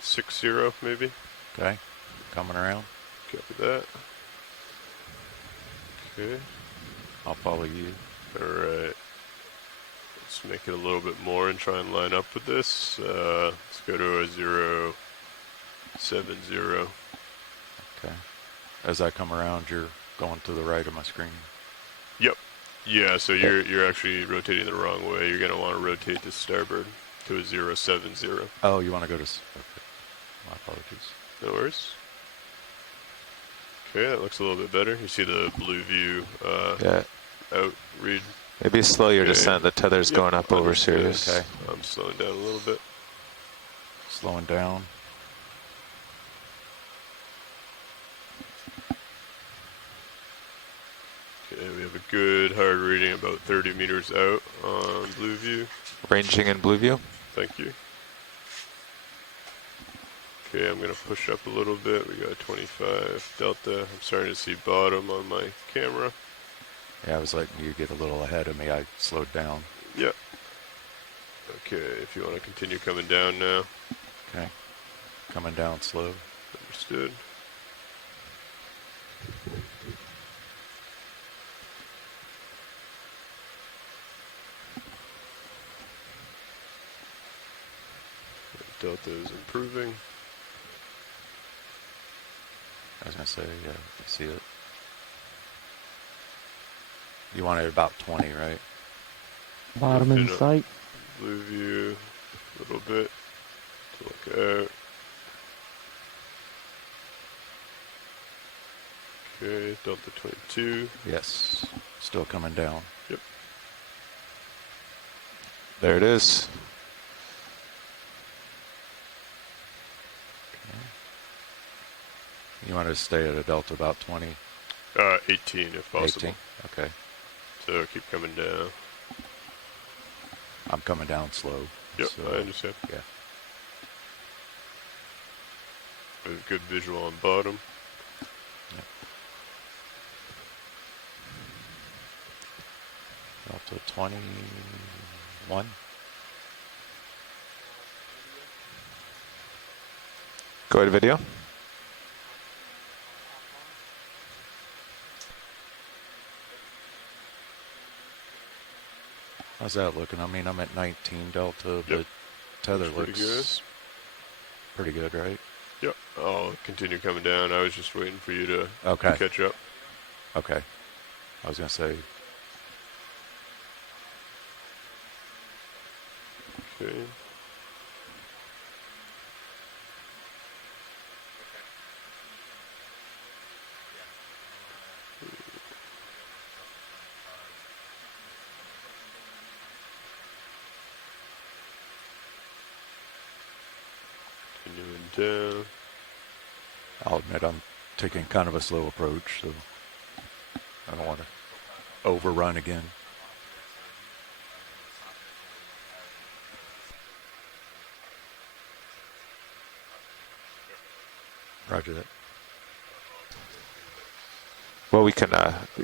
60 maybe. Okay, coming around. Copy that. Okay. I'll follow you. All right. Let's make it a little bit more and try and line up with this. Let's go to a 070. Okay. As I come around, you're going to the right of my screen. Yep. Yeah, so you're actually rotating the wrong way. You're going to want to rotate to starboard to a 070. Oh, you want to go to... Okay. My apologies. No worries. Okay, that looks a little bit better. You see the blue view out read. Maybe slow your descent. The tether's going up over Sirius. Okay. I'm slowing down a little bit. Slowing down. Okay, we have a good hard reading about 30 meters out on blue view. Ranging in blue view. Thank you. Okay, I'm going to push up a little bit. We got 25 delta. I'm starting to see bottom on my camera. Yeah, I was letting you get a little ahead of me. I slowed down. Yep. Okay, if you want to continue coming down now. Okay. Coming down slow. Understood. Delta is improving. I was going to say, yeah, I see it. You wanted about 20, right? Bottom in sight. Blue view, a little bit to look out. Okay, Delta 22. Yes, still coming down. Yep. There it is. Okay. You want to stay at a delta about 20? 18 if possible. 18, okay. So keep coming down. I'm coming down slow. Yep, so, I understand. Yeah. We have good visual on bottom. Yep. Delta 21. Go ahead, video. How's that looking? I mean, I'm at 19 delta, but Yep. tether Looks looks pretty good, right? Yep, I'll continue coming down. I was just waiting for you to Okay. catch up. Okay. I was going to say, Okay. Continuing down. I'll admit I'm taking kind of a slow approach, so I don't want to overrun again. Roger that. Well, we can,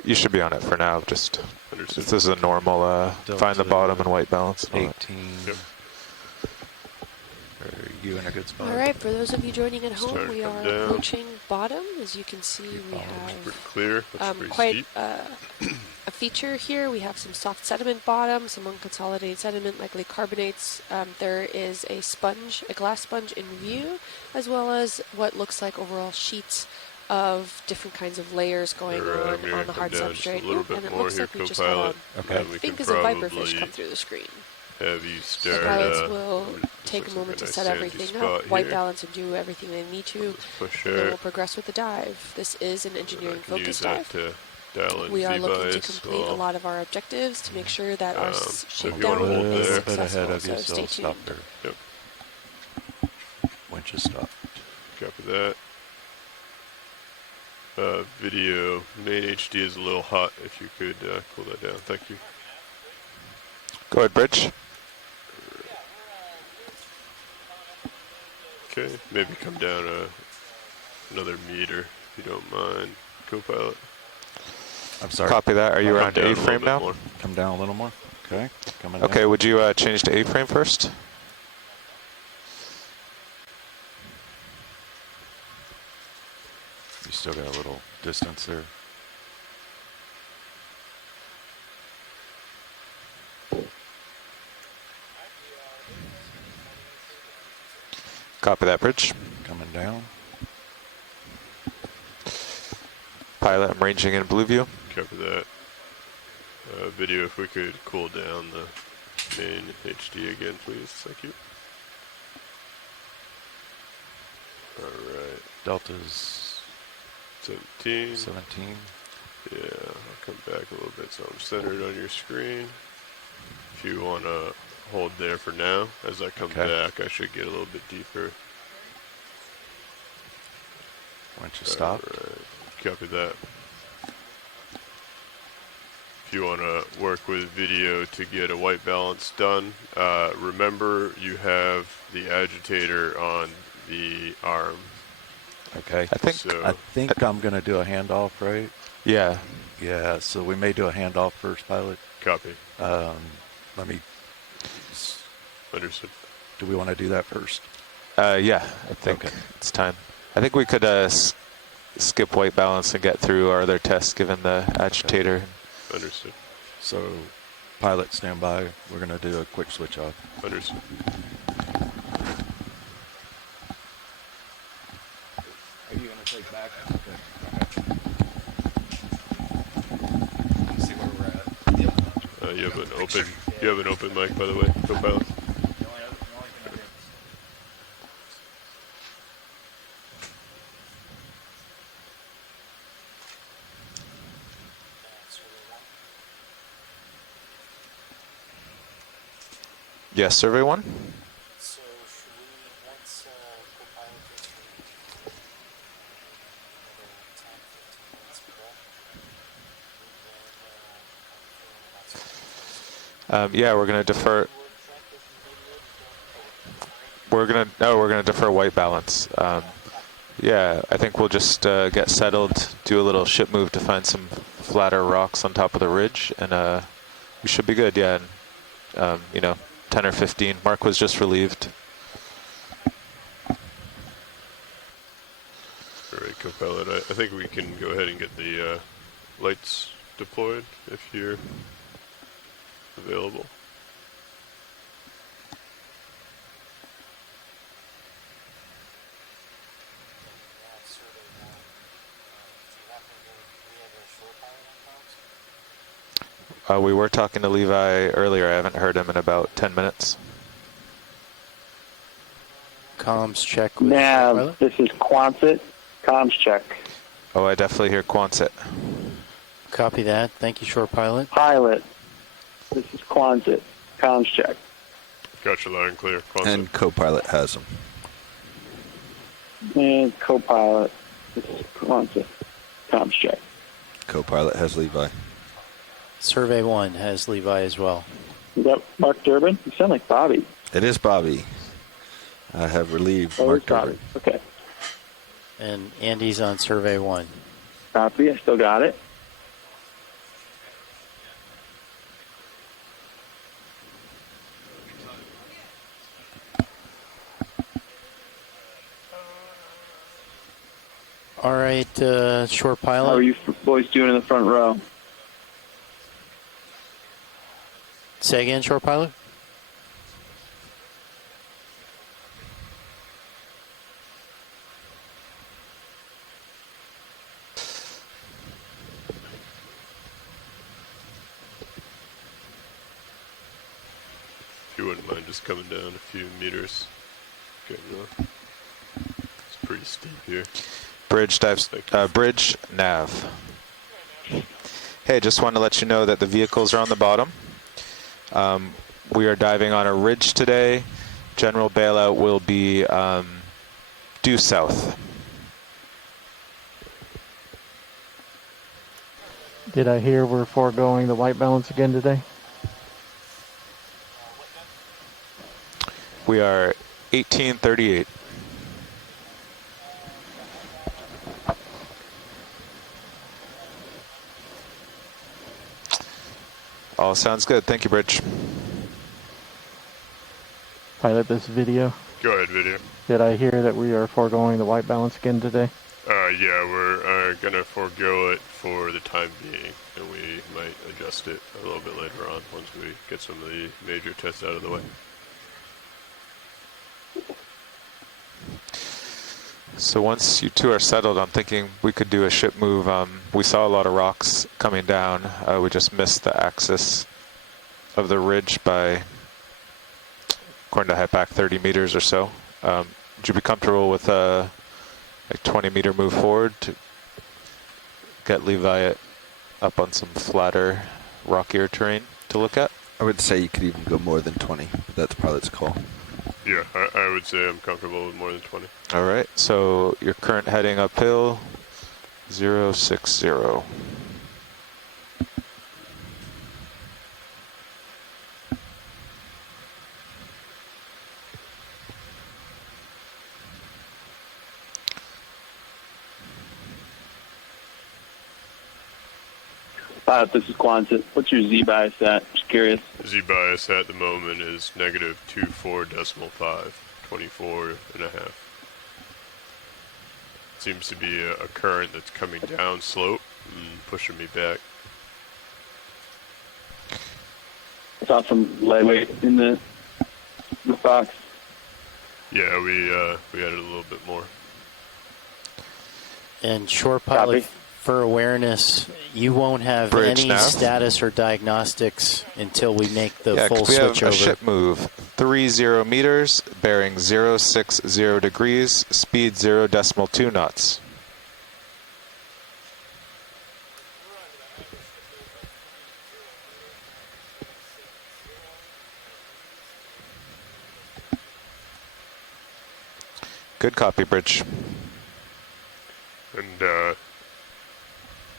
you should be on it for now. Just, Understood. this is a normal, find the bottom and white balance. And all that. 18. Yep. Are you in a good spot? All right, for those of you joining at home, Starting we to come are down. approaching bottom. As you can see, we Looks have pretty clear. Looks pretty quite steep. a feature here. We have some soft sediment bottom, some unconsolidated sediment, likely carbonates. There is a sponge, a glass sponge in view, as well as what looks like overall sheets of different kinds of layers going on the hard substrate. And it looks like we just had a, Okay. I think is a viperfish come through the screen. Have you The start, guides will take a looks moment like to a set nice everything sandy up, spot white here. balance, and do everything they need to. push And then out. we'll progress with the dive. This is an engineering I can use focus that dive. to dial in We are looking to V-bias. complete a lot of our objectives to make sure that our so if you shakedown wanna hold is there. A bit ahead successful. of you, So so stay I'll stop tuned. there. Yep. Winch is stopped. Copy that. Video, main HD is a little hot. If you could cool that down. Thank you. Go ahead, bridge. Okay, maybe come down another meter if you don't mind, co-pilot. I'm sorry. Copy that. Are you Come around down a little A-frame bit now? more. Come down a little more. Okay. Coming Okay, down. would you change to A-frame first? You still got a little distance there. Copy that, Bridge. Coming down. Pilot, I'm ranging in blue view. Copy that. Video, if we could cool down the main HD again, please. Thank you. Alright. Delta's 17. 17. Yeah, I'll come back a little bit so I'm centered on your screen. If you want to hold there for now, as I come back, I should get a little bit deeper. Why don't you stop? Alright, copy that. If you want to work with video to get a white balance done, remember you have the agitator on the arm. Okay. I think I'm going to do a handoff, right? yeah. Yeah, so we may do a handoff first, pilot. Copy. Let me... Understood. Do we want to do that first? Yeah, I think it's time. I think we could skip white balance and get through our other tests given the agitator. Understood. So, pilot, stand by. We're going to do a quick switch off. Understood. Are you going to take back? See where we're at. You have an open mic, by the way, co-pilot. Yes, survey 1. So should we, once co-pilot gets another 10, 15 minutes below, Yeah, we're going to defer. We're going to defer white balance. Yeah, I think we'll just get settled, do a little ship move to find some flatter rocks on top of the ridge, and we should be good. Yeah, and, 10 or 15. Mark was just relieved. All right, co-pilot. I think we can go ahead and get the lights deployed if you're available. We were talking to Levi earlier. I haven't heard him in about 10 minutes. comms check with Nav, pilot. this is Quonset. Comms check. Oh, I definitely hear Quonset. Copy that. Thank you, short pilot. Pilot, this is Quonset. Comms check. Gotcha, loud and clear. Quonset. And co-pilot has them. And co-pilot, this is Quonset. Comms check. Co-pilot has Levi. Survey 1 has Levi as well. Is that Mark Durbin? You sound like Bobby. It is Bobby. I have relieved Oh, Mark it's Bobby. Durbin. Okay. And Andy's on survey 1. Copy. I still got it. All right, short How are pilot. you boys doing in the front row? Say again, short pilot. If you wouldn't mind just coming down a few meters. Getting it's pretty steep here. Bridge dives, bridge nav. Hey, just wanted to let you know that the vehicles are on the bottom. We are diving on a ridge today. General bailout will be due south. Did I hear we're foregoing the white balance again today? We are 1838. All sounds good. Thank you, Bridge. Pilot, this video. Go ahead, video. Did I hear that we are foregoing the white balance again today? Yeah, we're gonna forego it for the time being, and we might adjust it a little bit later on once we get some of the major tests out of the way. So once you two are settled, I'm thinking we could do a ship move. We saw a lot of rocks coming down. We just missed the axis of the ridge by, according to HIPAC, 30 meters or so. Would you be comfortable with a 20-meter move forward to get Levi up on some flatter, rockier terrain to look at? I would say you could even go more than 20. That's pilot's call. Yeah, I would say I'm comfortable with more than 20. All right, so your current heading uphill, 060. This is Quonset. What's your Z bias at? Just curious. Z bias at the moment is negative 24.5, 24 and a half. Seems to be a current that's coming down slope and pushing me back. I saw some lead weight in the box. Yeah, we added a little bit more. And shore pilot, Copy. for awareness, you won't have Bridge any nav. status or diagnostics until we make the full we have switch a over. ship move, 30 meters, bearing 060 degrees, speed 0.2 knots. Good copy, Bridge. And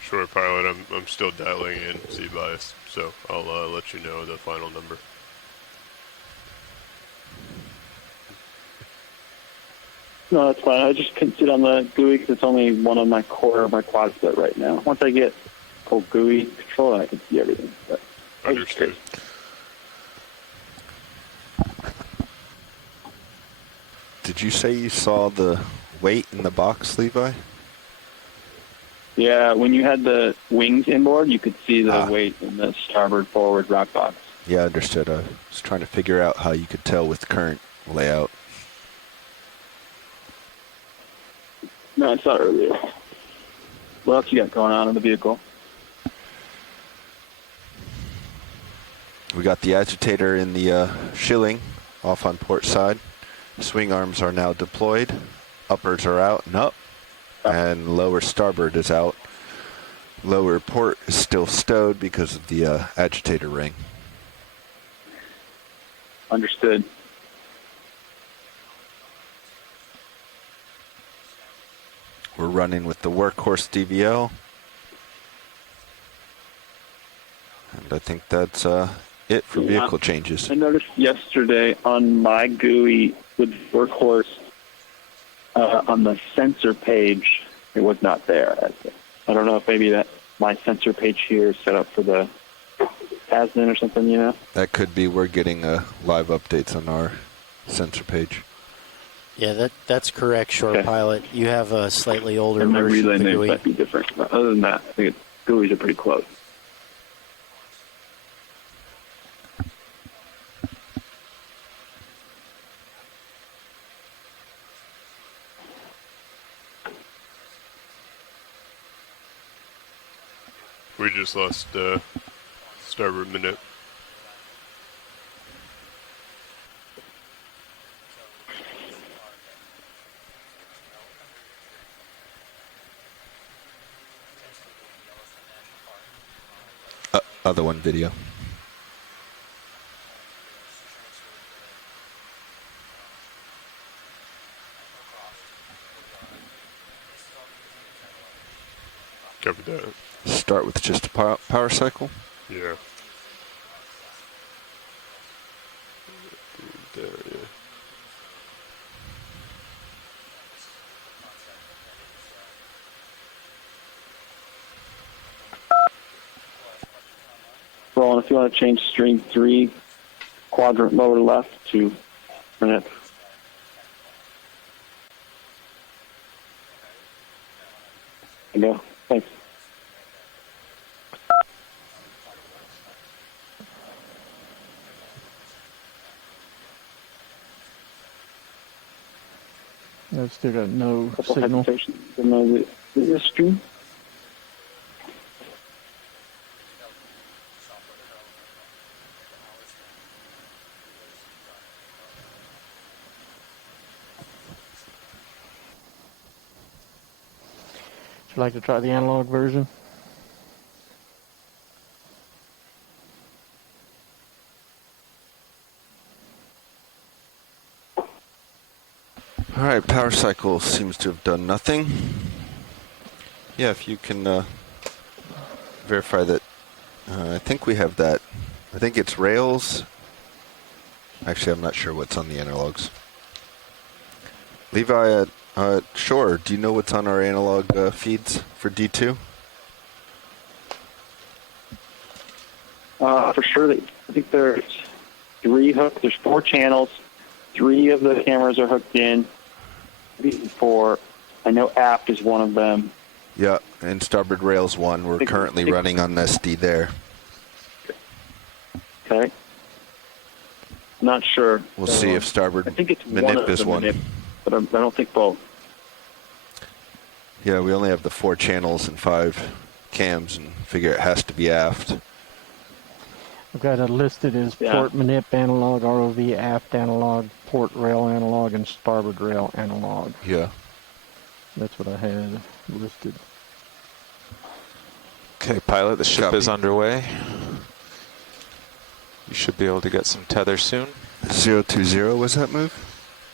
short pilot, I'm still dialing in Z bias, so I'll let you know the final number. No, that's fine. I just couldn't sit on the GUI because it's only one on my core of my quad split right now. Once I get full GUI control, I can see everything. But Understood. Did you say you saw the weight in the box, Levi? yeah, when you had the wings inboard, you could see the weight in the starboard forward rock box. Yeah, understood. I was trying to figure out how you could tell with current layout. No, I saw it earlier. What else you got going on in the vehicle? We got the agitator in the shilling off on port side. Swing arms are now deployed. Uppers are out and up. And lower starboard is out. Lower port is still stowed because of the agitator ring. Understood. We're running with the workhorse DVL. And I think that's it for vehicle changes. I noticed yesterday on my GUI with Workhorse on the sensor page, it was not there. I don't know if maybe that my sensor page here is set up for the ASNIN or something, you know? That could be we're getting live updates on our sensor page. Yeah, that's correct, shore Okay. pilot. You have a slightly older And my version relay of the names GUI. might be different. But other than that, I think GUIs are pretty close. We just lost starboard minute. Other one video. Covered that. Start with just a power cycle. Yeah. There, yeah. Roland, if you want to change stream 3, quadrant lower left to minute. I go. Thanks. I've still got no Couple signal. hesitations in my video stream. Would you like to try the analog version? All right, power cycle seems to have done nothing. Yeah, if you can verify that. I think we have that. I think it's rails. Actually, I'm not sure what's on the analogs. Levi, Shore, do you know what's on our analog feeds for D2? For sure, I think there's 3 hooked. There's 4 channels. 3 of the cameras are hooked in. 4. I know aft is one of them. Yeah, and starboard rails 1. We're currently running on SD there. Okay. Not sure. We'll see if starboard I think it's one manip of is the one. manip, but I don't think both. Yeah, we only have the 4 channels and 5 cams, and figure it has to be aft. I've got it listed as Yeah. port manip analog, ROV aft analog, port rail analog, and starboard rail analog. Yeah. That's what I had listed. Okay, pilot, the ship Copy. is underway. You should be able to get some tether soon. 020 was that move?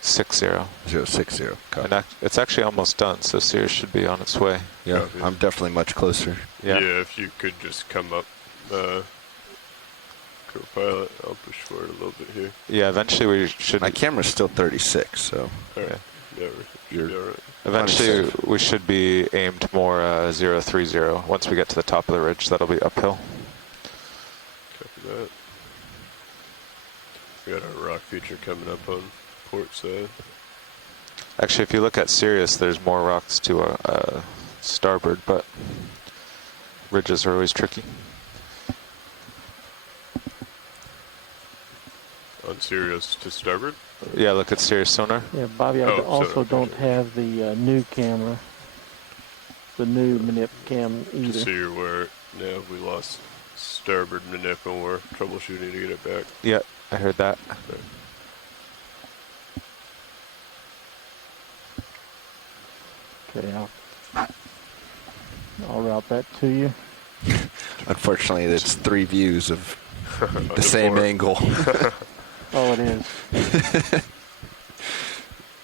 6-0. 060. Copy. And it's actually almost done, so Sirius should be on its way. Yeah, Copy. I'm definitely much closer. Yeah. If you could just come up, co-pilot, I'll push forward a little bit here. Yeah, eventually we should. My camera's still 36, so All right. Yeah, we should be all right. Eventually we should be aimed more 030. Once we get to the top of the ridge, that'll be uphill. Copy that. We got our rock feature coming up on port side. Actually, if you look at Sirius, there's more rocks to starboard, but ridges are always tricky. On Sirius to starboard? Yeah, look at Sirius sonar. Yeah, Bobby, I Oh, also sorry. don't have the new camera, the new manip cam Just either. so you're aware, now we lost starboard manip and we're troubleshooting to get it back. Yeah, I heard that. Okay, I'll route that to you. unfortunately it's 3 views of the The same port. angle. Oh, it is.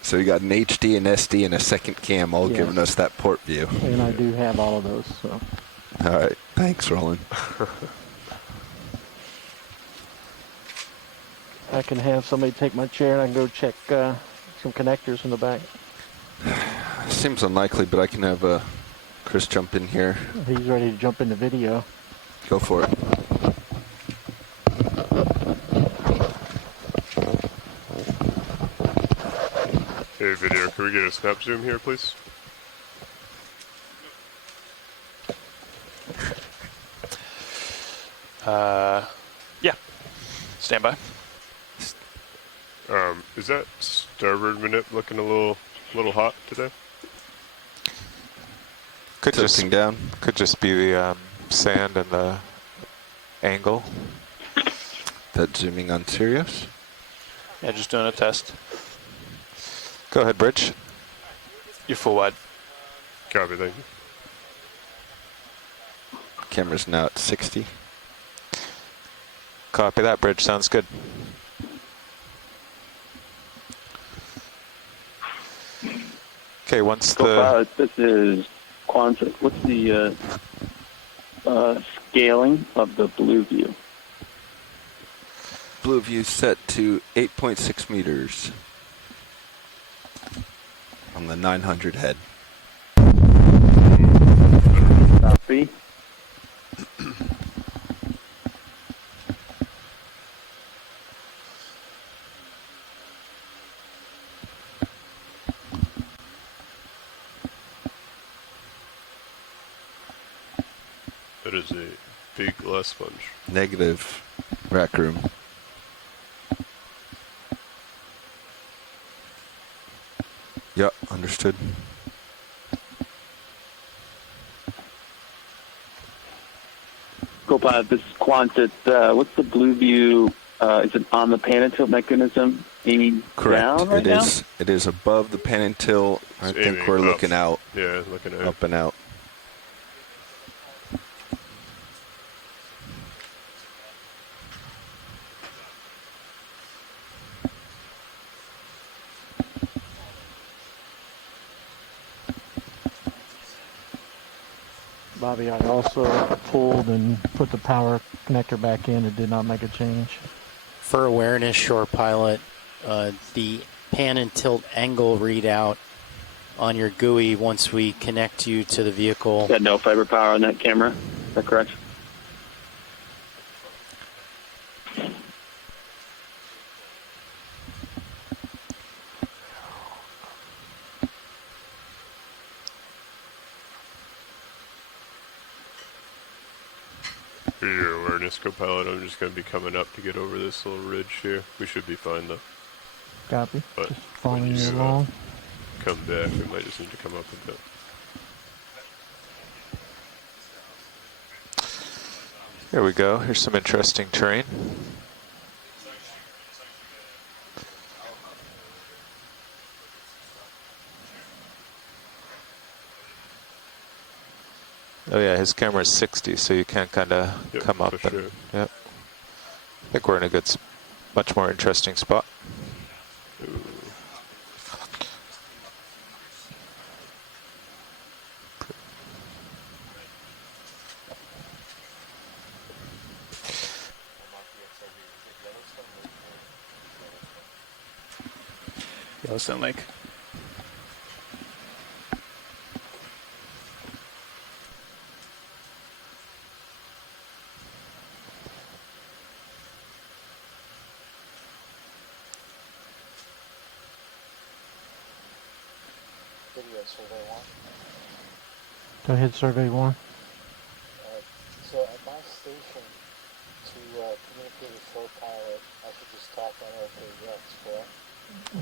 So we got an HD, an SD, and a second cam all Yes. giving us that port view. And I do have all of those, so. All right, thanks, Roland. I can have somebody take my chair and I can go check some connectors in the back. Seems unlikely, but I can have Chris jump in here. He's ready to jump into video. Go for it. Hey, video, can we get a snap zoom here, please? Yeah. Stand by. Is that starboard manip looking a little hot today? Could Tilting down. Could just be the sand and the angle. That zooming on Sirius. Yeah, just doing a test. Go ahead, Bridge. You're full wide. Copy, thank you. Camera's now at 60. Copy that, Bridge. Sounds good. Okay, once the Co-pilot, this is Quantum. What's the scaling of the blue view? Blue view set to 8.6 meters on the 900 head. Copy. That is a big glass sponge. Negative rack room. Yep, understood. Copilot, this is Quantit. What's the blue view? Is it on the pan and tilt mechanism aiming Correct. down right now? It is above the pan and tilt. I It's think aiming we're up. looking out, Yeah, looking at up and out. Bobby, I also pulled and put the power connector back in. It did not make a change. For awareness, Shore Pilot, the pan and tilt angle readout on your GUI once we connect you to the vehicle. Got no fiber power on that camera. Is that correct? For your awareness, Copilot, I'm just going to be coming up to get over this little ridge here. We should be fine, though. Copy. But Just following when you you along. come back, we might just need to come up a bit. Here we go. Here's some interesting terrain. Oh yeah, his camera's 60, so you can kind of come up. For And, sure. Yep. I think we're in a good, much more interesting spot. Ooh. Yellowstone Lake. Video survey 1. Go ahead, survey 1. So at my station, to communicate with Shore Pilot, I should just talk on OKX,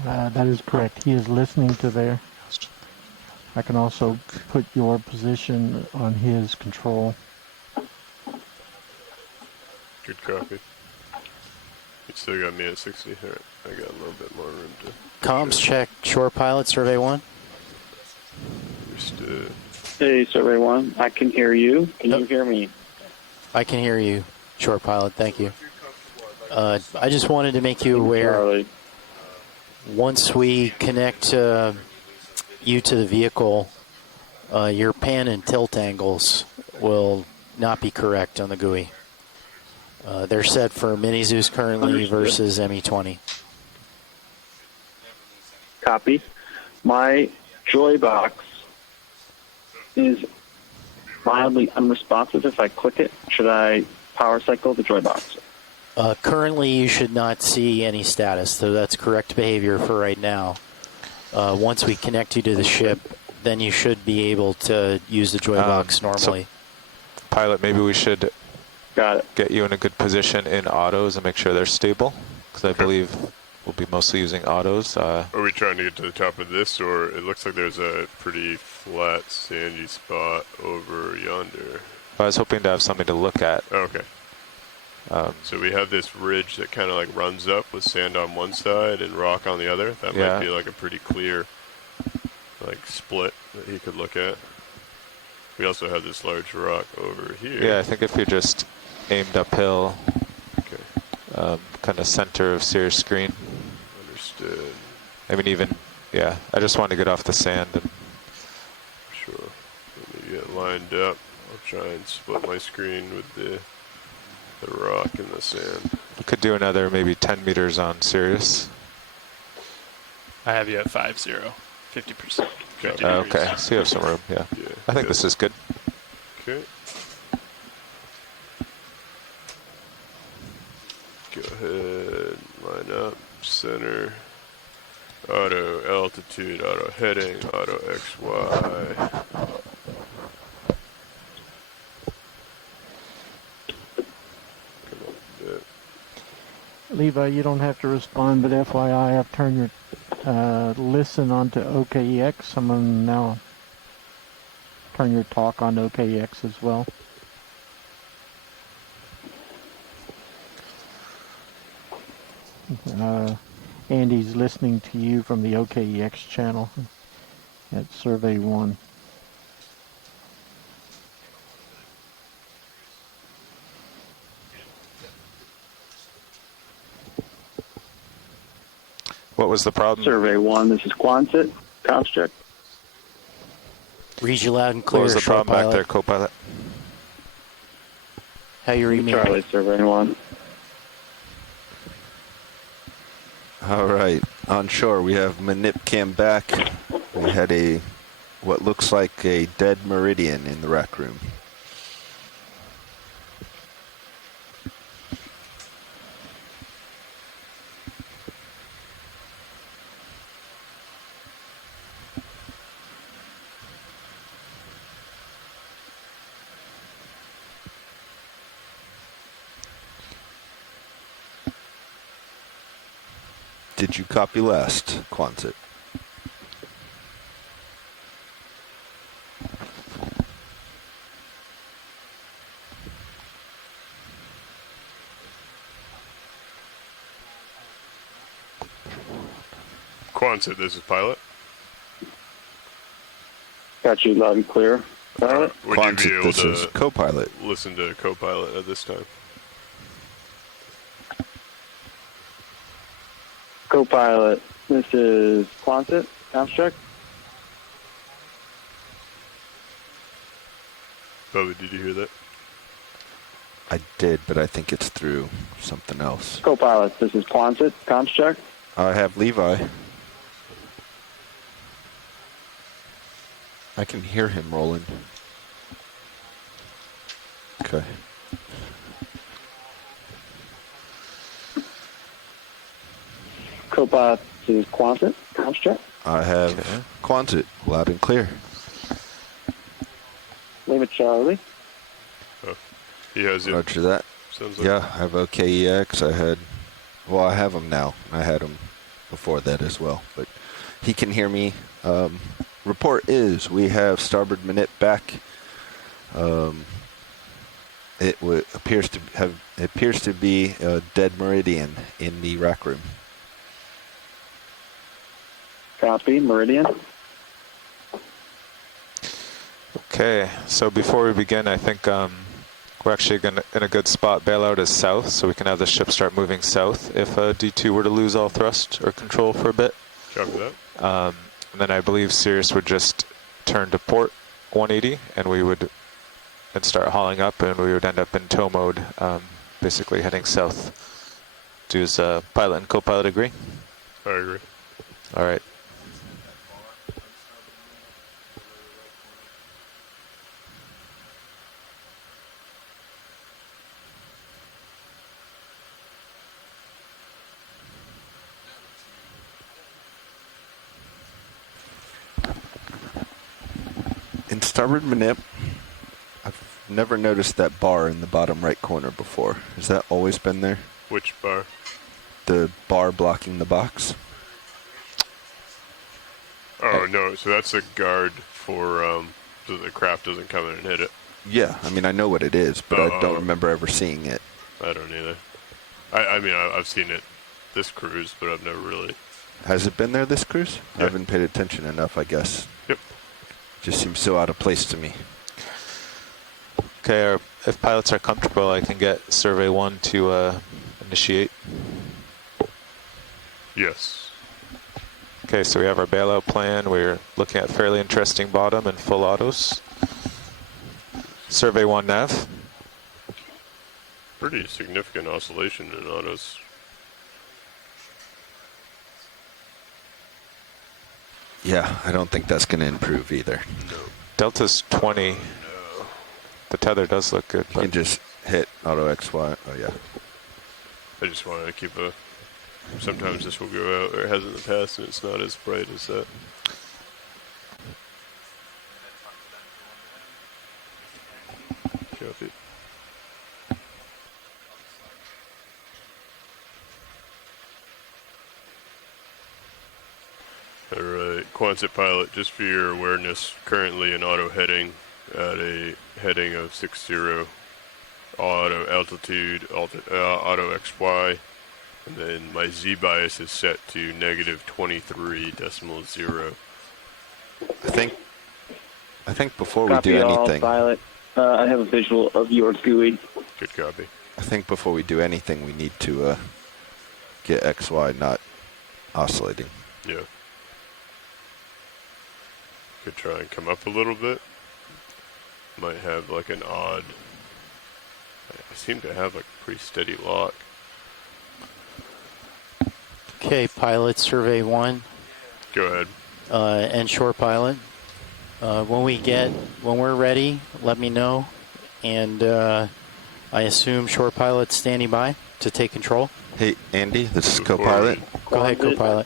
correct? That is correct. He is listening to there. I can also put your position on his control. Good copy. You still got me at 60. All right, I got a little bit more room to... Comms check, Shore Pilot, survey 1. Understood. Hey, Survey 1, I can hear you. Can you hear me? I can hear you, Shore Pilot, thank you. I just wanted to make you aware, Charlie. once we connect you to the vehicle, your pan and tilt angles will not be correct on the GUI. They're set for Mini Zeus currently Understood. versus ME20. Copy. My Joy box is mildly unresponsive if I click it. Should I power cycle the Joy box? Currently, you should not see any status, so that's correct behavior for right now. Once we connect you to the ship, then you should be able to use the Joy box normally. So, Pilot, maybe we should Got it. get you in a good position in autos and make sure they're stable, because I believe we'll be mostly using autos. Are we trying to get to the top of this, or it looks like there's a pretty flat, sandy spot over yonder? I was hoping to have something to look at. Oh, okay. So we have this ridge that kind of like runs up with sand on one side and rock on the other. That Yeah. might be like a pretty clear like split that he could look at. We also have this large rock over here. Yeah, I think if you're just aimed uphill, Okay. kind of center of Sears screen. Understood. I mean, even, yeah, I just wanted to get off the sand. And Sure. Let me get lined up. I'll try and split my screen with the rock and the sand. we could do another maybe 10 meters on Sirius. I have you at 50, 50%. 50 Okay, degrees. so you have some room, yeah. Yeah. I think this is good. Okay. Go ahead, line up, center, auto altitude, auto heading, auto XY. Levi, you don't have to respond, but FYI, I've turned your listen onto OKEX. I'm going to now turn your talk on OKEX as well. Andy's listening to you from the OKEX channel at Survey 1. What was the problem? Survey 1, this is Quonset. Comms check. Read you loud and clear. What was the short problem back pilot. there, co-pilot? How you read me? Charlie, Survey 1. All right. On shore, we have Manip cam back. We had what looks like a dead meridian in the rack room. Did you copy last, Quonset? Quonset, this is pilot. Got you loud and clear. Pilot. Would you be Quonset, able this to is co-pilot. listen to co-pilot at this time? Co-pilot, this is Quonset. Comms check. Bubba, did you hear that? I did, but I think it's through something else. Co-pilot, this is Quonset. Comms check. I have Levi. I can hear him rolling. Okay. Co-pilot, this is Quonset. Comms check. I have Quonset, loud and clear. Name it Charlie. Oh, he has it. Roger that. Sounds like. Yeah, I have OKEX. I have him now. I had him before that as well, but he can hear me. Report is we have starboard minute back. It appears to be a dead meridian in the rack room. Copy, Meridian. Okay, so before we begin, I think we're actually in a good spot. Bailout is south, so we can have the ship start moving south if D2 were to lose all thrust or control for a bit. Copy that. And then I believe Sirius would just turn to port 180, and we would start hauling up, and we would end up in tow mode, basically heading south. Does pilot and co-pilot agree? I agree. All right. In starboard manip, I've never noticed that bar in the bottom right corner before. Has that always been there? Which bar? The bar blocking the box? Oh, no. So that's a guard for so the craft doesn't come in and hit it. Yeah, I mean, I know what it is, but I don't remember ever seeing it. I don't either. I mean, I've seen it this cruise, but I've never really. Has it been there this cruise? Yeah. I haven't paid attention enough, I guess. Yep. Just seems so out of place to me. Okay, if pilots are comfortable, I can get Survey 1 to initiate. Yes. Okay, so we have our bailout plan. We're looking at fairly interesting bottom and full autos. Survey 1 nav. Pretty significant oscillation in autos. Yeah, I don't think that's going to improve either. No. Delta's 20. No. The tether does look good. You can just hit auto XY. Oh, yeah. I just wanted to keep a. Sometimes this will go out, or it has in the past, and it's not as bright as that. Copy. Quonset pilot, just for your awareness, currently in auto heading at a heading of 60, auto altitude, auto XY, and then my Z bias is set to negative 23.0. I think before we Copy do all, anything, pilot. I have a visual of your GUI. Good copy. I think before we do anything, we need to get XY not oscillating. Yeah. Could try and come up a little bit. Might have like an odd. I seem to have like a pretty steady lock. Okay, pilot survey 1. Go ahead. And shore pilot. When we're ready, let me know. And I assume shore pilot's standing by to take control. Hey, Andy, this is co-pilot. Go ahead, co-pilot.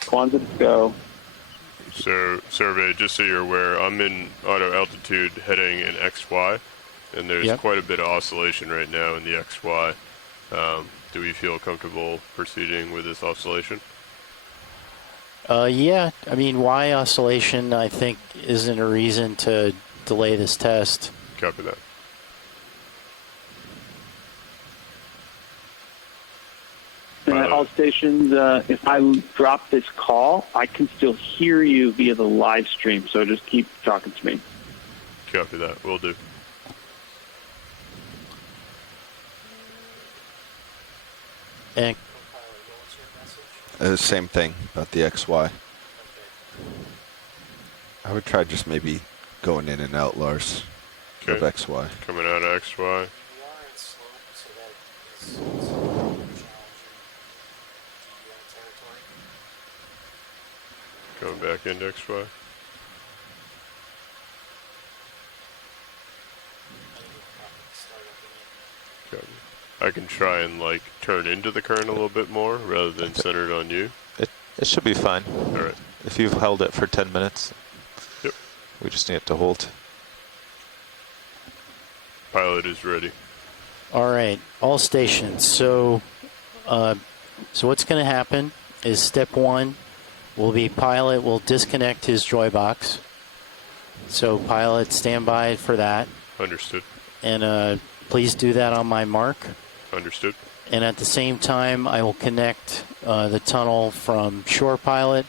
Quonset go. So, survey, just so you're aware, I'm in auto altitude heading in XY, and there's quite a bit of oscillation right now in the XY. Do we feel comfortable proceeding with this oscillation? Yeah, I mean, Y oscillation, I think, isn't a reason to delay this test. Copy that. All stations, if I drop this call, I can still hear you via the live stream, so just keep talking to me. Copy that. Will do. And Same thing about the XY. I would try just maybe going in and out, Lars, of XY. Coming out of XY. Going back into XY. Copy. I can try and like turn into the current a little bit more rather than centered on you. It should be fine. All right. If you've held it for 10 minutes. Yep. We just need it to hold. Pilot is ready. all right, all stations. So what's going to happen is step 1 will be pilot will disconnect his joy box. So pilot, stand by for that. Understood. And please do that on my mark. Understood. And at the same time, I will connect the tunnel from shore pilot.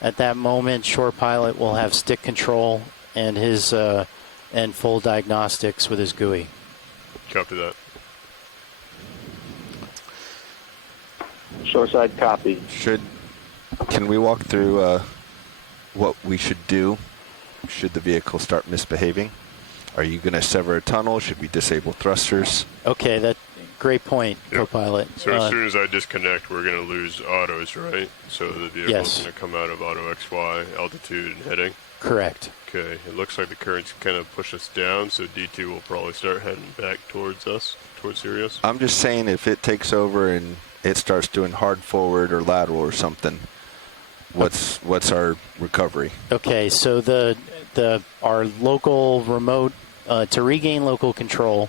At that moment, shore pilot will have stick control and his and full diagnostics with his GUI. Copy that. Shoreside copy. Can we walk through what we should do should the vehicle start misbehaving? Are you going to sever a tunnel? Should we disable thrusters? Okay, that great point, co-pilot. So as soon as I disconnect, we're going to lose autos, right? So the vehicle's going to come out of auto XY, altitude, and heading? Correct. Okay, it looks like the current's kind of push us down, so D2 will probably start heading back towards us, towards Sirius. I'm just saying if it takes over and it starts doing hard forward or lateral or something, what's our recovery? Okay, so our local remote to regain local control,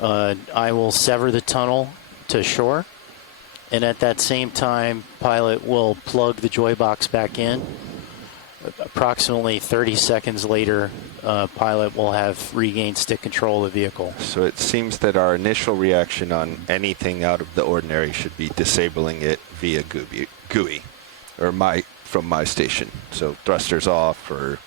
I will sever the tunnel to shore, and at that same time, pilot will plug the joy box back in. Approximately 30 seconds later, pilot will have regained stick control of the vehicle. So it seems that our initial reaction on anything out of the ordinary should be disabling it via GUI, or from my station. So thrusters off, or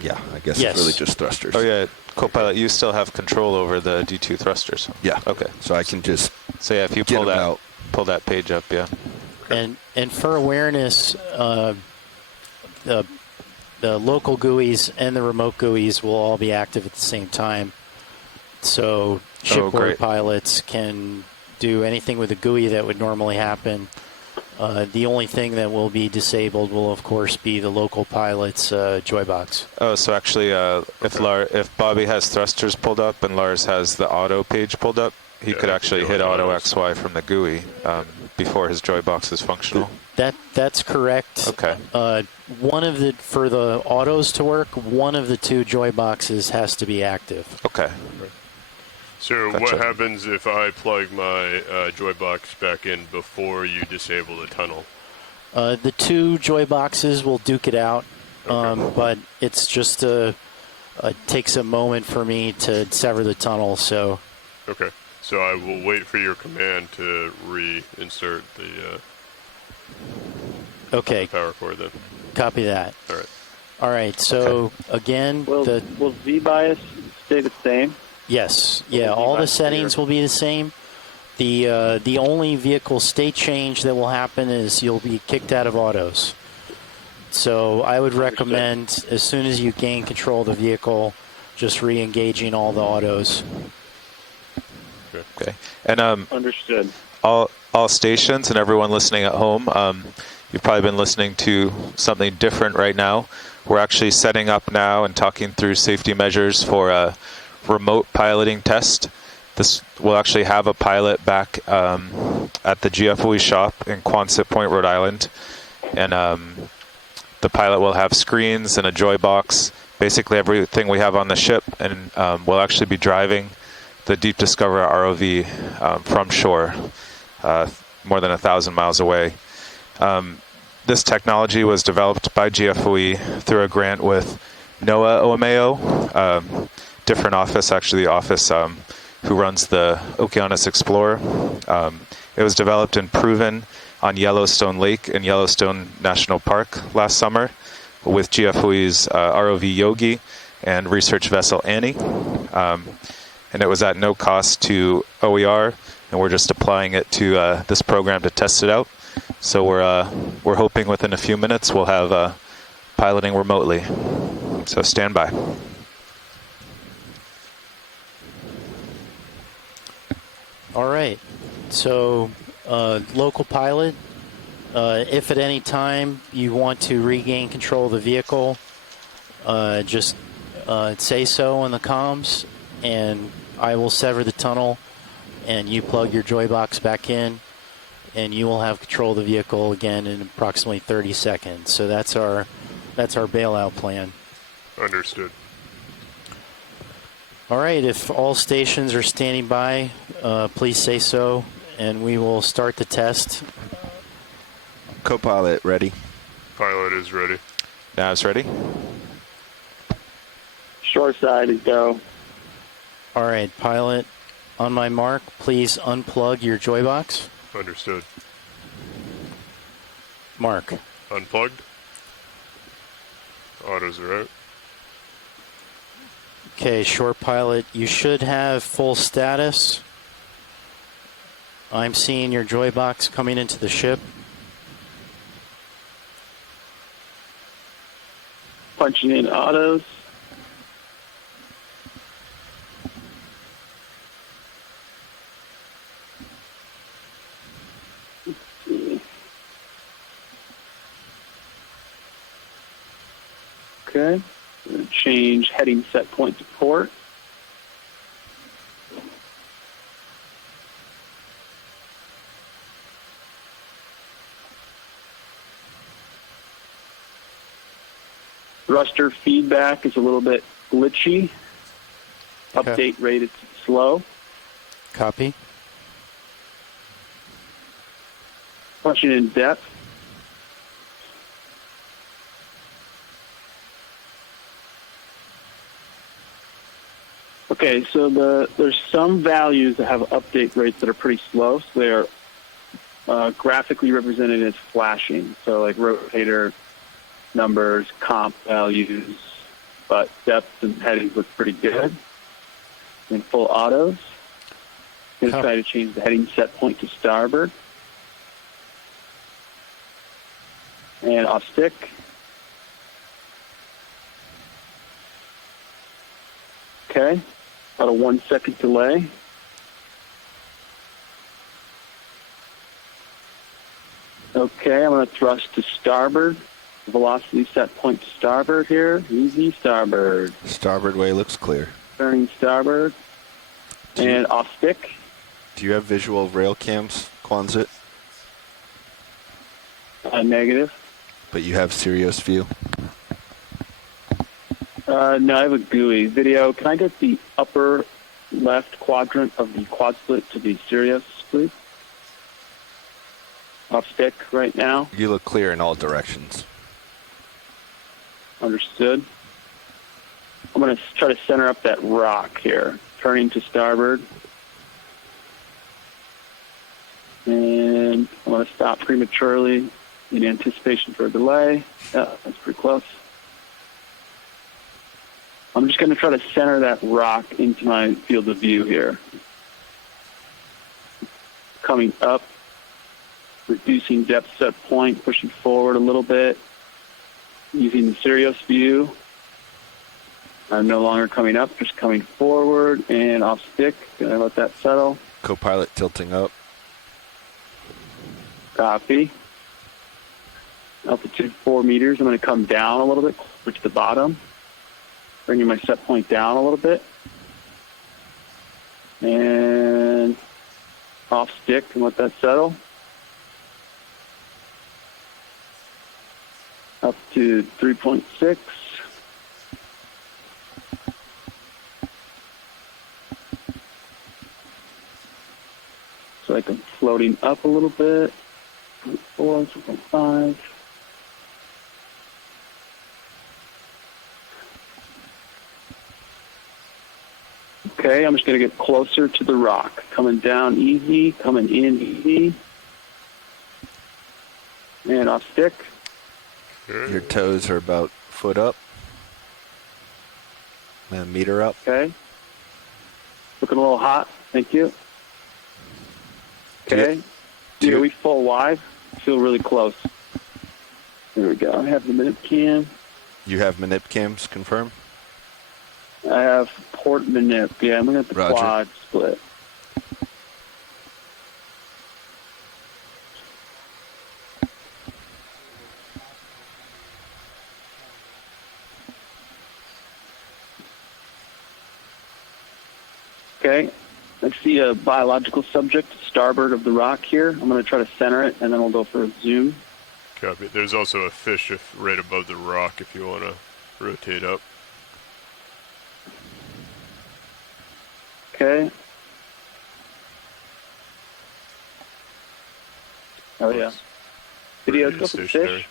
yeah, I guess it's really just thrusters. Oh yeah, co-pilot, you still have control over the D2 thrusters. Yeah. Okay. So I can just if you pull that page up, yeah. And for awareness, the local GUIs and the remote GUIs will all be active at the same time. So shipboard pilots can do anything with the GUI that would normally happen. The only thing that will be disabled will, of course, be the local pilot's joy box. Oh, so actually, if Bobby has thrusters pulled up and Lars has the auto page pulled up, he could actually hit auto XY from the GUI before his joy box is functional. That's correct. Okay. For the autos to work, one of the two joy boxes has to be active. Okay. So what happens if I plug my joy box back in before you disable the tunnel? The two joy boxes will duke it out, but it's just it takes a moment for me to sever the tunnel. So. Okay. So I will wait for your command to reinsert the power cord then. Copy that. All right. All right. So again, will Z bias stay the same? Yes. Yeah. All the settings will be the same. The only vehicle state change that will happen is you'll be kicked out of autos. So I would recommend as soon as you gain control of the vehicle, just re-engaging all the autos. Okay. And understood. All stations and everyone listening at home, you've probably been listening to something different right now. We're actually setting up now and talking through safety measures for a remote piloting test. This will actually have a pilot back at the GFOE shop in Quonset Point, Rhode Island. And the pilot will have screens and a joy box, basically everything we have on the ship, and we'll actually be driving the Deep Discoverer ROV from shore, more than 1,000 miles away. This technology was developed by GFOE through a grant with NOAA OMAO, different office, actually the office who runs the Okeanos Explorer. It was developed and proven on Yellowstone Lake in Yellowstone National Park last summer with GFOE's ROV Yogi and research vessel Annie. And it was at no cost to OER, and we're just applying it to this program to test it out. So we're hoping within a few minutes we'll have piloting remotely. So stand by. All right. So local pilot, if at any time you want to regain control of the vehicle, just say so in the comms, and I will sever the tunnel, and you plug your joy box back in, and you will have control of the vehicle again in approximately 30 seconds. So that's our bailout plan. Understood. All right. If all stations are standing by, please say so, and we will start the test. Co-pilot ready. Pilot is ready. Nav's ready. Shore side is go. All right, pilot, on my mark, please unplug your joy box. Understood. Mark. Unplugged. Autos are out. Okay, shore pilot, you should have full status. I'm seeing your joy box coming into the ship. Punching in autos. Okay. We're going to change heading set point to port. Thruster feedback is a little bit glitchy. Okay. Update rate is slow. Copy. Punching in depth. Okay, so there's some values that have update rates that are pretty slow. So they are graphically represented as flashing. So like rotator numbers, comp values, but depths and headings look pretty good. In full autos. I'm going to try to change the heading set point to starboard. And off stick. Okay. About a 1 second delay. Okay, I'm going to thrust to starboard. Velocity set point to starboard here. Easy starboard. Starboard way looks clear. Turning starboard. And off stick. Do you have visual rail cams, Quonset? Negative. But you have Sirius view? No, I have a GUI. Video, can I get the upper left quadrant of the quad split to the Sirius, please? Off stick right now. You look clear in all directions. Understood. I'm going to try to center up that rock here. Turning to starboard. And I'm going to stop prematurely in anticipation for a delay. Yeah, that's pretty close. I'm just going to try to center that rock into my field of view here. Coming up, reducing depth set point, pushing forward a little bit, using the Sirius view. I'm no longer coming up, just coming forward and off stick. Gonna let that settle. Co-pilot tilting up. Copy. Altitude 4 meters. I'm going to come down a little bit, closer to the bottom. Bringing my set point down a little bit. And off stick and let that settle. Up to 3.6. So like I'm floating up a little bit. 4, 2.5. Okay, I'm just going to get closer to the rock. Coming down easy, coming in easy. And off stick. Your toes are about foot up. And a meter up. Okay. Looking a little hot. Thank you. Okay. Are we full wide? Feel really close. There we go. I have the minute cam. You have manip cams confirmed? I have port manip. Yeah, I'm looking at the Roger. quad split. Okay. I see a biological subject starboard of the rock here. I'm going to try to center it, and then we'll go for a zoom. Copy. There's also a fish right above the rock if you want to rotate up. Okay. Oh, yeah. Video, go for the fish.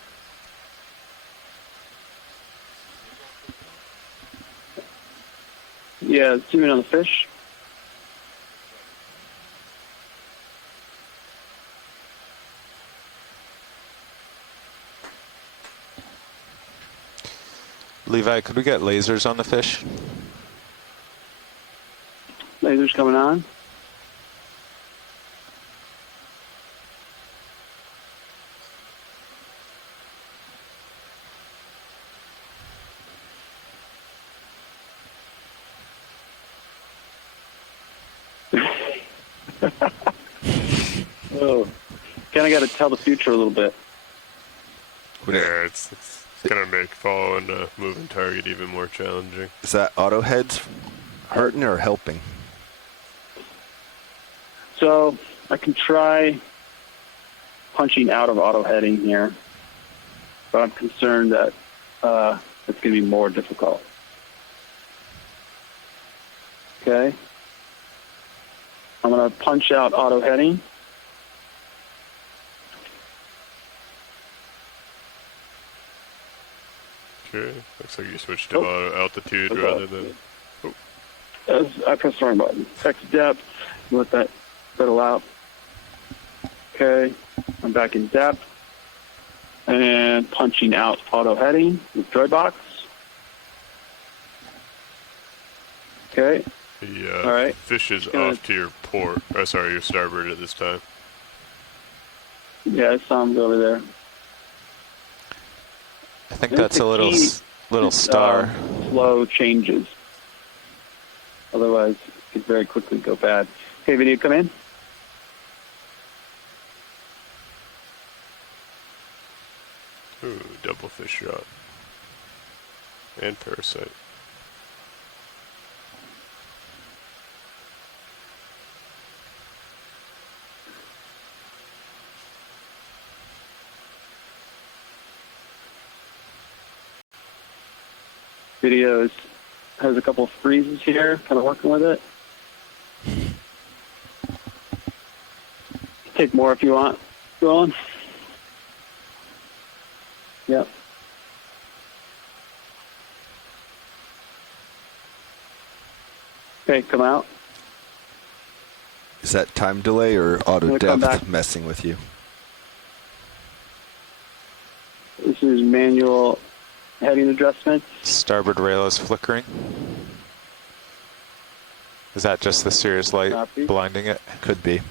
Yeah, zoom in on the fish. Levi, could we get lasers on the fish? Lasers coming on. Oh, kind of got to tell the future a little bit. Yeah, it's going to make following a moving target even more challenging. Is that auto heads hurting or helping? So I can try punching out of auto heading here, but I'm concerned that it's going to be more difficult. Okay. I'm going to punch out auto heading. Okay, looks like you switched to auto altitude rather than... As I pressed the wrong button. X depth, let that settle out. Okay, I'm back in depth. And punching out auto heading with joy box. Okay. The all right. fish is off to your port. Oh, sorry, your starboard at this time. Yeah, I saw him go over there. I think that's a little star. Slow changes. Otherwise, it could very quickly go bad. Okay, video, come in. Ooh, double fish shot. And parasite. Video has a couple of freezes here, kind of working with it. Take more if you want. going. Yep. Okay, come out. Is that time delay or auto gonna come depth back. messing with you? This is manual heading adjustments. Starboard rail is flickering. Is that just the Cirrus light Copy. blinding it? Could be.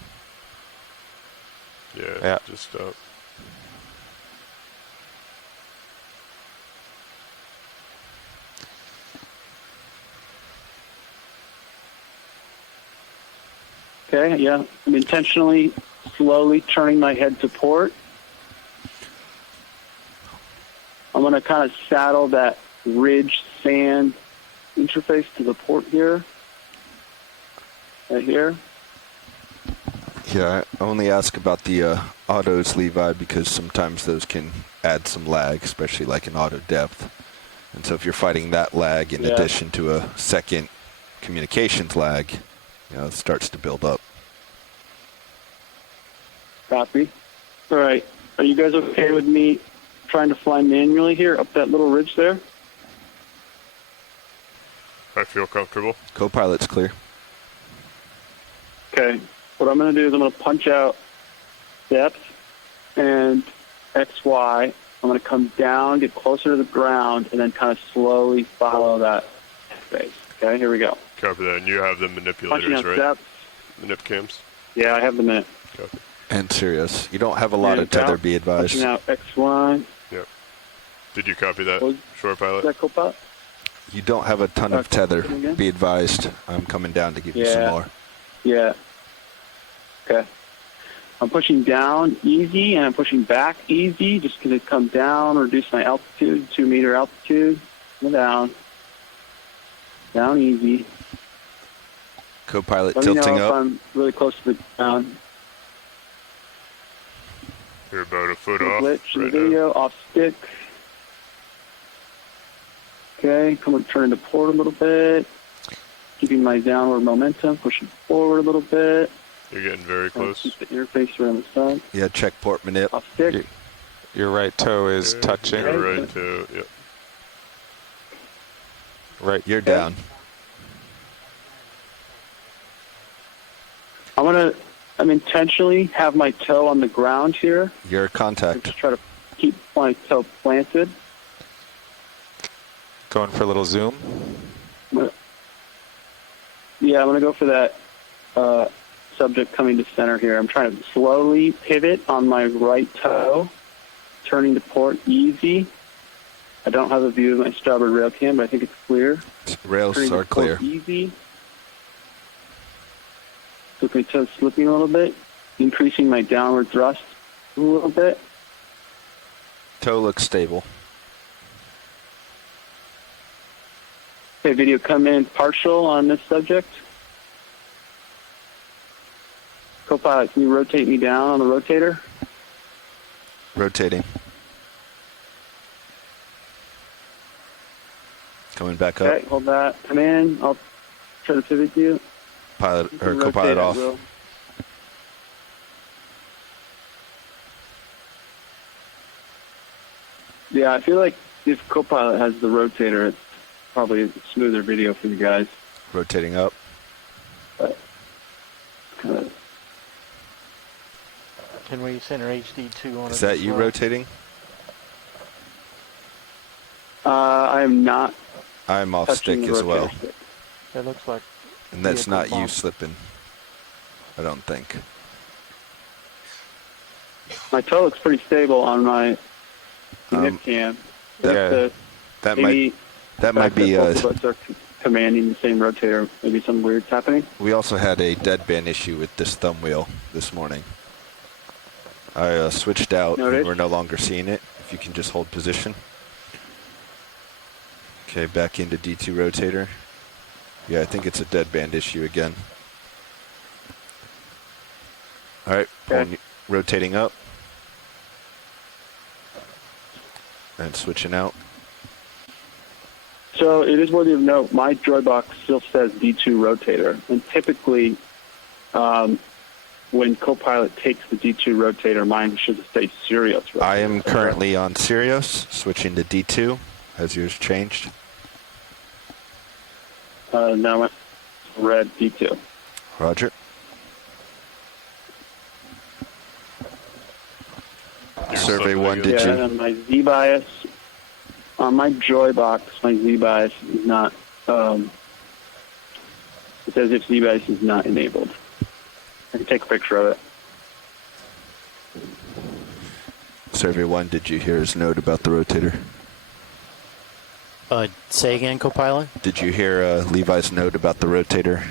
Yeah, just stop. Okay, yeah. I'm intentionally slowly turning my head to port. I'm going to kind of saddle that ridge sand interface to the port here. Right here. Yeah, I only ask about the autos, Levi, because sometimes those can add some lag, especially like in auto depth. And so if you're fighting that lag in addition to a second communications lag, you know, it starts to build up. Copy. All right. Are you guys okay with me trying to fly manually here up that little ridge there? I feel comfortable. Co-pilot's clear. Okay. What I'm going to do is I'm going to punch out depth and XY. I'm going to come down, get closer to the ground, and then kind of slowly follow that space. Okay, here we go. Copy that. And you have the Punching manipulators, out right? depth. Manip cams? Yeah, I have the minute. Copy. And serious. You don't have a lot And of tether, out. be advised. Punching out XY. Yep. Did you copy that, Was shore pilot? that co-pilot? You don't have a ton of Okay. tether, Again? be advised. I'm coming down to give you some Yeah. more. Yeah. Okay. I'm pushing down easy, and I'm pushing back easy, just because it come down, reduce my altitude, 2 meter altitude, and down. Down easy. Co-pilot Let me know tilting if up. I'm really close to the ground. You're about a foot off Glitch in the right now. video, off stick. Okay, turn into port a little bit. Keeping my downward momentum, pushing forward a little bit. You're getting very close. Keep the interface around the side. Yeah, check port manip. Off stick. Your right toe is touching. You're right to, yep. Right. You're down. I'm intentionally have my toe on the ground here. You're contact. Just try to keep my toe planted. Going for a little zoom. Yeah, I'm going to go for that subject coming to center here. I'm trying to slowly pivot on my right toe, turning to port easy. I don't have a view of my starboard rail cam, but I think it's clear. Rails Turning to are port clear. Easy. With my toe slipping a little bit, increasing my downward thrust a little bit. Toe looks stable. Okay, video come in partial on this subject. Co-pilot, can you rotate me down on the rotator? Rotating. Coming back up. Okay, hold that. Come in. I'll try to pivot you. Pilot You or can co-pilot rotate at off. will. Yeah, I feel like if co-pilot has the rotator, it's probably a smoother video for you guys. Rotating up. But kind of, Can we center HD2 on it? Is that as you well? rotating? I am not I'm off touching stick the as well. rotator stick. It looks like. And that's vehicle not you bump. slipping. I don't think. My toe looks pretty stable on my Um, cam. Yeah. That Maybe might be both of us are commanding the same rotator. Maybe something weird's happening. we also had a deadband issue with this thumb wheel this morning. I switched out and Noted. we're no longer seeing it. If you can just hold position. Okay, back into D2 rotator. Yeah, I think it's a deadband issue again. All right, Okay. rotating up. And switching out. So it is worthy of note, my droid box still says D2 rotator. And typically, when Copilot takes the D2 rotator, mine should say Sirius rotator. I am currently on Sirius, switching to D2. Has yours changed? Now it's red D2. Roger. Survey 1, did yeah, you? and my Z-bias, on my Joy box, my Z-bias is not, it says if Z-bias is not enabled. I can take a picture of it. Survey 1, did you hear his note about the rotator? Say again, Copilot? Did you hear Levi's note about the rotator?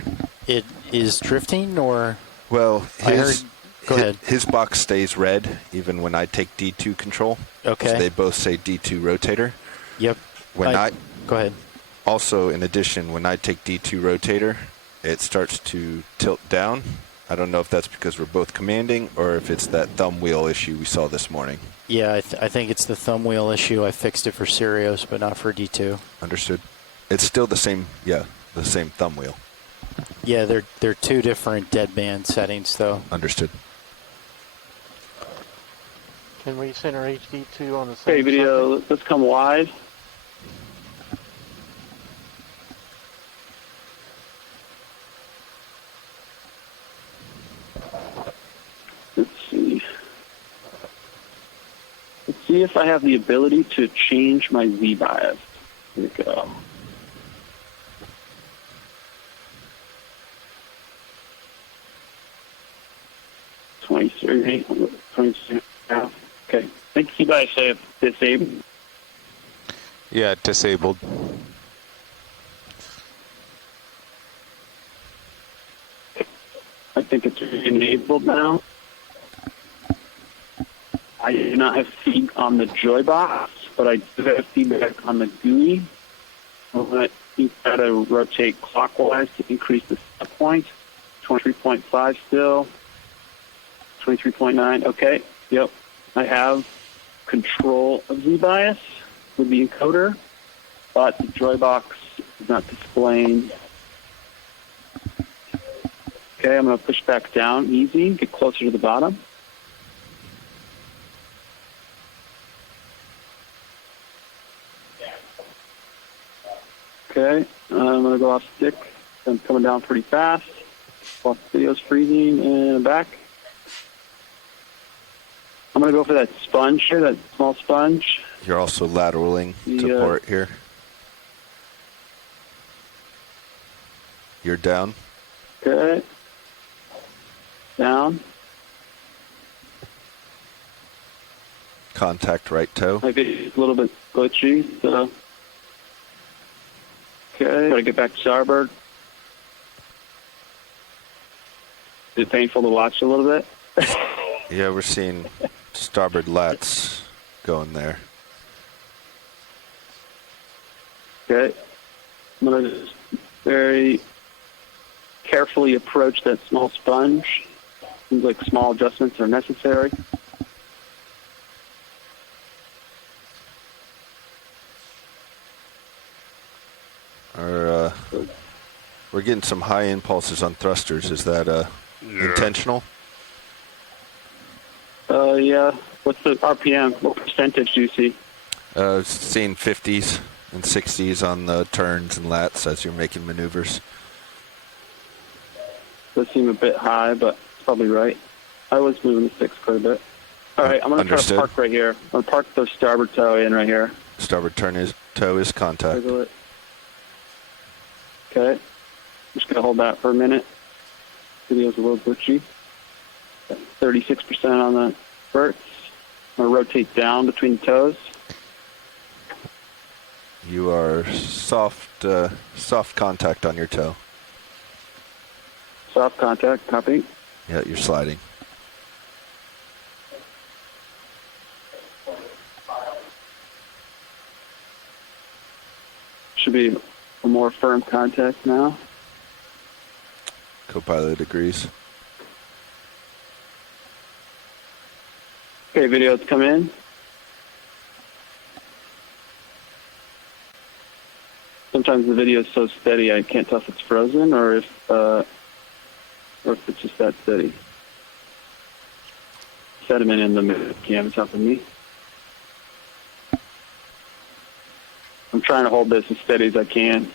It is drifting, or? Well, Go ahead. His box stays red even when I take D2 control. Okay. So they both say D2 rotator. Yep. Go ahead. Also, in addition, when I take D2 rotator, it starts to tilt down. I don't know if that's because we're both commanding or if it's that thumb wheel issue we saw this morning. Yeah, I think it's the thumb wheel issue. I fixed it for Sirius, but not for D2. Understood. It's still the same, the same thumb wheel. Yeah, they're two different deadband settings, though. Understood. Can we center HD2 on the same Okay, video, socket? let's come wide. Let's see. Let's see if I have the ability to change my Z-bias. Here we go. Yeah. Okay. I think Z-bias say disabled. Yeah, disabled. I think it's enabled now. I do not have feed on the Joy box, but I do have feedback on the GUI. I'm going to try to rotate clockwise to increase the set point. 23.5 still. 23.9. Okay. Yep. I have control of Z-bias with the encoder, but the Joy box is not displaying. Okay, I'm going to push back down easy, get closer to the bottom. Okay, I'm going to go off stick. I'm coming down pretty fast. While the video's freezing and back. I'm going to go for that sponge here, that small sponge. You're also lateraling to port here. You're down. Okay. Down. Contact right toe. Maybe a little bit glitchy. So. Okay. Got to get back to starboard. Is it painful to watch a little bit? Yeah, we're seeing starboard lats going there. Okay. I'm going to just very carefully approach that small sponge. Seems like small adjustments are necessary. We're getting some high impulses on thrusters. Is that intentional? Yeah. What's the RPM? What percentage do you see? Seeing 50s and 60s on the turns and lats as you're making maneuvers. Does seem a bit high, but it's probably right. I was moving the six quite a bit. All right, I'm going to try to park right here. I'm going to park the starboard toe in right here. Starboard toe is contact. Wiggle it. Okay. I'm just going to hold that for a minute. Video's a little glitchy. 36% on the verts. I'm going to rotate down between the toes. You are soft contact on your toe. Soft contact, copy. Yeah, you're sliding. Should be a more firm contact now. Copilot agrees. Okay, video's come in. Sometimes the video is so steady I can't tell if it's frozen or if it's just that steady. sediment in the minute cam. It's helping me. I'm trying to hold this as steady as I can.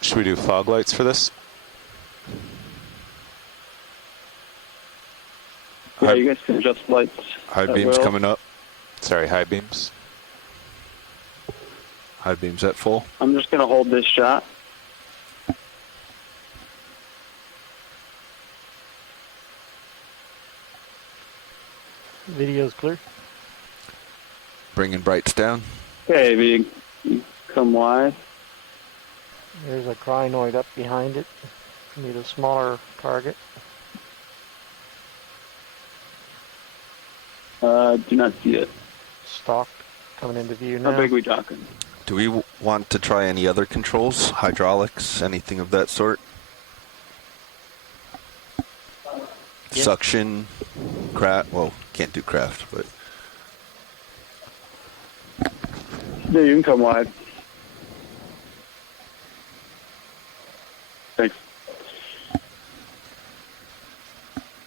Should we do fog lights for this? Yeah, you guys can adjust lights. High at beams will. coming up. Sorry, high beams. High beams at full. I'm just going to hold this shot. Video's clear. Bringing brights down. Okay, V, you come wide. There's a crinoid up behind it. Need a smaller target. Do not see it. Stalk coming into view now. How big are we talking? Do we want to try any other controls? Hydraulics, anything of that sort? Yeah. Suction, craft. Well, can't do craft, but Yeah, you can come wide. Thanks.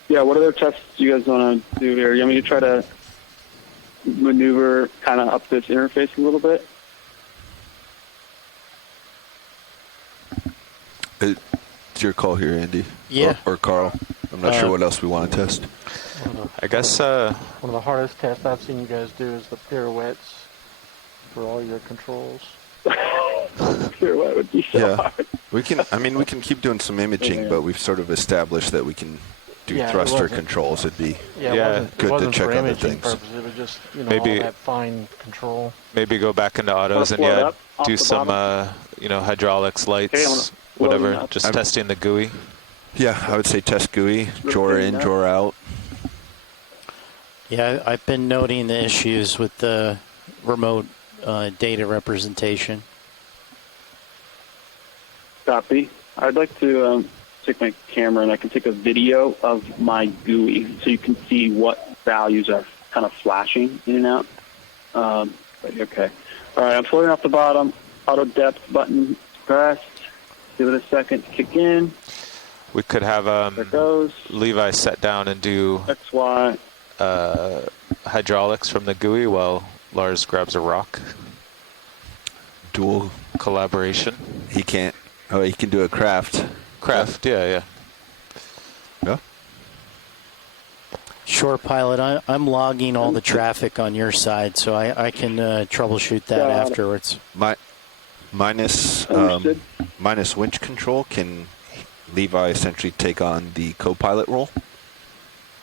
Yeah, what other tests do you guys want to do here? You want me to try to maneuver kind of up this interface a little bit? it's your call here, Andy. Yeah. Or Carl. I'm not sure what else we want to test. I guess One of the hardest tests I've seen you guys do is the pirouettes for all your controls. Pirouette would be so Yeah. hard. We can keep doing some imaging, Yeah. but we've sort of established that we can do Yeah, it thruster wasn't- controls. It'd be Yeah, Yeah, it good to wasn't check for other imaging things. purposes. It was just, Maybe- all that fine control. maybe go back into autos and float yeah, up off do the some bottom? hydraulics, lights, Okay, I'm gonna float whatever. up. Just testing the GUI. Yeah, I would say test GUI, drawer in, enough. drawer out. Yeah, I've been noting the issues with the remote data representation. Copy. I'd like to take my camera and I can take a video of my GUI so you can see what values are kind of flashing in and out. Okay. All right, I'm floating off the bottom. Auto depth button pressed. Give it a second to kick in. We could have There it goes. Levi set down and do XY. hydraulics from the GUI while Lars grabs a rock. Dual. Collaboration. He can't. Oh, he can do a craft. Craft, yeah. Yeah. Sure, pilot. I'm logging all the traffic on your side, so I can troubleshoot that Got it. afterwards. Minus Understood. minus winch control, can Levi essentially take on the co-pilot role?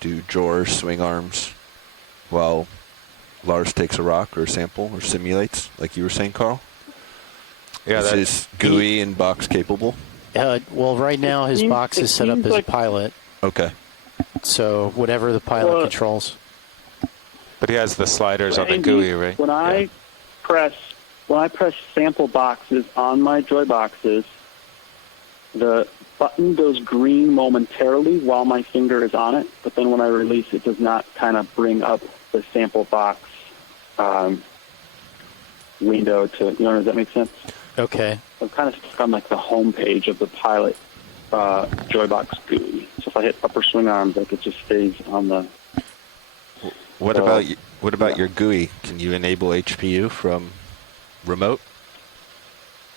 Do drawers, swing arms, while Lars takes a rock or a sample or simulates, like you were saying, Carl? Yeah, This is GUI and box capable. Well, right now his box is set up seems as like- a pilot, Okay. so whatever the pilot Well, controls. but he has the sliders on the Andy, GUI, right? When I press sample boxes on my Joy boxes, the button goes green momentarily while my finger is on it, but then when I release it does not kind of bring up the sample box window to, does that make sense? Okay. I'm kind of stuck on like the home page of the pilot Joybox GUI. So if I hit upper swing arms, like it just stays on the. What So, about yeah. your GUI? Can you enable HPU from remote?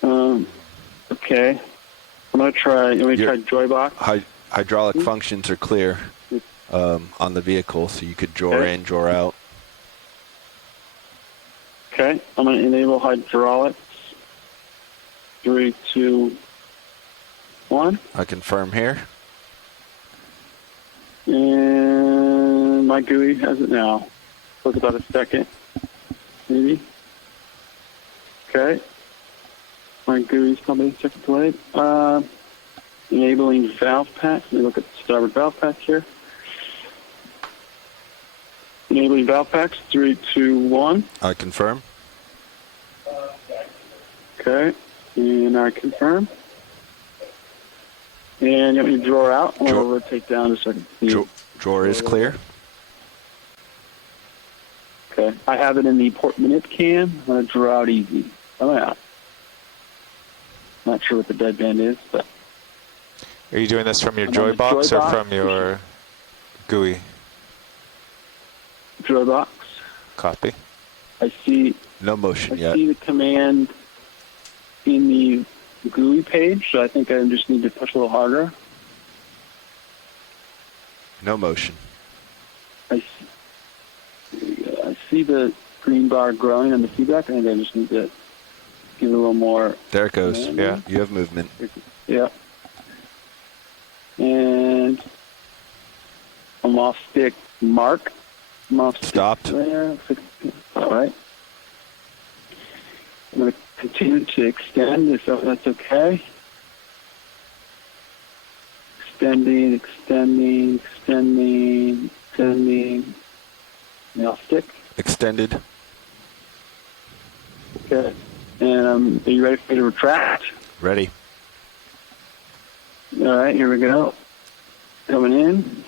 Okay. I'm gonna try. You want me to try Joybox? Hydraulic functions are clear on the vehicle, so you could drawer Okay. in, drawer out. Okay. I'm gonna enable hydraulics. 3, 2, 1. I confirm here. And my GUI has it now. Took about a second, maybe. Okay. My GUI is probably a second delayed. Enabling valve packs. Let me look at the starboard valve pack here. Enabling valve packs. 3, 2, 1. I confirm. Okay. And I confirm. And you want me to draw out? I'm going to rotate down just so I can see. Drawer is clear. Okay. I have it in the port minute cam. I'm going to draw out easy. Oh, yeah. Not sure what the deadband is, but Are you doing this from your I'm on joy the box joy or box, from your GUI? Joy box. Copy. I see. No motion I yet. see the command in the GUI page, so I think I just need to push a little harder. No motion. I see the green bar growing on the feedback. I think I just need to give it a little more. There it goes. Yeah. You have movement. Yeah. And I'm off stick mark. I'm off stick Stopped. there. All right. I'm going to continue to extend if that's okay. Extending, extending, extending, extending. Now stick. Extended. Okay. And are you ready for me to retract? Ready. All right, here we go. Coming in.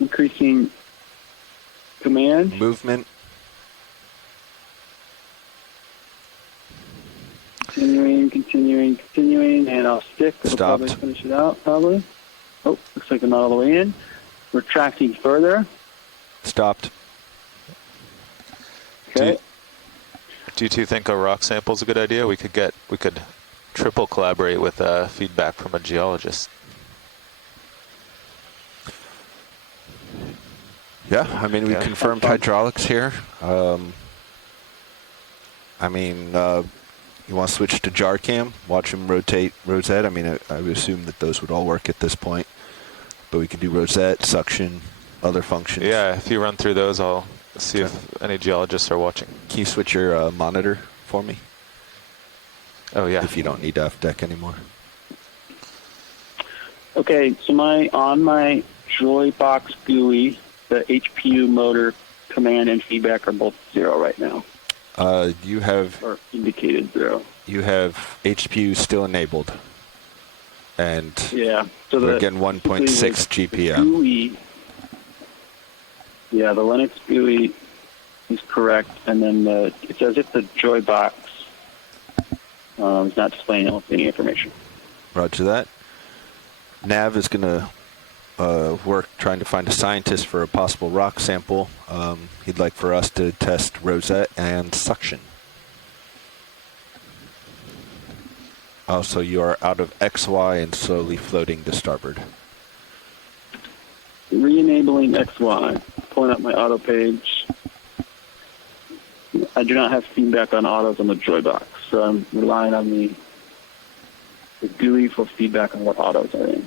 Increasing command. Movement. Continuing, continuing, continuing, and I'll stick. It'll Stopped. probably finish it out, probably. Oh, looks like I'm not all the way in. Retracting further. Stopped. Okay. Do you two think a rock sample is a good idea? We could triple collaborate with feedback from a geologist. Yeah, I mean, we Yeah. confirmed hydraulics here. I mean, you want to switch to jar cam, watch him rotate rosette. I mean, I would assume that those would all work at this point. But we could do rosette, suction, other functions. Yeah, if you run through those, I'll see if any geologists are watching. Can you switch your monitor for me? Oh, yeah. If you don't need off deck anymore. Okay, so on my Joybox GUI, the HPU motor command and feedback are both 0 right now, You have or indicated 0. you have HPU still enabled, and Yeah. So we're getting 1.6 GPM. GUI, yeah, the Linux GUI is correct, and then it's as if the Joybox is not displaying any information. Roger that. Nav is going to work trying to find a scientist for a possible rock sample. He'd like for us to test rosette and suction. Also, you are out of XY and slowly floating to starboard. Re-enabling XY, pulling up my auto page. I do not have feedback on autos on the Joybox, so I'm relying on the GUI for feedback on what autos are in.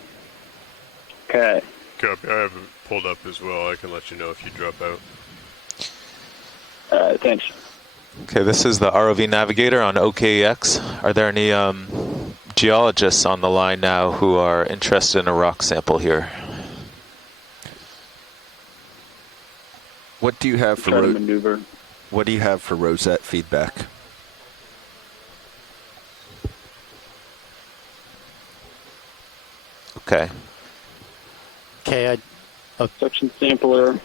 Okay. Copy. I have it pulled up as well. I can let you know if you drop out. Thanks. Okay, this is the ROV Navigator on OKEX. Are there any geologists on the line now who are interested in a rock sample here? What do you have for Try to maneuver. What do you have for rosette feedback? Okay. Okay, Suction sampler.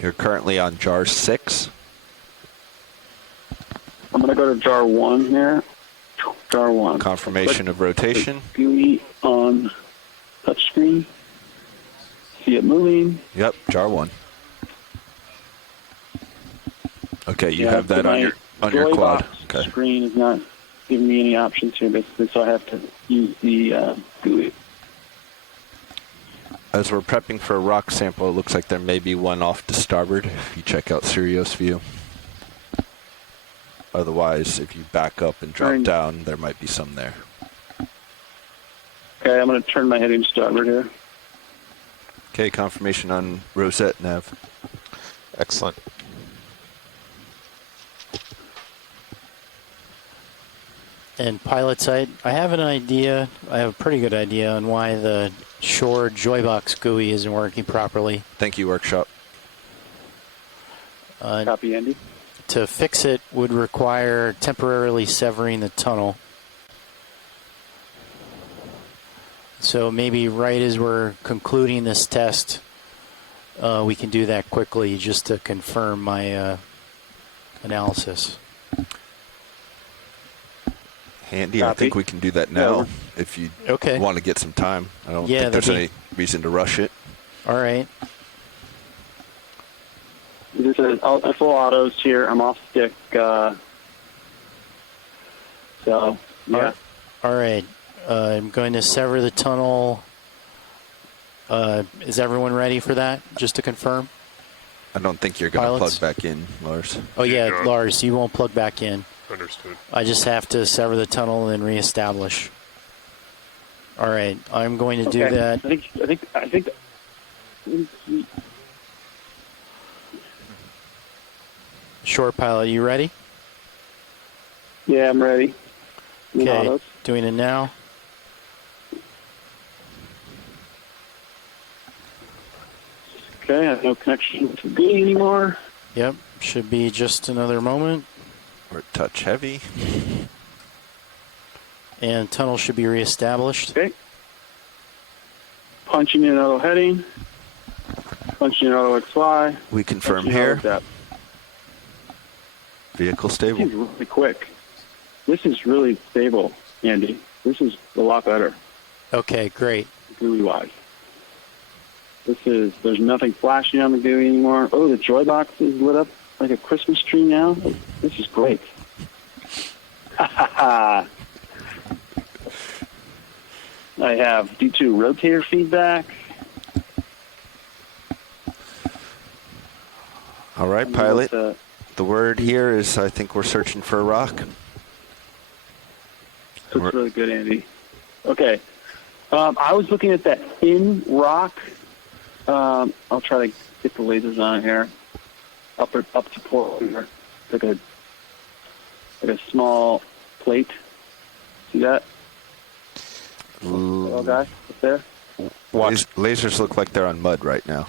You're currently on jar 6. I'm going to go to jar 1 here. Jar 1. Confirmation of rotation. GUI on touchscreen. See it moving. Yep, jar 1. Okay, you Yeah, have that so on your my quad. Joybox Okay. screen is not giving me any options here, basically, so I have to use the GUI. As we're prepping for a rock sample, it looks like there may be one off to starboard if you check out Sirius view. Otherwise, if you back up and drop down, there might be some there. Okay, I'm going to turn my heading to starboard here. Okay, confirmation on rosette nav. Excellent. and pilots, I have an idea. I have a pretty good idea on why the shore Joybox GUI isn't working properly. Thank you, workshop. Copy, Andy. To fix it would require temporarily severing the tunnel. So maybe right as we're concluding this test, we can do that quickly just to confirm my analysis. Handy. I think we can do that now if you want to get some time. I don't think there's any reason to rush it. All right. This is full autos here. I'm off stick. So, yeah. All right. I'm going to sever the tunnel. Is everyone ready for that, just to confirm? I don't think you're going to plug back in, Lars. Oh, yeah, Lars, you won't plug back in. Understood. I just have to sever the tunnel and reestablish. All right, I'm going to do that. I think. Short pilot, you ready? Yeah, I'm ready. Okay, doing it now. Okay, I have no connection to B anymore. Yep, should be just another moment. Or touch heavy. And tunnel should be reestablished. Okay. Punching in auto heading. Punching in auto XY. We confirm here. Vehicle stable. This is really quick. This is really stable, Andy. This is a lot better. Okay, great. GUI-wise. There's nothing flashing on the GUI anymore. Oh, the joy box is lit up like a Christmas tree now. This is great. I have D2 rotator feedback. All right, pilot. The word here is I think we're searching for a rock. That's really good, Andy. Okay. I was looking at that thin rock. I'll try to get the lasers on it here. Up to port here. Like a small plate. See that? Little guy up there? Lasers look like they're on mud right now.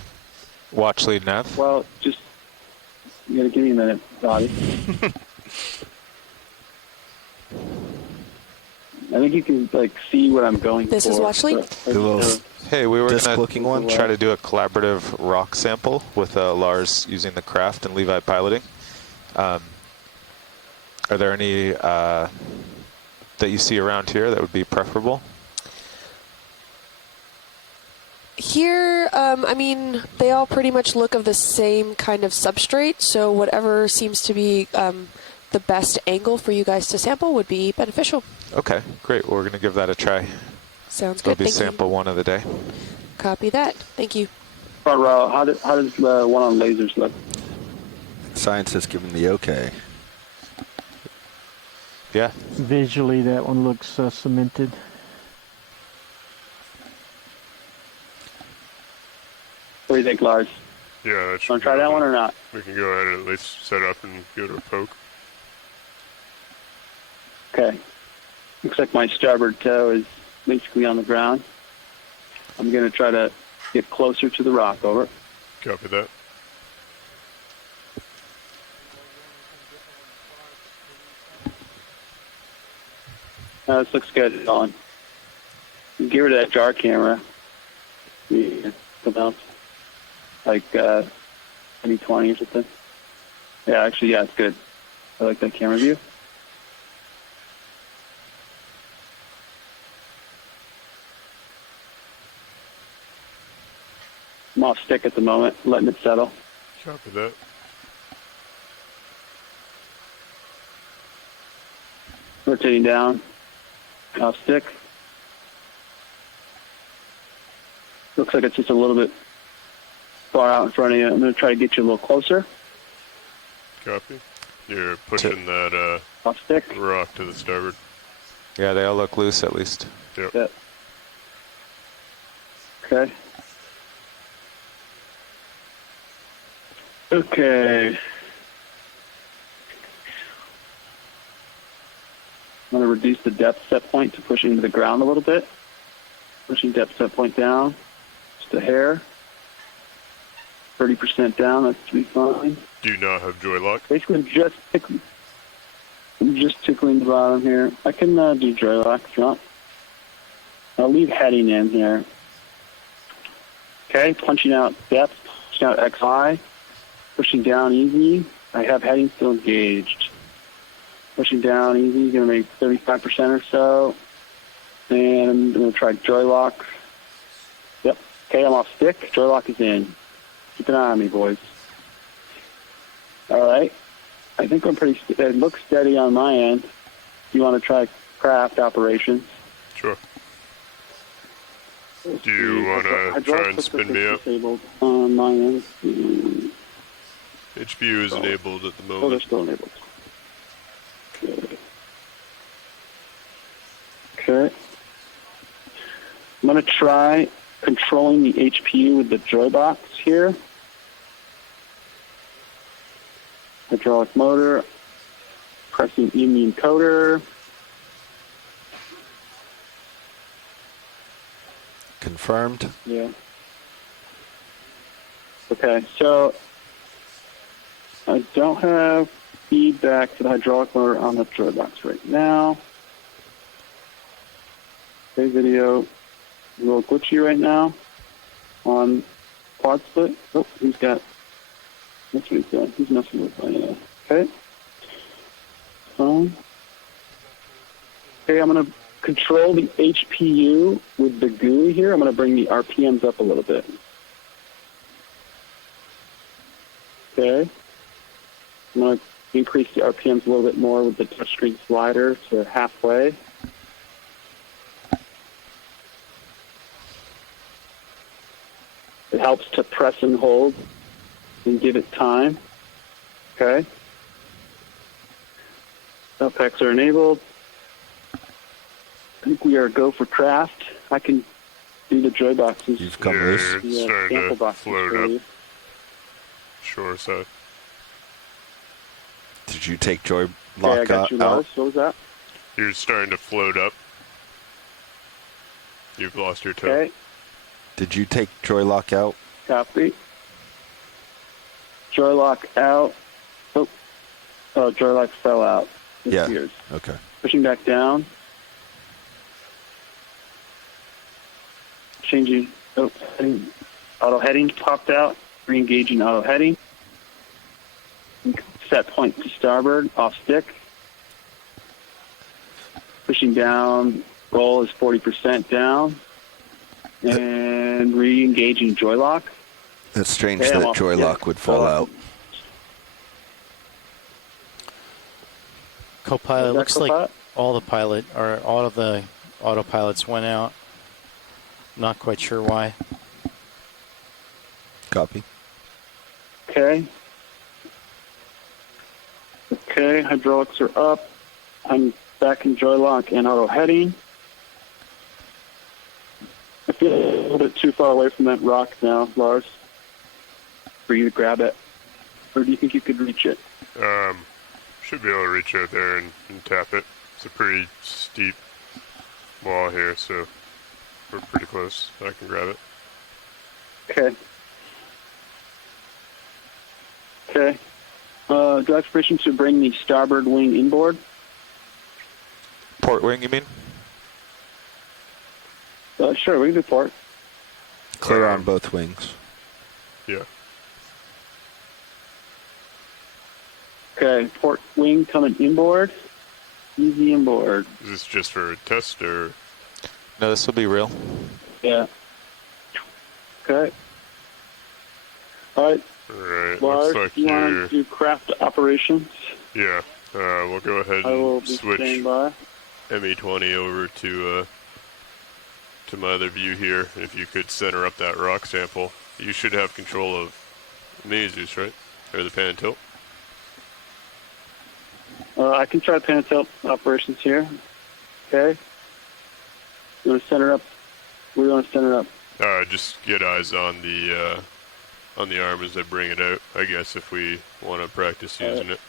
Watch lead nav. Well, just you gotta give me a minute, Bobby. I think you can see what I'm going This for. is watch lead. Hey, we were disc-looking going to try to do a collaborative rock sample with Lars using the craft and Levi piloting. Are there any that you see around here that would be preferable? Here, I mean, they all pretty much look of the same kind of substrate, so whatever seems to be the best angle for you guys to sample would be beneficial. Okay, great. Well, we're going to give that a try. Sounds It'll good. be Thank sample you. 1 of the day. Copy that. Thank you. Front row, how does the one on lasers look? Science has given the okay. Yeah. Visually, that one looks cemented. What do you think, Lars? Yeah, that should Want to try that one or not? We can go ahead and at least set up and go to a poke. Okay. Looks like my starboard toe is basically on the ground. I'm going to try to get closer to the rock. Over. Copy that. This looks good, Colin. Get rid of that jar camera. Yeah, something else. Like 2020 or something. Yeah, actually, yeah, it's good. I like that camera view. I'm off stick at the moment, letting it settle. Copy that. Rotating down. Off stick. Looks like it's just a little bit far out in front of you. I'm going to try to get you a little closer. Copy. You're pushing that off stick rock to the starboard. Yeah, they all look loose at least. Yep. Yeah. Okay. Okay. I'm going to reduce the depth set point to push into the ground a little bit. Pushing depth set point down just a hair. 30% down, that should be fine. Do you not have joy lock? Basically, I'm just tickling the bottom here. I can do joy lock if you want. I'll leave heading in here. Okay, punching out depth. Pushing out XI. Pushing down easy. I have heading still engaged. Pushing down easy, gonna make 35% or so. And I'm gonna try joy lock. Yep. Okay, I'm off stick. Joy lock is in. Keep an eye on me, boys. All right. I think I'm pretty. It looks steady on my end. You want to try craft operations? Sure. Do you want to try and spin me up? Disabled on my end. HPU is enabled at the Oh, they're moment. still enabled. Okay. I'm going to try controlling the HPU with the joy box here. Hydraulic motor. Pressing in the encoder. Confirmed. Yeah. Okay, so I don't have feedback to the hydraulic motor on the joy box right now. Okay, video a little glitchy right now on quad split. Oh, that's what he's doing. He's messing with my, okay. Okay, I'm going to control the HPU with the GUI here. I'm going to bring the RPMs up a little bit. Okay. I'm going to increase the RPMs a little bit more with the touchscreen slider to halfway. It helps to press and hold and give it time. Okay. LPEX are enabled. I think we are go for craft. I can do the joy boxes. You've come Yeah, loose. it's starting sample to boxes float for up. you. Shore side. Did you take joy Okay, I lock got you, out? Lars. What was that? You're starting to float up. You've lost your toe. Okay, Did you take joy lock out? copy. Joy lock out. Oh, joy lock fell out. Yeah. Disappears. Okay. Pushing back down. Changing. Oh, auto heading popped out. Re-engaging auto heading. Set point to starboard. Off stick. Pushing down. Roll is 40% down. And re-engaging joy lock. That's strange Okay, I'm that off joy stick. lock would fall out. Copilot, Is that looks like Copilot? all of the autopilots went out. Not quite sure why. Copy. Okay. Okay, hydraulics are up. I'm back in joy lock and auto heading. I feel a little bit too far away from that rock now, Lars, for you to grab it. Or do you think you could reach it? Should be able to reach out there and tap it. It's a pretty steep wall here, so we're pretty close. I can grab it. Okay. Okay. Drive permission to bring the starboard wing inboard. Port wing, you mean? Sure, we can do port. Clear on both wings. Yeah. Okay, port wing coming inboard. Easy inboard. Is this just for a test or? No, this will be real. Yeah. Okay. All right, Alright, Lars, looks like you want you're... to do craft operations? Yeah, we'll go ahead I will and be switch standing by. ME20 over to my other view here. If you could center up that rock sample. You should have control of Mesus, right? Or the pan and tilt. I can try pan and tilt operations here. Okay. You want to center up? Where do you want to center up? Just get eyes on the arm as I bring it out, I guess, if we want to practice using it.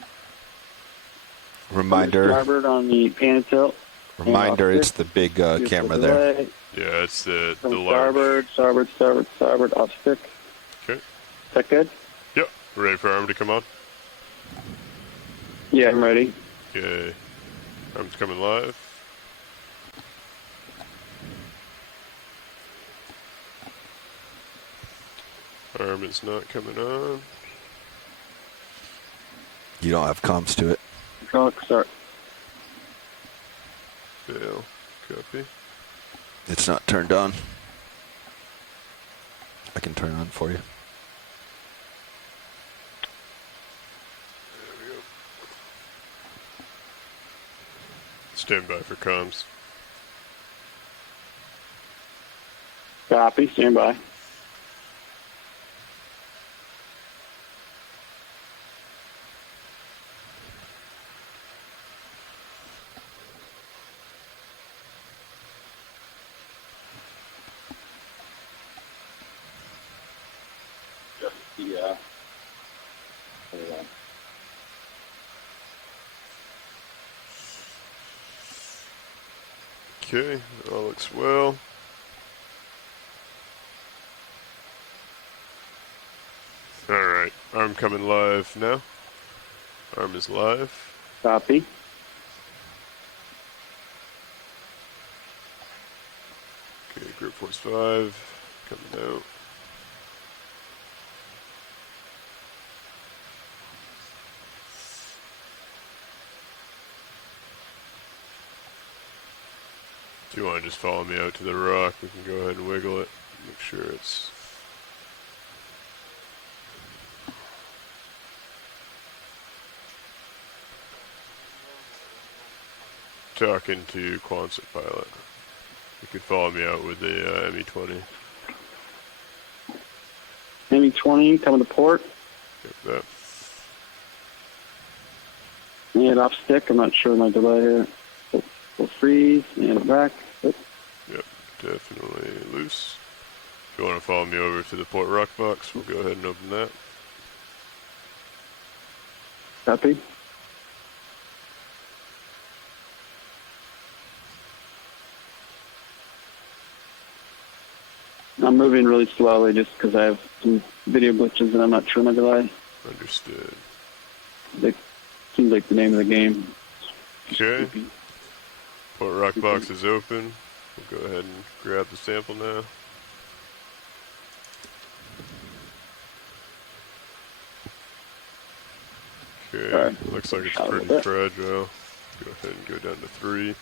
Reminder. Starboard on the pan and tilt. Reminder, it's the big camera there. Yeah, it's the From large. starboard, off stick. Okay. Is that good? Yep. Ready for arm to come on? Yeah, I'm ready. Okay. Arm's coming live. Arm is not coming on. You don't have comms to it. Clock start. Fail. Copy. It's not turned on. I can turn it on for you. There we go. Stand by for comms. Copy. Stand by. Yeah. Okay, all looks well. Alright, arm coming live now. Arm is live. Copy. Okay, group force 5 coming out. If you want to just follow me out to the rock, we can go ahead and wiggle it. Make sure it's talking to Quonset pilot. You could follow me out with the ME-20. ME-20 coming to port. Get that. And off stick. I'm not sure my delay here. We'll freeze and it back. Oop. Yep, definitely loose. If you want to follow me over to the port rock box, we'll go ahead and open that. Copy. I'm moving really slowly just because I have some video glitches and I'm not sure my delay. Understood. It seems like the name of the game. Okay. Port rock box is open. We'll go ahead and grab the sample now. Okay, Alright. looks like it's Out a pretty little bit. fragile. Go ahead and go down to 3.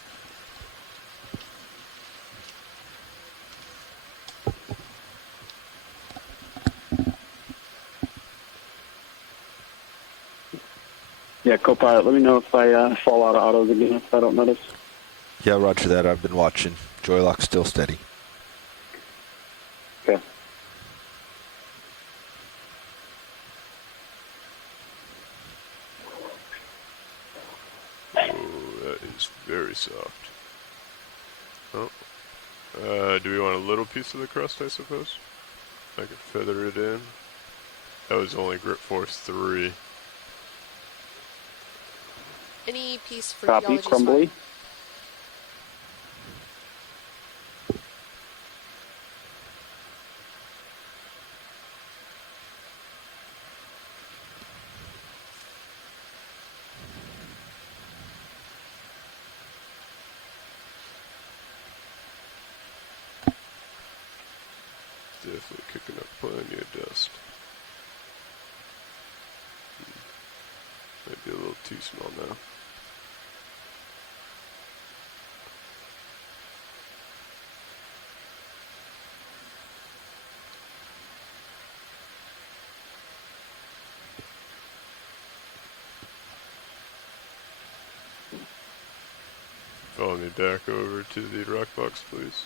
Yeah, co-pilot, let me know if I fall out of autos again if I don't notice. Yeah, roger that. I've been watching. Joylock's still steady. Okay. Oh, that is very soft. Oh. Do we want a little piece of the crust, I suppose? I could feather it in. That was only grip force 3. Any piece for Copy, geology is crumbly. fine. Definitely kicking up plenty of dust. Might be a little too small now. Follow me back over to the rock box, please.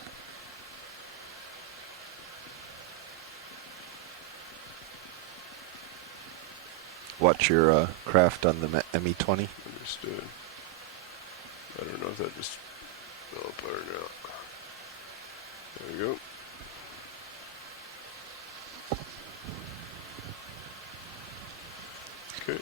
Watch your craft on the ME-20. Understood. I don't know if that just fell apart or not. There we go. Okay.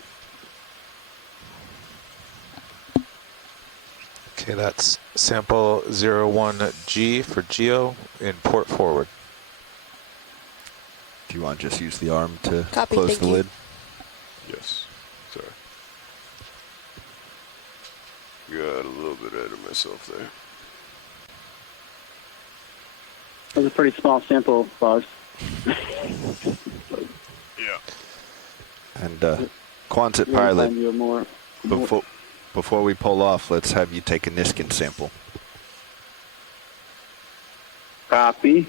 Okay, that's sample 01G for Geo in port forward. Do you want to just use the arm to Copy, close thank the you. lid? Yes. Sorry. Got a little bit ahead of myself there. That was a pretty small sample, boss. And Quonset You're pilot, gonna find you a more before we pull off, let's have you take a Niskin sample. copy.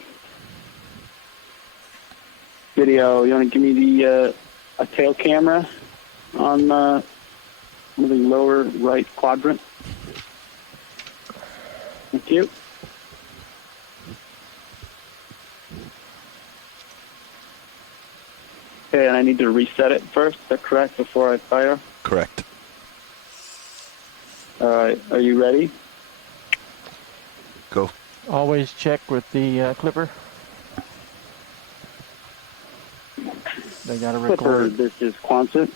Video, you want to give me the a tail camera on the lower right quadrant? Thank you. Okay, and I need to reset it first, is that correct, before I fire? Correct. All right, are you ready? Go. Always check with the clipper. They got to Clipper, record. this is Quonset.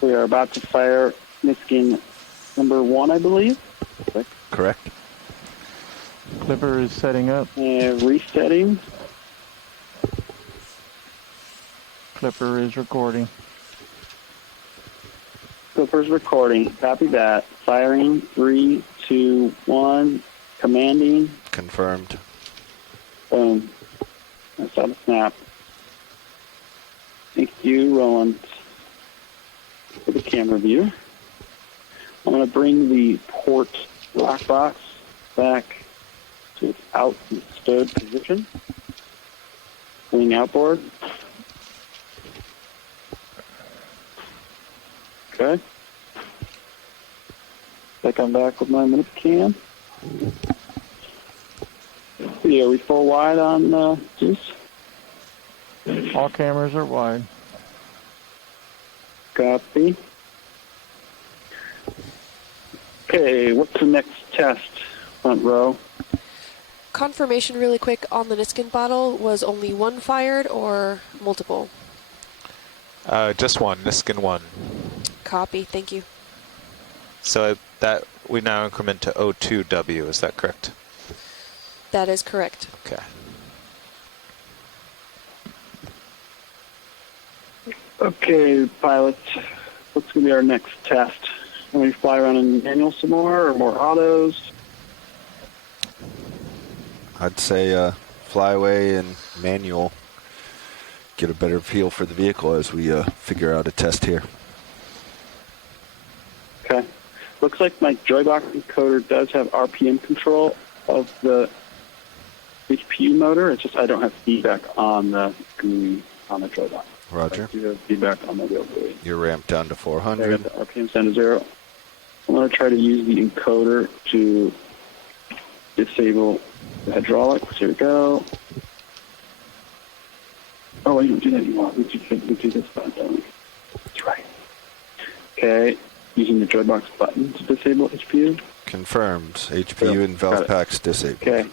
We are about to fire Niskin number 1, I believe. Correct. Clipper is setting up. And resetting. Clipper is recording. Clipper's recording. Copy that. Firing. 3, 2, 1. Commanding. Confirmed. Boom. I saw the snap. Thank you, Roland, for the camera view. I'm going to bring the port lock box back to its out and stowed position. Wing outboard. Okay. Like I'm back with my minute cam. Yeah, are we full wide on Zeus? All cameras are wide. Copy. Okay, what's the next test, front row? Confirmation really quick on the Niskin bottle, was only one fired or multiple? Just one, Niskin 1. Copy, thank you. So that we now increment to O2W, is that correct? That is correct. Okay. Okay, pilots, what's going to be our next test? Can we fly around in manual some more or more autos? I'd say flyaway and manual. Get a better feel for the vehicle as we figure out a test here. Okay. Looks like my Joybox encoder does have RPM control of the HPU motor. It's just I don't have feedback on the GUI on the Joybox. Roger. I do have feedback on the real GUI. You're ramped down to There, 400. the RPM's down to 0. I'm going to try to use the encoder to disable the hydraulics. Here we go. Oh, we don't do that anymore. We do this button, don't we? That's right. Okay. Using the Joybox button to disable HPU. Confirmed. HPU and valve packs disabled. Okay.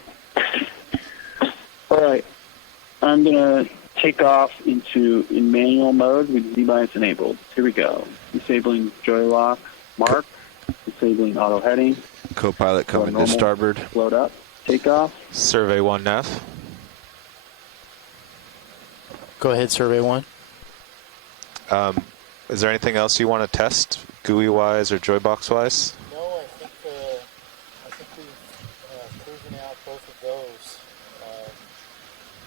All right. I'm going to take off in manual mode with Z-bias enabled. Here we go. Disabling joy lock mark. Disabling auto heading. Co-pilot coming to starboard. Load up. Take off. Survey 1 nav. Go ahead, Survey 1. Is there anything else you want to test, GUI-wise or Joybox-wise? No, I think we've proven out both of those.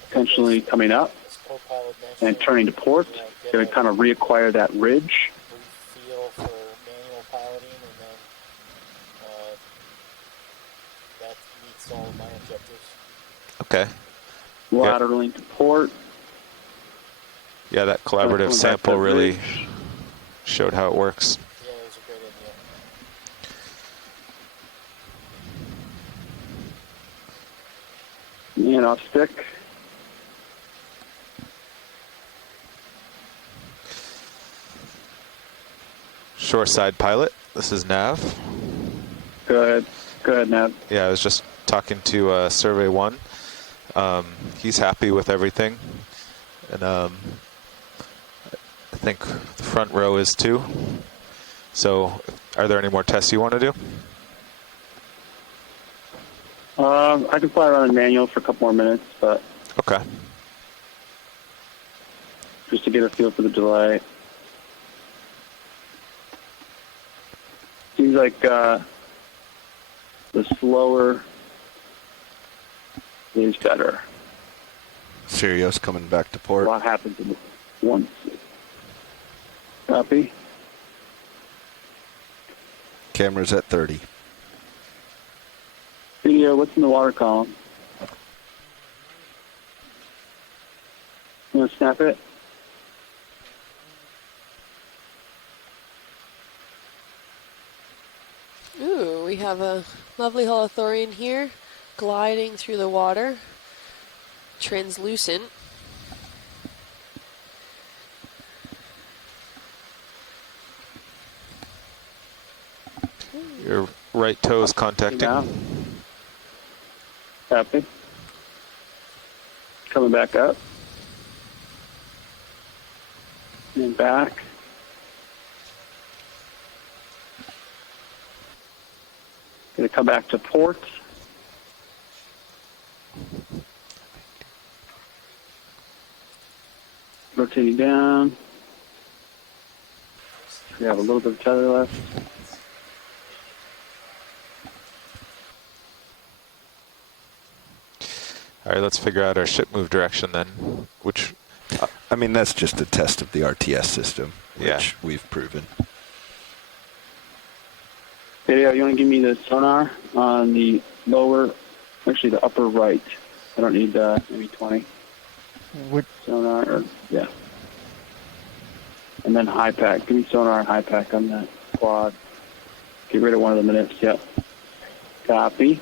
Potentially coming up As co-pilot mentioned, and turning to port. Going to kind of reacquire that ridge. brief feel for manual piloting, and then that meets all of my objectives. Okay. Lateraling to port. Yeah, that collaborative Coming back sample to really ridge. showed how it works. Yeah, it was a great idea. And off stick. Shoreside pilot, this is Nav. Good. Good, Nav. Yeah, I was just talking to Survey 1. He's happy with everything. And I think the front row is too. So are there any more tests you want to do? I can fly around in manual for a couple more minutes, but Okay. just to get a feel for the delay. Seems like the slower is better. Sirius coming back to A port. lot happens in the 1. Copy. Camera's at 30. Video, what's in the water column? You want to snap it? Ooh, we have a lovely holothurian here, gliding through the water, translucent. Your right toe is contacting. Down. Copy. Coming back up. And back. Gonna come back to port. Rotating down. We have a little bit of tether left. All right, let's figure out our ship move direction then, which... I mean, that's just a test of the RTS system, which Yeah. we've proven. Video, you want to give me the sonar on the lower, actually the upper right. I don't need maybe 20 Which, sonar, or, yeah. And then high pack. Give me sonar and high pack on that quad. Get rid of one of the minutes, yep. Copy.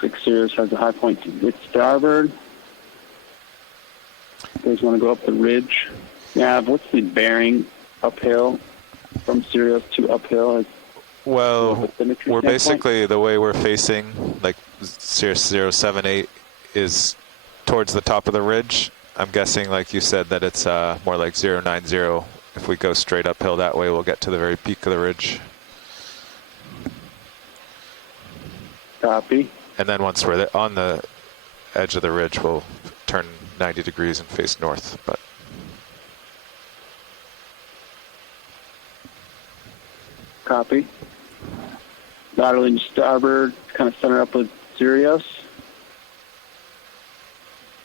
6 Sirius has a high point to its starboard. You guys want to go up the ridge? Yeah, what's the bearing uphill from Sirius to uphill? Well, we're basically, the way we're facing, like Sirius 078 is towards the top of the ridge. I'm guessing, like you said, that it's more like 090. If we go straight uphill that way, we'll get to the very peak of the ridge. Copy. And then once we're on the edge of the ridge, we'll turn 90 degrees and face north. But Copy. Laterally to starboard, kind of center up with Sirius.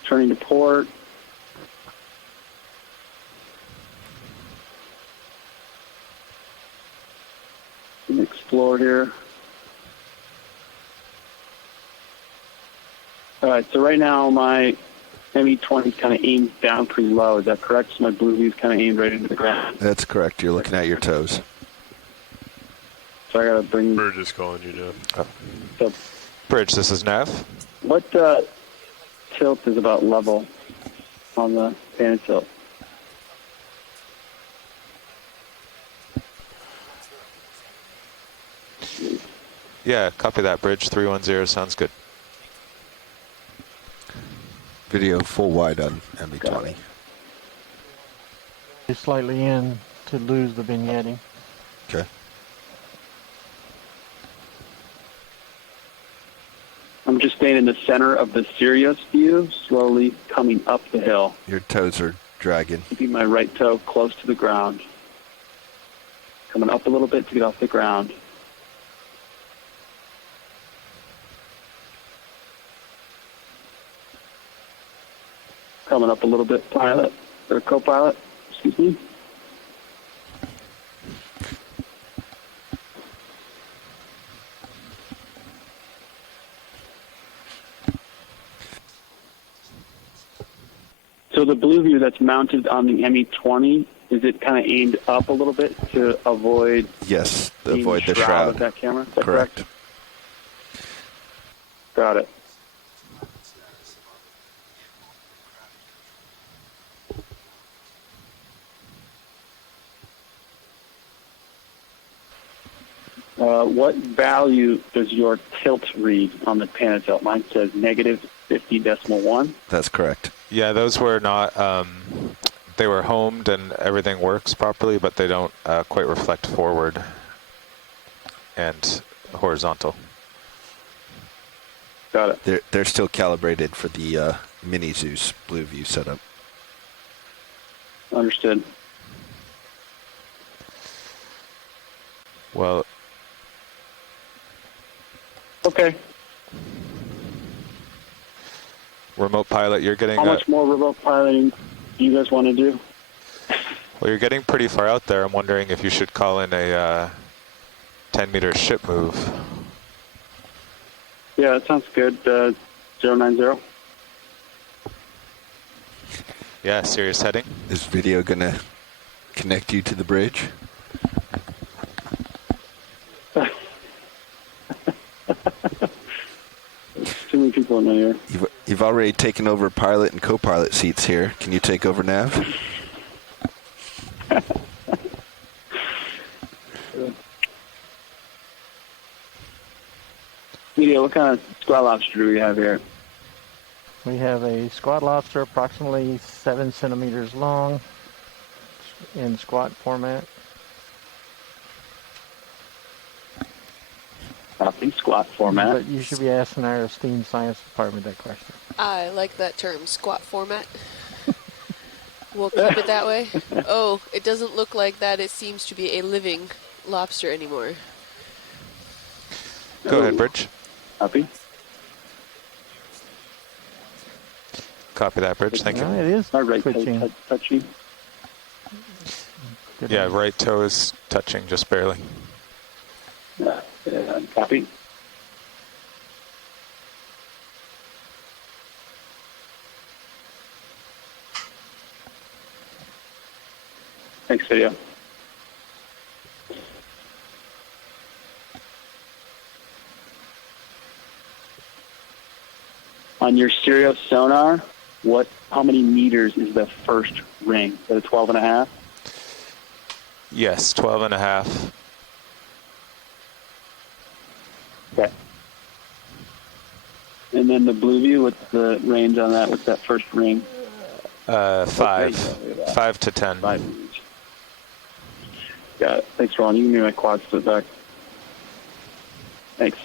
Turning to port. Explore here. All right, so right now my ME-20 is kind of aimed down pretty low. Is that correct? So my blue view is kind of aimed right into the ground. That's correct. You're looking at your toes. So I got to bring... Bird is calling you now. oh. So Bridge, this is Nav. what tilt is about level on the pan tilt? Yeah, copy that, Bridge. 310 sounds good. Video full wide on ME-20. is slightly in to lose the vignetting. Okay. I'm just staying in the center of the Sirius view, slowly coming up the hill. Your toes are dragging. Keeping my right toe close to the ground. Coming up a little bit to get off the ground. Coming up a little bit, pilot, or co-pilot, excuse me. So the blue view that's mounted on the ME-20, is it kind of aimed up a little bit to avoid Yes, being avoid the shroud shroud. of that camera? Is that Correct. Got it. What value does your tilt read on the Panatilt? Mine says negative 50.1. That's correct. Yeah, those were not, they were homed and everything works properly, but they don't quite reflect forward and horizontal. Got it. They're still calibrated for the Mini Zeus Blue View setup. Understood. Well, okay. remote pilot, you're getting... How much more remote piloting do you guys want to do? Well, you're getting pretty far out there. I'm wondering if you should call in a 10-meter ship move. Yeah, that sounds good. 090. Yeah, serious heading. Is video gonna connect you to the bridge? Too many people in here. You've already taken over pilot and co-pilot seats here. Can you take over nav? Media, what kind of squat lobster do we have here? We have a squat lobster approximately 7 centimeters long in squat format. Copy, squat format. But you should be asking our esteemed science department that question. I like that term, squat format. We'll keep it that way. Oh, it doesn't look like that. It seems to be a living lobster anymore. Go ahead, Bridge. Copy. Copy that, Bridge. Thank you. No, it is My right twitching. toe touching. Good Yeah, one. right toe is touching just barely. Copy. Thanks, video. On your stereo sonar, how many meters is the first ring? Is that a 12 and a half? Yes, 12 and a half. Okay. And then the blue view, what's the range on that? What's that first ring? 5. 5 to 10. 5 meters. Got it. Thanks, Ron. You can give me my quad split back. Thanks.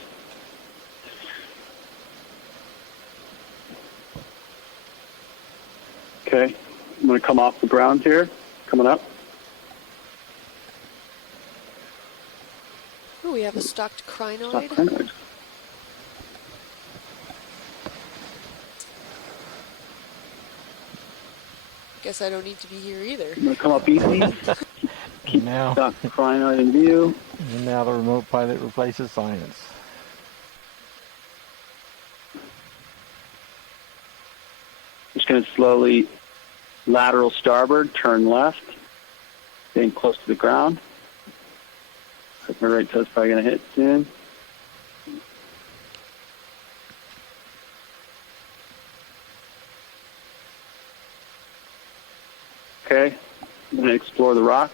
Okay. I'm going to come off the ground here. Coming up. Oh, we have a stocked crinoid. Stop crinoid. Guess I don't need to be here either. I'm going to come up easy. Keep Now. stock crinoid in view. And now the remote pilot replaces science. Just going to slowly lateral starboard, turn left, getting close to the ground. My right toe's probably going to hit soon. Okay, I'm going to explore the rocks.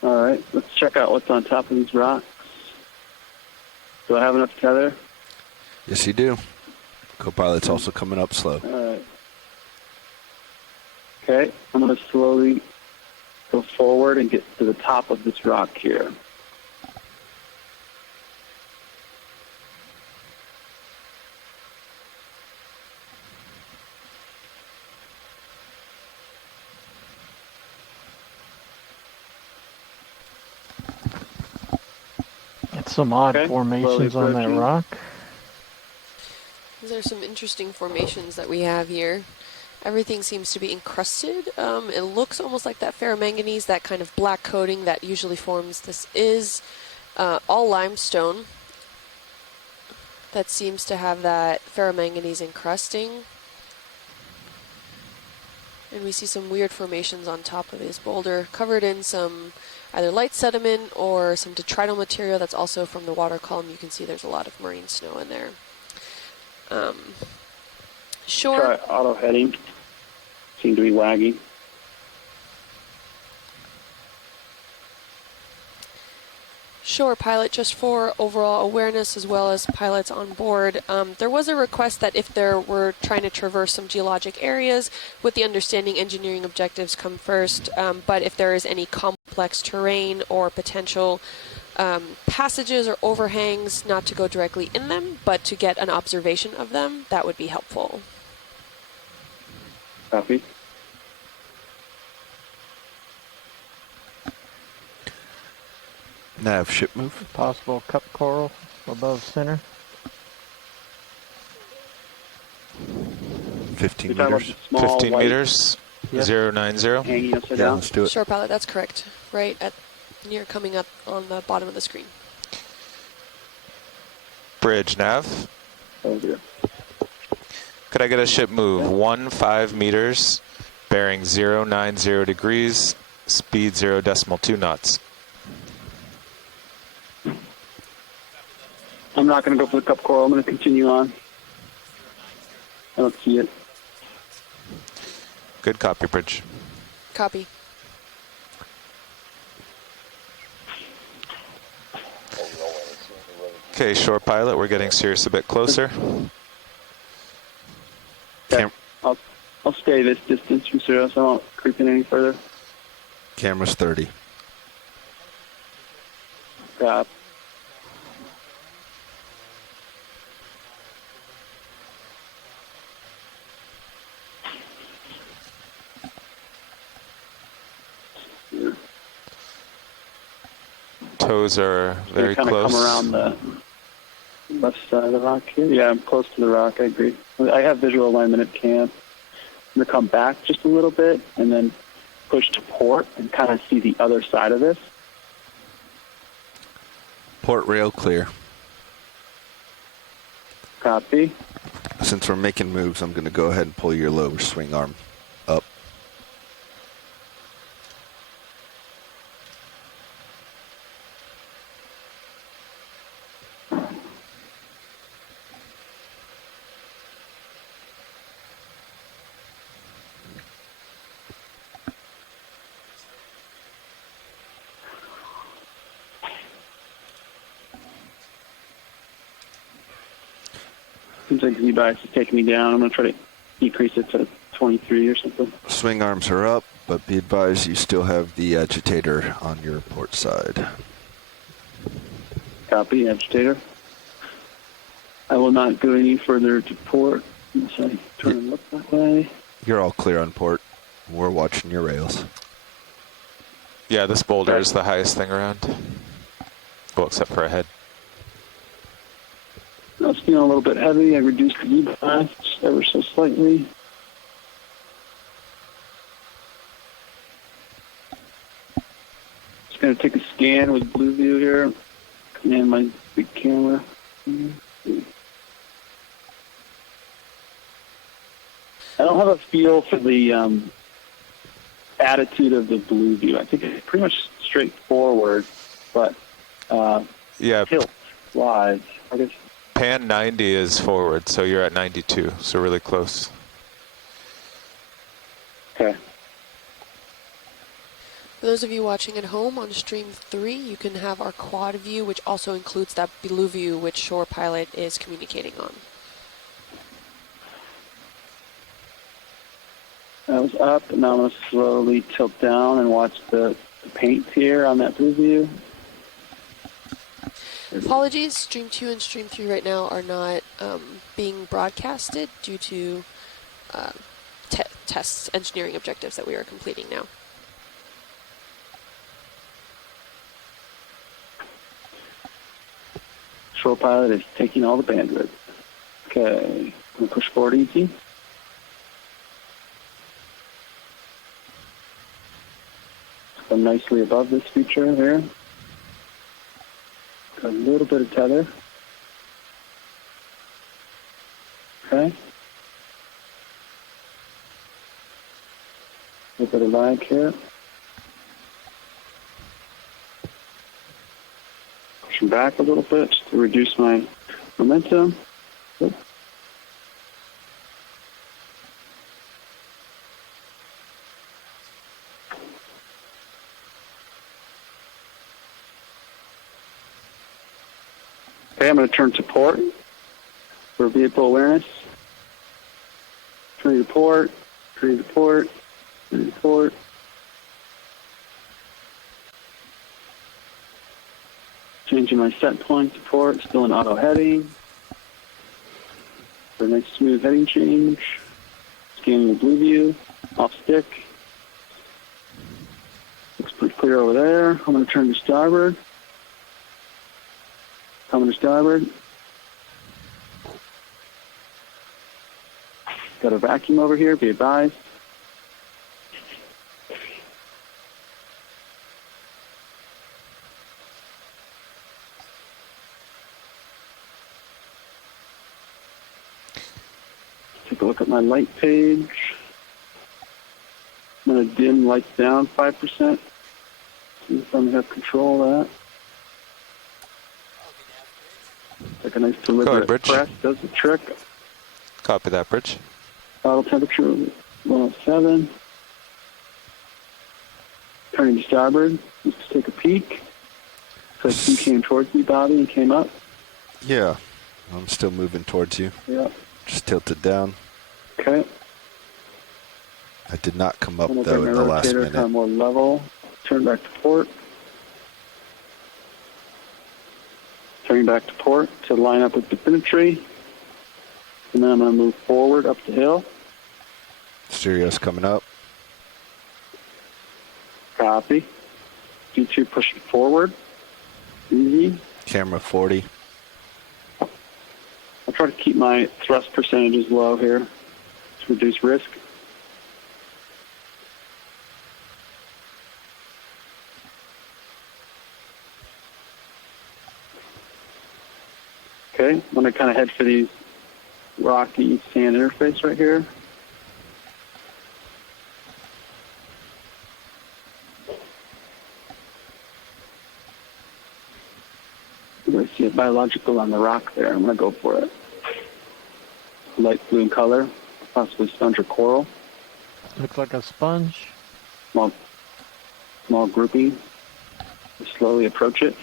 All right, let's check out what's on top of these rocks. Do I have enough tether? Yes, you do. Co-pilot's also coming up slow. All right. Okay, I'm going to slowly go forward and get to the top of this rock here. It's some odd Okay, formations slowly on that approaching. rock. These are some interesting formations that we have here. Everything seems to be encrusted. It looks almost like that ferromanganese, that kind of black coating that usually forms. This is all limestone that seems to have that ferromanganese encrusting. And we see some weird formations on top of this boulder, covered in some either light sediment or some detrital material that's also from the water column. You can see there's a lot of marine snow in there. Shore. Try auto heading. Seem to be lagging. Sure, pilot, just for overall awareness as well as pilots on board. There was a request that if there were trying to traverse some geologic areas, with the understanding engineering objectives come first, but if there is any complex terrain or potential passages or overhangs, not to go directly in them, but to get an observation of them, that would be helpful. Copy. Nav ship move. Possible cup coral above center. 15 You're talking about meters. the small 15 white meters, Yes. 090. hanging upside Yeah, down? let's do it. Shore pilot, that's correct. Right at near coming up on the bottom of the screen. Bridge nav. Oh dear. Could I get a ship move 15 meters, bearing 090 degrees, speed 0.2 knots? I'm not going to go for the cup coral. I'm going to continue on. I don't see it. Good copy, Bridge. Copy. Okay, shore pilot, we're getting Sirius a bit closer. Okay. I'll stay this distance from Sirius. I won't creep in any further. Camera's 30. Got Toes are very kind close. of come around the left side of the rock here. Yeah, I'm close to the rock. I agree. I have visual alignment at camp. I'm going to come back just a little bit and then push to port and kind of see the other side of this. Port rail clear. Copy. Since we're making moves, I'm going to go ahead and pull your lower swing arm up. Seems like Z-bias is taking me down. I'm going to try to decrease it to 23 or something. Swing arms are up, but be advised you still have the agitator on your port side. Copy, agitator. I will not go any further to port unless I turn and look that way. You're all clear on port. We're watching your rails. Yeah, this boulder is the highest thing around. Well, except for a head. I was feeling a little bit heavy. I reduced the Z-bias just ever so slightly. Just going to take a scan with blue view here. Command my big camera. I don't have a feel for the attitude of the blue view. I think it's pretty much straightforward, but Yeah, tilt wise, I guess. pan 90 is forward, so you're at 92, so really close. Okay. For those of you watching at home on stream 3, you can have our quad view, which also includes that blue view which Shore Pilot is communicating on. I was up, and now I'm going to slowly tilt down and watch the paint here on that blue view. Apologies, stream 2 and stream 3 right now are not being broadcasted due to tests, engineering objectives that we are completing now. Shore Pilot is taking all the bandwidth. Okay, I'm going to push forward easy. Come nicely above this feature here. Got a little bit of tether. Okay. A little bit of lag here. Pushing back a little bit just to reduce my momentum. Good. Okay, I'm going to turn to port for vehicle awareness. Turn to port, turn to port, turn to port. Changing my set point to port, still in auto heading. For a nice smooth heading change. Scanning the blue view, off stick. Looks pretty clear over there. I'm going to turn to starboard. Coming to starboard. Got a vacuum over here, be advised. Take a look at my light page. I'm going to dim lights down 5%. See if I'm going to have control of that. Like a nice deliberate press does the trick. Copy that, Bridge. Bottle temperature 107. Turning to starboard. Let's take a peek. Looks like you came towards me, Bobby, and came up. Yeah, I'm still moving towards you. Yeah. Just tilted down. Okay. I did not come up, though, in the last minute. Kind of more level. Turn back to port. Turning back to port to line up with the Definitree. And then I'm going to move forward up the hill. Stereo's coming up. Copy. D2 pushing forward. Easy. Camera 40. I'll try to keep my thrust percentages low here to reduce risk. Okay, I'm going to kind of head for these rocky sand interface right here. I see a biological on the rock there. I'm going to go for it. Light blue in color, possibly sponge or coral. Looks like a sponge. Small grouping. Slowly approach it.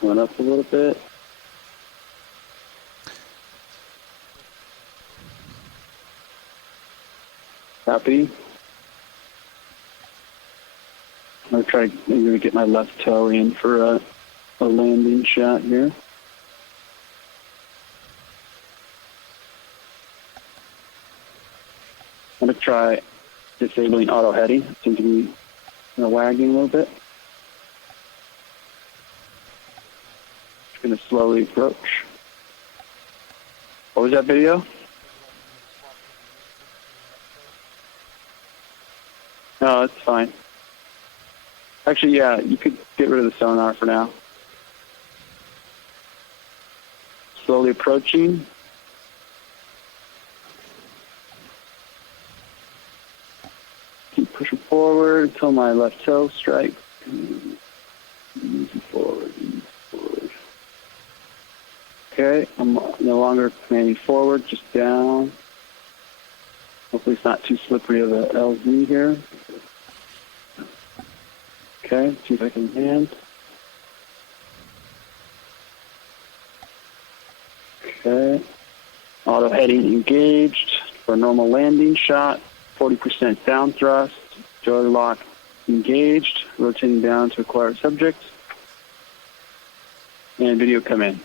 Going up a little bit. Copy. I'm going to try maybe to get my left toe in for a landing shot here. I'm going to try disabling auto heading. It seems to be wagging a little bit. Just going to slowly approach. What was that video? No, that's fine. Actually, yeah, you could get rid of the sonar for now. Slowly approaching. Keep pushing forward until my left toe strikes. Easy forward, easy forward. Okay, I'm no longer commanding forward, just down. Hopefully it's not too slippery of a LZ here. Okay, see if I can land. Okay. Auto heading engaged for a normal landing shot. 40% down thrust. Joy lock engaged. Rotating down to acquire subject. And video come in.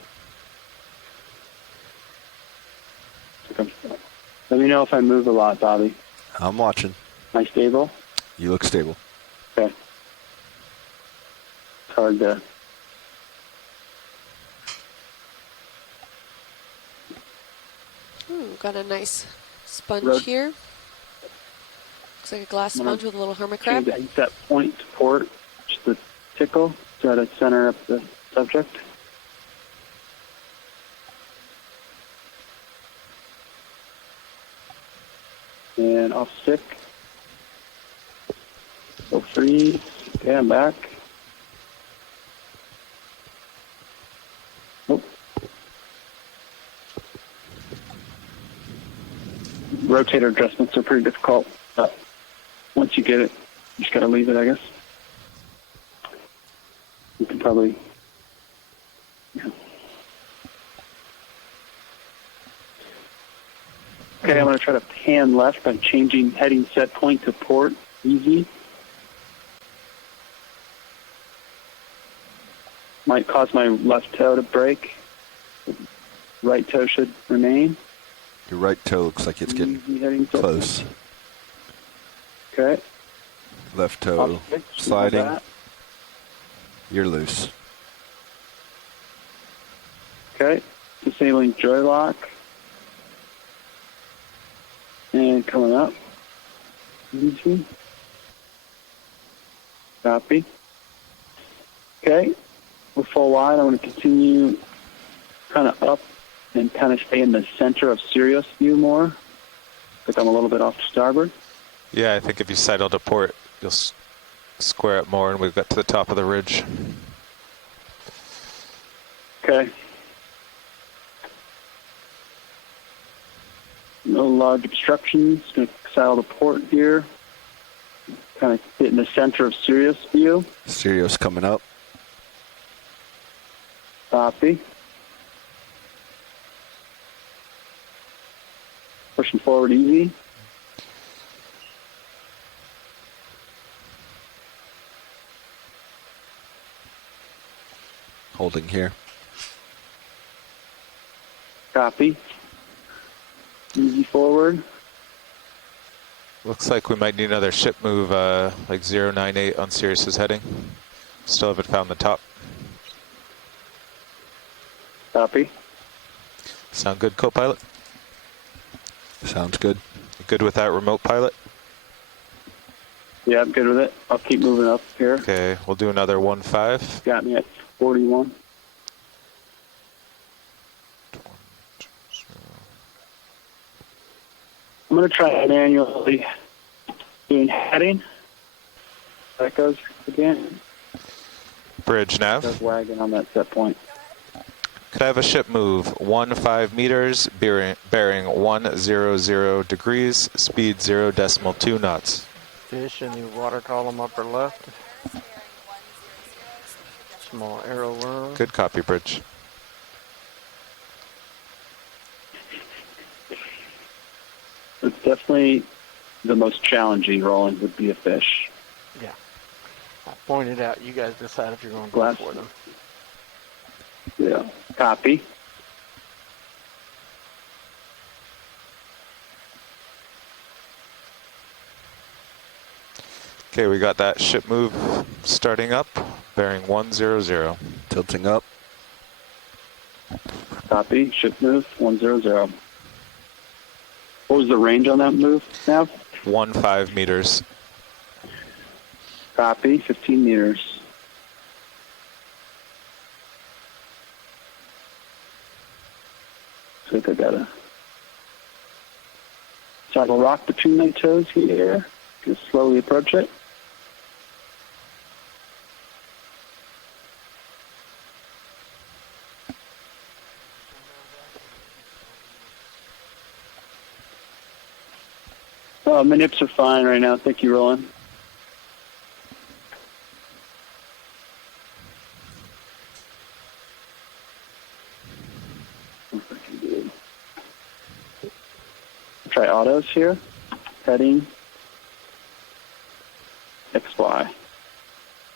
Let me know if I move a lot, Bobby. I'm watching. Am I stable? You look stable. Okay. It's hard to... Got a nice sponge here. Looks like a glass sponge with a little hermit crab. Change that point to port, just a tickle, try to center up the subject. And off stick. Go freeze. Okay, I'm back. Oh. Rotator adjustments are pretty difficult, but once you get it, you just gotta leave it, I guess. You can probably... Yeah. Okay, I'm going to try to pan left by changing heading set point to port. Easy. might cause my left toe to break. Right toe should remain. Your right toe looks like it's getting Heading close. Okay. Left toe Off switch, sliding. that. You're loose. Okay. Disabling joy lock. And coming up. Easy. Copy. Okay. We're full wide. I'm going to continue kind of up and kind of stay in the center of Sirius view more. Like I'm a little bit off to starboard. Yeah, I think if you sidle to port, you'll square it more, and we've got to the top of the ridge. Okay. No large obstructions. Going to saddle to port here. Kind of get in the center of Sirius view. Sirius coming up. Copy. Pushing forward easy. Holding here. Copy. Easy forward. Looks like we might need another ship move, like 098 on Sirius's heading. Still haven't found the top. Copy. Sound good, co-pilot? Sounds good. You good with that remote pilot? Yeah, I'm good with it. I'll keep moving up here. Okay, we'll do another 1-5. Got me at 41. I'm going to try manually doing heading. That goes again. Bridge nav. Goes wagging on that set point. Could I have a ship move 15 meters, bearing 100 degrees, speed 0.2 knots. Fish in the water column upper left. Small arrow worm. Good copy, bridge. It's definitely the most challenging rolling would be a fish. Yeah. I pointed out, you guys decide if you're going to go Glass. for them. Yeah. Copy. Okay, we got that ship move starting up, bearing 100. Tilting up. Copy. Ship move 100. What was the range on that move, Nav? 15 meters. Copy. 15 meters. I think I got a saddle rock between my toes here. Just slowly approach it. My nips are fine right now. Thank you, Roland. Try autos here. Heading XY.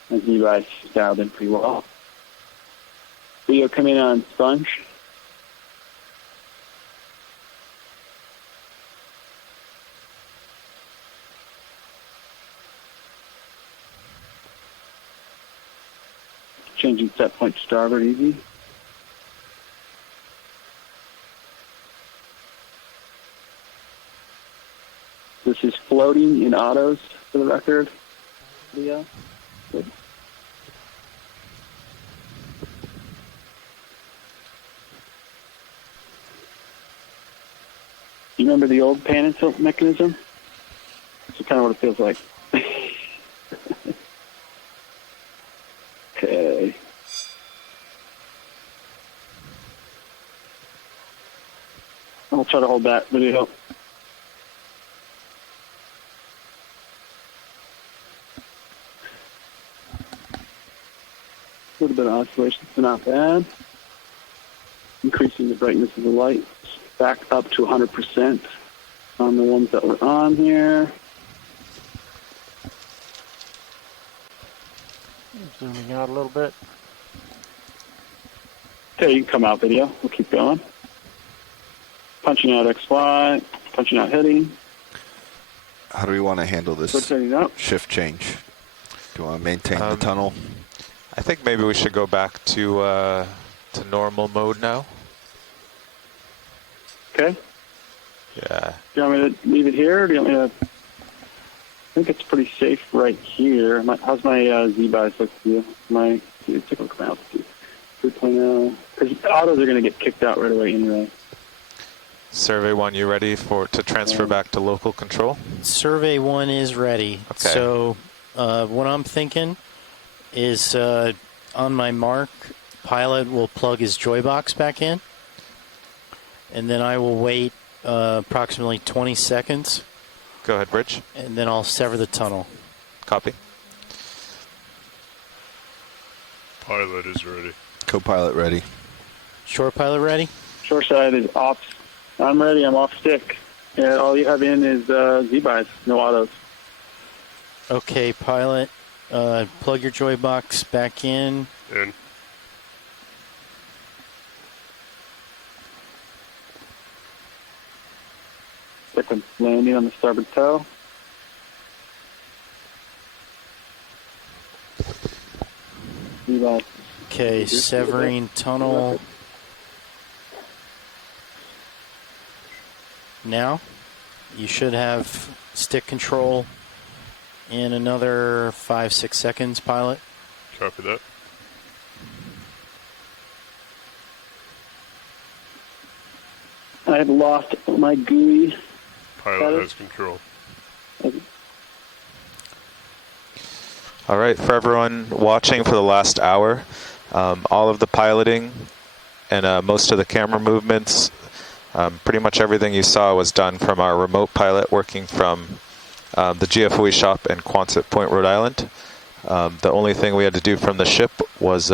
As you guys dialed in pretty well. Video coming on sponge. Changing set point to starboard easy. This is floating in autos for the record. Leo. Good. You remember the old pan and tilt mechanism? That's kind of what it feels like. Okay. I'll try to hold that video. A little bit of oscillation, but not bad. Increasing the brightness of the lights back up to 100% on the ones that were on here. Zooming out a little bit. Okay, you can come out video. We'll keep going. Punching out XY, punching out heading. How do we want to handle Switch this heading out. shift change? Do you want to maintain the tunnel? I think maybe we should go back to normal mode now. Okay. Yeah. Do you want me to leave it here, or do you want me to... I think it's pretty safe right here. How's my Z-bias look to you? Take a look at my altitude. 3.0. Because autos are going to get kicked out right away anyway. Survey 1, you ready to transfer back to local control? Survey 1 is ready. Okay. So what I'm thinking is on my mark, pilot will plug his joy box back in, and then I will wait approximately 20 seconds. Go ahead, Bridge. And then I'll sever the tunnel. Copy. Pilot is ready. Co-pilot ready. Shore pilot ready? Short side is off. I'm ready. I'm off stick. And all you have in is Z-bias, no autos. Okay, pilot, plug your joy box back in. In. Second landing on the starboard tail. Z-bias. Okay, severing tunnel. Now, you should have stick control in another 5-6 seconds, pilot. Copy that. I've lost my GUI. Pilot has control. All right, for everyone watching for the last hour, all of the piloting and most of the camera movements, pretty much everything you saw was done from our remote pilot working from the GFOE shop in Quonset Point, Rhode Island. The only thing we had to do from the ship was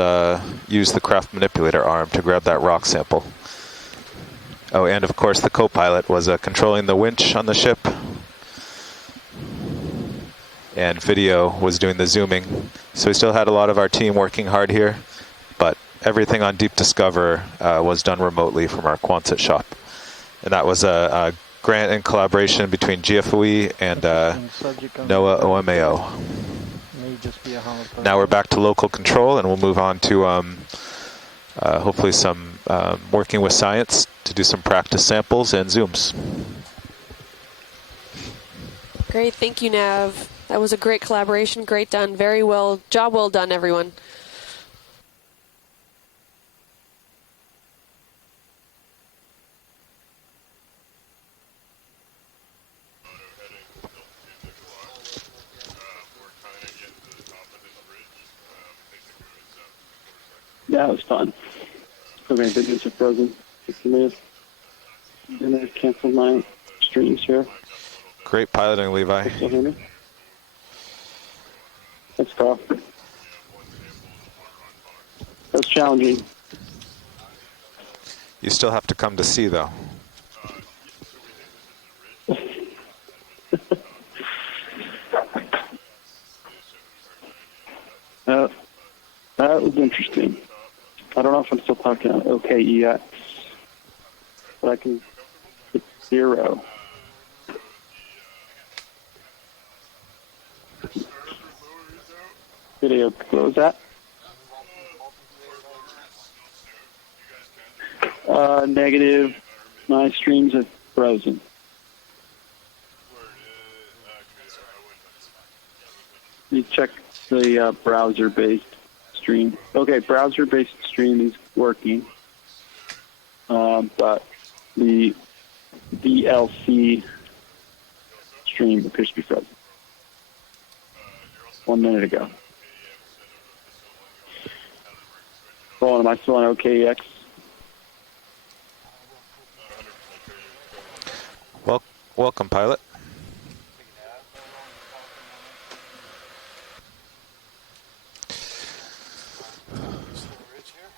use the craft manipulator arm to grab that rock sample. Oh, and of course the co-pilot was controlling the winch on the ship, and video was doing the zooming. So we still had a lot of our team working hard here, but everything on Deep Discover was done remotely from our Quonset shop. And that was a grant in collaboration between GFOE and NOAA OMAO. Now we're back to local control, and we'll move on to hopefully some working with science to do some practice samples and zooms. Great, thank you, Nav. That was a great collaboration, great done, very well, job well done, everyone. Yeah, it was fun. So many videos are frozen. 60 minutes. And I've canceled my streams here. Great piloting, Levi. You still hear me? Thanks, Carl. That was challenging. You still have to come to see, though. That was interesting. I don't know if I'm still talking on OKEX, but I can hit 0. Video close that. Negative. My streams are frozen. You check the browser-based stream. Okay, browser-based stream is working, but the VLC stream appears to be frozen. 1 minute ago. Well, am I still on OKEX? Welcome, pilot.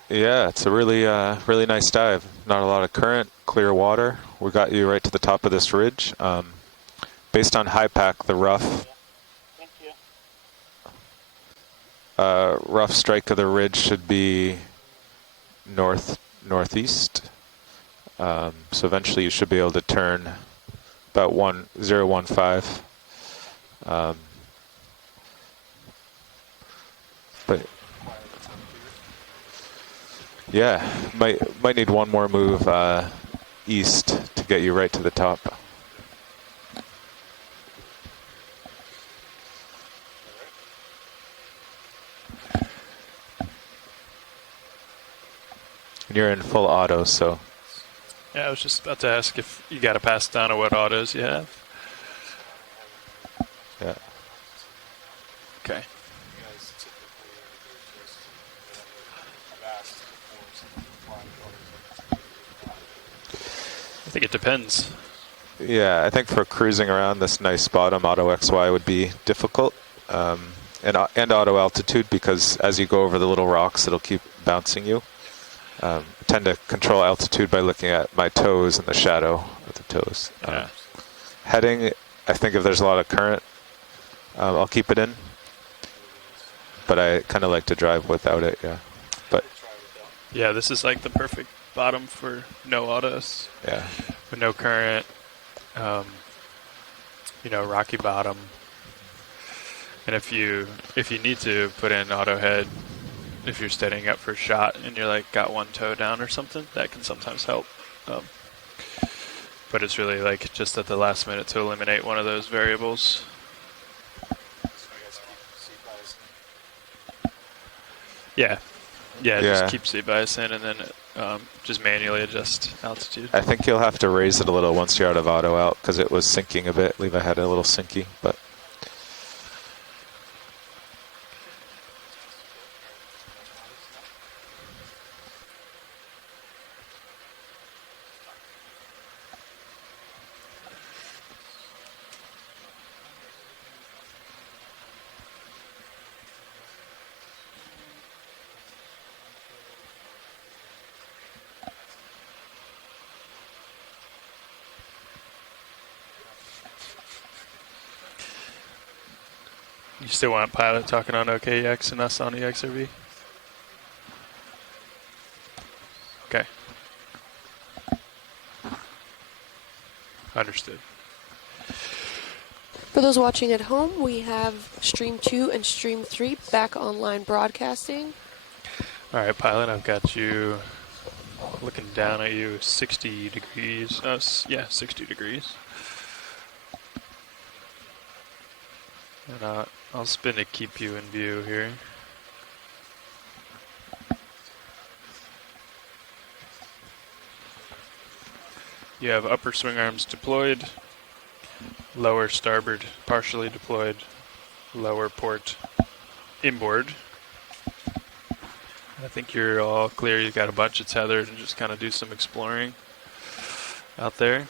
Yeah, it's a really really nice dive. Not a lot of current, clear water. We got you right to the top of this ridge. Based on high pack, the rough rough strike of the ridge should be northeast. So eventually you should be able to turn about 1015. But yeah, might need one more move east to get you right to the top. And you're in full auto, so. Yeah, I was just about to ask if you got to pass down or what autos you have. Yeah. Okay. I think it depends. Yeah, I think for cruising around this nice bottom, auto XY would be difficult. And auto altitude, because as you go over the little rocks, it'll keep bouncing you. I tend to control altitude by looking at my toes and the shadow of the toes. Yeah. Heading, I think if there's a lot of current, I'll keep it in. But I kind of like to drive without it, yeah. But Yeah, this is like the perfect bottom for no autos. yeah. With no current, rocky bottom. And if you need to put in auto head, if you're steadying up for a shot and you're like got one toe down or something, that can sometimes help. But it's really like just at the last minute to eliminate one of those variables. Yeah. Yeah, just keep seat bias in and then just manually adjust altitude. I think you'll have to raise it a little once you're out of auto out, because it was sinking a bit. Levi had a little sinky, but. You still want pilot talking on OKEX and us on EXRV? Okay. Understood. For those watching at home, we have Stream 2 and Stream 3 back online broadcasting. All right, pilot, I've got you looking down at you 60 degrees. 60 degrees. And I'll spin to keep you in view here. You have upper swing arms deployed, lower starboard partially deployed, lower port inboard. I think you're all clear. You've got a bunch of tethered and just kind of do some exploring out there.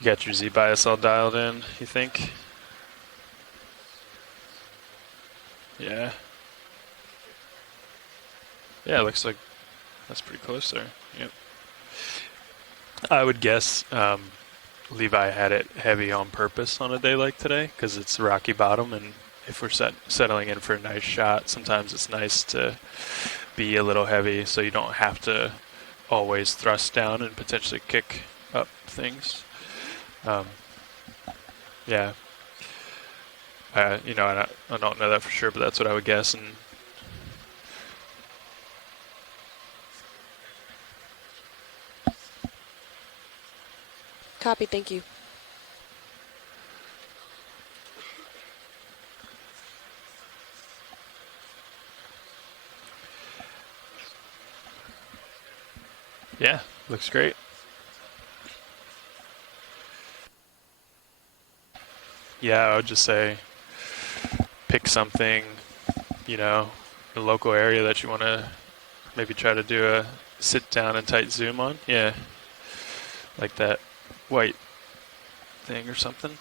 You got your Z bias all dialed in, you think? Yeah. Yeah, it looks like that's pretty close there. Yep. I would guess Levi had it heavy on purpose on a day like today because it's rocky bottom, and if we're settling in for a nice shot, sometimes it's nice to be a little heavy so you don't have to always thrust down and potentially kick up things. Yeah. I don't know that for sure, but that's what I would guess. And Copy, thank you. yeah, looks great. Yeah, I would just say pick something, a local area that you want to maybe try to do a sit down and tight zoom on. Yeah, like that white thing or something.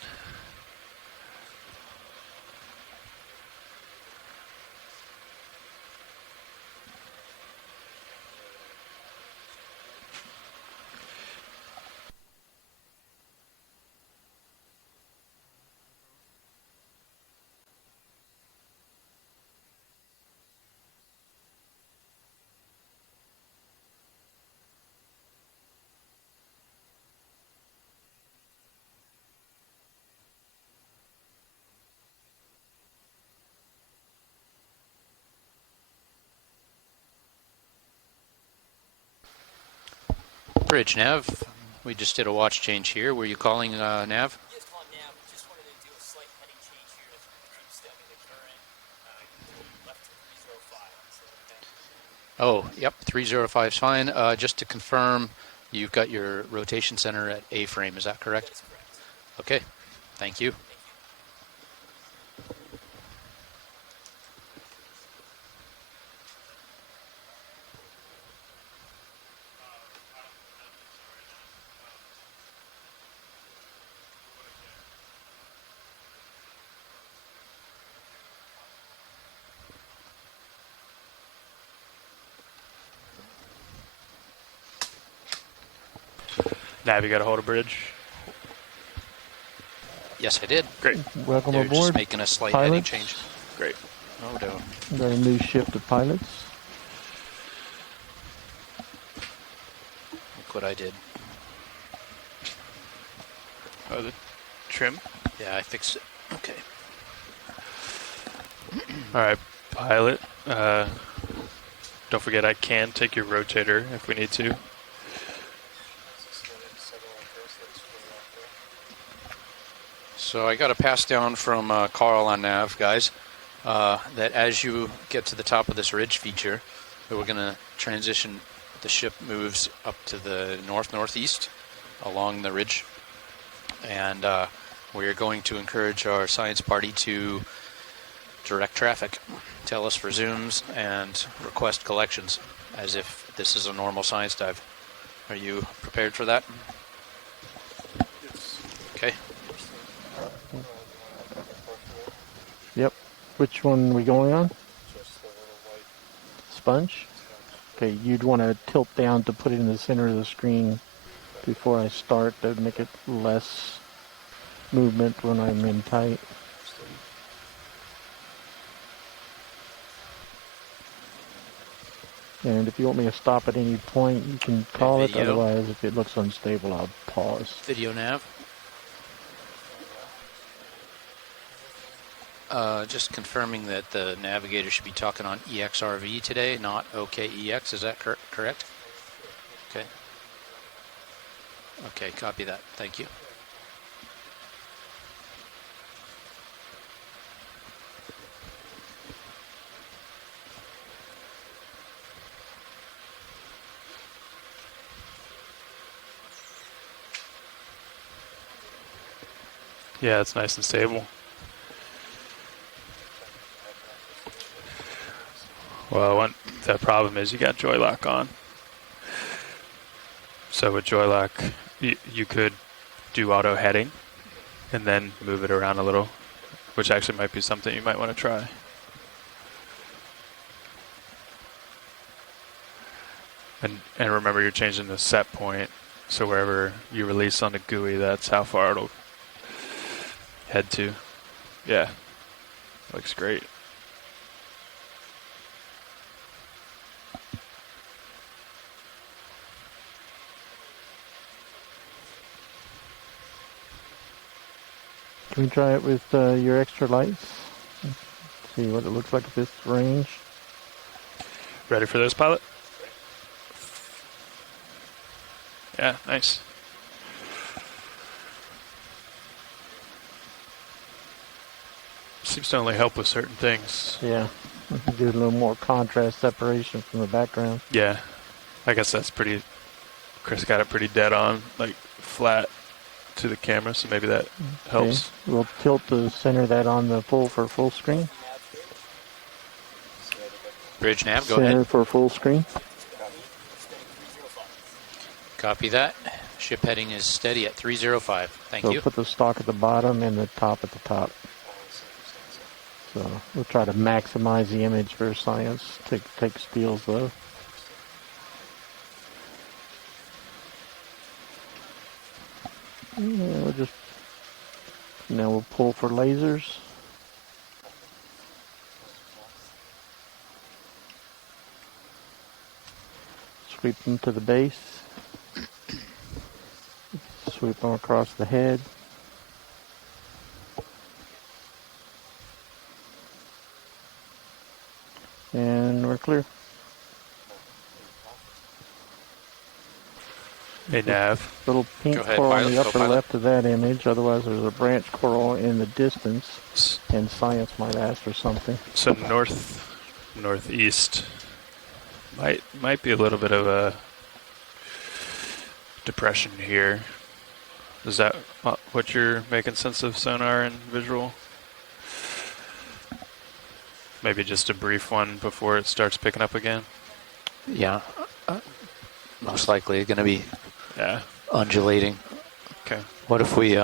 Bridge, Nav. We just did a watch change here. Were you calling Nav? Yes, calling now. Just wanted to do a slight heading change here to keep steady the current. Left to 305. Oh, yep, 305 is fine. Just to confirm, you've got your rotation center at A-frame, is that correct? That's correct. Okay, thank you. Nav, you got a hold of bridge? Yes, I did. Great. Welcome They're aboard. just making a slight heading pilots. change. Great. No doubt. Got a new shift of pilots. Look what I did. Oh, the trim? Yeah, I fixed it. Okay. All right, pilot. Don't forget, I can take your rotator if we need to. So I got a pass down from Carl on Nav, guys, that as you get to the top of this ridge feature, that we're going to transition, the ship moves up to the north-northeast along the ridge. And we're going to encourage our science party to direct traffic, tell us for zooms, and request collections as if this is a normal science dive. Are you prepared for that? Okay. Yep. Which one are we going on? Sponge? Okay, you'd want to tilt down to put it in the center of the screen before I start to make it less movement when I'm in tight. And if you want me to stop at any point, you can call it. Video. Otherwise, if it looks unstable, I'll pause. Video nav. Just confirming that the navigator should be talking on EXRV today, not OKEX. Is that correct? Okay. Okay, copy that. Thank you. Yeah, it's nice and stable. Well, the problem is you got joy lock on. So with joy lock, you could do auto heading and then move it around a little, which actually might be something you might want to try. And remember, you're changing the set point, so wherever you release on the GUI, that's how far it'll head to. Yeah, looks great. Can we try it with your extra lights? See what it looks like at this range. Ready for this, pilot? Yeah, nice. Seems to only help with certain things. Yeah, give it a little more contrast separation from the background. Yeah, I guess that's pretty. Chris got it pretty dead on, like flat to the camera, so maybe that helps. Okay. We'll tilt to center that on the full screen. Bridge nav, go Center ahead. for full screen. Copy that. Ship heading is steady at 305. Thank So you. put the stock at the bottom and the top at the top. So we'll try to maximize the image for science. Take steals though. Yeah, now we'll pull for lasers. Sweep them to the base. Sweep them across the head. And we're clear. Hey, Nav. little pink Go ahead, coral on pilot, the upper co-pilot. left of that image. Otherwise, there's a branch coral in the distance, and science might ask for something. So northeast might be a little bit of a depression here. Is that what you're making sense of, sonar and visual? Maybe just a brief one before it starts picking up again. Yeah, most likely going to be Yeah. undulating. Okay. What if we,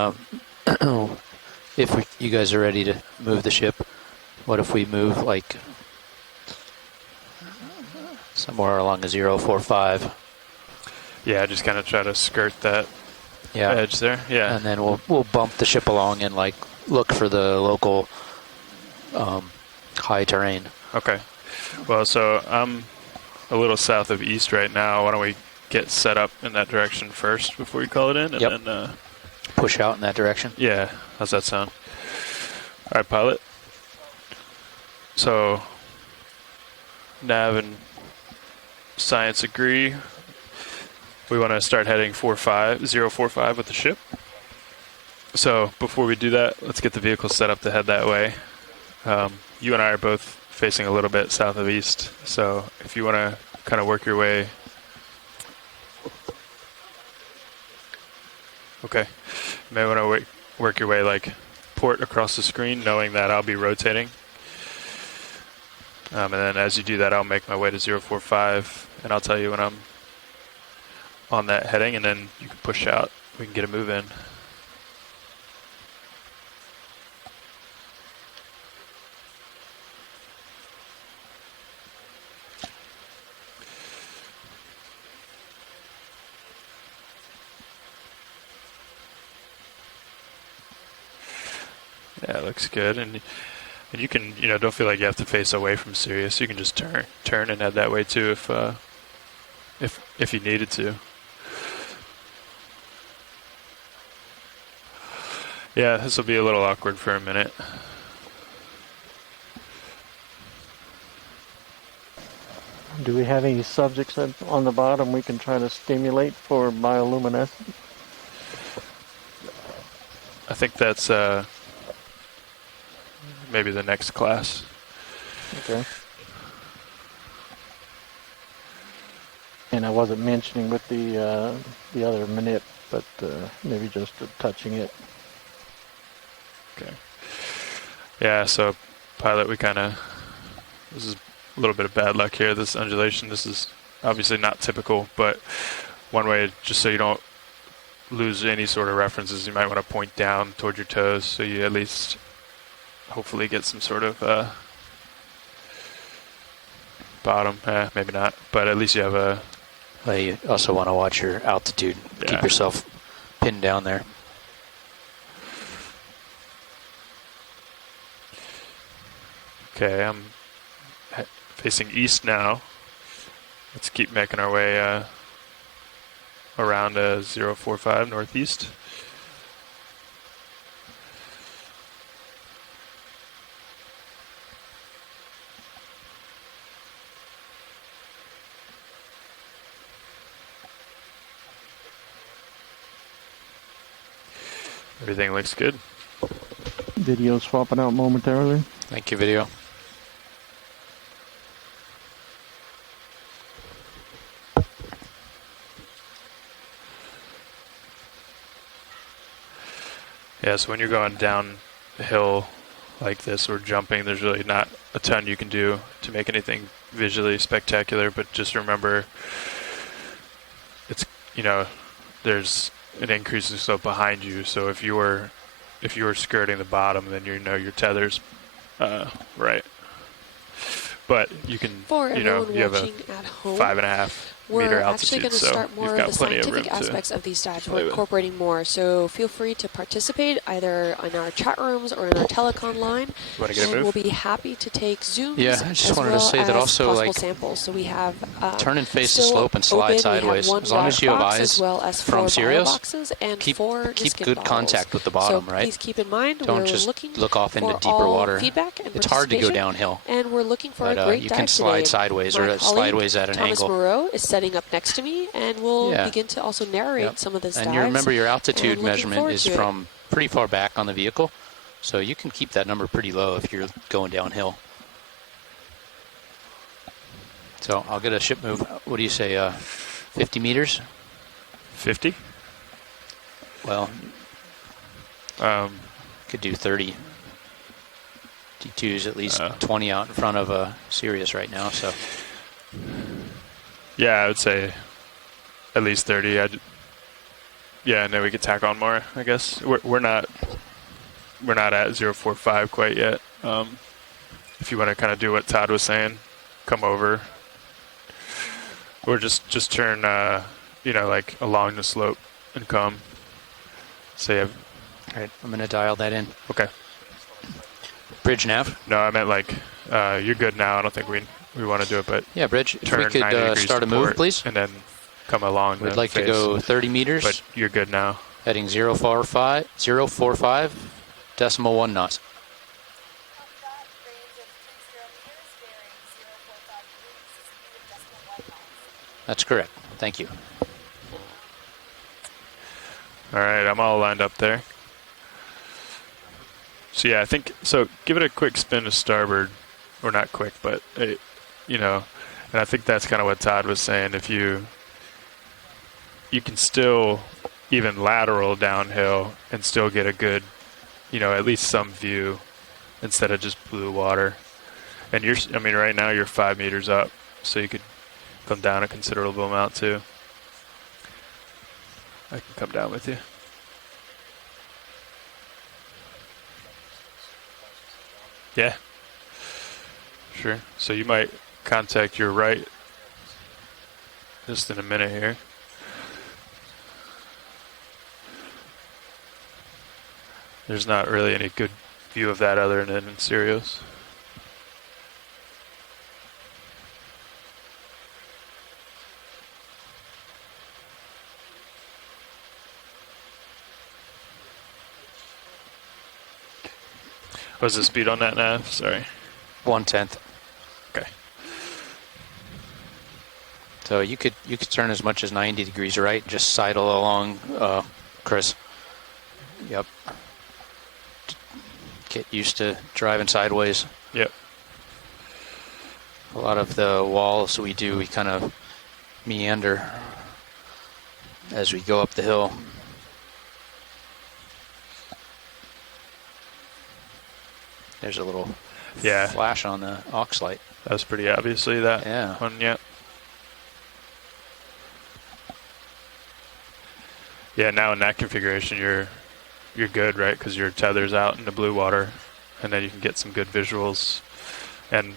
you guys are ready to move the ship, what if we move like somewhere along a 045? Yeah, just kind of try to skirt that Yeah. edge there. Yeah. And then we'll bump the ship along and like look for the local high terrain. Okay. Well, so I'm a little south of east right now. Why don't we get set up in that direction first before we call it in? And Yep. then, Push out in that direction. yeah, how's that sound? All right, pilot. So, Nav and science agree. We want to start heading 045 with the ship. So before we do that, let's get the vehicle set up to head that way. You and I are both facing a little bit south of east. So if you want to kind of work your way. Okay. You may want to work your way like port across the screen, knowing that I'll be rotating. And then as you do that, I'll make my way to 045, and I'll tell you when I'm on that heading, and then you can push out. We can get a move in. Yeah, it looks good, and you can, don't feel like you have to face away from Sirius. You can just turn and head that way too, if you needed to. Yeah, this will be a little awkward for a minute. Do we have any subjects on the bottom we can try to stimulate for bioluminescence? I think that's maybe the next class. Okay. And I wasn't mentioning with the other manip, but maybe just touching it. Okay. Yeah, so pilot, this is a little bit of bad luck here. This undulation, this is obviously not typical, but one way, just so you don't lose any sort of references, you might want to point down toward your toes so you at least hopefully get some sort of bottom. Maybe not, but at least you have a... Well, you also want to watch your altitude. Yeah. Keep yourself pinned down there. Okay, I'm facing east now. Let's keep making our way around 045 northeast. Everything looks good. Video swapping out momentarily. Thank you, video. Yeah, so when you're going downhill like this or jumping, there's really not a ton you can do to make anything visually spectacular, but just remember it's, there's an increasing slope behind you, so if you were skirting the bottom, then your tether's right. But you can, For you everyone have a watching at home, 5.5 we're meter actually altitude, going to so start more you've of got the plenty of room scientific aspects to of these dives. play We're with. incorporating more, so feel free to participate either in our chat rooms or in our telecon line. You want to get a And move? we'll be happy to take zooms. Yeah, I just as wanted to well say that as also, possible like, samples. So we have turn and face the still slope and slide open. sideways. We have one As long as black you have box, eyes as well as from 4 Sirius, boxes and keep 4 good Niskin bottles. contact with the bottom, so right? Please keep in mind Don't we're just looking look off into for deeper all water. feedback and It's hard to go participation, downhill, and we're looking for but a great you dive can slide today. sideways My or colleague, slideways at an Thomas angle. Moreau is setting up next to me, and we'll Yeah. begin to also narrate some of this dives. And you remember your and altitude looking measurement forward is to it. from pretty far back on the vehicle, so you can keep that number pretty low if you're going downhill. So I'll get a ship move. What do you say, 50 meters? 50? Well, could do 30. D2 is at least 20 out in front of Sirius right now, so. Yeah, I would say at least 30. Yeah, and then we could tack on more, I guess. We're not at 045 quite yet. If you want to kind of do what Todd was saying, come over. Or just turn, like along the slope and come. Say, all right, I'm going to dial that in. Okay. Bridge nav? No, I meant like, you're good now. I don't think we want to do it, but yeah, Bridge. If we turn could 90 degrees start a to move, port please. and then come along. We'd the like to face. go 30 meters. But you're good now. Heading 045, 045.1 knots. That's correct. Thank you. All right, I'm all lined up there. So yeah, I think so. Give it a quick spin to starboard, or not quick, but and I think that's kind of what Todd was saying. If you can still even lateral downhill and still get a good, at least some view instead of just blue water. And right now you're 5 meters up, so you could come down a considerable amount too. I can come down with you. Yeah. Sure. So you might contact your right just in a minute here. There's not really any good view of that other than in Sirius. What's the speed on that nav? Sorry. 1/10. Okay. So you could turn as much as 90 degrees right, just sidle along, Chris. Yep. Get used to driving sideways. Yep. A lot of the walls we kind of meander as we go up the hill. There's a little flash on the aux light. That's pretty obviously that one, yeah. Yeah, now in that configuration, you're good, right? Because your tether's out in the blue water, and then you can get some good visuals. And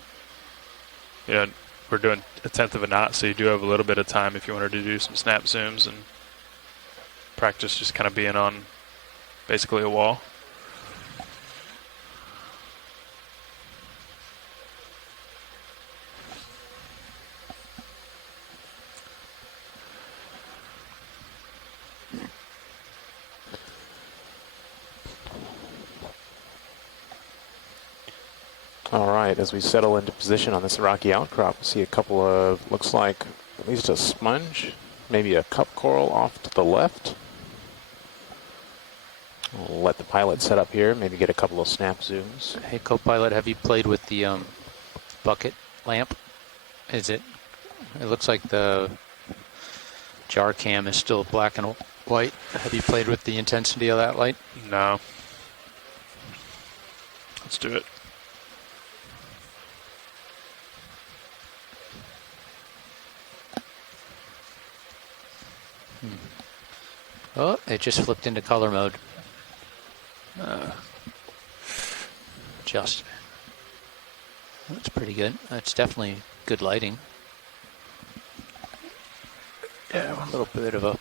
we're doing 1/10 of a knot, so you do have a little bit of time if you wanted to do some snap zooms and practice just kind of being on basically a wall. All right, as we settle into position on this rocky outcrop, we see a couple of, looks like at least a sponge, maybe a cup coral off to the left. We'll let the pilot set up here, maybe get a couple of snap zooms. Hey, co-pilot, have you played with the bucket lamp? It looks like the jar cam is still black and white. Have you played with the intensity of that light? No. Let's do it. Oh, it just flipped into color mode. Just. That's pretty good. That's definitely good lighting. Yeah, a little bit of a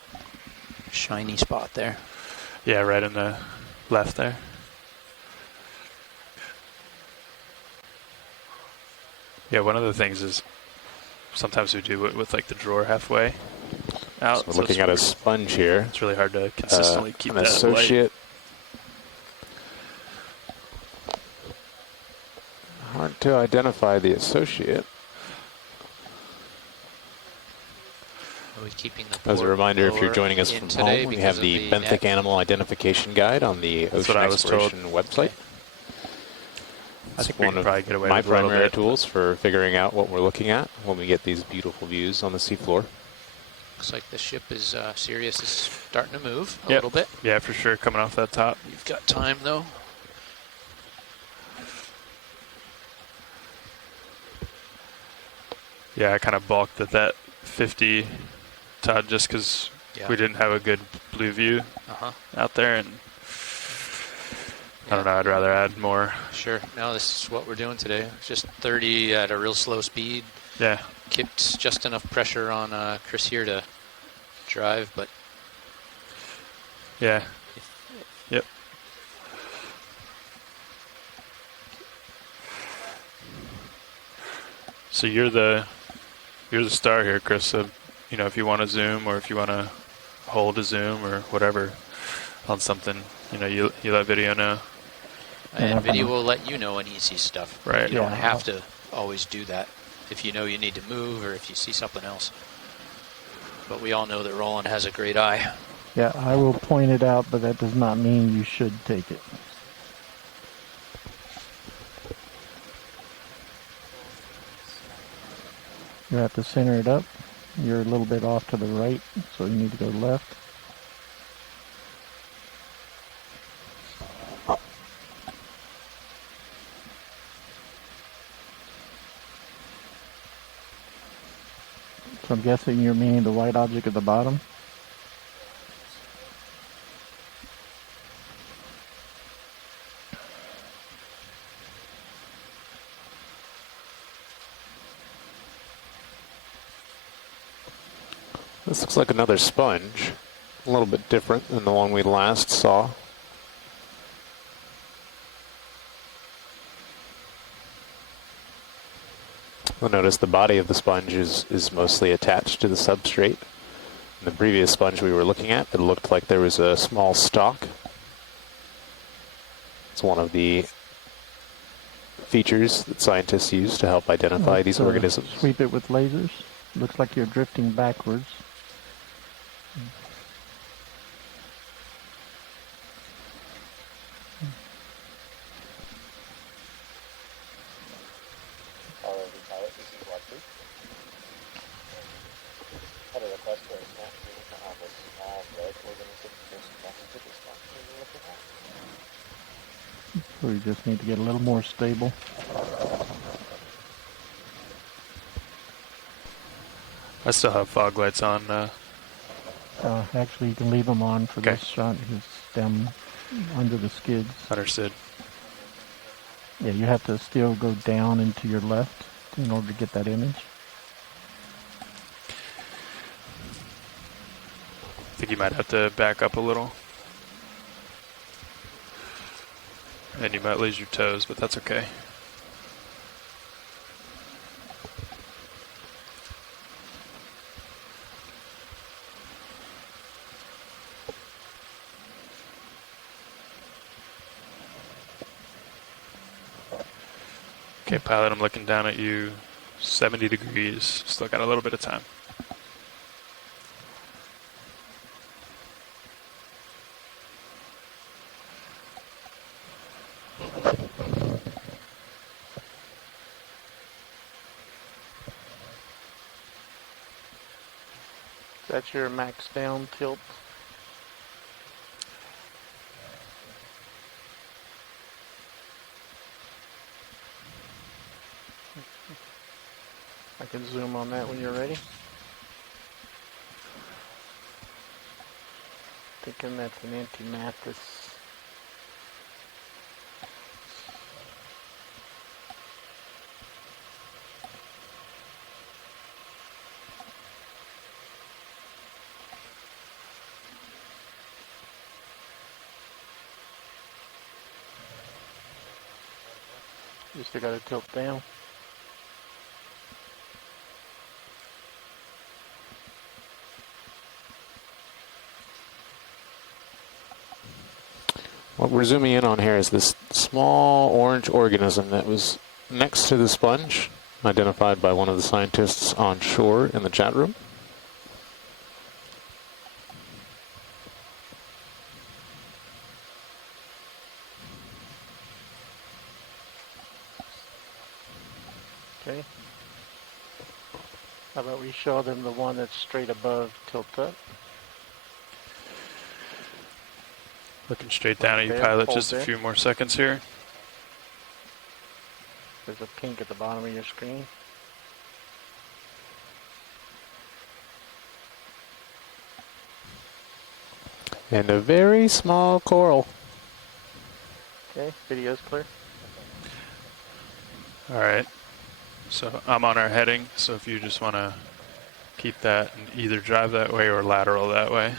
shiny spot there. Yeah, right in the left there. Yeah, one of the things is sometimes we do it with like the drawer halfway out. So we're looking at a sponge here. It's really hard to consistently keep an that associate. Hard to identify the associate. we keeping the As a port reminder, if you're lower joining us in from today home, we because have of the net? benthic animal identification guide on the That's Ocean what I was told. Exploration website. I It's think we one can of probably get away my with a little primary bit. tools for figuring out what we're looking at when we get these beautiful views on the seafloor. Looks like the ship is Sirius is starting to move a Yep. little bit. Yeah, for sure, coming off that top. You've got time though. Yeah, I kind of balked at that 50, Todd, just because Yeah. we didn't have a good blue view out there, and I don't know, I'd rather add more. Sure. No, this is what we're doing today. It's just 30 at a real slow speed. Yeah. Kept just enough pressure on Chris here to drive, but Yeah. Yep. So you're the star here, Chris. So, you know, if you want to zoom or if you want to hold a zoom or whatever on something, you know, you let video know. and video will let you know when he sees stuff. Right. You don't have to always do that if you know you need to move or if you see something else. But we all know that Roland has a great eye. Yeah, I will point it out, but that does not mean you should take it. You have to center it up. You're a little bit off to the right, so you need to go left. So I'm guessing you're meaning the white object at the bottom? This looks like another sponge, a little bit different than the one we last saw. You'll notice the body of the sponge is mostly attached to the substrate. In the previous sponge we were looking at, it looked like there was a small stalk. It's one of the features that scientists use to help identify these organisms. Sweep it with lasers. Looks like you're drifting backwards. So we just need to get a little more stable. I still have fog lights on. Actually, you can leave them on for this shot. It's down under the skids. Understood. Yeah, you have to still go down and to your left in order to get that image. I think you might have to back up a little. And you might lose your toes, but that's okay. Okay, pilot, I'm looking down at you. 70 degrees. Still got a little bit of time. That's your max down tilt. I can zoom on that when you're ready. Thinking that's an antimatter. You still got to tilt down. What we're zooming in on here is this small orange organism that was next to the sponge, identified by one of the scientists on shore in the chat room. Okay. How about we show them the one that's straight above tilt up? Looking straight down at you, there, pilot, hold just a there. few more seconds here. There's a pink at the bottom of your screen. And a very small coral. Okay, video's clear. All right. So I'm on our heading, so if you just want to keep that and either drive that way or lateral that way.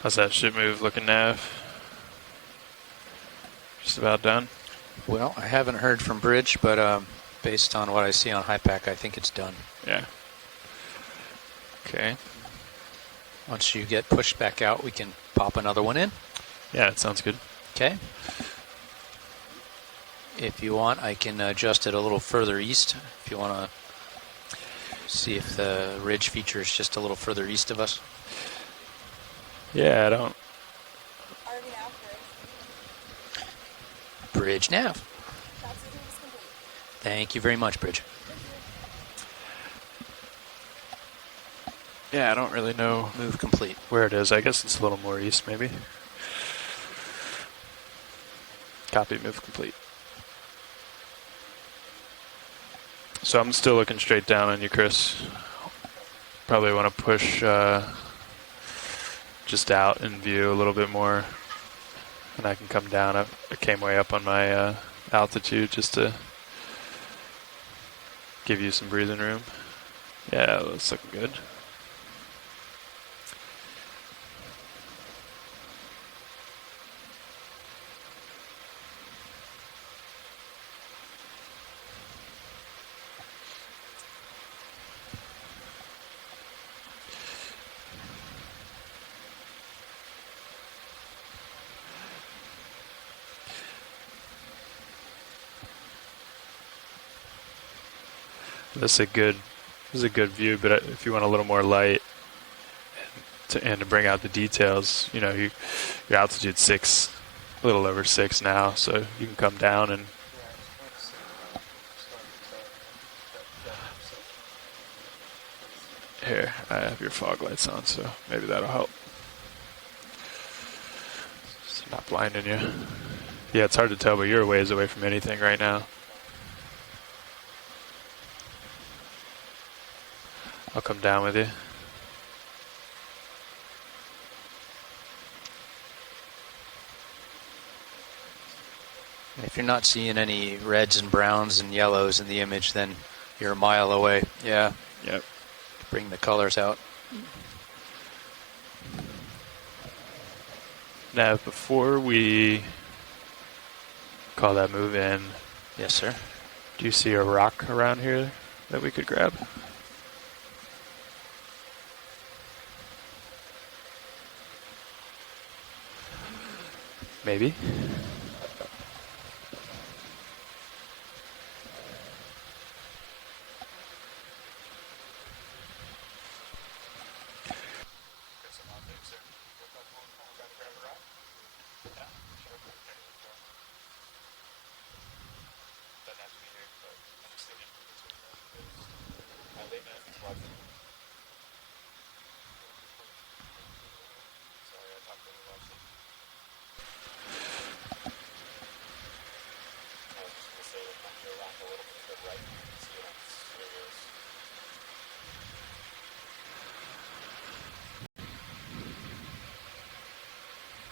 How's that ship move looking, Nav? Just about done? Well, I haven't heard from Bridge, but based on what I see on HiPAC, I think it's done. Yeah. Okay. Once you get pushed back out, we can pop another one in. Yeah, it sounds good. Okay. If you want, I can adjust it a little further east. If you want to see if the ridge feature is just a little further east of us. Yeah, I don't. Bridge nav. Thank you very much, Bridge. Yeah, I don't really know. Move complete. Where it is. I guess it's a little more east, maybe. Copy, move complete. So I'm still looking straight down on you, Chris. Probably want to push just out in view a little bit more. And I can come down. I came way up on my altitude just to give you some breathing room. Yeah, that's looking good. This is a good view, but if you want a little more light and to bring out the details, you know, your altitude's 6, a little over 6 now, so you can come down and here, I have your fog lights on, so maybe that'll help. It's not blinding you. Yeah, it's hard to tell, but you're a ways away from anything right now. I'll come down with you. If you're not seeing any reds and browns and yellows in the image, then you're a mile away. Yeah. Yep. Bring the colors out. Now, before we call that move in. Yes, sir. Do you see a rock around here that we could grab? Maybe.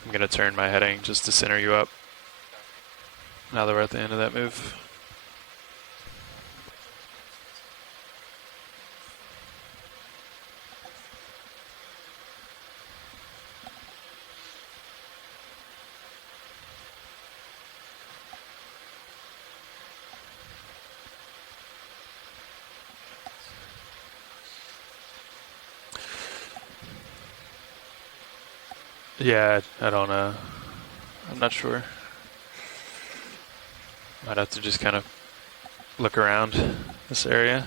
I'm going to turn my heading just to center you up now that we're at the end of that move. Yeah, I don't know. I'm not sure. Might have to just kind of look around this area.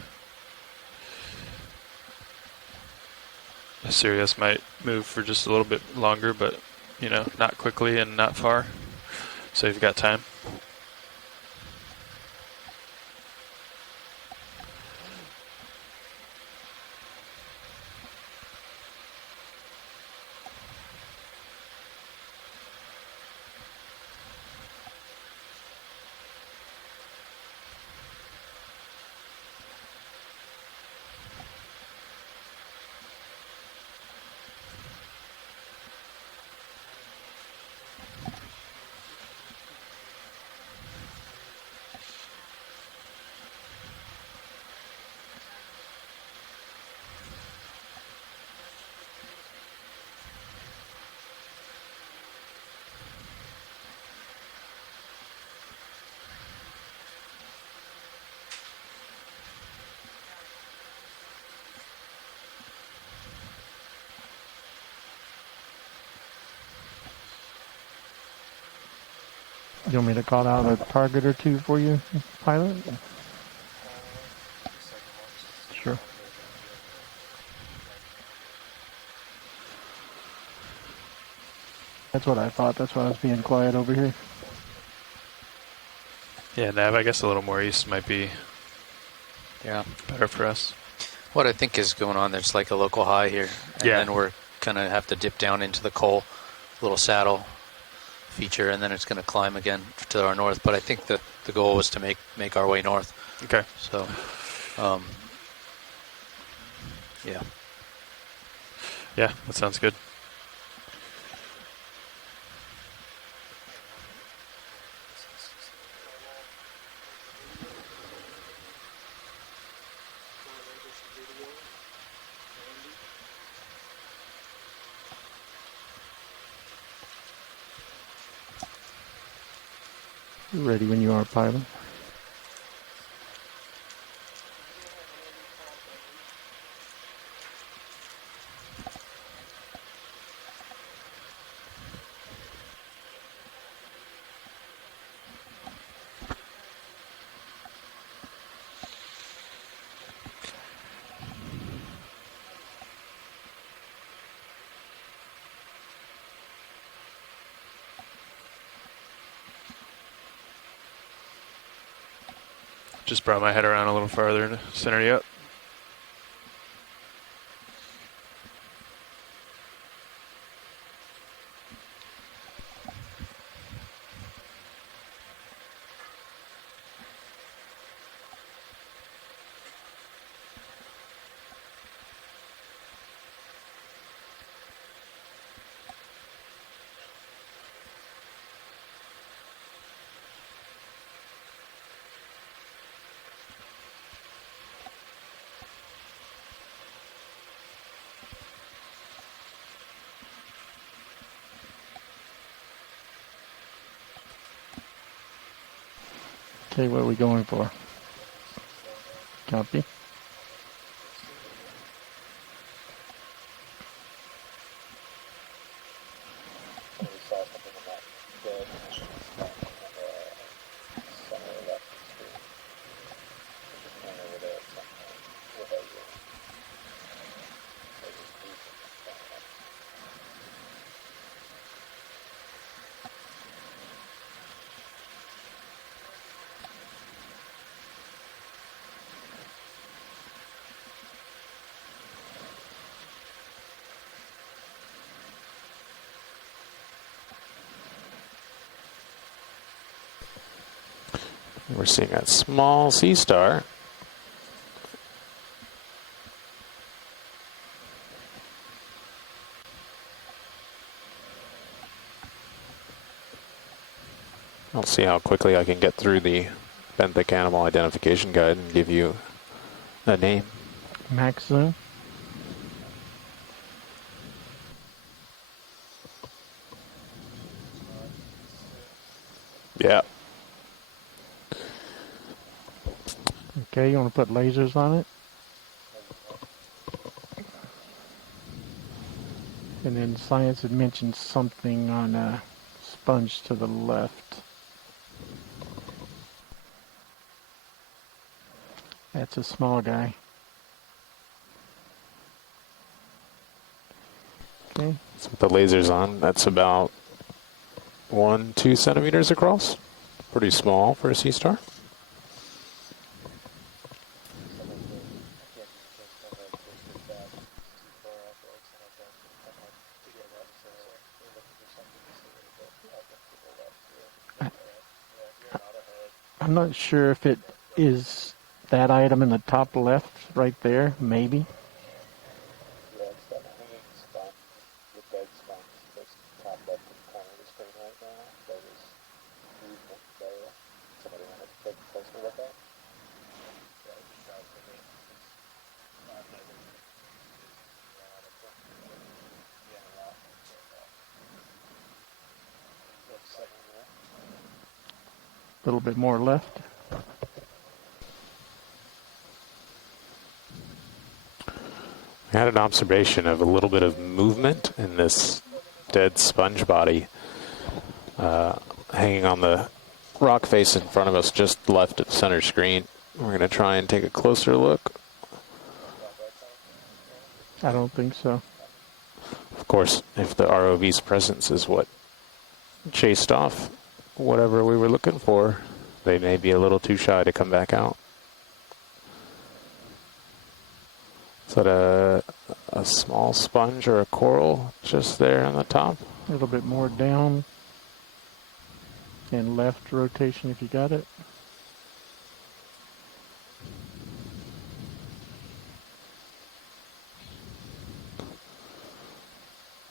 Sirius might move for just a little bit longer, but you know, not quickly and not far. So you've got time. You want me to call out a target or two for you, pilot? Sure. That's what I thought. That's why I was being quiet over here. Yeah, Nav, I guess a little more east might be better for us. What I think is going on, there's like a local high here, and then we're gonna have to dip down into the coal, little saddle feature, and then it's gonna climb again to our north. But I think the goal was to make our way north. Okay. So, yeah. Yeah, that sounds good. Ready when you are, pilot. Just brought my head around a little farther to center you up. Okay, what are we going for? Copy. We're seeing a small sea star. I'll see how quickly I can get through the benthic animal identification guide and give you a name. Max zoom. Yeah. Okay, you want to put lasers on it? And then science had mentioned something on a sponge to the left. That's a small guy. Okay. So with the lasers on, that's about 1-2 centimeters across. Pretty small for a sea star. I'm not sure if it is that item in the top left right there, maybe. Yeah, it's that hanging sponge, the dead sponge that's top left in the corner of the screen right now. That is movement there. Somebody want to take a closer look at? Yeah, it just drives the main. A little bit more left. We had an observation of a little bit of movement in this dead sponge body hanging on the rock face in front of us just left of center screen. We're going to try and take a closer look. I don't think so. Of course, if the ROV's presence is what chased off whatever we were looking for, they may be a little too shy to come back out. Is that a small sponge or a coral just there on the top? A little bit more down and left rotation if you got it.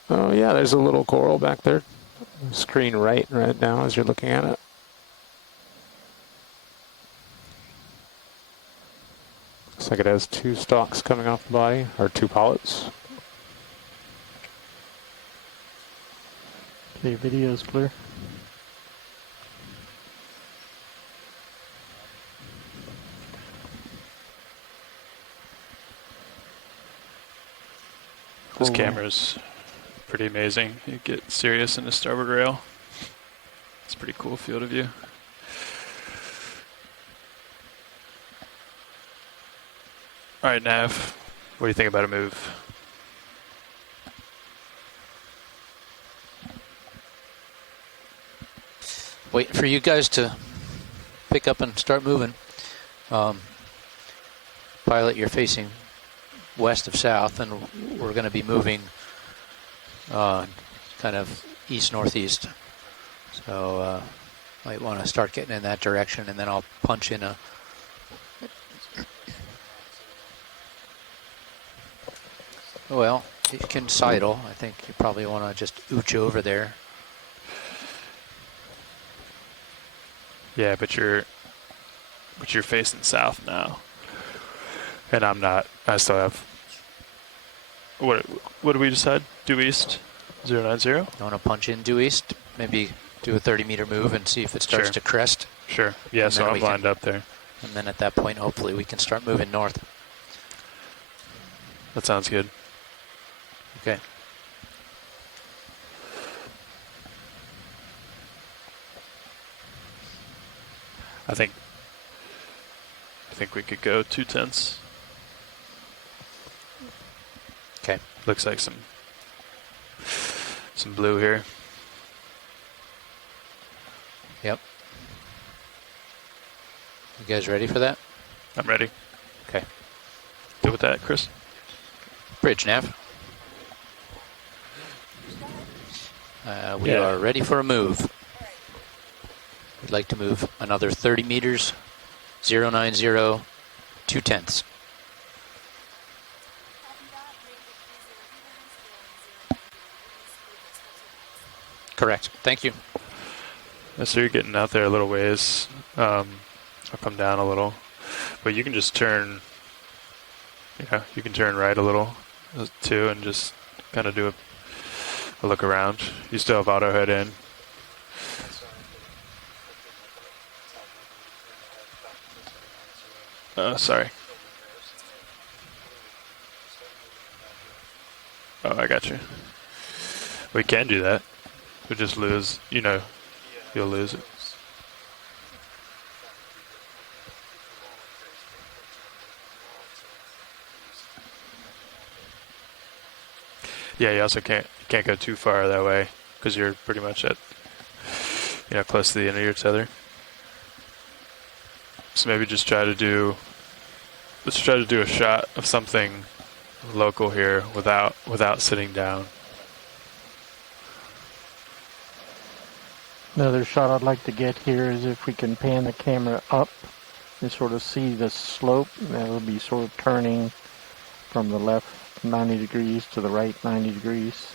Oh yeah, there's a little coral back there. Screen right now as you're looking at it. Looks like it has 2 stalks coming off the body, or 2 polyps. Okay, video's clear. This camera's pretty amazing. You get Sirius in the starboard rail. It's a pretty cool field of view. All right, Nav, what do you think about a move? Waiting for you guys to pick up and start moving. Pilot, you're facing west of south, and we're going to be moving kind of east-northeast. So might want to start getting in that direction, and then I'll punch in a... Well, you can sidle. I think you probably want to just ooch over there. Yeah, but you're facing south now, and I'm not. I still have. What did we decide? Due east, 090. You want to punch in due east? Maybe do a 30-meter move and see if it starts to crest. Sure. Yeah. And So I'm lined up there. And then at that point, hopefully, we can start moving north. That sounds good. Okay. I think we could go 2/10. Okay. Looks like some blue here. Yep. You guys ready for that? I'm ready. Okay. Good with that, Chris? Bridge nav. We are ready for a move. We'd like to move another 30 meters, 090, 2/10. Correct. Thank you. So you're getting out there a little ways. I'll come down a little, but you can just turn. Yeah, you can turn right a little too, and just kind of do a look around. You still have auto head in. Sorry. Oh, I got you. We can do that. We just lose, you know, you'll lose it. Yeah, you also can't go too far that way because you're pretty much at, you know, close to the end of your tether. So maybe just let's try to do a shot of something local here without sitting down. Another shot I'd like to get here is if we can pan the camera up and sort of see the slope. That'll be sort of turning from the left 90 degrees to the right 90 degrees.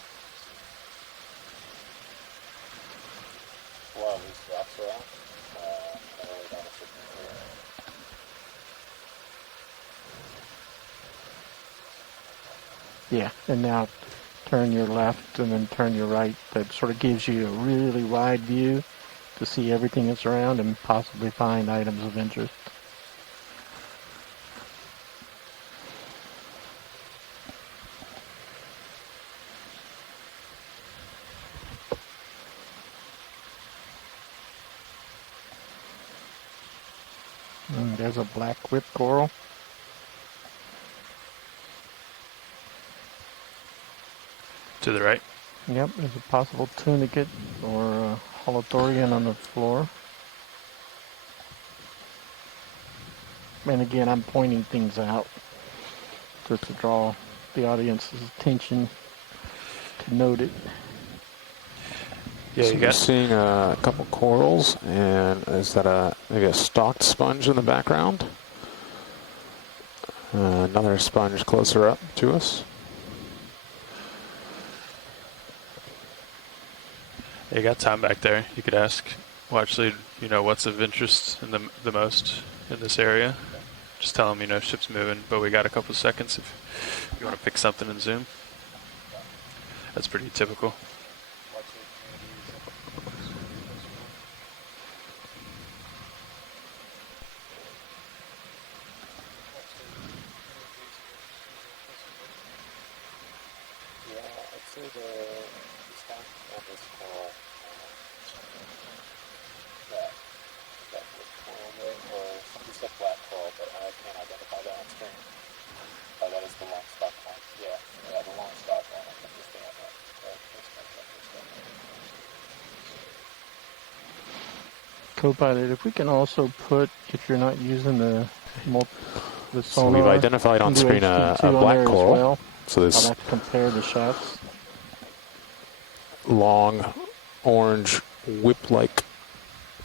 A lot of loose rocks around. I really don't sit here. Yeah, and now turn your left and then turn your right. That sort of gives you a really wide view to see everything that's around and possibly find items of interest. There's a black whip coral. To the right. Yep, there's a possible tunicate or holothurian on the floor. And again, I'm pointing things out just to draw the audience's attention to note it. Yeah, so you're seeing a couple corals, and is that maybe a stalked sponge in the background? Another sponge closer up to us. You got Tom back there. You could ask, well, actually, you know, what's of interest in the most in this area. Just tell him, you know, ship's moving, but we got a couple seconds if you want to pick something and zoom. That's pretty typical. Yeah, I'd say the sponge on this coral, that wood coral there, or you said black coral, but I can't identify that on screen. Oh, that is the long stock one. Yeah, the long stock one. I think is the one that this Copilot, if we can also put, if you're not using the sonar, So we've identified on do screen a HT2 on black there as coral. well. So I'll this have to compare the shots. long orange whip-like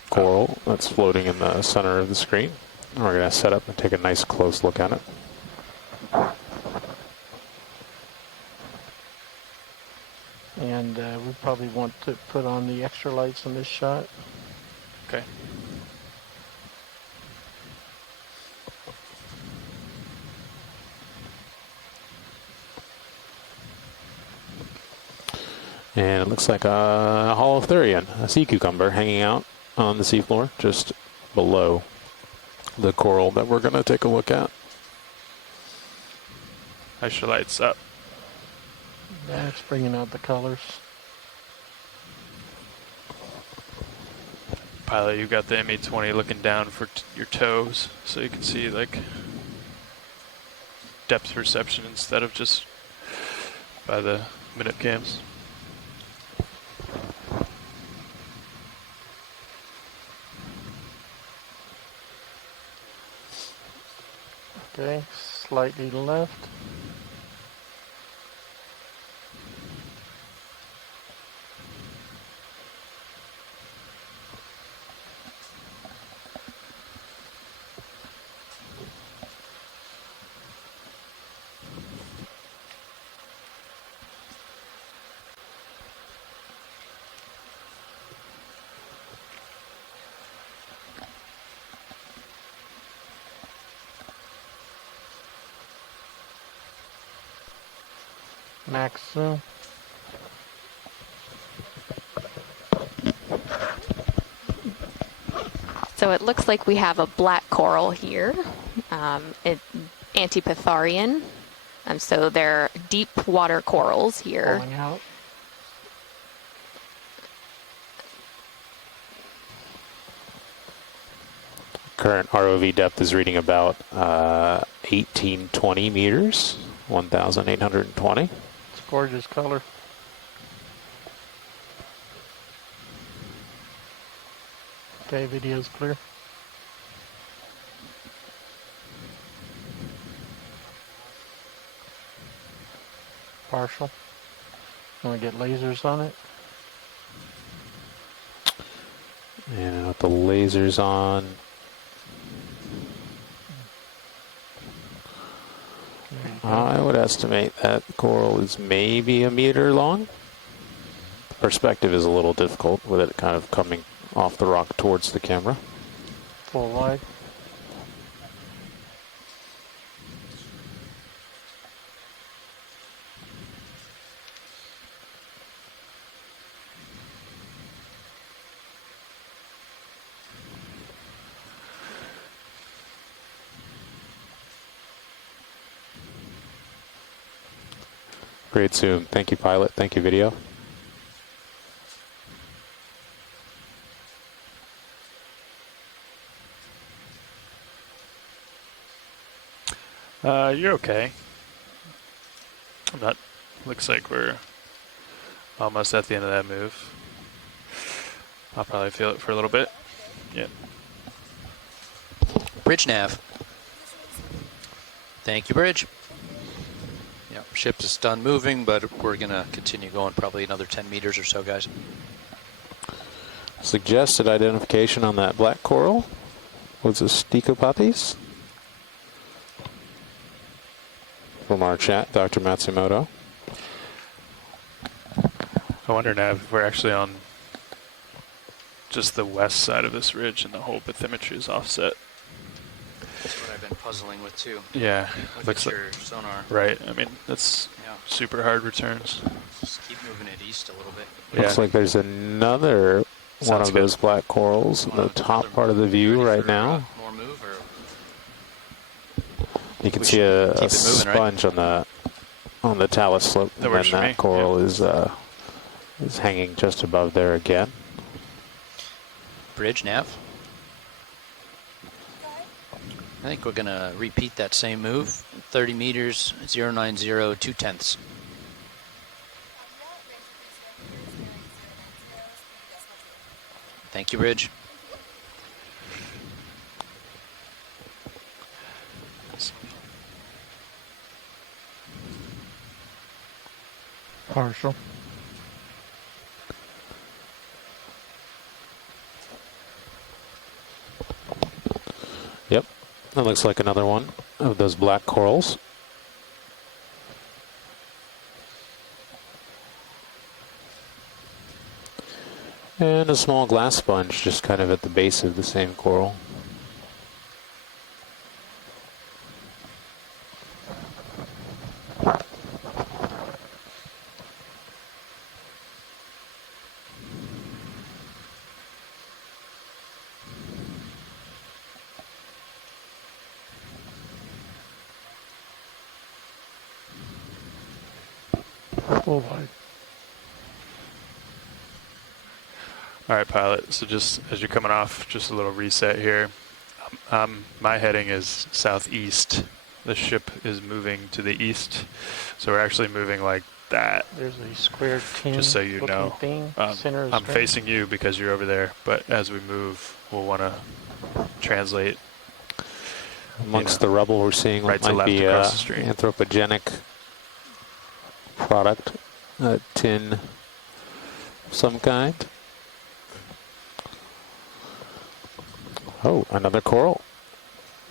coral that's floating in the center of the screen. And we're going to set up and take a nice close look at it. And we probably want to put on the extra lights on this shot. Okay. And it looks like a holothurian, a sea cucumber, hanging out on the seafloor just below the coral that we're going to take a look at. Extra lights up. That's bringing out the colors. Pilot, you've got the ME20 looking down for your toes, so you can see like depth perception instead of just by the minute cams. Okay, slightly left. Max zoom. So it looks like we have a black coral here, Antipitharian. So they're deep water corals here. Falling out. current ROV depth is reading about 1820 meters, 1,820. It's a gorgeous color. Okay, video's clear. Partial. Want to get lasers on it? And with the lasers on, I would estimate that coral is maybe a meter long. The perspective is a little difficult with it kind of coming off the rock towards the camera. Full wide. Great zoom. Thank you, pilot. Thank you, video. You're okay. Looks like we're almost at the end of that move. I'll probably feel it for a little bit. Yep. Bridge nav. Thank you, bridge. Yep, ship is done moving, but we're going to continue going probably another 10 meters or so, guys. Suggested identification on that black coral was a Sticopathes. From our chat, Dr. Matsumoto. I wonder now if we're actually on just the west side of this ridge and the whole bathymetry is offset. That's what I've been puzzling with too. Yeah, looks like your sonar. Right. I mean, that's super hard returns. Just keep moving it east a little bit. Looks like there's another one of those black corals in the top part of the view right now. More move, or you can see a sponge on the talus slope, and then that coral is hanging just above there again. Bridge nav. I think we're going to repeat that same move. 30 meters, 090, 2/10. Thank you, bridge. Partial. Yep, that looks like another one of those black corals. And a small glass sponge just kind of at the base of the same coral. Full wide. All right, pilot. So just as you're coming off, just a little reset here. My heading is southeast. The ship is moving to the east. So we're actually moving like that. There's a square tin. Just so you know. Thing, center of I'm screen. facing you because you're over there. But as we move, we'll want to translate. Amongst the rubble we're seeing right to might left be across the street. Anthropogenic product, a tin of some kind. Oh, another coral.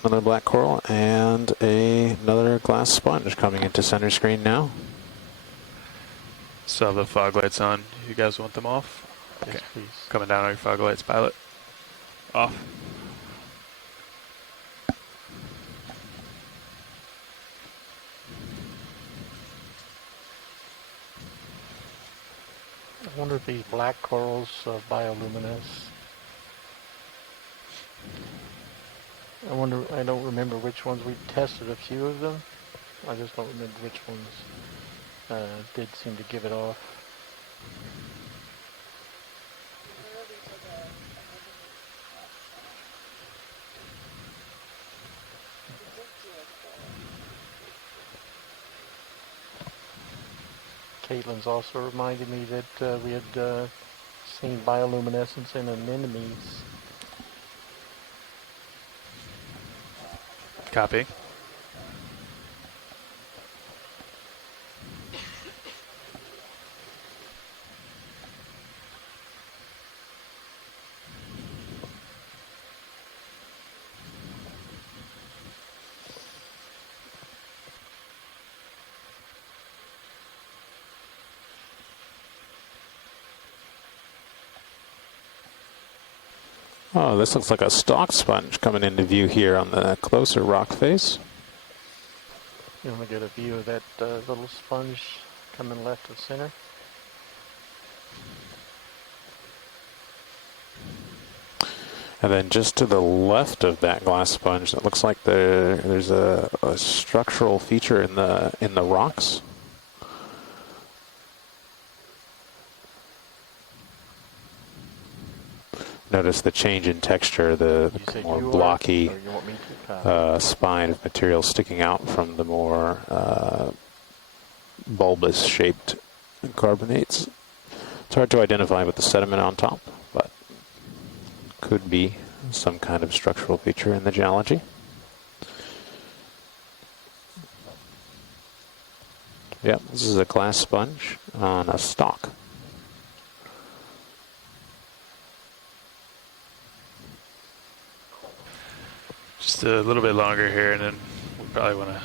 Another black coral and another glass sponge coming into center screen now. So the fog lights on. You guys want them off? Yes, Okay. please. Coming down on your fog lights, pilot. Off. I wonder if these black corals bioluminesce. I don't remember which ones. We tested a few of them. I just don't remember which ones did seem to give it off. Caitlin's also reminded me that we had seen bioluminescence in anemones. Copy. Oh, this looks like a stalk sponge coming into view here on the closer rock face. You want to get a view of that little sponge coming left of center? And then just to the left of that glass sponge, it looks like there's a structural feature in the rocks. Notice the change in texture, the more blocky spine of material sticking out from the more bulbous shaped carbonates. It's hard to identify with the sediment on top, but could be some kind of structural feature in the geology. Yeah, this is a glass sponge on a stalk. Just a little bit longer here, and then we probably want to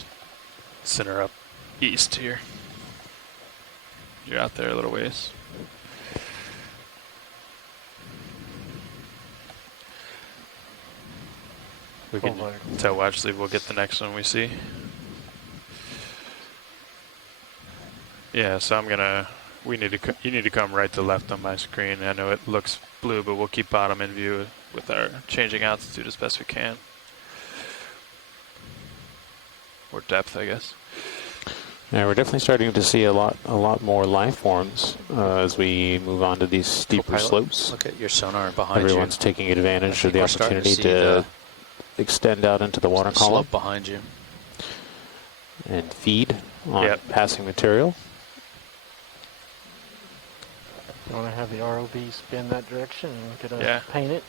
center up east here. You're out there a little ways. We can tell Watchley we'll get the next one we see. Yeah, so you need to come right to left on my screen. I know it looks blue, but we'll keep bottom in view with our changing altitude as best we can. Or depth, I guess. Yeah, we're definitely starting to see a lot more life forms as we move on to these steeper slopes. Look at your sonar behind you. Everyone's taking advantage of the opportunity to extend out into the water column. Slope behind you. And feed on passing material. You want to have the ROV spin that direction and get paint it?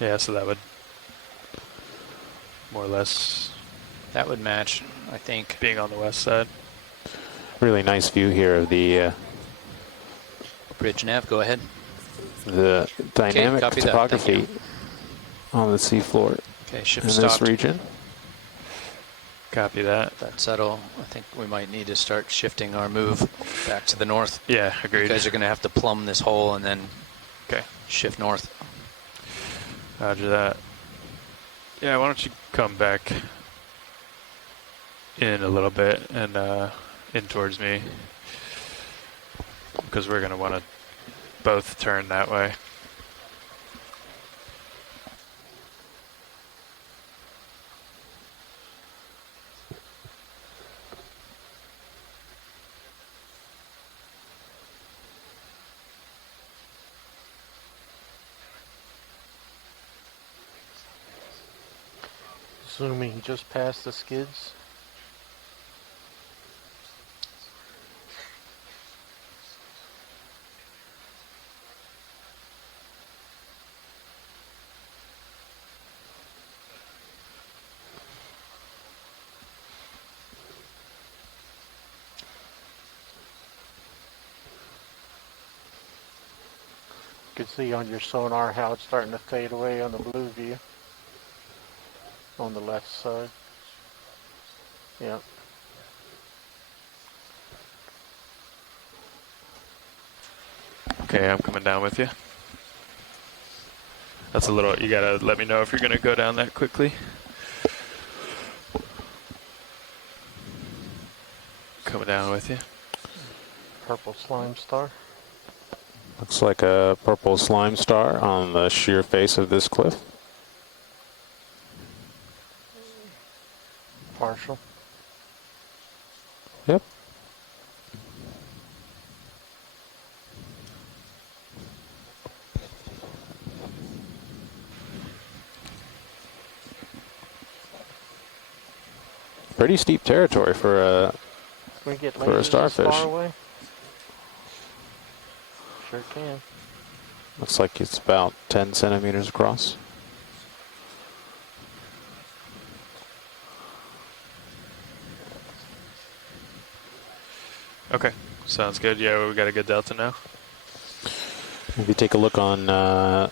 Yeah, so that would more or less... That would match, I think. Being on the west side. Really nice view here of the... Bridge nav, go ahead. The dynamic topography on the seafloor ship in stopped. this region. Copy that. That's settle. I think we might need to start shifting our move back to the north. Yeah, agreed. You guys are going to have to plumb this hole and then shift north. Roger that. Yeah, why don't you come back in a little bit and in towards me, because we're going to want to both turn that way. Zooming just past the skids. You can see on your sonar how it's starting to fade away on the blue view. On the left side. Yeah. Okay, I'm coming down with you. That's a little, you gotta let me know if you're gonna go down that quickly. Coming down with you. Purple slime star. Looks like a purple slime star on the sheer face of this cliff. Partial. Yep. pretty steep territory for a Can we get for a lasers this starfish. far away? Sure can. Looks like it's about 10 centimeters across. Okay, sounds good. Yeah, we got a good delta now. If you take a look on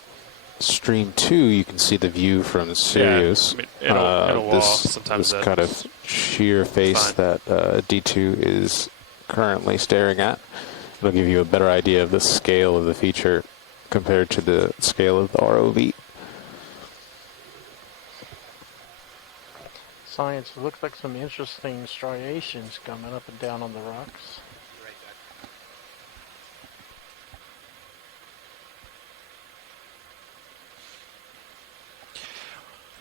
stream 2, you can see the view from Sirius. Yeah, I mean, in a wall, this sometimes this kind of sheer face fine. that D2 is currently staring at. It'll give you a better idea of the scale of the feature compared to the scale of the ROV. Science, looks like some interesting striations coming up and down on the rocks.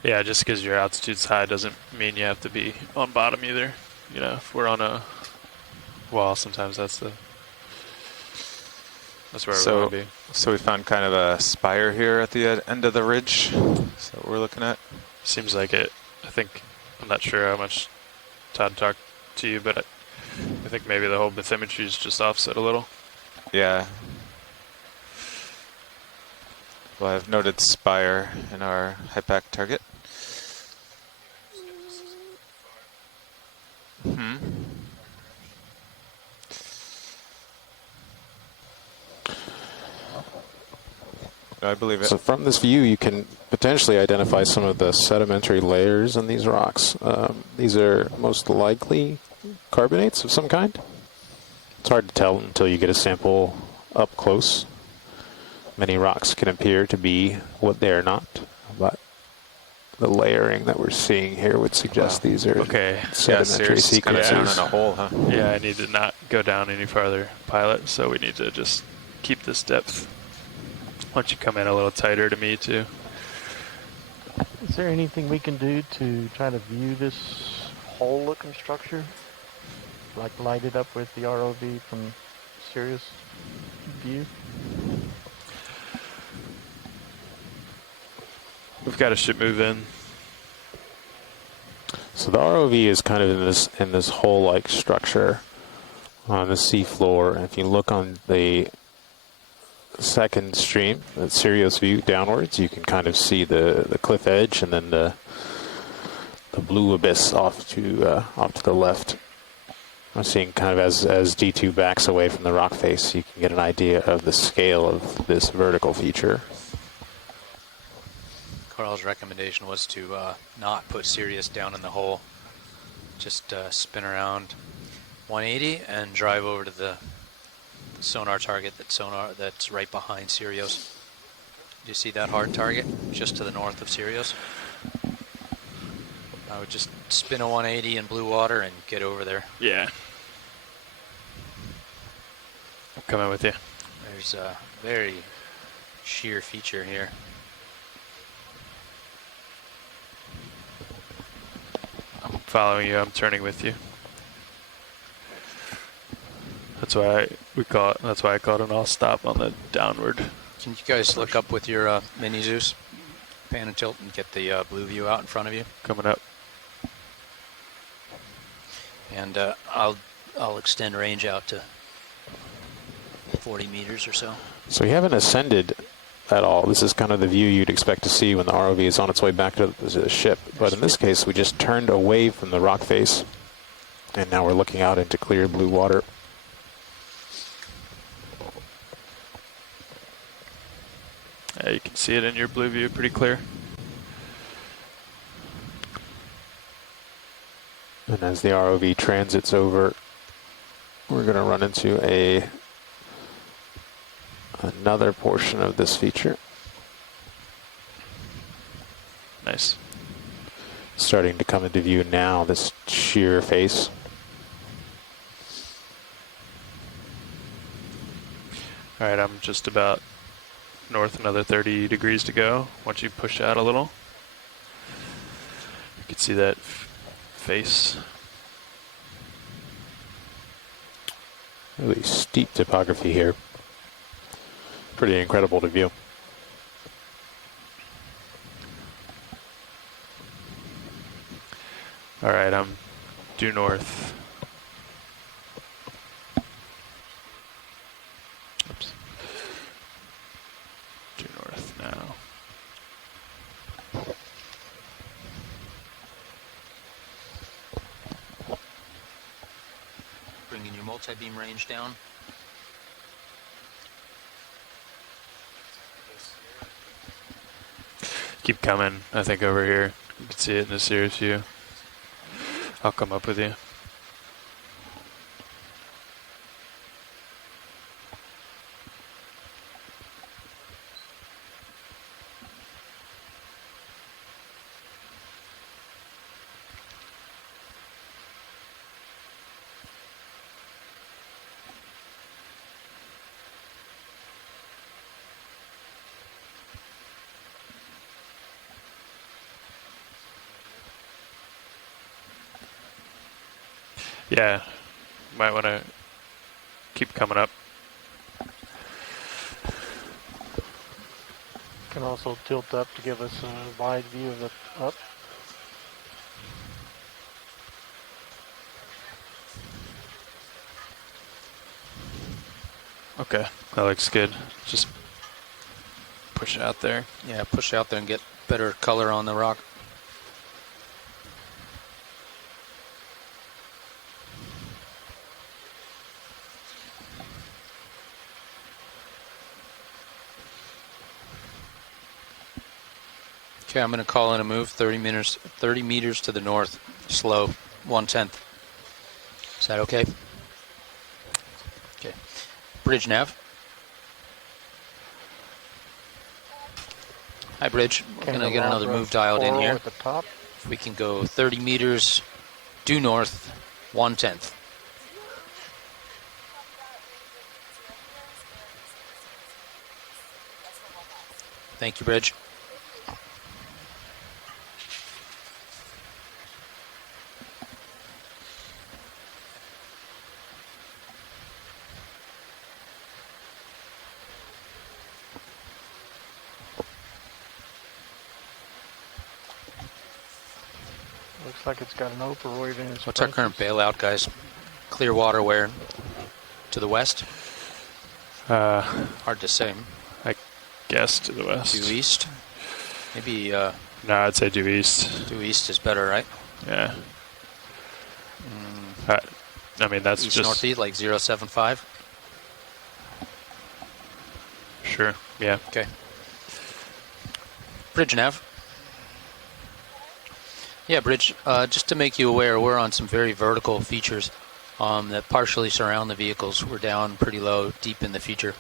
Yeah, just because your altitude's high doesn't mean you have to be on bottom either. You know, if we're on a wall, sometimes that's where we want to be. So we found kind of a spire here at the end of the ridge. Is that what we're looking at? Seems like it. I think, I'm not sure how much Todd talked to you, but I think maybe the whole bathymetry is just offset a little. Yeah. Well, I've noted spire in our HIPAC target. I believe it. So from this view, you can potentially identify some of the sedimentary layers in these rocks. These are most likely carbonates of some kind. It's hard to tell until you get a sample up close. Many rocks can appear to be what they are not, but the layering that we're seeing here would suggest these are sedimentary sequences. Down in a hole, huh? Yeah, I need to not go down any farther, pilot, so we need to just keep this depth. Why don't you come in a little tighter to me, too? Is there anything we can do to try to view this hole-looking structure? Like light it up with the ROV from Sirius view? We've got a ship move in. So the ROV is kind of in this hole-like structure on the seafloor. And if you look on the second stream, the Sirius view downwards, you can kind of see the cliff edge and then the blue abyss off to the left. I'm seeing kind of as D2 backs away from the rock face, you can get an idea of the scale of this vertical feature. Carl's recommendation was to not put Sirius down in the hole. Just spin around 180 and drive over to the sonar target that's right behind Sirius. Do you see that hard target just to the north of Sirius? I would just spin a 180 in blue water and get over there. Yeah. I'm coming with you. There's a very sheer feature here. I'm following you. I'm turning with you. That's why I call it an all stop on the downward. Can you guys look up with your mini Zeus, pan and tilt, and get the blue view out in front of you? Coming up. And I'll extend range out to 40 meters or so. So we haven't ascended at all. This is kind of the view you'd expect to see when the ROV is on its way back to the ship. But in this case, we just turned away from the rock face, and now we're looking out into clear blue water. You can see it in your blue view pretty clear. And as the ROV transits over, we're going to run into another portion of this feature. Nice. Starting to come into view now, this sheer face. All right, I'm just about north, another 30 degrees to go. Once you push out a little, you can see that face. Really steep topography here. Pretty incredible to view. All right, I'm Due north. Oops. Due north now. Bringing your multi-beam range down. Keep coming, I think, over here. You can see it in the Cirrus view. I'll come up with you. Yeah, might want to keep coming up. Can also tilt up to give us a wide view of the up. Okay, that looks good. Just push out there. Yeah, push out there and get better color on the rock. Okay, I'm going to call in a move 30 meters to the north, slow, 1/10. Is that okay? Okay. Bridge nav. Hi, Bridge. We're going to get another move dialed in here. At the top. If we can go 30 meters due north, 1/10. Thank you, Bridge. Looks like it's got an oporoid in its What's our current bailout, guys? Clear water where? To the west? Hard to say. I guess to the west. Due east? Maybe. No, I'd say due east. Due east is better, right? Yeah. I mean, that's east just northeast, like 075. Sure. Yeah. Okay. Bridge nav. Yeah, Bridge. Just to make you aware, we're on some very vertical features that partially surround the vehicles. We're down pretty low, deep in the feature.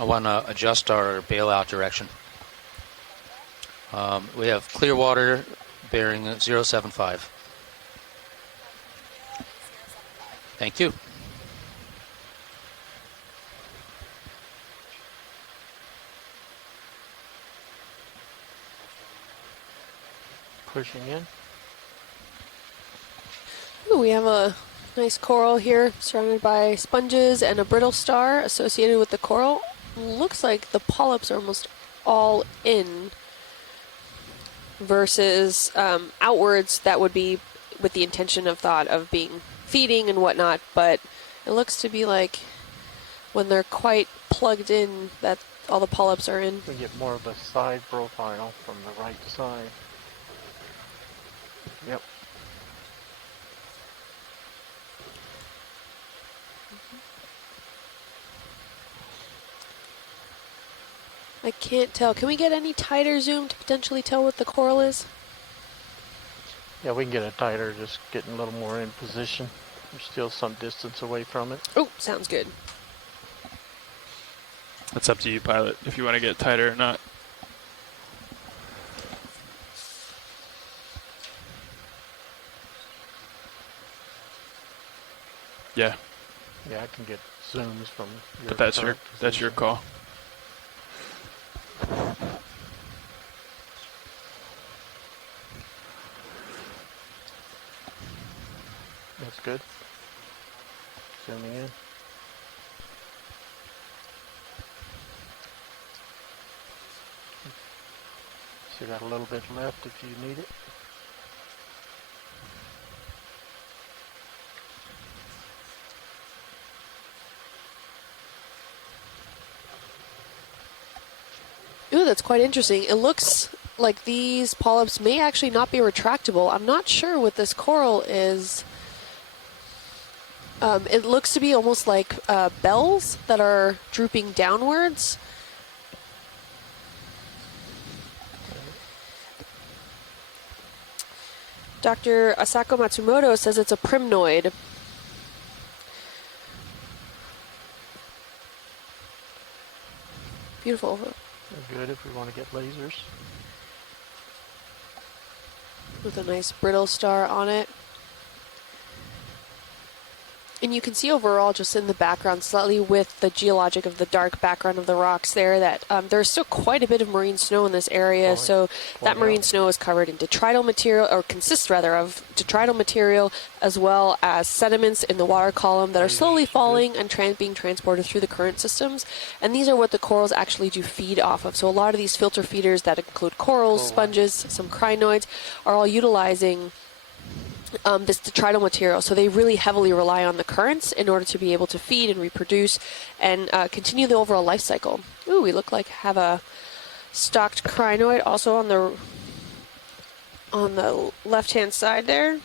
I want to adjust our bailout direction. We have clear water bearing 075. Thank you. Pushing in. Ooh, we have a nice coral here surrounded by sponges and a brittle star associated with the coral. Looks like the polyps are almost all in versus outwards that would be with the intention of thought of being feeding and whatnot, but it looks to be like when they're quite plugged in that all the polyps are in. We get more of a side profile from the right side. Yep. I can't tell. Can we get any tighter zoom to potentially tell what the coral is? Yeah, we can get it tighter, just getting a little more in position. We're still some distance away from it. Oh, sounds good. That's up to you, pilot, if you want to get tighter or not. Yeah. Yeah, I can get zooms from your But that's your call. That's good. Zooming in. So you got a little bit left if you need it. blue that's quite interesting. It looks like these polyps may actually not be retractable. I'm not sure what this coral is. It looks to be almost like bells that are drooping downwards. Dr. Asako Matsumoto says it's a primnoid. Beautiful. They're good if we want to get lasers. With a nice brittle star on it. And you can see overall just in the background slightly with the geologic of the dark background of the rocks there that there's still quite a bit of marine snow in this area. So that marine snow is covered in detrital material, or consists rather of detrital material, as well as sediments in the water column that are slowly falling and being transported through the current systems. And these are what the corals actually do feed off of. So a lot of these filter feeders that include corals, sponges, some crinoids are all utilizing this detrital material. So they really heavily rely on the currents in order to be able to feed and reproduce and continue the overall life cycle. Ooh, we look like have a stocked crinoid also on the left-hand side there.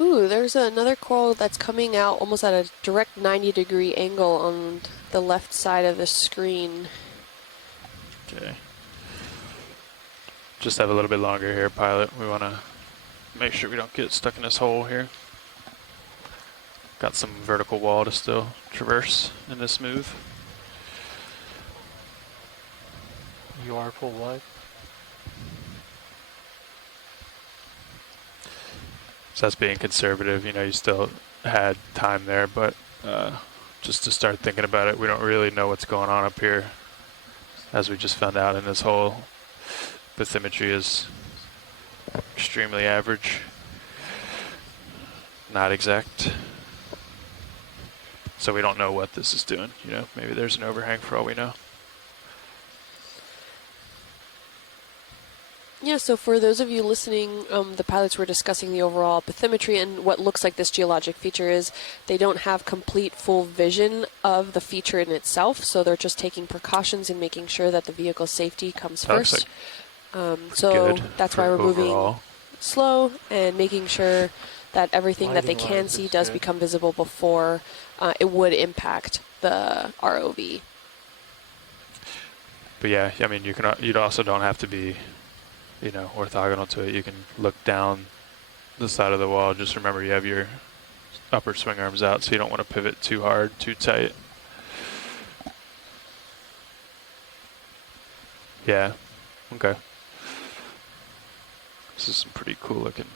Ooh, there's another coral that's coming out almost at a direct 90-degree angle on the left side of the screen. Okay. Just have a little bit longer here, pilot. We want to make sure we don't get stuck in this hole here. Got some vertical wall to still traverse in this move. You are full wide. So that's being conservative. You know, you still had time there, but just to start thinking about it, we don't really know what's going on up here, as we just found out in this hole. Bathymetry is extremely average, not exact. So we don't know what this is doing. You know, maybe there's an overhang for all we know. Yeah, so for those of you listening, the pilots were discussing the overall bathymetry and what looks like this geologic feature is. They don't have complete full vision of the feature in itself, so they're just taking precautions and making sure that the vehicle's safety comes first. So that's why we're moving slow and making sure that everything that they can see does become visible before it would impact the ROV. But yeah, I mean, you also don't have to be, you know, orthogonal to it. You can look down the side of the wall. Just remember you have your upper swing arms out, so you don't want to pivot too hard, too tight. Yeah, okay. This is some pretty cool looking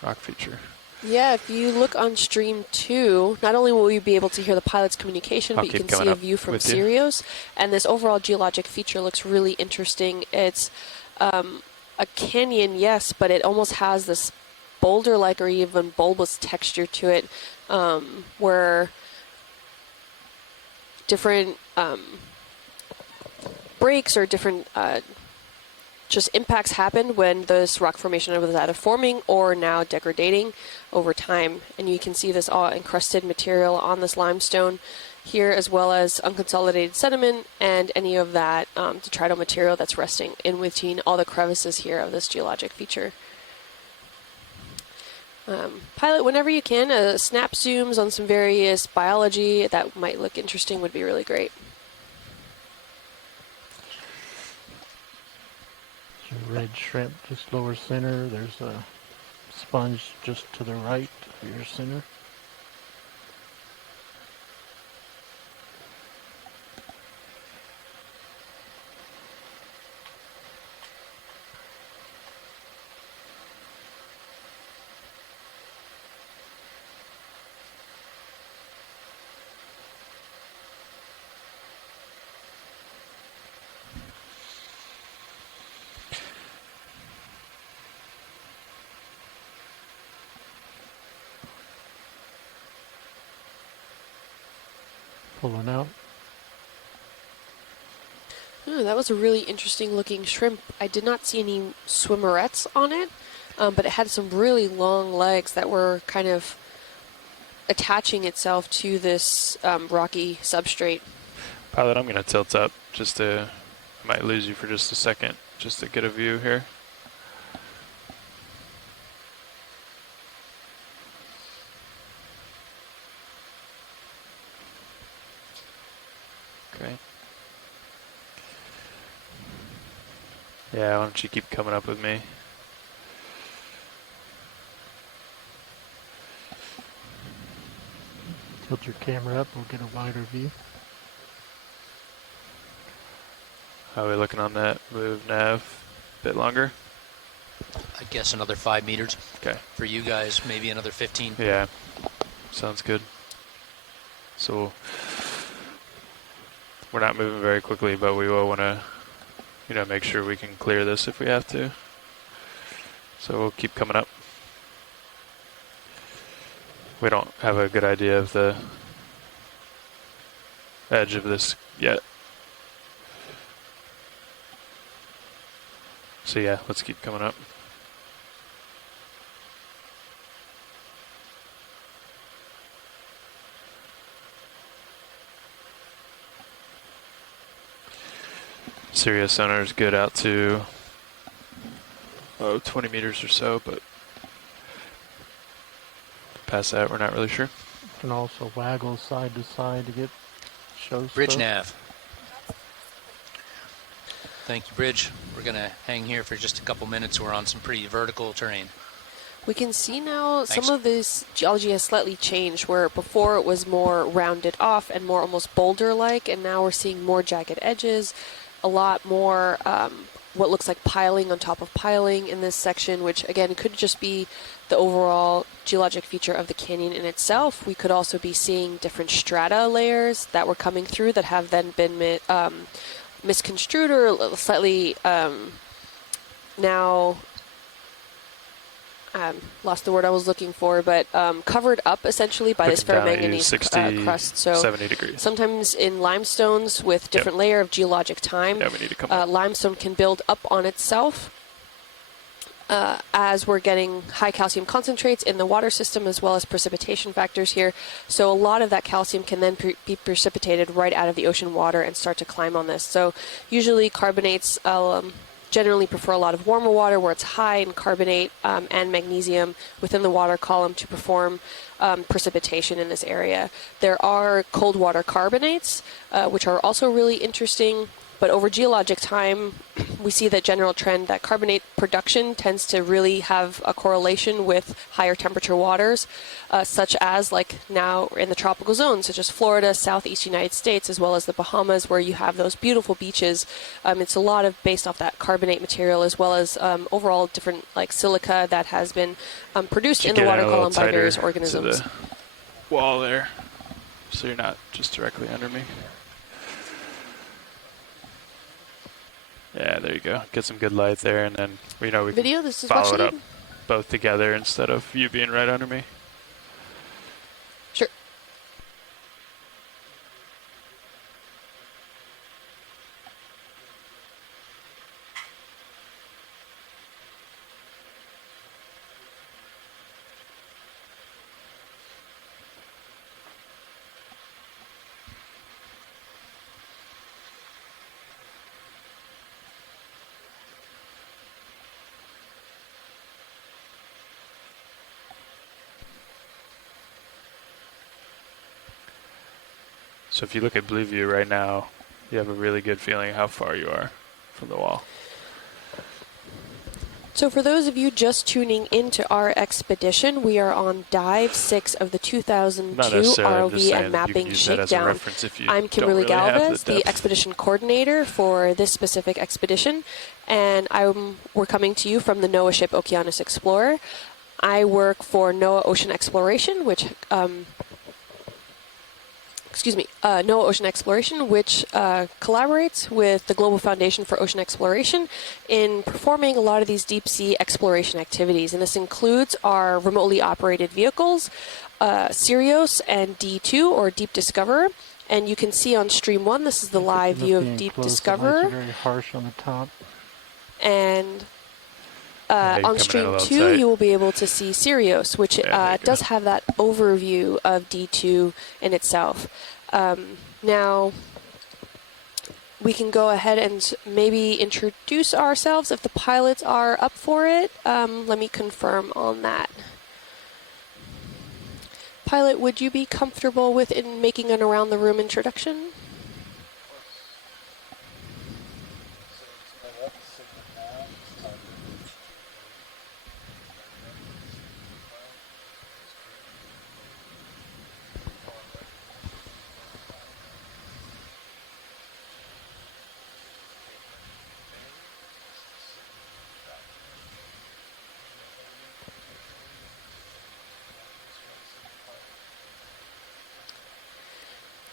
rock feature. Yeah, if you look on stream 2, not only will you be able to hear the pilot's communication, but you can see a view from Sirius. And this overall geologic feature looks really interesting. It's a canyon, yes, but it almost has this boulder-like or even bulbous texture to it, where different breaks or different just impacts happen when this rock formation was either forming or now degrading over time. And you can see this all encrusted material on this limestone here, as well as unconsolidated sediment and any of that detrital material that's resting in between all the crevices here of this geologic feature. Pilot, whenever you can, snap zooms on some various biology that might look interesting would be really great. Red shrimp just lower center. There's a sponge just to the right of your center. pulling out. Oh, that was a really interesting looking shrimp. I did not see any swimmerettes on it, but it had some really long legs that were kind of attaching itself to this rocky substrate. Pilot, I'm going to tilt up just to, I might lose you for just a second, just to get a view here. Okay. Yeah, why don't you keep coming up with me? Tilt your camera up, we'll get a wider view. How are we looking on that? Move nav a bit longer? I guess another 5 meters. Okay. For you guys, maybe another 15. Yeah, sounds good. So we're not moving very quickly, but we will want to, you know, make sure we can clear this if we have to. So we'll keep coming up. We don't have a good idea of the edge of this yet. So yeah, let's keep coming up. Sirius sonar is good out to 20 meters or so, but past that we're not really sure. You can also waggle side to side to get show Bridge stuff. nav. Thank you, Bridge. We're going to hang here for just a couple minutes. We're on some pretty vertical terrain. We can see now Thanks. some of this geology has slightly changed, where before it was more rounded off and more almost boulder-like, and now we're seeing more jagged edges, a lot more what looks like piling on top of piling in this section, which again could just be the overall geologic feature of the canyon in itself. We could also be seeing different strata layers that were coming through that have then been misconstrued or slightly now lost the word I was looking for, but covered up essentially by this ferromanganese crust. So 70 degrees. Sometimes in limestones with different layer of geologic time, Yeah, we need to come up. limestone can build up on itself as we're getting high calcium concentrates in the water system, as well as precipitation factors here. So a lot of that calcium can then be precipitated right out of the ocean water and start to climb on this. So usually carbonates generally prefer a lot of warmer water where it's high in carbonate and magnesium within the water column to perform precipitation in this area. There are cold water carbonates, which are also really interesting. But over geologic time, we see that general trend that carbonate production tends to really have a correlation with higher temperature waters, such as like now in the tropical zones, such as Florida, southeast United States, as well as the Bahamas, where you have those beautiful beaches. It's a lot of based off that carbonate material, as well as overall different like silica that has been produced in the water column by various organisms. To the wall there, so you're not just directly under me. Yeah, there you go. Get some good light there, and then we know we Video, can this is what follow it you up need? both together instead of you being right under me. Sure. So if you look at Blue View right now, you have a really good feeling how far you are from the wall. So for those of you just tuning into our expedition, we are on dive 6 of the 2002 Not necessarily, I'm just ROV saying and that you mapping can use that as a shakedown. reference if you I'm don't Kimberly really have Galvez, the the depth. expedition coordinator for this specific expedition, and we're coming to you from the NOAA ship Okeanos Explorer. I work for NOAA Ocean Exploration, which NOAA Ocean Exploration, which collaborates with the Global Foundation for Ocean Exploration in performing a lot of these deep sea exploration activities. And this includes our remotely operated vehicles, Sirius and D2, or Deep Discoverer, And you can see on stream 1, this is the live view of Deep Discoverer. Very harsh on the top. And Yeah, on stream 2, you will be able to see Sirius, which does have that overview of D2 in itself. Now, we can go ahead and maybe introduce ourselves if the pilots are up for it. Let me confirm on that. Pilot, would you be comfortable with making an around-the-room introduction?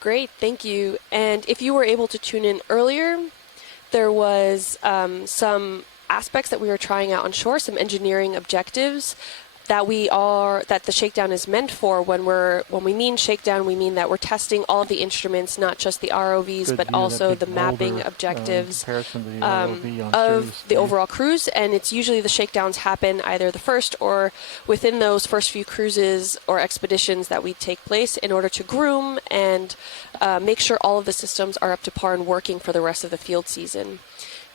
Great, thank you. And if you were able to tune in earlier, there was some aspects that we were trying out on shore, some engineering objectives that the shakedown is meant for. When we mean shakedown, we mean that we're testing all of the instruments, not just the ROVs, but also the mapping objectives of the overall cruise. And it's usually the shakedowns happen either the first or within those first few cruises or expeditions that we take place in order to groom and make sure all of the systems are up to par and working for the rest of the field season.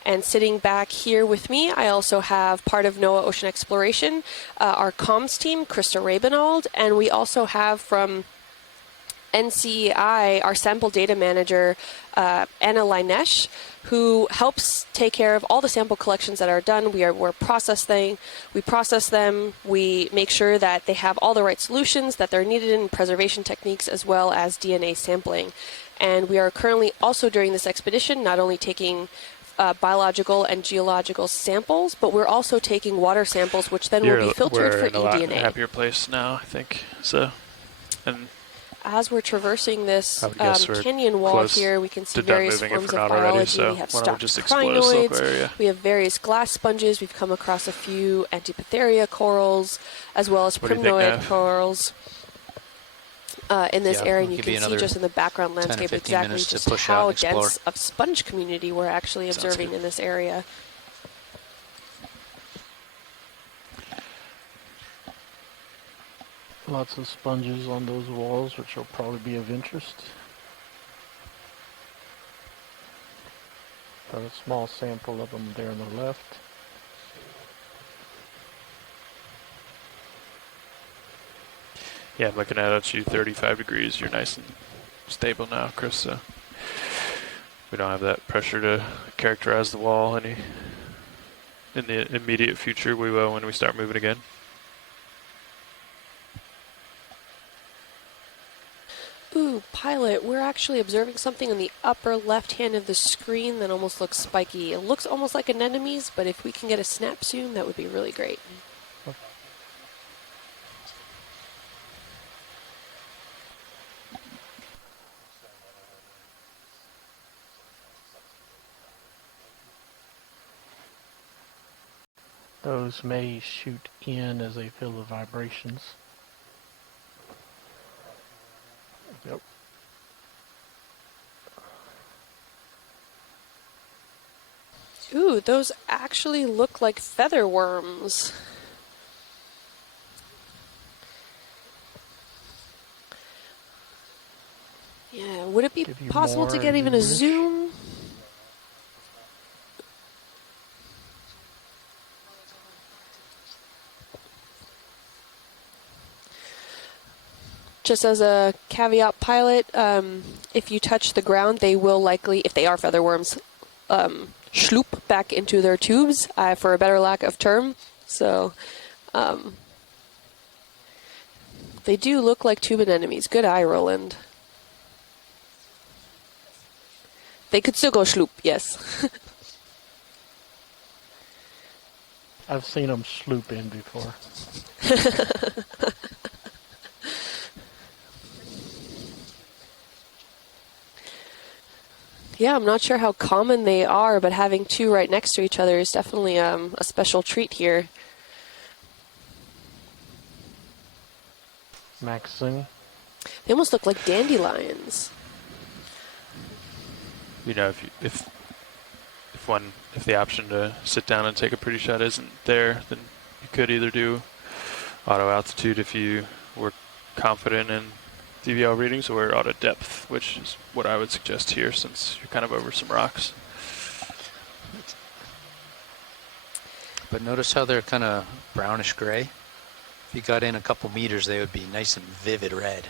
And sitting back here with me, I also have part of NOAA Ocean Exploration, our comms team, Krista Rabenald, and we also have from NCEI, our sample data manager, Anna Linesh, who helps take care of all the sample collections that are done. We process them, we make sure that they have all the right solutions that they're needed in preservation techniques as well as DNA sampling. And we are currently also during this expedition not only taking biological and geological samples, but we're also taking water samples, which then will be filtered for eDNA. We're in a lot happier place now, I think. So, and as we're traversing this canyon wall here, we can see various forms of biology. Already, so we have why don't we stopped just explore this local area? crinoids. We have various glass sponges. We've come across a few Antipatheria corals, as well as primnoid corals. In this area, and you can see just in the background landscape exactly just how dense of sponge community we're actually observing in this area. Lots of sponges on those walls, which will probably be of interest. Got a small sample of them there on the left. Yeah, I'm looking at you 35 degrees. You're nice and stable now, Chris. So we don't have that pressure to characterize the wall any in the immediate future. We will when we start moving again. Ooh, pilot, we're actually observing something in the upper left hand of the screen that almost looks spiky. It looks almost like anemones, but if we can get a snap zoom, that would be really great. Those may shoot in as they feel the vibrations. Yep. Ooh, those actually look like feather worms. Yeah, would it be possible to get even a zoom? Just as a caveat, pilot, if you touch the ground, they will likely, if they are feather worms, schloop back into their tubes, for a better lack of term. So, they do look like tube anemones. Good eye, Roland. They could still go schloop, yes. I've seen them sloop in before. Yeah, I'm not sure how common they are, but having two right next to each other is definitely a special treat here. Maxing. They almost look like dandelions. you know, if the option to sit down and take a pretty shot isn't there, then you could either do auto altitude if you were confident in DVL readings, or auto depth, which is what I would suggest here since you're kind of over some rocks. But notice how they're kind of brownish gray. If you got in a couple meters, they would be nice and vivid red.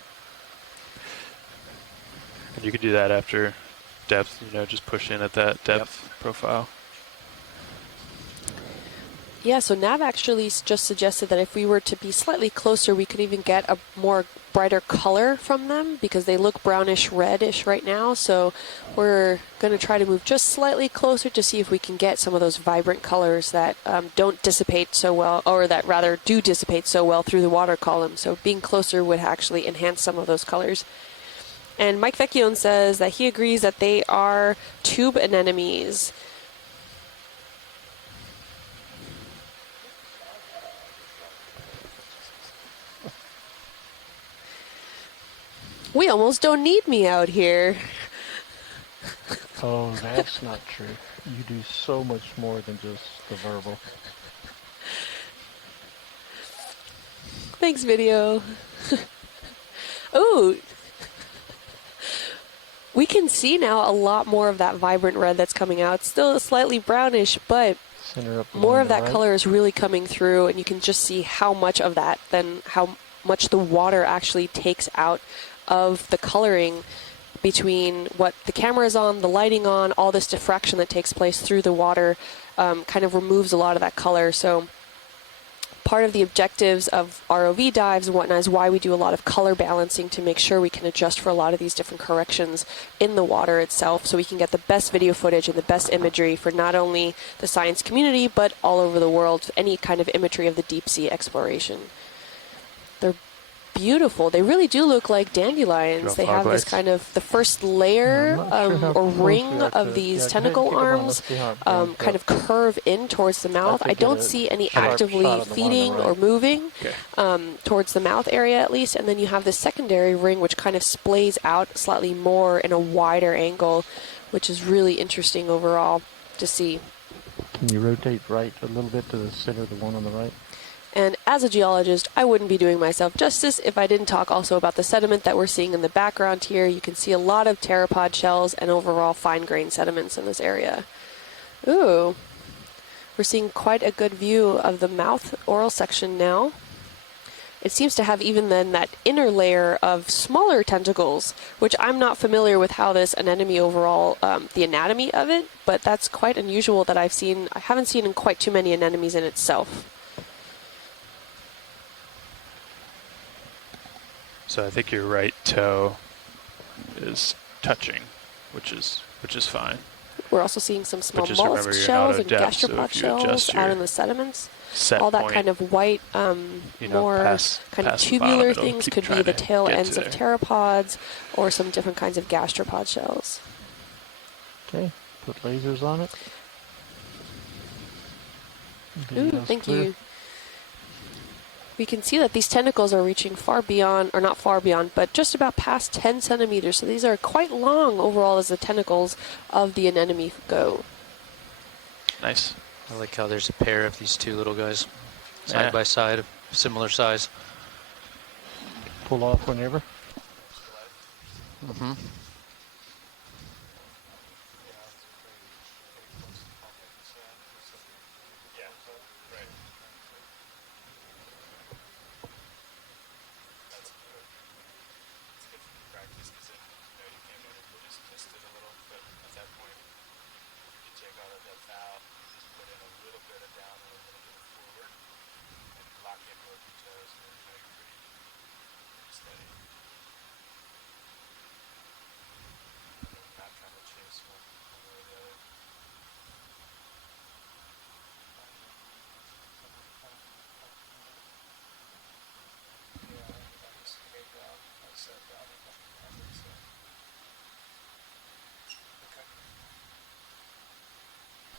And you could do that after depth, you know, just push in at that depth profile. Yeah, so Nav actually just suggested that if we were to be slightly closer, we could even get a more brighter color from them because they look brownish reddish right now. So we're going to try to move just slightly closer to see if we can get some of those vibrant colors that don't dissipate so well, or that rather do dissipate so well through the water column. So being closer would actually enhance some of those colors. And Mike Vecchione says that he agrees that they are tube anemones. We almost don't need me out here. Oh, that's not true. You do so much more than just the verbal. Thanks, video. Oh, we can see now a lot more of that vibrant red that's coming out. It's still slightly brownish, but more of that color is really coming through, and you can just see how much of that, then how much the water actually takes out of the coloring between what the camera is on, the lighting on, all this diffraction that takes place through the water kind of removes a lot of that color. So part of the objectives of ROV dives and whatnot is why we do a lot of color balancing to make sure we can adjust for a lot of these different corrections in the water itself so we can get the best video footage and the best imagery for not only the science community but all over the world, any kind of imagery of the deep sea exploration. They're beautiful. They really do look like dandelions. They have this kind of the first layer or ring of these tentacle arms kind of curve in towards the mouth. I don't see any actively feeding or moving towards the mouth area at least. And then you have this secondary ring which kind of splays out slightly more in a wider angle, which is really interesting overall to see. Can you rotate right a little bit to the center of the one on the right? And as a geologist, I wouldn't be doing myself justice if I didn't talk also about the sediment that we're seeing in the background here. You can see a lot of pteropod shells and overall fine-grained sediments in this area. Ooh, we're seeing quite a good view of the mouth oral section now. It seems to have even then that inner layer of smaller tentacles, which I'm not familiar with how this anemone overall, the anatomy of it, but that's quite unusual that I haven't seen in quite too many anemones in itself. So I think your right toe is touching, which is fine. We're also seeing some small mollusk shells and gastropod shells out in the sediments. All that kind of white, more kind of tubular things could be the tail ends of pteropods or some different kinds of gastropod shells. Okay, put lasers on it. Ooh, thank you. We can see that these tentacles are reaching far beyond, or not far beyond, but just about past 10 centimeters. So these are quite long overall as the tentacles of the anemone go. Nice. I like how there's a pair of these two little guys side by side, similar size. Pull off whenever. Mm-hmm.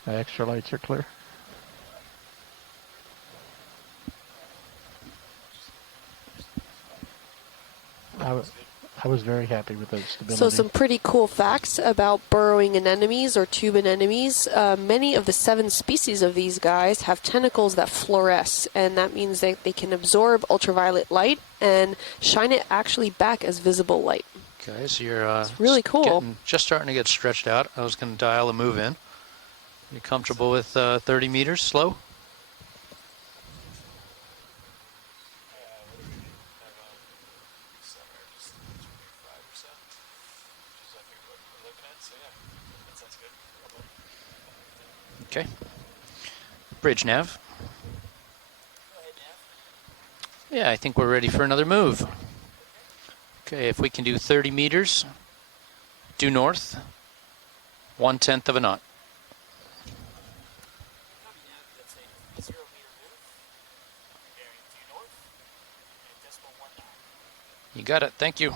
The extra lights are clear. I was very happy with the stability. So some pretty cool facts about burrowing anemones or tube anemones. Many of the 7 species of these guys have tentacles that fluoresce, and that means they can absorb ultraviolet light and shine it actually back as visible light. Guys, you're It's really cool. just starting to get stretched out. I was going to dial a move in. You comfortable with 30 meters slow? Okay. Bridge nav. Yeah, I think we're ready for another move. Okay, if we can do 30 meters, due north, 1/10 of a knot. You got it, thank you.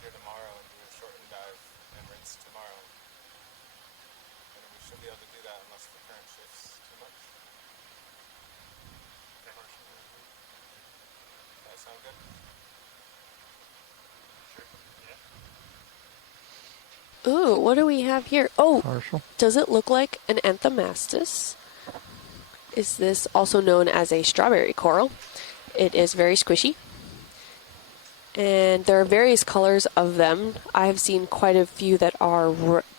Here tomorrow and do a shortened dive and rinse tomorrow. And we should be able to do that unless the current shifts too much. Does that sound good? Sure. Yeah. Ooh, what do we have here? Oh, Partial. does it look like an anthomastus? Is this also known as a strawberry coral? It is very squishy. And there are various colors of them. I have seen quite a few that are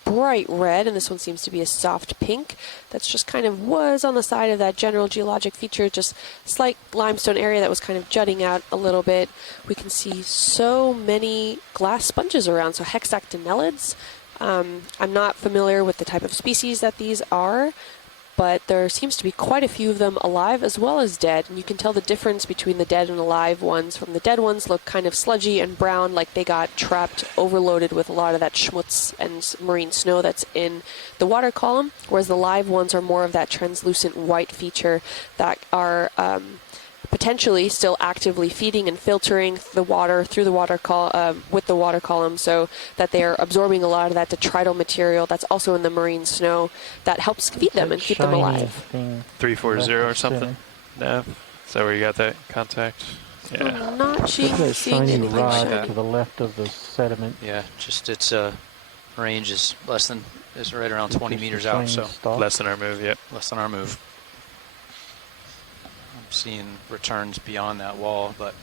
bright red, and this one seems to be a soft pink. That's just kind of was on the side of that general geologic feature, just slight limestone area that was kind of jutting out a little bit. We can see so many glass sponges around, so hexactinellids. I'm not familiar with the type of species that these are, but there seems to be quite a few of them alive as well as dead, and you can tell the difference between the dead and alive ones. From the dead ones look kind of sludgy and brown, like they got trapped, overloaded with a lot of that schmutz and marine snow that's in the water column, whereas the live ones are more of that translucent white feature that are potentially still actively feeding and filtering the water through the water with the water column, so that they are absorbing a lot of that detrital material that's also in the marine snow that helps feed them and keep them alive. 340 or something. Nav. Is that where you got that contact? Yeah. I'm not seeing That shiny anything rod shiny. to the left of the sediment. Yeah, just its range is is right around 20 meters out, so Less than our move, yep. less than our move. I'm seeing returns beyond that wall, but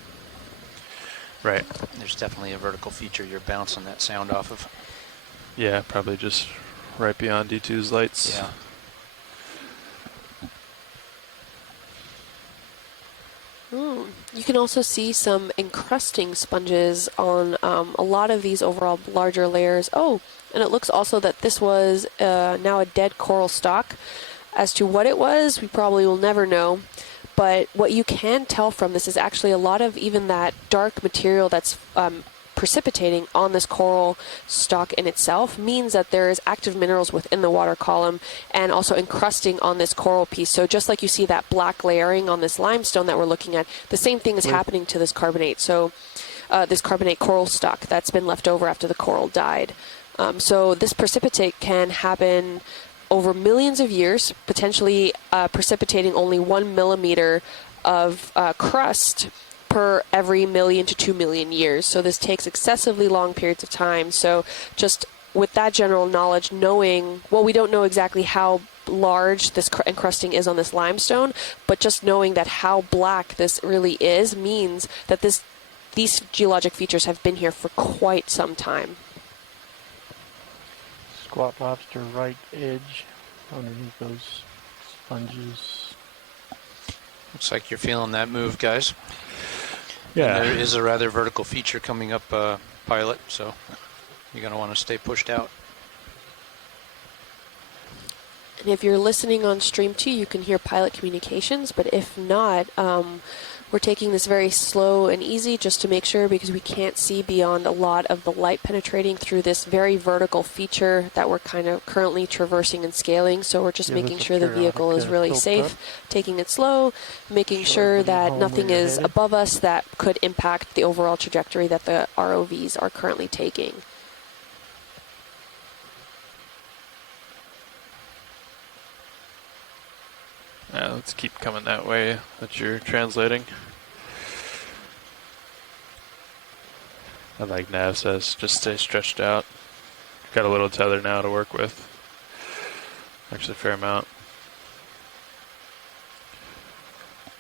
Right. there's definitely a vertical feature you're bouncing that sound off of. Yeah, probably just right beyond D2's lights. Yeah. You can also see some encrusting sponges on a lot of these overall larger layers. Oh, and it looks also that this was now a dead coral stalk. As to what it was, we probably will never know. But what you can tell from this is actually a lot of even that dark material that's precipitating on this coral stalk in itself means that there is active minerals within the water column and also encrusting on this coral piece. So just like you see that black layering on this limestone that we're looking at, the same thing is happening to this carbonate. So this carbonate coral stalk that's been left over after the coral died. So this precipitate can happen over millions of years, potentially precipitating only 1 millimeter of crust per every 1,000,000 to 2,000,000 years. So this takes excessively long periods of time. So just with that general knowledge, knowing, well, we don't know exactly how large this encrusting is on this limestone, but just knowing that how black this really is means that these geologic features have been here for quite some time. Squat lobster right edge underneath those sponges. Looks like you're feeling that move, guys. Yeah. And there is a rather vertical feature coming up, pilot, so you're going to want to stay pushed out. And if you're listening on stream 2, you can hear pilot communications, but if not, we're taking this very slow and easy just to make sure, because we can't see beyond a lot of the light penetrating through this very vertical feature that we're kind of currently traversing and scaling. So we're just making sure the vehicle is really safe, taking it slow, making sure that nothing is above us that could impact the overall trajectory that the ROVs are currently taking. Let's keep coming that way that you're translating. And like Nav says, just stay stretched out. Got a little tether now to work with. Actually, a fair amount.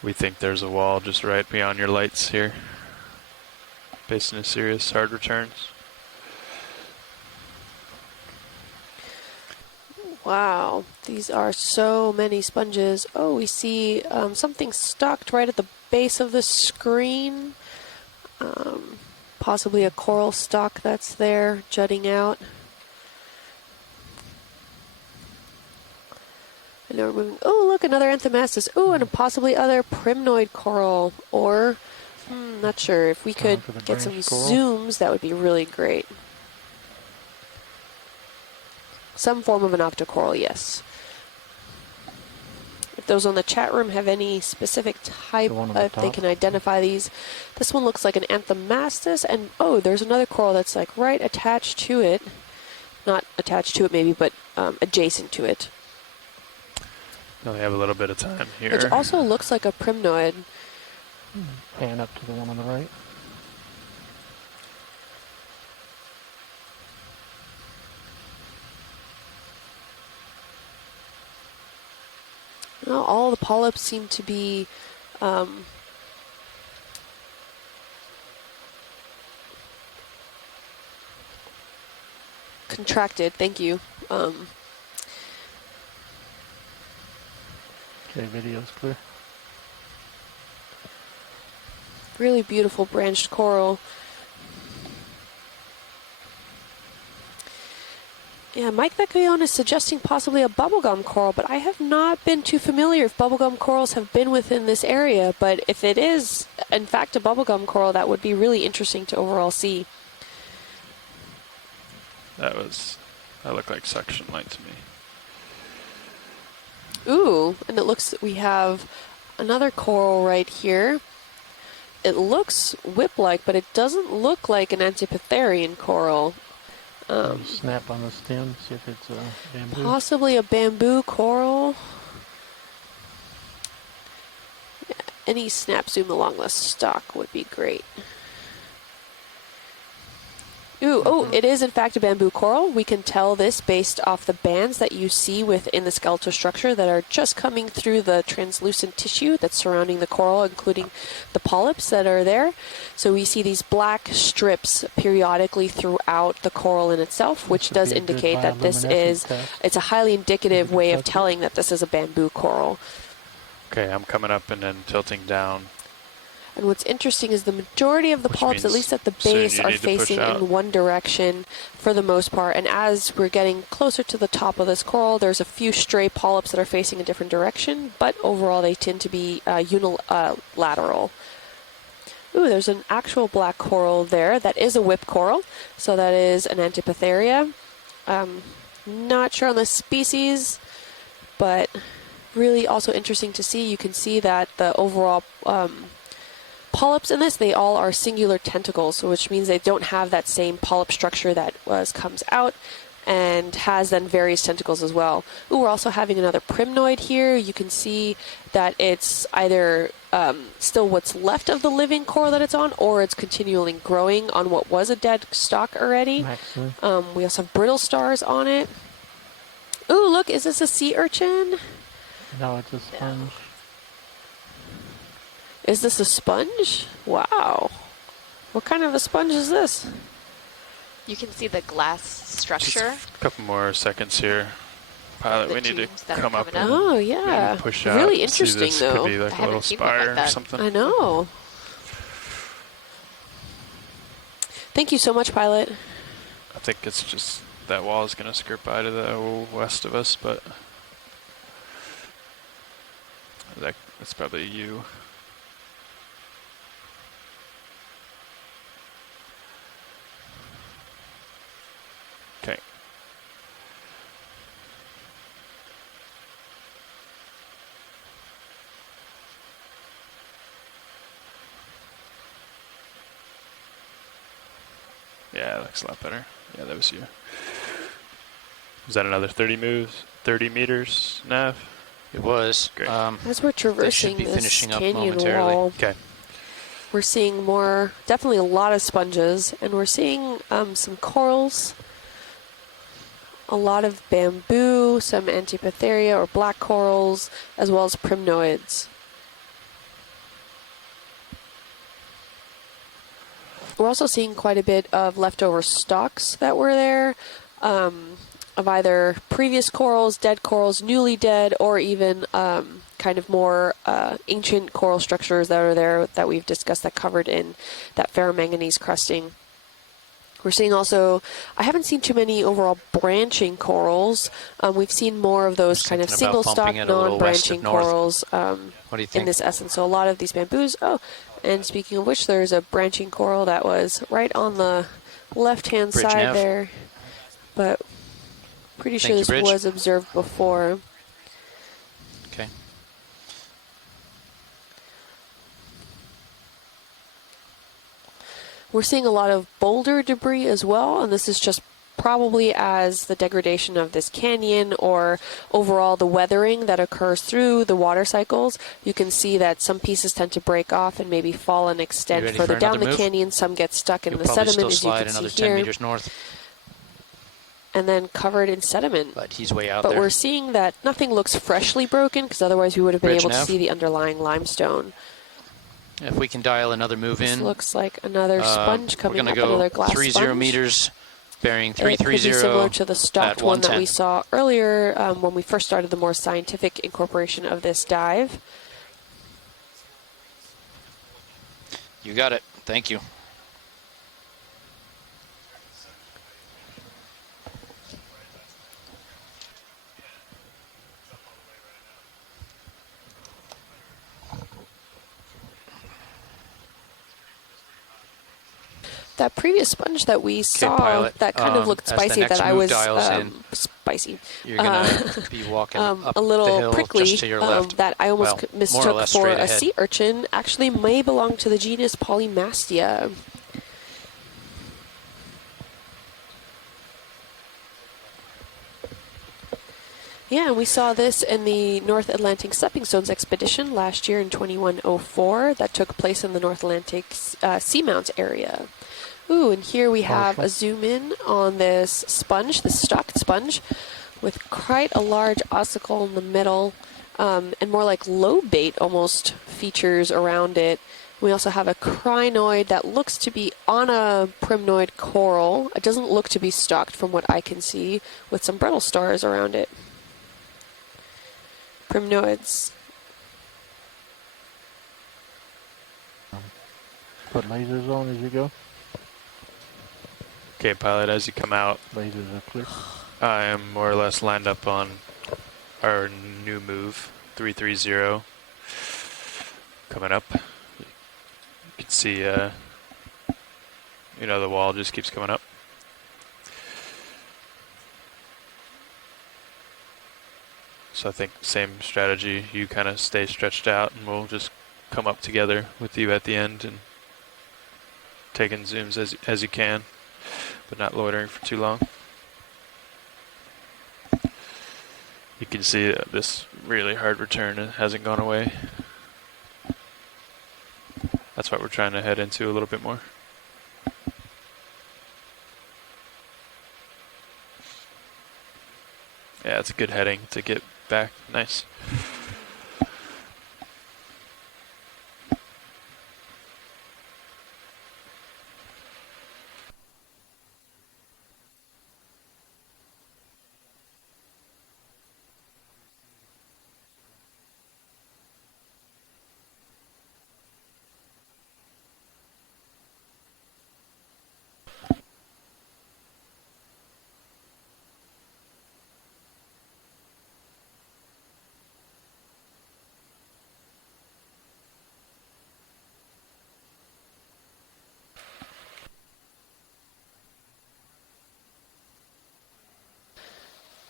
We think there's a wall just right beyond your lights here. Based on a serious hard returns. Wow, these are so many sponges. Oh, we see something stuck right at the base of the screen. Possibly a coral stalk that's there, jutting out. And now we're moving. Oh, look, another Anthomastus. Oh, and a possibly other primnoid coral. Or, not sure. If we could get some zooms, that would be really great. Some form of an octocoral, yes. If those on the chat room have any specific type, if they can identify these. This one looks like an Anthomastus, and oh, there's another coral that's like right attached to it. Not attached to it maybe, but adjacent to it. We only have a little bit of time here. Which also looks like a primnoid. Pan up to the one on the right. Well, all the polyps seem to be contracted. Thank you. Okay, video's clear. Really beautiful branched coral. Yeah, Mike Vecchione is suggesting possibly a bubblegum coral, but I have not been too familiar if bubblegum corals have been within this area. But if it is, in fact, a bubblegum coral, that would be really interesting to overall see. That looked like suction light to me. Ooh, and it looks, we have another coral right here. It looks whip-like, but it doesn't look like an Antipitherian coral. Snap on the stem, see if it's a bamboo. Possibly a bamboo coral. Yeah, any snap zoom along the stalk would be great. Ooh, oh, it is in fact a bamboo coral. We can tell this based off the bands that you see within the skeletal structure that are just coming through the translucent tissue that's surrounding the coral, including the polyps that are there. So we see these black strips periodically throughout the coral in itself, which does indicate that this is, it's a highly indicative way of telling that this is a bamboo coral. Okay, I'm coming up and then tilting down. And what's interesting is the majority of the polyps, at least at the base, are facing in one direction for the most part. And as we're getting closer to the top of this coral, there's a few stray polyps that are facing a different direction, but overall they tend to be unilateral. Ooh, there's an actual black coral there. That is a whip coral, so that is an Antipitheria. Not sure on the species, but really also interesting to see. You can see that the overall polyps in this, they all are singular tentacles, so which means they don't have that same polyp structure that comes out and has then various tentacles as well. Ooh, we're also having another primnoid here. You can see that it's either still what's left of the living coral that it's on, or it's continually growing on what was a dead stalk already. We also have brittle stars on it. Ooh, look, is this a sea urchin? No, it's a sponge. Is this a sponge? Wow. What kind of a sponge is this? You can see the glass structure. Just a couple more seconds here. Pilot, we need to come up and oh, yeah. maybe push out. Really interesting, this though. Could be like a little spire or something. I know. Thank you so much, Pilot. I think it's just that wall is going to skirt by to the west of us, but That's probably you. Okay. Yeah, that looks a lot better. Yeah, that was you. Was that another 30 moves? 30 meters, Nav? It was. Great. As we're They should traversing be this finishing up canyon momentarily. wall, Okay. we're seeing more, definitely a lot of sponges, and we're seeing some corals, a lot of bamboo, some Antipatharia or black corals, as well as primnoids. We're also seeing quite a bit of leftover stalks that were there, of either previous corals, dead corals, newly dead, or even kind of more ancient coral structures that are there that we've discussed that covered in that ferromanganese crusting. We're seeing also, I haven't seen too many overall branching corals. We've seen more of those kind of single stalk, non-branching corals What do you think? in this essence. So a lot of these bamboos. Oh, and speaking of which, there's a branching coral that was right on the left-hand Bridge side nav. there. But pretty sure Thank you, this Bridge. was observed before. Okay. We're seeing a lot of boulder debris as well, and this is just probably as the degradation of this canyon or overall the weathering that occurs through the water cycles. You can see that some pieces tend to break off and maybe fall and extend ready further for down another the move? canyon. Some get stuck in You'll the probably sediment, still as you slide can another see 10 here, meters north, and then covered in sediment. but he's way out But there. we're seeing that nothing looks freshly broken, because otherwise we would have been Bridge able to nav. see the underlying limestone. If we can dial another move This in, looks like another sponge we're coming going to up, another go glass 30 sponge. meters, bearing It could be 330 similar to the stocked at one that we 110. saw earlier when we first started the more scientific incorporation of this dive. You got it. Thank you. That previous sponge that we saw, pilot, that kind of looked as the spicy, next that I move was dials in, spicy. You're going to be walking up a little the hill prickly, just to your left. that I almost Well, more or mistook less for straight a ahead. sea urchin, actually may belong to the genus Polymastia. Yeah, and we saw this in the North Atlantic Stepping Stones expedition last year in 2104 that took place in the North Atlantic Seamounts area. Ooh, and here we have a zoom in on this sponge, this stocked sponge, with quite a large ossicle in the middle, and more like lobate almost features around it. We also have a crinoid that looks to be on a primnoid coral. It doesn't look to be stocked from what I can see, with some brittle stars around it. Primnoids. Put lasers on as you go. Okay, pilot, as you come out, Lasers are clear. I am more or less lined up on our new move, 330. Coming up. You can see, the wall just keeps coming up. So I think same strategy. You kind of stay stretched out, and we'll just come up together with you at the end and taking zooms as you can, but not loitering for too long. You can see this really hard return hasn't gone away. That's what we're trying to head into a little bit more. Yeah, it's a good heading to get back. Nice.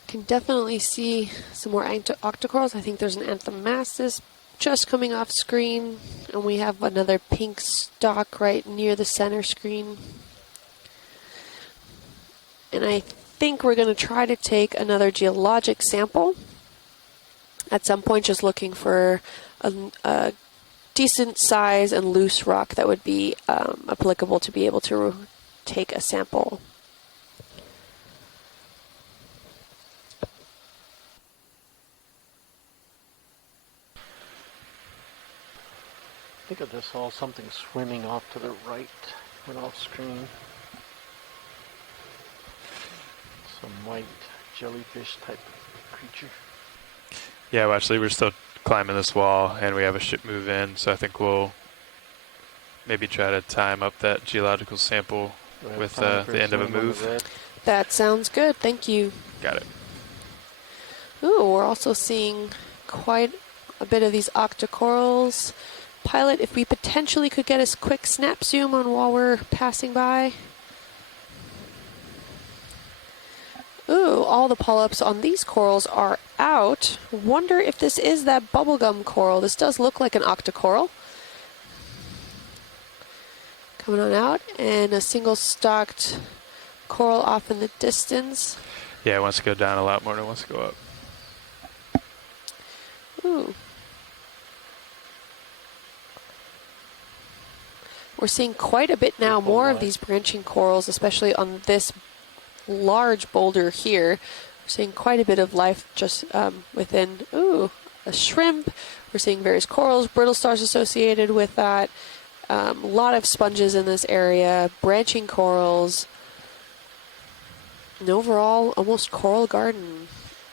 Can definitely see some more octocorals. I think there's an anthomastus just coming off screen, and we have another pink stalk right near the center screen. And I think we're going to try to take another geologic sample at some point, just looking for a decent size and loose rock that would be applicable to be able to take a sample. I think I just saw something swimming off to the right, went off screen. Some white jellyfish type creature. Yeah, well, actually, we're still climbing this wall, and we have a ship move in, so I think we'll maybe try to time up that geological sample with the end of a move. That sounds good. Thank you. Got it. Ooh, we're also seeing quite a bit of these octocorals. Pilot, if we potentially could get a quick snap zoom on while we're passing by. Ooh, all the polyps on these corals are out. Wonder if this is that bubblegum coral. This does look like an octocoral. Coming on out, and a single stalked coral off in the distance. Yeah, it wants to go down a lot more than it wants to go up. Ooh. We're seeing quite a bit now, more of these branching corals, especially on this large boulder here. We're seeing quite a bit of life just within, ooh, a shrimp. We're seeing various corals, brittle stars associated with that. A lot of sponges in this area, branching corals. And overall, almost coral garden.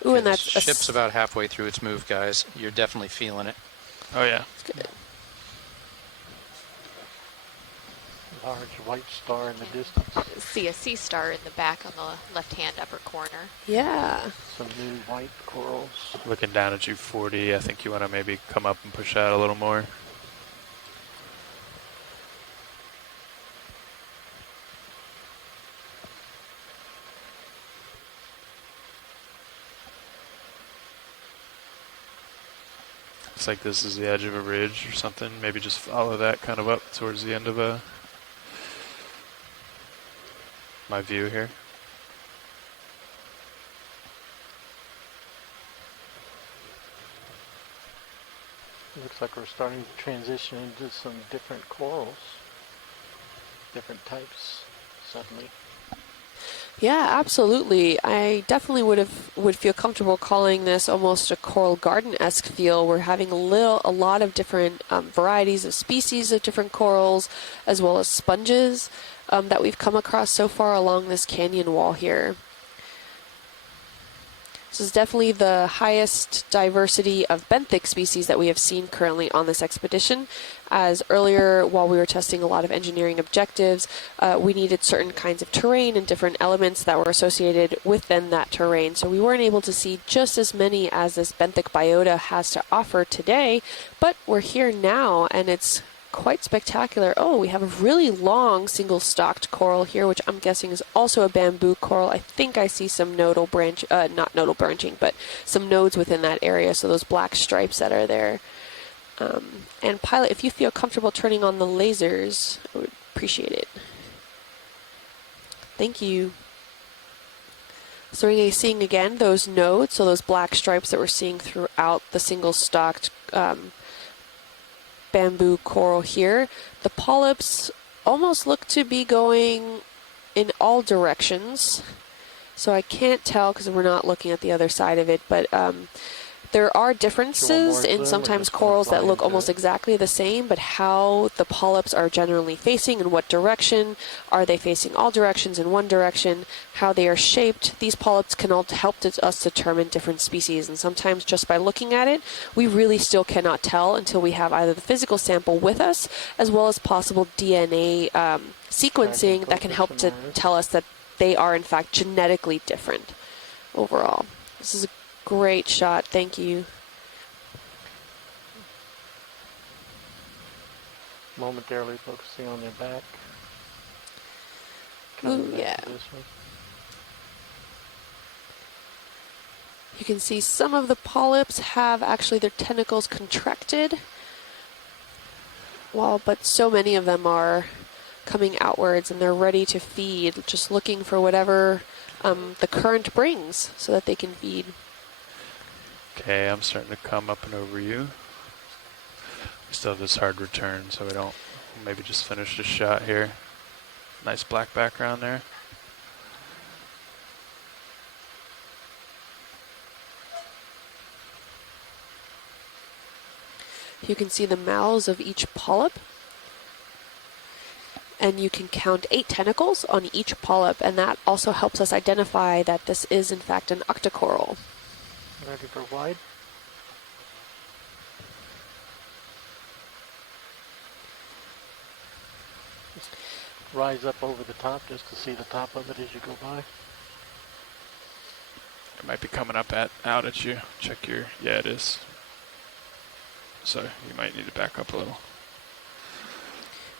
Ooh, Okay, and that's the ship's about halfway through its move, guys. You're definitely feeling it. Oh, yeah. It's good. Large white star in the distance. See a sea star in the back on the left-hand upper corner. Yeah. Some new white corals. Looking down at you 40, I think you want to maybe come up and push out a little more. Looks like this is the edge of a ridge or something. Maybe just follow that kind of up towards the end of my view here. Looks like we're starting to transition into some different corals. Different types suddenly. Yeah, absolutely. I definitely would feel comfortable calling this almost a coral garden-esque feel. We're having a lot of different varieties of species of different corals, as well as sponges that we've come across so far along this canyon wall here. This is definitely the highest diversity of benthic species that we have seen currently on this expedition. As earlier, while we were testing a lot of engineering objectives, we needed certain kinds of terrain and different elements that were associated within that terrain. So we weren't able to see just as many as this benthic biota has to offer today, but we're here now, and it's quite spectacular. Oh, we have a really long single-stalked coral here, which I'm guessing is also a bamboo coral. I think I see some nodal not nodal branching, but some nodes within that area, so those black stripes that are there. And Pilot, if you feel comfortable turning on the lasers, I would appreciate it. Thank you. So we're seeing again those nodes, so those black stripes that we're seeing throughout the single-stalked bamboo coral here. The polyps almost look to be going in all directions, so I can't tell because we're not looking at the other side of it, but there are differences in sometimes corals that look almost exactly the same, but how the polyps are generally facing, in what direction, are they facing all directions in one direction, how they are shaped. These polyps can all help us determine different species, and sometimes just by looking at it, we really still cannot tell until we have either the physical sample with us, as well as possible DNA sequencing that can help to tell us that they are in fact genetically different overall. This is a great shot. Thank you. Momentarily focusing on their back. Ooh, yeah. You can see some of the polyps have actually their tentacles contracted, but so many of them are coming outwards and they're ready to feed, just looking for whatever the current brings so that they can feed. Okay, I'm starting to come up and over you. We still have this hard return, so we don't maybe just finish the shot here. Nice black background there. You can see the mouths of each polyp, and you can count 8 tentacles on each polyp, and that also helps us identify that this is in fact an octocoral. Ready for wide? Just rise up over the top just to see the top of it as you go by. It might be coming up out at you. Check your, yeah, it is. So you might need to back up a little.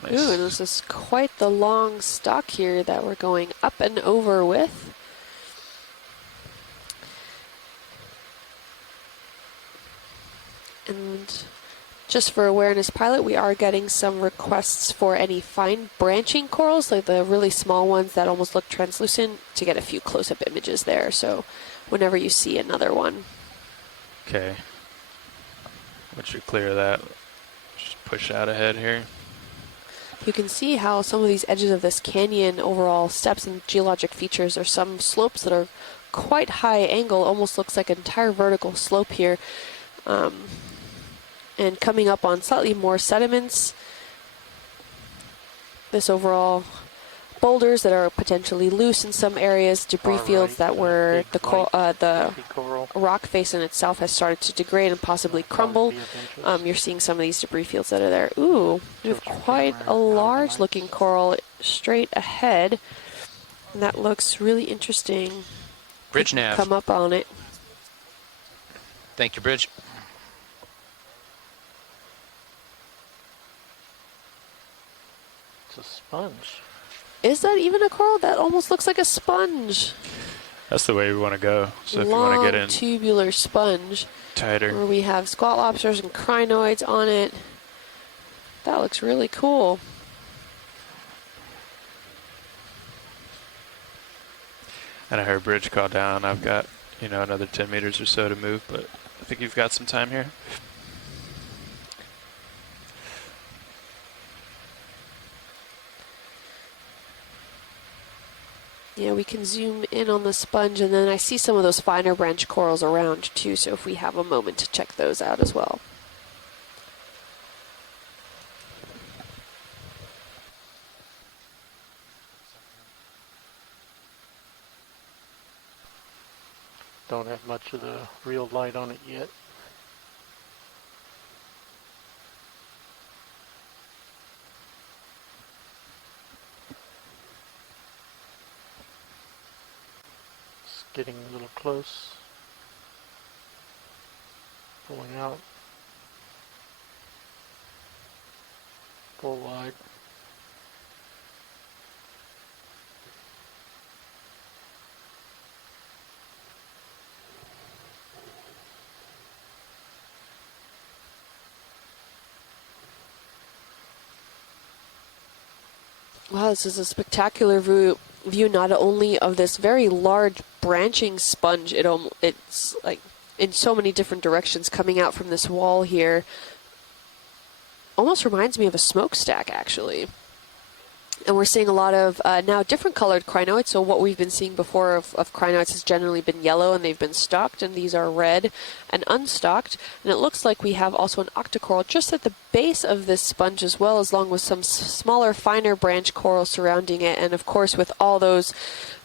Nice. Ooh, and this is quite the long stalk here that we're going up and over with. And just for awareness pilot, we are getting some requests for any fine branching corals, like the really small ones that almost look translucent, to get a few close-up images there. So whenever you see another one. Okay. Once you're clear of that, just push out ahead here. You can see how some of these edges of this canyon overall steps and geologic features. There's some slopes that are quite high angle, almost looks like an entire vertical slope here. And coming up on slightly more sediments, this overall boulders that are potentially loose in some areas, debris fields that were the rock face in itself has started to degrade and possibly crumble. You're seeing some of these debris fields that are there. Ooh, we have quite a large looking coral straight ahead, and that looks really interesting. Bridge nav. Come up on it. Thank you, Bridge. It's a sponge. Is that even a coral? That almost looks like a sponge. That's the way we want to go. So if you Long want to get in tubular sponge. tighter. Where we have squat lobsters and crinoids on it. That looks really cool. And I heard Bridge call down. I've got, another 10 meters or so to move, but I think you've got some time here. Yeah, we can zoom in on the sponge, and then I see some of those finer branch corals around too, so if we have a moment to check those out as well. Don't have much of the real light on it yet. Getting a little close, pulling out, pull wide. Wow, this is a spectacular view not only of this very large branching sponge, it's like in so many different directions coming out from this wall here. Almost reminds me of a smokestack, actually. And we're seeing a lot of now different colored crinoids. So what we've been seeing before of crinoids has generally been yellow and they've been stalked, and these are red and unstalked. And it looks like we have also an octocoral just at the base of this sponge as well, along with some smaller, finer branch coral surrounding it. And of course, with all those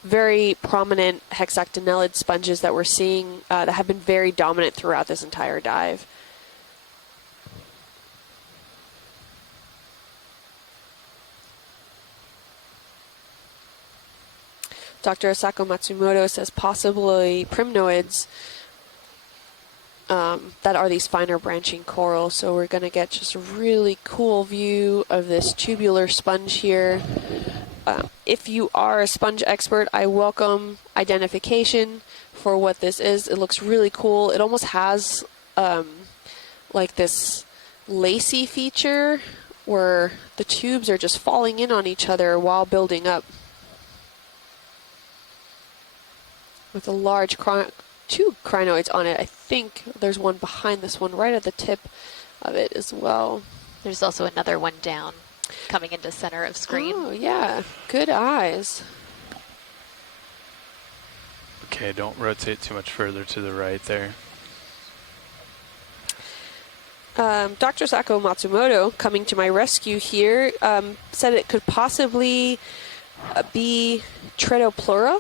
very prominent hexactinellid sponges that we're seeing that have been very dominant throughout this entire dive. Dr. Asako Matsumoto says possibly primnoids that are these finer branching corals. So we're going to get just a really cool view of this tubular sponge here. If you are a sponge expert, I welcome identification for what this is. It looks really cool. It almost has like this lacy feature where the tubes are just falling in on each other while building up. With a large two crinoids on it. I think there's one behind this one right at the tip of it as well. There's also another one down coming into center of screen. Oh, yeah. Good eyes. Okay, don't rotate too much further to the right there. Dr. Sako Matsumoto, coming to my rescue here, said it could possibly be Tretopleura.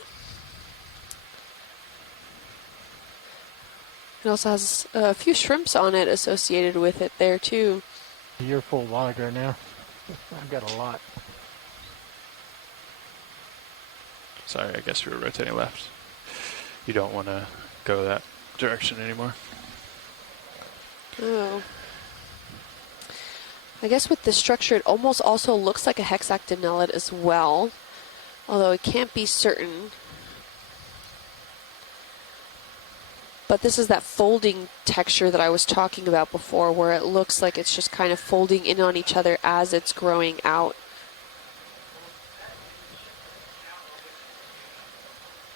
It also has a few shrimps on it associated with it there, too. You're full logger now. I've got a lot. Sorry, I guess we were rotating left. You don't want to go that direction anymore. Oh. I guess with this structure, it almost also looks like a hexactinellid as well, although it can't be certain. But this is that folding texture that I was talking about before, where it looks like it's just kind of folding in on each other as it's growing out.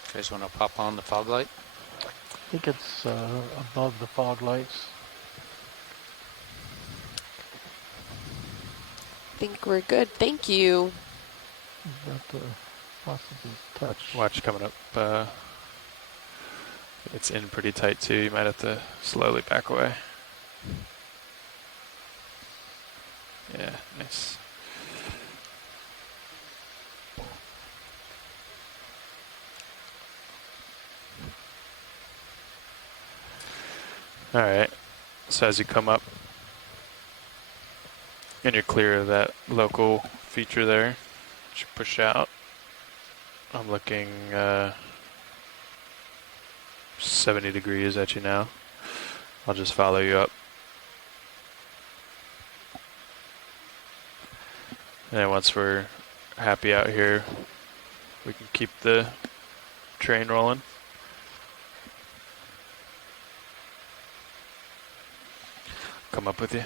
You guys want to pop on the fog light? I think it's above the fog lights. I think we're good. Thank you. About to possibly touch. Watch coming up. It's in pretty tight too. You might have to slowly back away. Yeah, nice. All right. So as you come up and you're clear of that local feature there, you push out. I'm looking 70 degrees at you now. I'll just follow you up. And then once we're happy out here, we can keep the train rolling. Come up with you.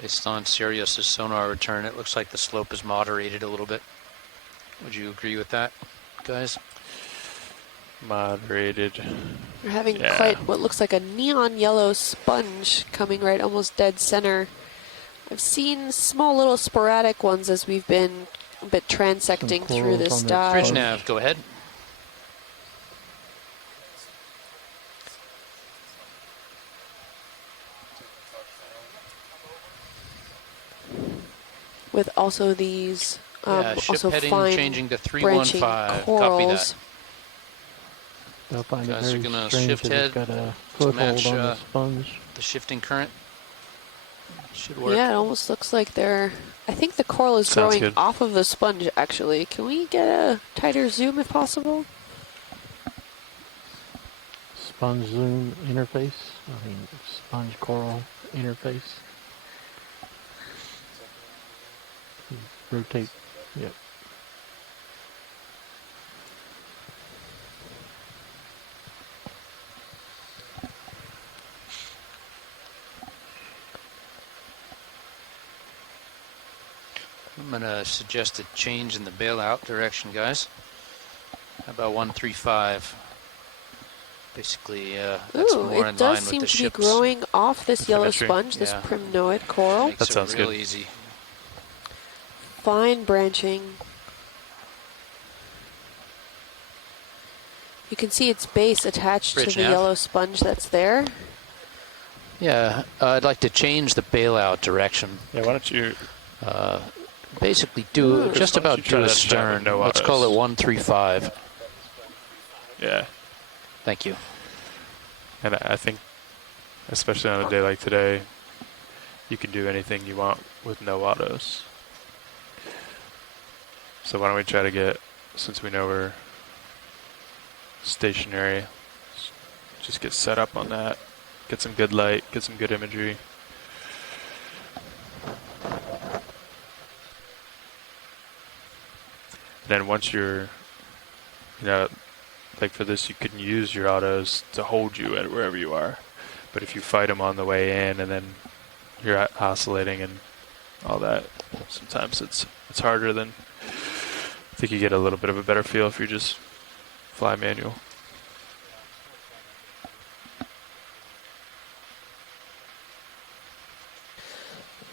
Based on Sirius's sonar return, it looks like the slope is moderated a little bit. Would you agree with that, guys? Moderated. We're having quite what looks like a neon yellow sponge coming right almost dead center. I've seen small little sporadic ones as we've been a bit transecting through this dive. Bridge nav, go ahead. With also these ship also heading fine changing to branching 315. corals. Copy that. They'll find it Guys very are going to strange shift that it's head got a to foothold match on the sponge. the shifting current. Should work. Yeah, it almost looks like they're... I think the coral is Sounds growing good. off of the sponge, actually. Can we get a tighter zoom if possible? Sponge zoom interface. I mean, sponge coral interface. Rotate. Yep. I'm going to suggest a change in the bailout direction, guys. How about 135? Basically, that's Ooh, more it in does line seem with the to be ship's growing off this yellow symmetry. sponge, this Yeah. primnoid coral. Makes That it sounds real good. easy. Fine branching. You can see its base attached Bridge to the nav. yellow sponge that's there. Yeah, I'd like to change the bailout direction. Yeah, why don't you... Basically, do Ooh. just Why don't about you try do a that shot with stern. no Let's autos? call it 135. Yeah. Thank you. And I think, especially on a day like today, you can do anything you want with no autos. So why don't we try to get, since we know we're stationary, just get set up on that, get some good light, get some good imagery. then once you're, like for this, you can use your autos to hold you at wherever you are. But if you fight them on the way in and then you're oscillating and all that, sometimes it's harder than. I think you get a little bit of a better feel if you just fly manual.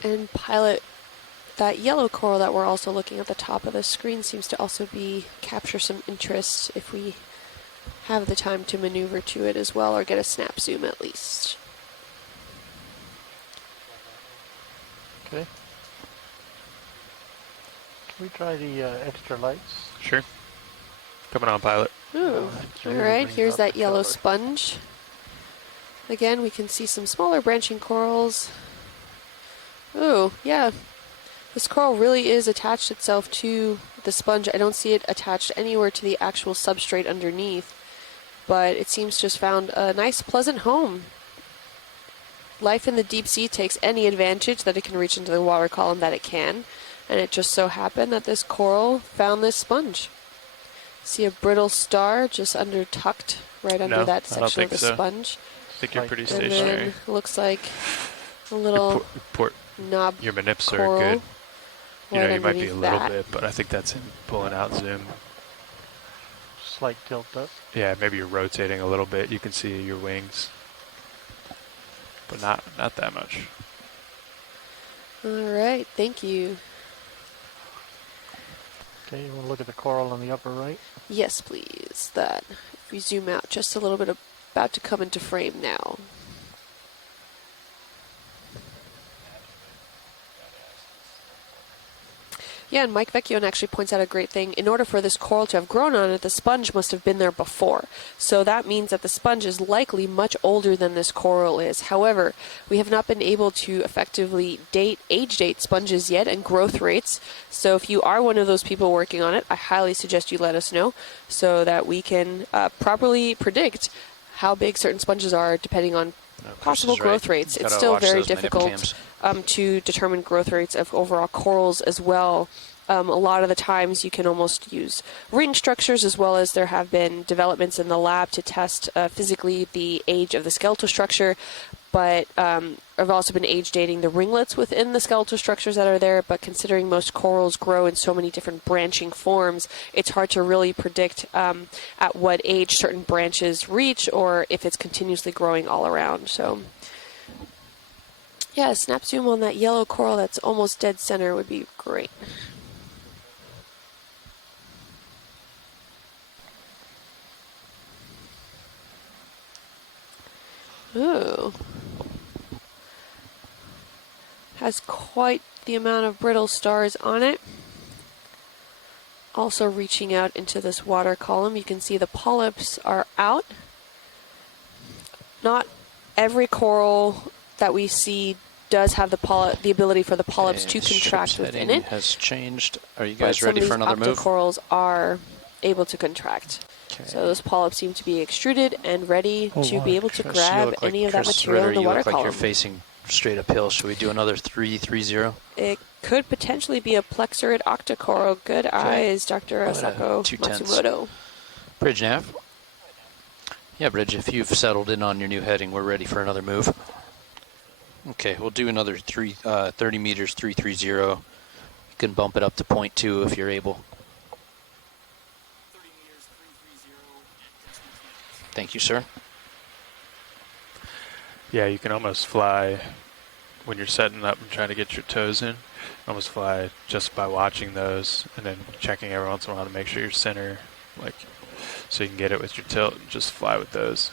And pilot, that yellow coral that we're also looking at the top of the screen seems to also capture some interest if we have the time to maneuver to it as well, or get a snap zoom at least. Okay. Can we try the extra lights? Sure. Coming on, pilot. Ooh, all right, here's that yellow sponge. Again, we can see some smaller branching corals. Ooh, yeah. This coral really is attached itself to the sponge. I don't see it attached anywhere to the actual substrate underneath, but it seems to have found a nice, pleasant home. Life in the deep sea takes any advantage that it can reach into the water column that it can, and it just so happened that this coral found this sponge. See a brittle star just tucked right under that section of the sponge. I think you're pretty and stationary. then looks like a little knob your manips coral are good. right You might be a little that. bit, but I think that's in pulling out zoom. Slight tilt up. Yeah, maybe you're rotating a little bit. You can see your wings, but not that much. All right, thank you. Okay, you want to look at the coral on the upper right? Yes, please. That. If we zoom out just a little bit, about to come into frame now. Yeah, and Mike Vecchione actually points out a great thing. In order for this coral to have grown on it, the sponge must have been there before. So that means that the sponge is likely much older than this coral is. However, we have not been able to effectively age date sponges yet and growth rates. So if you are one of those people working on it, I highly suggest you let us know so that we can properly predict how big certain sponges are depending on possible growth rates. It's still very difficult to determine growth rates of overall corals as well. A lot of the times you can almost use ring structures, as well as there have been developments in the lab to test physically the age of the skeletal structure. But I've also been age dating the ringlets within the skeletal structures that are there. But considering most corals grow in so many different branching forms, it's hard to really predict at what age certain branches reach, or if it's continuously growing all around. So yeah, snap zoom on that yellow coral that's almost dead center would be great. Ooh. Has quite the amount of brittle stars on it. Also reaching out into this water column, you can see the polyps are out. Not every coral that we see does have the ability for the polyps to contract within it. Has changed. Are you guys ready for another move? Octocorals are able to contract. Okay. So those polyps seem to be extruded and ready to be able to grab any of that material in the water column. You look like you're facing straight uphill. Should we do another 3-3-0? It could potentially be a plexurid octocoral. Good eyes, Dr. Asako Matsumoto. Bridge nav. Yeah, Bridge, if you've settled in on your new heading, we're ready for another move. Okay, we'll do another 30 meters, 330. You can bump it up to 0.2 if you're able. 30 meters, 330. Thank you, sir. Yeah, you can almost fly when you're setting up and trying to get your toes in. Almost fly just by watching those and then checking every once in a while to make sure you're center, like so you can get it with your tilt and just fly with those.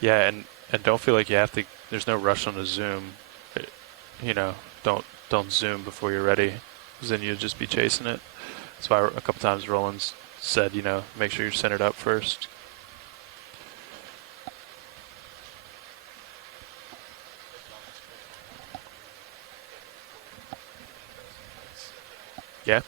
Yeah, and don't feel like you have to. There's no rush on the zoom. Don't zoom before you're ready, because then you'll just be chasing it. That's why a couple times Roland's said, make sure you're centered up first. Yeah.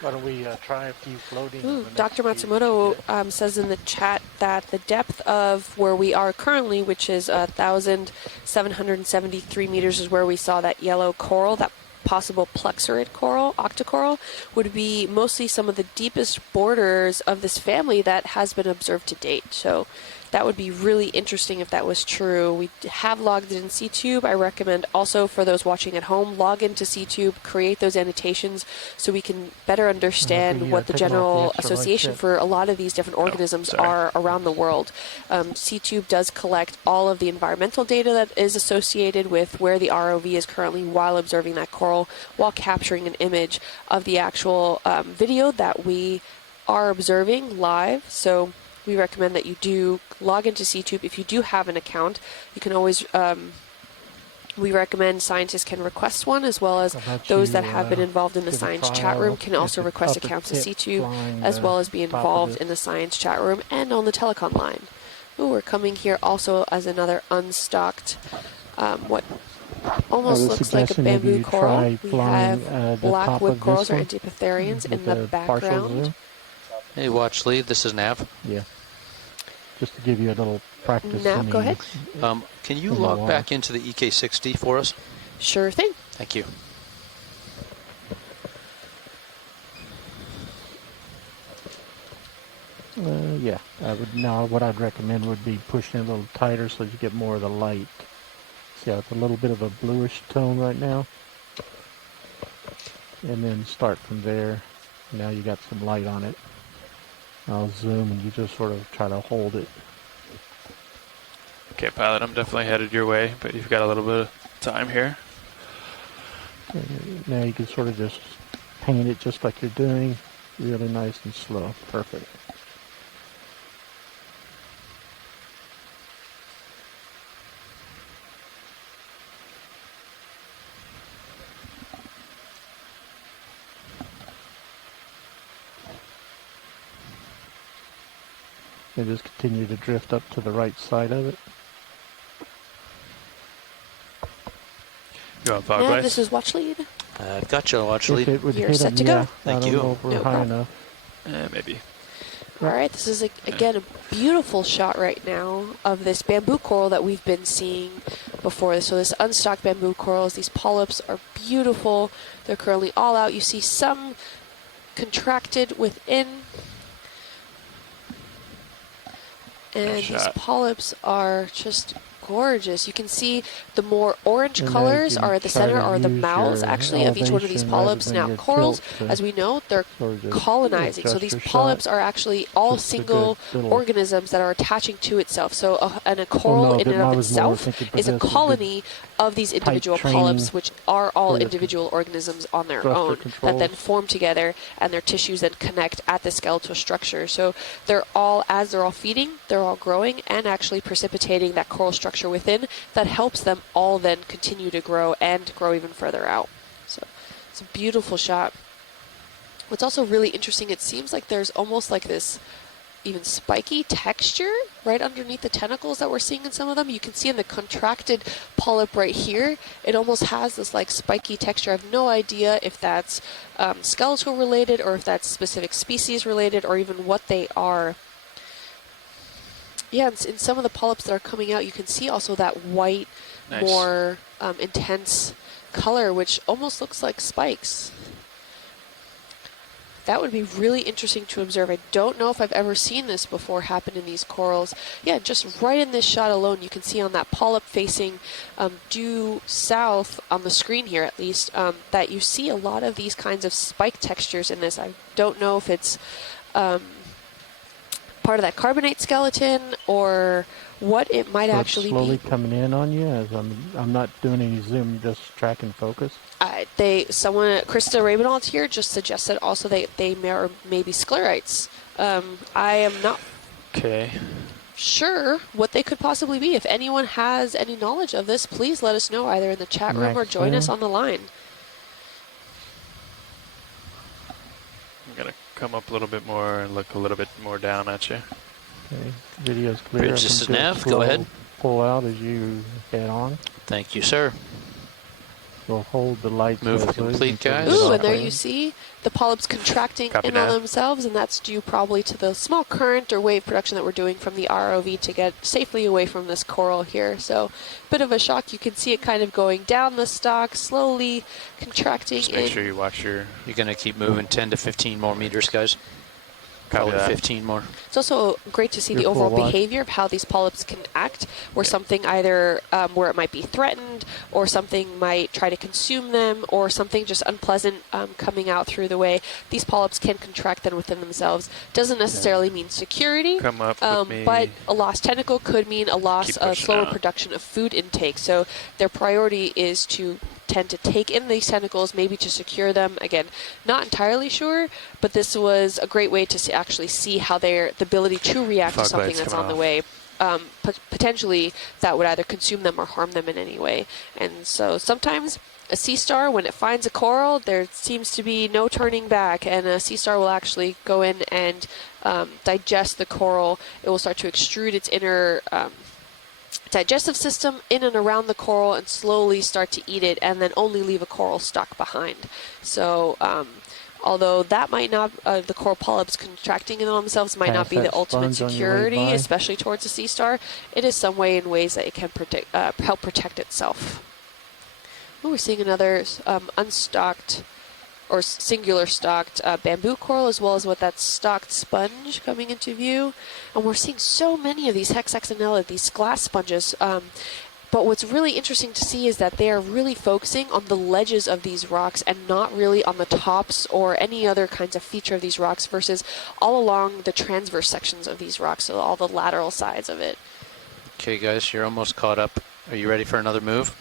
Why don't we try a few floating? Ooh, Dr. Matsumoto says in the chat that at the depth of where we are currently, which is 1,773 meters, is where we saw that yellow coral, that possible plexurid coral, octocoral, would be mostly some of the deepest borders of this family that has been observed to date. So that would be really interesting if that was true. We have logged it in CTube. I recommend also for those watching at home, log into CTube, create those annotations so we can better understand what the general association for a lot of these different organisms are around the world. CTube does collect all of the environmental data that is associated with where the ROV is currently while observing that coral, while capturing an image of the actual video that we are observing live. So we recommend that you do log into CTube. If you do have an account, you can always, we recommend scientists can request one, as well as those that have been involved in the science chat room can also request accounts to CTube, as well as be involved in the science chat room and on the telecom line. Ooh, we're coming here also as another unstocked, what almost looks like a bamboo coral. We have blackwood corals or antipitherians in the background. Hey, watch lead. This is Nav. Yeah. Just to give you a little practice. Nav, go ahead. Can you log back into the EK60 for us? Sure thing. Thank you. Yeah, I would. Now, what I'd recommend would be pushing it a little tighter so that you get more of the light. See how it's a little bit of a bluish tone right now, and then start from there. Now you got some light on it. I'll zoom and you just sort of try to hold it. Okay, pilot, I'm definitely headed your way, but you've got a little bit of time here. And now you can sort of just paint it just like you're doing, really nice and slow. Perfect. And just continue to drift up to the right side of it. You want fog Now lights? this is watch lead. I've got you, watch lead. You're set to go. Thank I you. don't know if we're high enough. Maybe. All right, this is again a beautiful shot right now of this bamboo coral that we've been seeing before. So this unstocked bamboo corals, these polyps are beautiful. They're currently all out. You see some contracted within. And these polyps are just gorgeous. You can see the more orange colors are at the center are the mouths actually of each one of these polyps. Now corals, as we know, they're colonizing. So these polyps are actually all single organisms that are attaching to itself. So and a coral in and of itself is a colony of these individual polyps, which are all individual organisms on their own that then form together, and their tissues then connect at the skeletal structure. So they're all, as they're all feeding, they're all growing and actually precipitating that coral structure within that helps them all then continue to grow and grow even further out. So it's a beautiful shot. What's also really interesting, it seems like there's almost like this even spiky texture right underneath the tentacles that we're seeing in some of them. You can see in the contracted polyp right here, it almost has this like spiky texture. I have no idea if that's skeletal related or if that's specific species related or even what they are. Yeah, in some of the polyps that are coming out, you can see also that white, more intense color, which almost looks like spikes. That would be really interesting to observe. I don't know if I've ever seen this before happen in these corals. Yeah, just right in this shot alone, you can see on that polyp facing due south on the screen here at least, that you see a lot of these kinds of spike textures in this. I don't know if it's part of that carbonate skeleton or what it might actually slowly be. Coming in on you as I'm not doing any zoom, just track and focus. Krista Raybonald here just suggested also they may be sclerites. I am not sure what they could possibly be. If anyone has any knowledge of this, please let us know either in the chat room or join us on the line. I'm going to come up a little bit more and look a little bit more down at you. Okay, video's clear. Bridge, this is Nav. Go ahead. Pull out as you head on. Thank you, sir. We'll hold the lights. Move as is complete, until we guys. get Ooh, off and there air. you see the polyps contracting Copy in on that. themselves, and that's due probably to the small current or wave production that we're doing from the ROV to get safely away from this coral here. So, bit of a shock. You can see it kind of going down the stalk, slowly contracting Just make in. sure you watch your. You're going to keep moving 10 to 15 more meters, guys. Copy Probably that. 15 more. It's also great to see the Your full overall watch. behavior of how these polyps can act, where something either where it might be threatened, or something might try to consume them, or something just unpleasant coming out through the way. These polyps can contract then within themselves. Doesn't necessarily mean security, Come up with me. but a lost tentacle could mean a loss Keep of pushing slower out. production of food intake. So their priority is to tend to take in these tentacles, maybe to secure them. Again, not entirely sure, but this was a great way to actually see how the ability to react to Fog something lights that's coming on the off. way. Potentially that would either consume them or harm them in any way. And so sometimes a sea star, when it finds a coral, there seems to be no turning back, and a sea star will actually go in and digest the coral. It will start to extrude its inner digestive system in and around the coral and slowly start to eat it, and then only leave a coral stalk behind. So although that might not, the coral polyps contracting in themselves might not Pass be the that ultimate sponge on your way security, by. especially towards a sea star, it is some way in ways that it can protect, help protect itself. Oh, we're seeing another unstocked or singular stalked bamboo coral, as well as what that stalked sponge coming into view. And we're seeing so many of these hexaxonella, these glass sponges. But what's really interesting to see is that they are really focusing on the ledges of these rocks and not really on the tops or any other kinds of feature of these rocks, versus all along the transverse sections of these rocks, so all the lateral sides of it. Okay, guys, you're almost caught up. Are you ready for another move?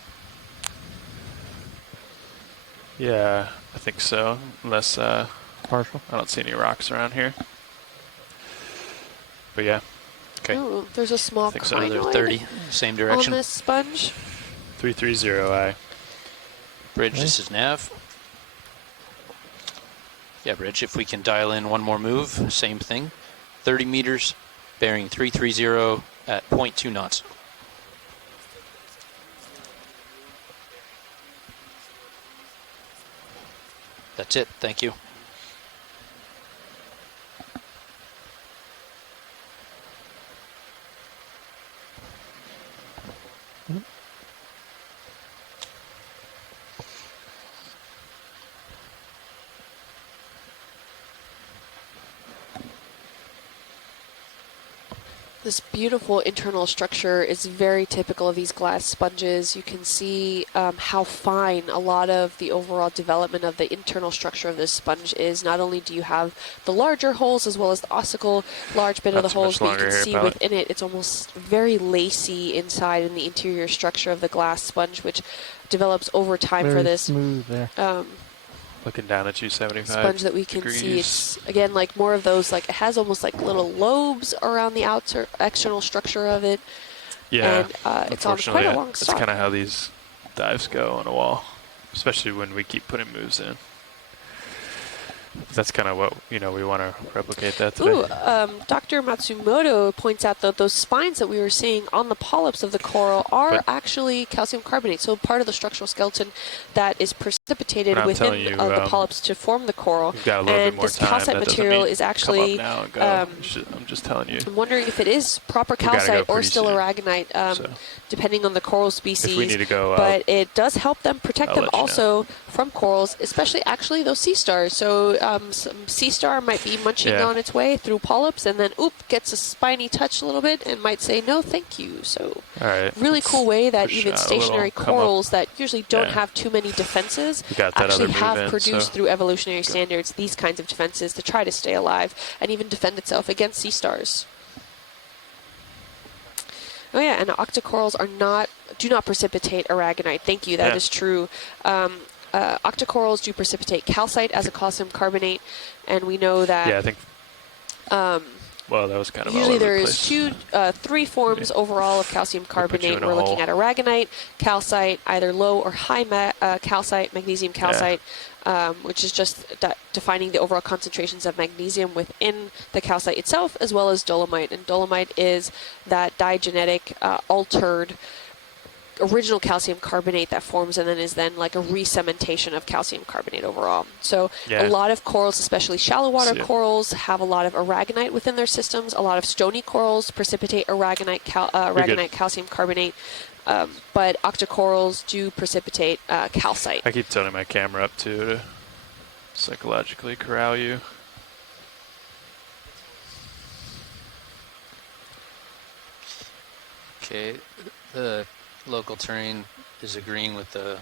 Yeah, I think so. Unless Partial. I don't see any rocks around here. But yeah. Okay. Ooh, there's a small think so. Another crinoid 30, same on direction. this sponge. 330I. Bridge, this is nav. Yeah, Bridge, if we can dial in one more move, same thing. 30 meters, bearing 330 at 0.2 knots. That's it, thank you. This beautiful internal structure is very typical of these glass sponges. You can see how fine a lot of the overall development of the internal structure of this sponge is. Not only do you have the larger holes as well as the ossicle large bit of the Not too much holes, but you longer can here, see Pilot. within it, it's almost very lacy inside in the interior structure of the glass sponge, which develops over time Very for this smooth there. Looking down at 275 sponge that we can see. It's again like more of those, like it has almost like little lobes around the outer external structure of it. Yeah, And it's on quite a long that's stalk. kind of how these dives go on a wall, especially when we keep putting moves in. That's kind of what, we want to replicate that today. Ooh, Dr. Matsumoto points out that those spines that we were seeing on the polyps of the coral are actually calcium carbonate, so part of the structural skeleton that is precipitated But I'm telling within you, the polyps to form the coral. We've got a little And bit more this time. calcite That doesn't material mean is actually, come up now and go. I'm just telling you. I'm wondering if it is proper We gotta go calcite or pretty still soon. aragonite, depending on the coral species. If we need to go, but it does help them protect I'll them let you know. also from corals, especially actually those sea stars. So some sea star might be munching Yeah. on its way through polyps, and then gets a spiny touch a little bit and might say no thank you. So All right. really cool way that push even out a little, stationary come up. corals that usually don't Yeah. have too many defenses We got that actually other move have in, produced so- through evolutionary standards these kinds of defenses to try to stay alive and even defend itself against sea stars. Oh yeah, and octocorals do not precipitate aragonite. Thank you, that is true. Octocorals do precipitate calcite as a calcium carbonate, and we know that. Yeah, I think. Well, that was kind of all usually over the there place. is three forms overall of calcium you carbonate. in a We're looking hole. at aragonite, calcite, either low or high calcite, magnesium calcite, which is just defining the overall concentrations of magnesium within the calcite itself, as well as dolomite. And dolomite is that diagenetic altered original calcium carbonate that forms and then is then like a re-cementation of calcium carbonate overall. So a lot of corals, especially shallow water corals, have a lot of aragonite within their systems. A lot of stony corals precipitate aragonite, calcium carbonate. But octocorals do precipitate calcite. I keep tilting my camera up too to psychologically corral you. Okay, the local terrain is agreeing with the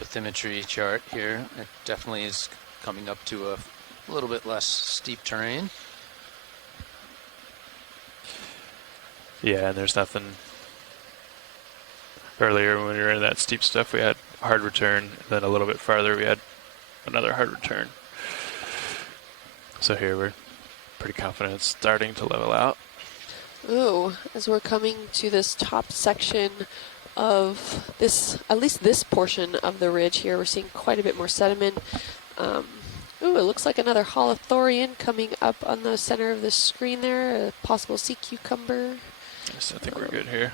bathymetry chart here. It definitely is coming up to a little bit less steep terrain. Yeah, and there's nothing. Earlier when we were in that steep stuff, we had hard return, and then a little bit farther we had another hard return. So here we're pretty confident it's starting to level out. Ooh, as we're coming to this top section of this, at least this portion of the ridge here, we're seeing quite a bit more sediment. Ooh, it looks like another holothorian coming up on the center of the screen there, a possible sea cucumber. Yes, I think we're good here.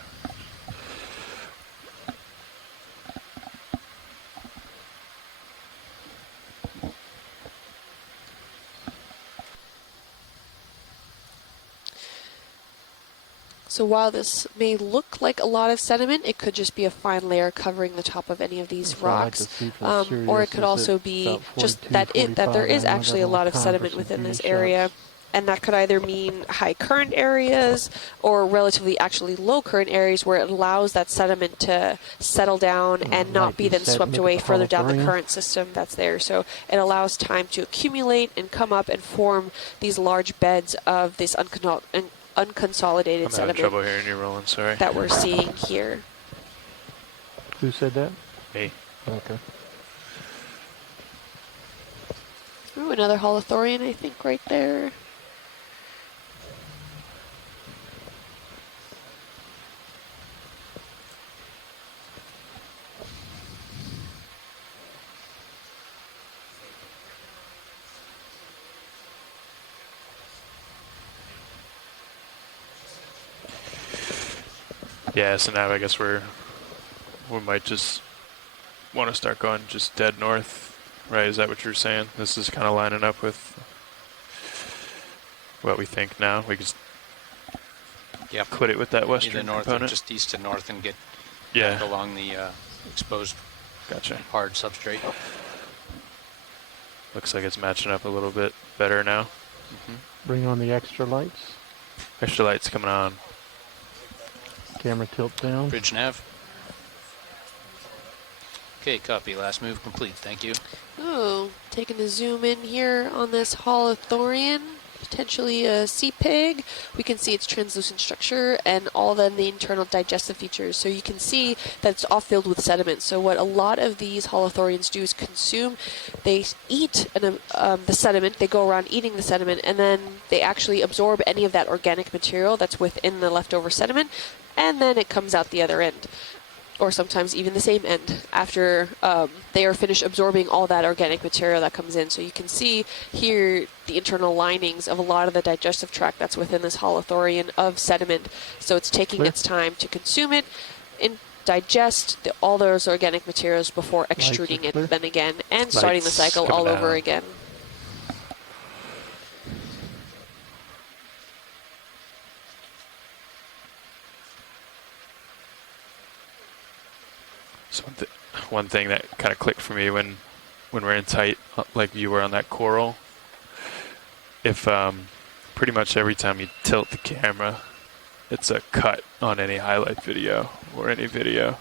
So while this may look like a lot of sediment, it could just be a fine layer covering the top of any of these rocks. Or it could also be just that there is actually a lot of sediment within this area. And that could either mean high current areas or relatively actually low current areas where it allows that sediment to settle down and not be then swept away further down the current system that's there. So it allows time to accumulate and come up and form these large beds of this unconsolidated I'm sediment having trouble hearing you rolling, sorry. that we're seeing here. Who said that? Me. Okay. Ooh, another holothorian, I think, right there. Yeah, so now I guess we might just want to start going just dead north, right? Is that what you're saying? This is kind of lining up with what we think now. We just quit it with that western either north component. or just east to north and get Yeah. back along the exposed hard substrate. Looks like it's matching up a little bit better now. Bring on the extra lights. Extra lights coming on. Camera tilt down. Bridge nav. Okay, copy. Last move complete. Thank you. Ooh, taking a zoom in here on this holothorian, potentially a sea pig. We can see its translucent structure and all then the internal digestive features. So you can see that it's all filled with sediment. So what a lot of these holothorians do is consume. They eat the sediment. They go around eating the sediment, and then they actually absorb any of that organic material that's within the leftover sediment, and then it comes out the other end. Or sometimes even the same end after they are finished absorbing all that organic material that comes in. So you can see here the internal linings of a lot of the digestive tract that's within this holothorian of sediment. So it's taking its time to consume it and digest all those organic materials before extruding it then again and starting the cycle all over again. So one thing that kind of clicked for me when we're in tight, like you were on that coral, if pretty much every time you tilt the camera, it's a cut on any highlight video or any video.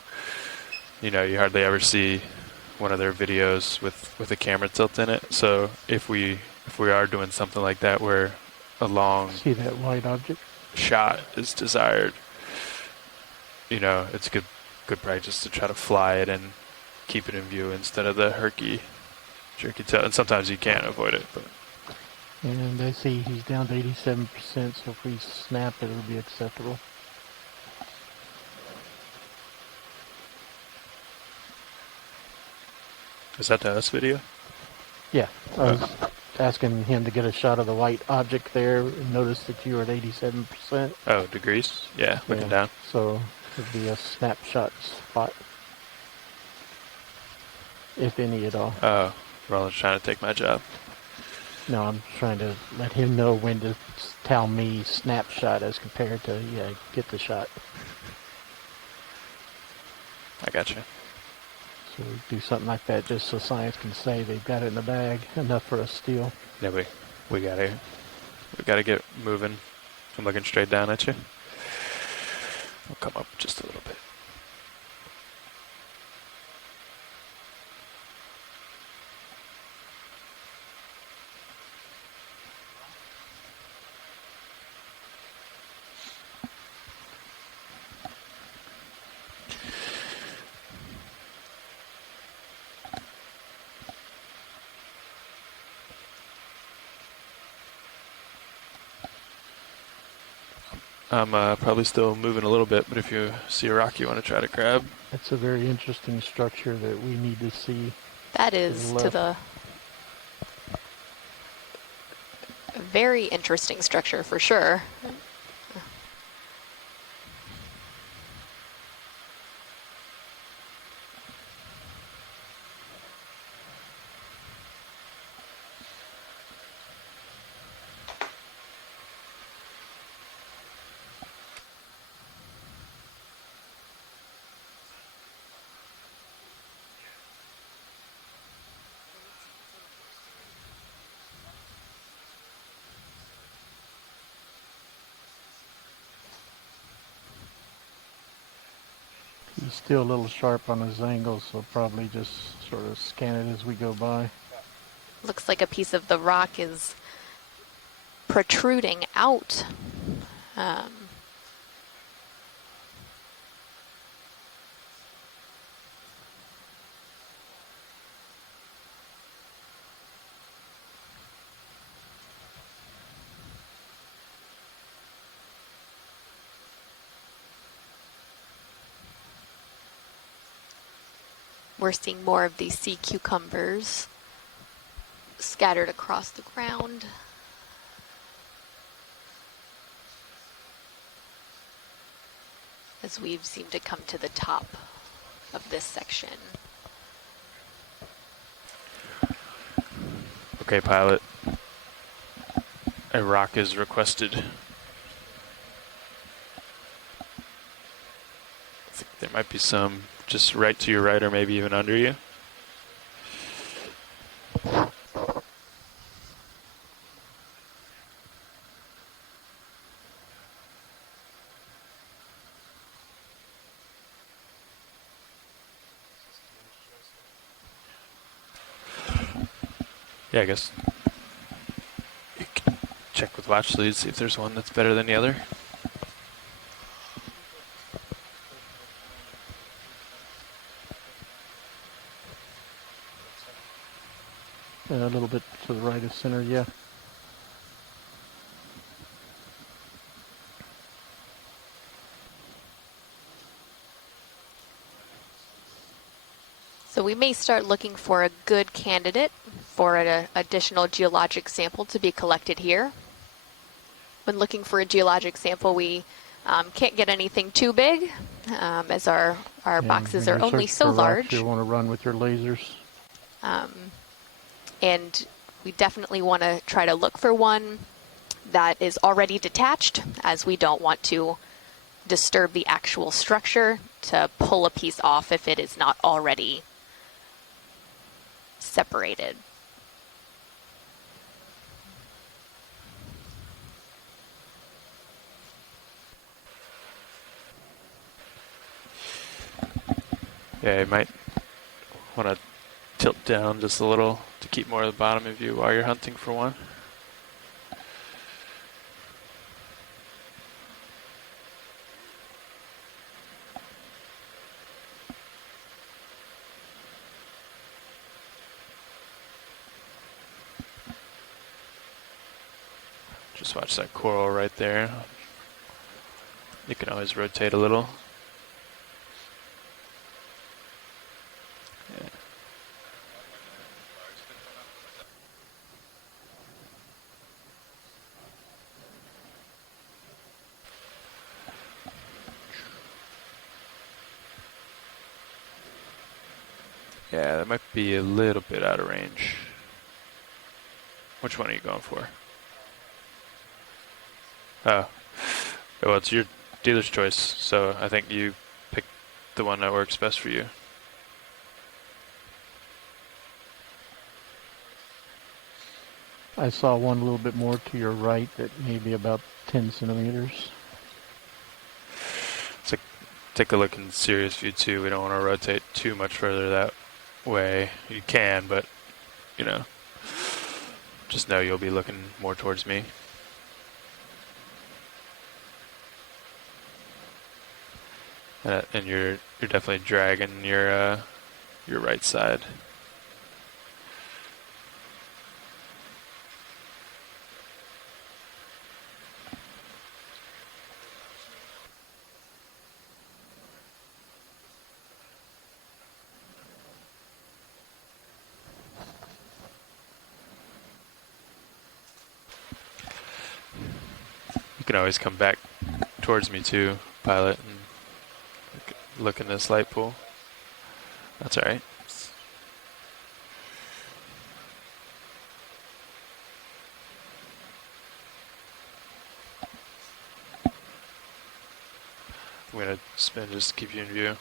You know, you hardly ever see one of their videos with a camera tilt in it. So if we are doing something like that where a long See that white object? shot is desired, you know, it's good practice to try to fly it and keep it in view instead of the jerky tilt. And sometimes you can't avoid it, but. And I see he's down to 87%, so if we snap it, it'll be acceptable. Is that the us video? Yeah, I was asking him to get a shot of the white object there and notice that you were at 87%. Oh, degrees? Yeah, looking down. So Would be a snapshot spot, if any at all. Oh, Roland's trying to take my job. No, I'm trying to let him know when to tell me snapshot as compared to, yeah, get the shot. I got you. So we do something like that just so science can say they've got it in the bag, enough for a steal. Yeah, we gotta get moving. I'm looking straight down at you. I'll come up just a little bit. I'm probably still moving a little bit, but if you see a rock you want to try to grab. That's a very interesting structure that we need to see. That is to the very interesting structure for sure. He's still a little sharp on his angles, so probably just sort of scan it as we go by. Looks like a piece of the rock is protruding out. We're seeing more of these sea cucumbers scattered across the ground. As we've seemed to come to the top of this section. Okay, pilot. A rock is requested. I think there might be some just right to your right or maybe even under you. Yeah, I guess you can check with watch leads, see if there's one that's better than the other. A little bit to the right of center, yeah. So we may start looking for a good candidate for an additional geologic sample to be collected here. When looking for a geologic sample, we can't get anything too big, as our boxes are only so large. You want to run with your lasers. And we definitely want to try to look for one that is already detached, as we don't want to disturb the actual structure to pull a piece off if it is not already separated. Yeah, you might want to tilt down just a little to keep more of the bottom of you while you're hunting for one. Just watch that coral right there. You can always rotate a little. Yeah. Yeah, that might be a little bit out of range. Which one are you going for? Oh. Well, it's your dealer's choice, so I think you pick the one that works best for you. I saw one a little bit more to your right that may be about 10 centimeters. So take a look in serious view too. We don't want to rotate too much further that way. You can, but you know, just know you'll be looking more towards me. And you're definitely dragging your right side. You can always come back towards me too, pilot, and look in this light pool. That's all right. I'm gonna spin just to keep you in view.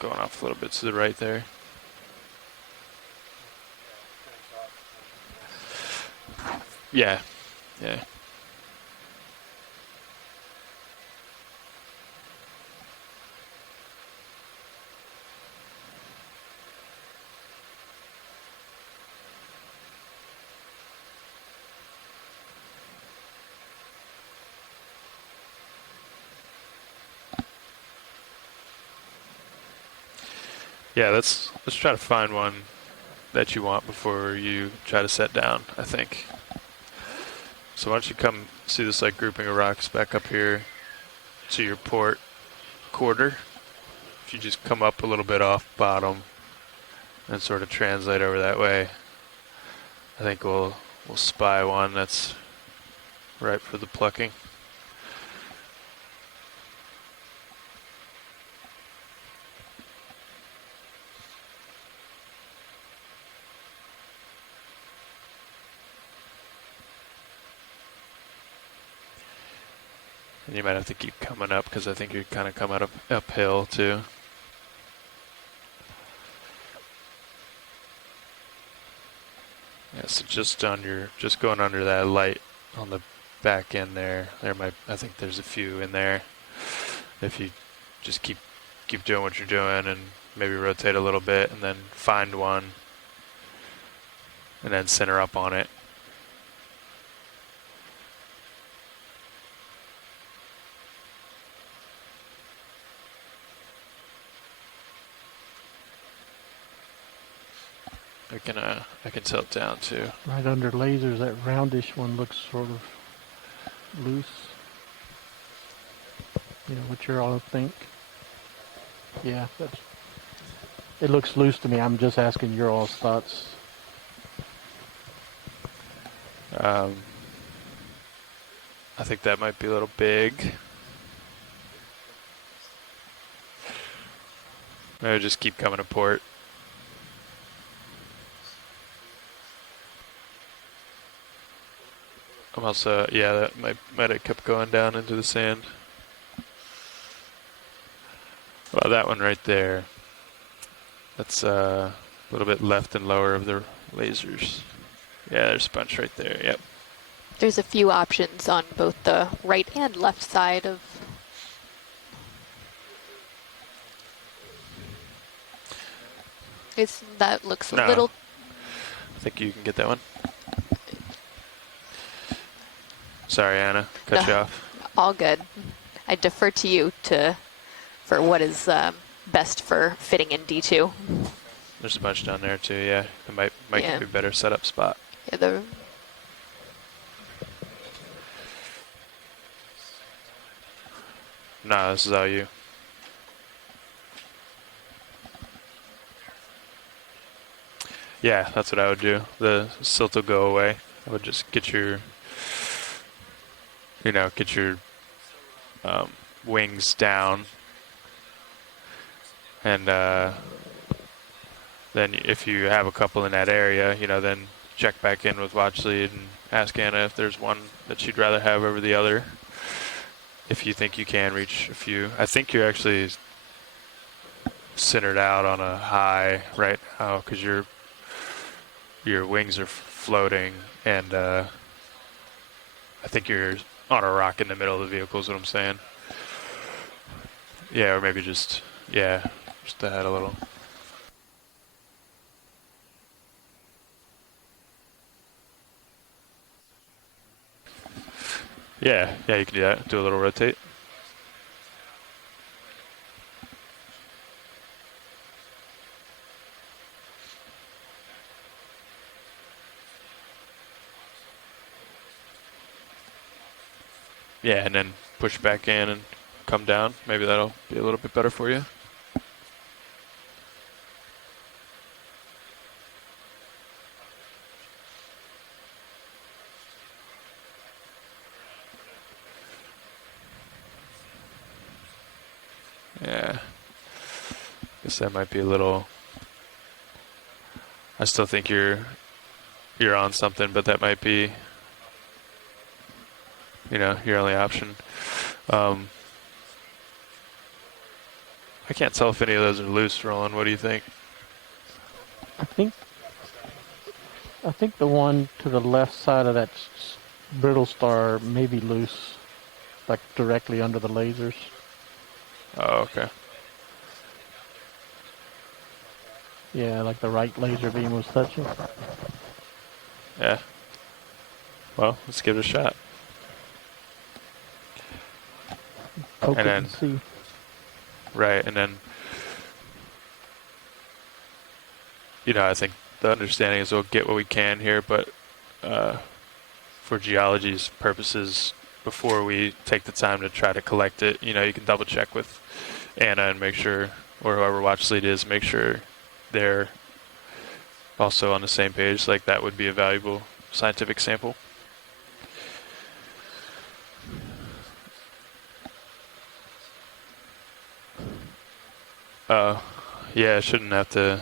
Going off a little bit to the right there. Yeah, yeah. Yeah, let's try to find one that you want before you try to set down, I think. So why don't you come see this like grouping of rocks back up here to your port quarter. If you just come up a little bit off bottom and sort of translate over that way, I think we'll spy one that's ripe for the plucking. And you might have to keep coming up because I think you're kind of coming uphill too. Yeah, so just going under that light on the back end there. I think there's a few in there. If you just keep doing what you're doing and maybe rotate a little bit and then find one and then center up on it. I can tilt down too. Right under lasers, that roundish one looks sort of loose. You know what you all think? Yeah, it looks loose to me. I'm just asking your all's thoughts. I think that might be a little big. Maybe just keep coming to port. I'm also, yeah, that might have kept going down into the sand. Well, that one right there, that's a little bit left and lower of the lasers. Yeah, there's a bunch right there, yep. There's a few options on both the right and left side of. That looks a little. I think you can get that one. Sorry, Anna, cut you off. All good. I defer to you for what is best for fitting in D2. There's a bunch down there too, yeah. It might be a better setup spot. Yeah, No, this is all you. Yeah, that's what I would do. The silt will go away. I would just get your wings down and then if you have a couple in that area, then check back in with watch lead and ask Anna if there's one that she'd rather have over the other. If you think you can reach a few. I think you're actually centered out on a high right now because your wings are floating, and I think you're on a rock in the middle of the vehicle is what I'm saying. Yeah, or maybe just ahead a little. Yeah, you can do that. Do a little rotate. Yeah, and then push back in and come down. Maybe that'll be a little bit better for you. Yeah. Guess that might be a little. I still think you're on something, but that might be, your only option. I can't tell if any of those are loose, Roland. What do you think? I think the one to the left side of that brittle star may be loose, like directly under the lasers. Oh, okay. Yeah, like the right laser beam was touching. Yeah. Well, let's give it a shot. Poke and it then, and see. Right, and then, I think the understanding is we'll get what we can here, but for geology's purposes, before we take the time to try to collect it, you can double check with Anna and make sure, or whoever watch lead is, make sure they're also on the same page. Like that would be a valuable scientific sample. Yeah, I shouldn't have to,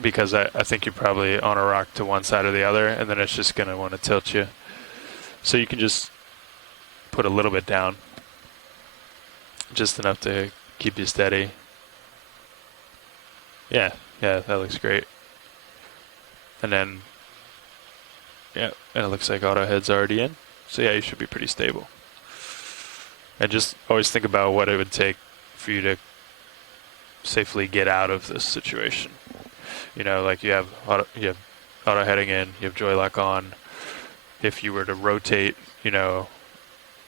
because I think you're probably on a rock to one side or the other, and then it's just going to want to tilt you. So you can just put a little bit down, just enough to keep you steady. Yeah, that looks great. And then, and it looks like auto head's already in. So yeah, you should be pretty stable. And just always think about what it would take for you to safely get out of this situation. Like you have auto heading in, you have joy lock on. If you were to rotate,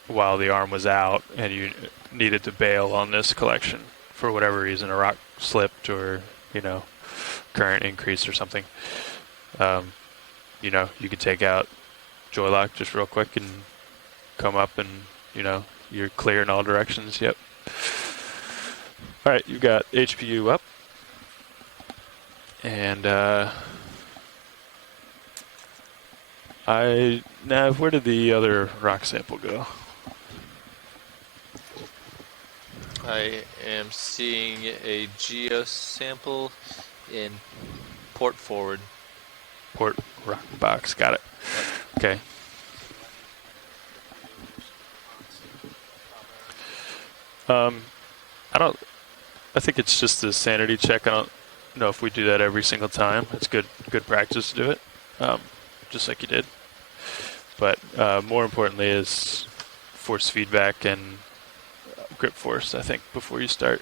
while the arm was out and you needed to bail on this collection for whatever reason, a rock slipped or, current increase or something, you could take out joy lock just real quick and come up and, you're clear in all directions. Yep. All right, you've got HPU up. And Nav, where did the other rock sample go? I am seeing a geo sample in port forward. Port rock box, got it. Okay. I think it's just a sanity check. I don't know if we do that every single time. It's good practice to do it, just like you did. But more importantly is force feedback and grip force, I think, before you start.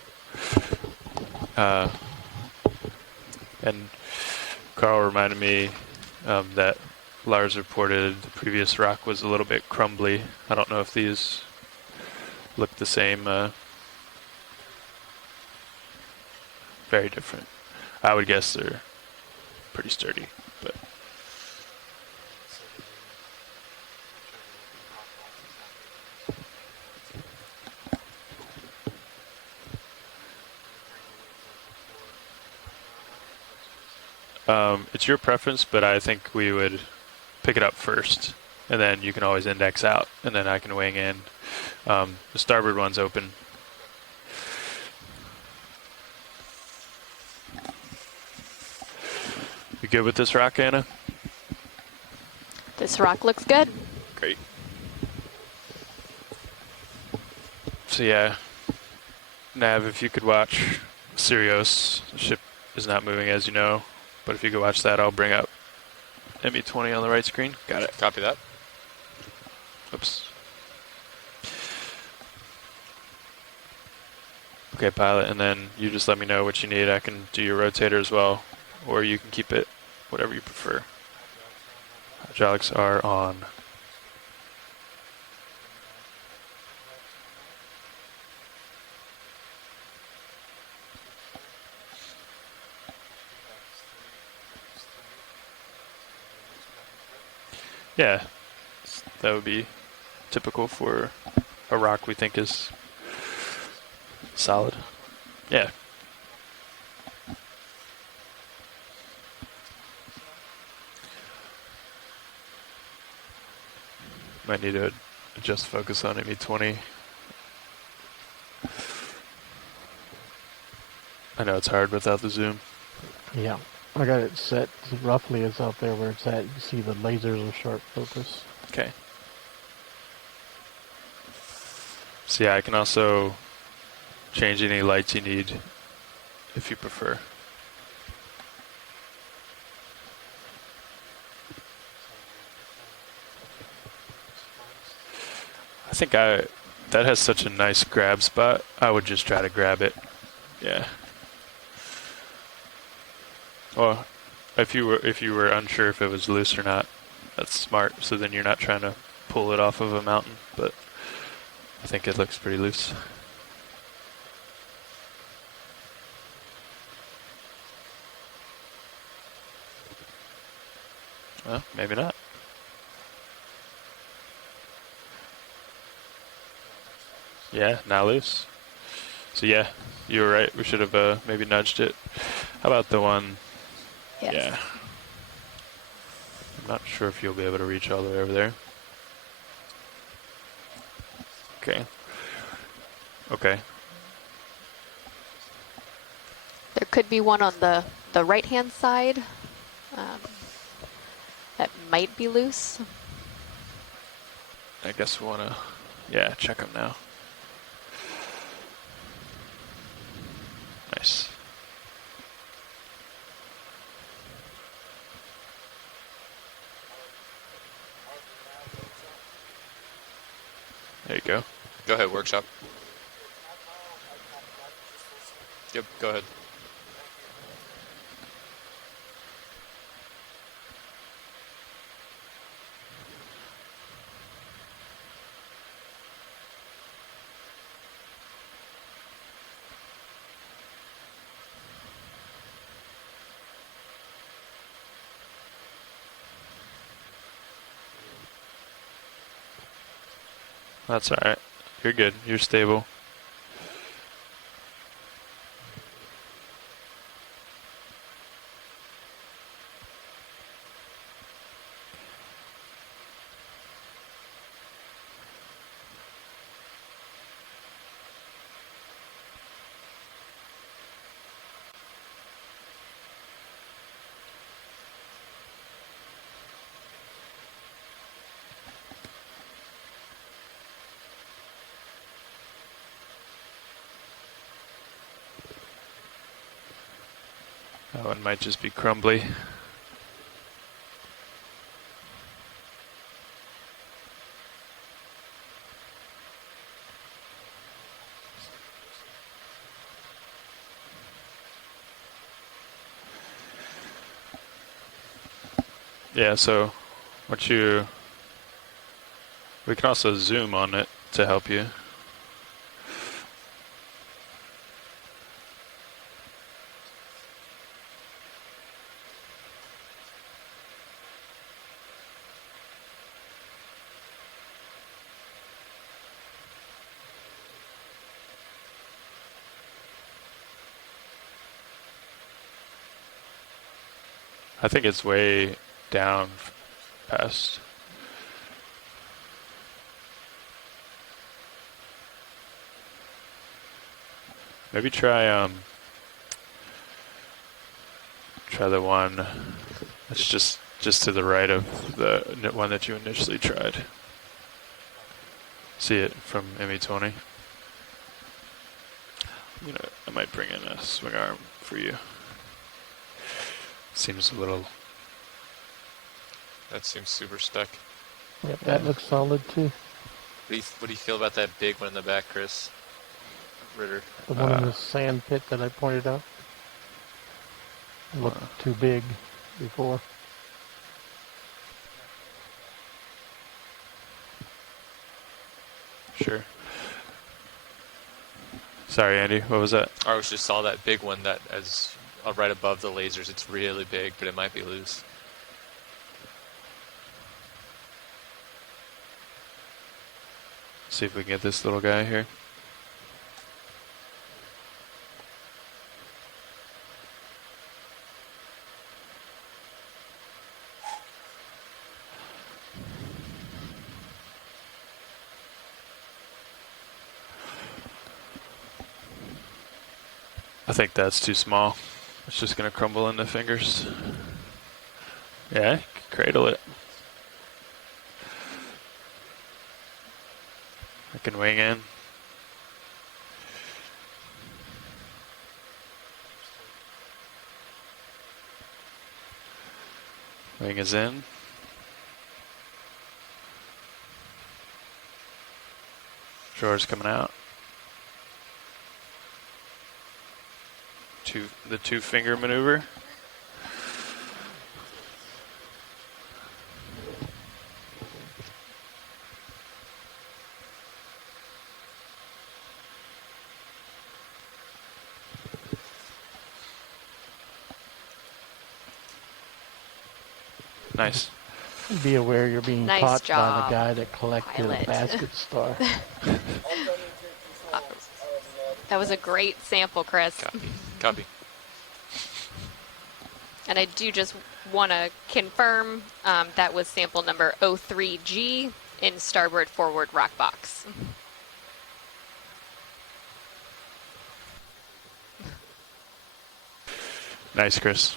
And Carl reminded me that Lars reported the previous rock was a little bit crumbly. I don't know if these look the same. Very different. I would guess they're pretty sturdy, but. It's your preference, but I think we would pick it up first, and then you can always index out, and then I can wing in. The starboard one's open. You good with this rock, Anna? This rock looks good. Great. So yeah, Nav, if you could watch Sirius, the ship is not moving as you know, but if you could watch that, I'll bring up ME20 on the right screen. Got it. Copy that. Oops. Okay, pilot, and then you just let me know what you need. I can do your rotator as well, or you can keep it, whatever you prefer. Hydraulics are on. Yeah, that would be typical for a rock we think is solid. Yeah. Might need to adjust focus on ME20. I know it's hard without the zoom. Yeah, I got it set roughly as out there where it's at. You see the lasers are sharp focus. Okay. So yeah, I can also change any lights you need if you prefer. I think that has such a nice grab spot. I would just try to grab it. Yeah. Well, if you were unsure if it was loose or not, that's smart. So then you're not trying to pull it off of a mountain, but I think it looks pretty loose. Well, maybe not. Yeah, now loose. So yeah, you were right. We should have maybe nudged it. How about the one? Yes. Yeah. I'm not sure if you'll be able to reach all the way over there. Okay. Okay. There could be one on the right-hand side that might be loose. I guess we want to, yeah, check them now. Nice. There you go. Go ahead, workshop. Yep, go ahead. That's all right. You're good. You're stable. That one might just be crumbly. Yeah, so we can also zoom on it to help you. I think it's way down past. Maybe try the one It's just to the right of the one that you initially tried. See it from ME20. I might bring in a swing arm for you. Seems a little. That seems super stuck. Yep, that looks solid too. What do you feel about that big one in the back, Chris? Ritter. The one in the sand pit that I pointed out. Looked too big before. Sure. Sorry, Andy. What was that? I was just saw that big one that is right above the lasers. It's really big, but it might be loose. See if we can get this little guy here. I think that's too small. It's just going to crumble into fingers. Yeah, cradle it. I can wing in. Wing is in. Drawer's coming out. The two-finger maneuver. Nice. Be aware you're being Nice caught by job, the guy that collected pilot. a basket star. That was a great sample, Chris. Copy. And I do just want to confirm that was sample number 03G in starboard forward rock box. Nice, Chris.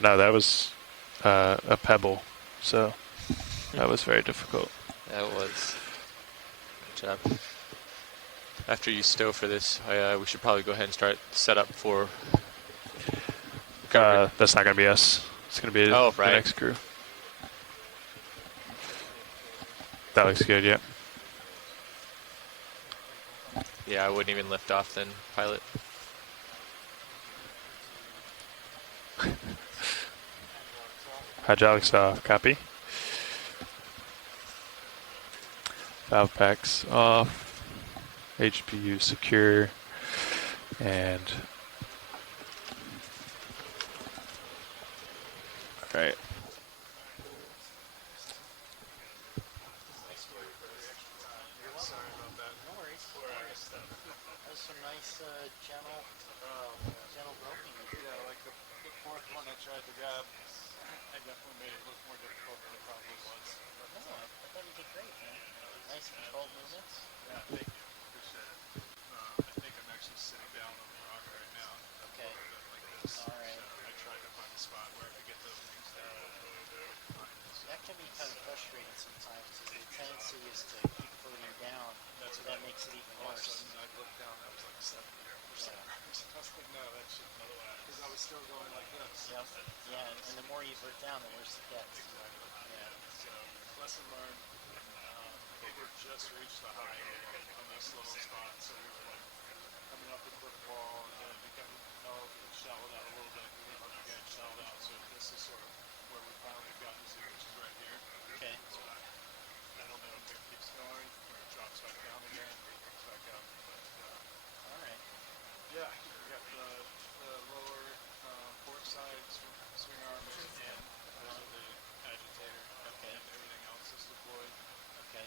No, that was a pebble, so that was very difficult. That was. Good job. After you stow for this, we should probably go ahead and start set up for. That's not going to be us. It's going to be the next crew. That looks good, yeah. Yeah, I wouldn't even lift off then, pilot. Hydraulics off, copy. Valve packs off. HPU secure. And all right. Gentle broken. Yeah, like the fourth one I tried to grab, I definitely made it look more difficult than it probably was. No, I thought you did great, man. Nice controlled movements. Yeah, thank you. Appreciate it. I think I'm actually sitting down on the rock right now. Okay. Like this. All right. So I tried to find a spot where I could get those things down. That can be kind of frustrating sometimes because the tendency is to keep floating down. So that makes it even worse. All of a sudden I looked down, that was like 70 or something. I was like, no, that should be, because I was still going like this. Yep. Yeah, and the more you put down, the worse it gets. Exactly. Yeah. So, lesson learned. They were just reached the high on this little spot, so we were like coming up with the ball, and then we got shallowed out a little bit. We came up again, shallowed out. So this is sort of where we finally got to, which is right here. Okay. So I don't know if it keeps going or it drops back down again or it comes back up, but all right. Yeah, we got the lower port side swing arms and those are the agitator. Okay. And everything else is deployed. Okay.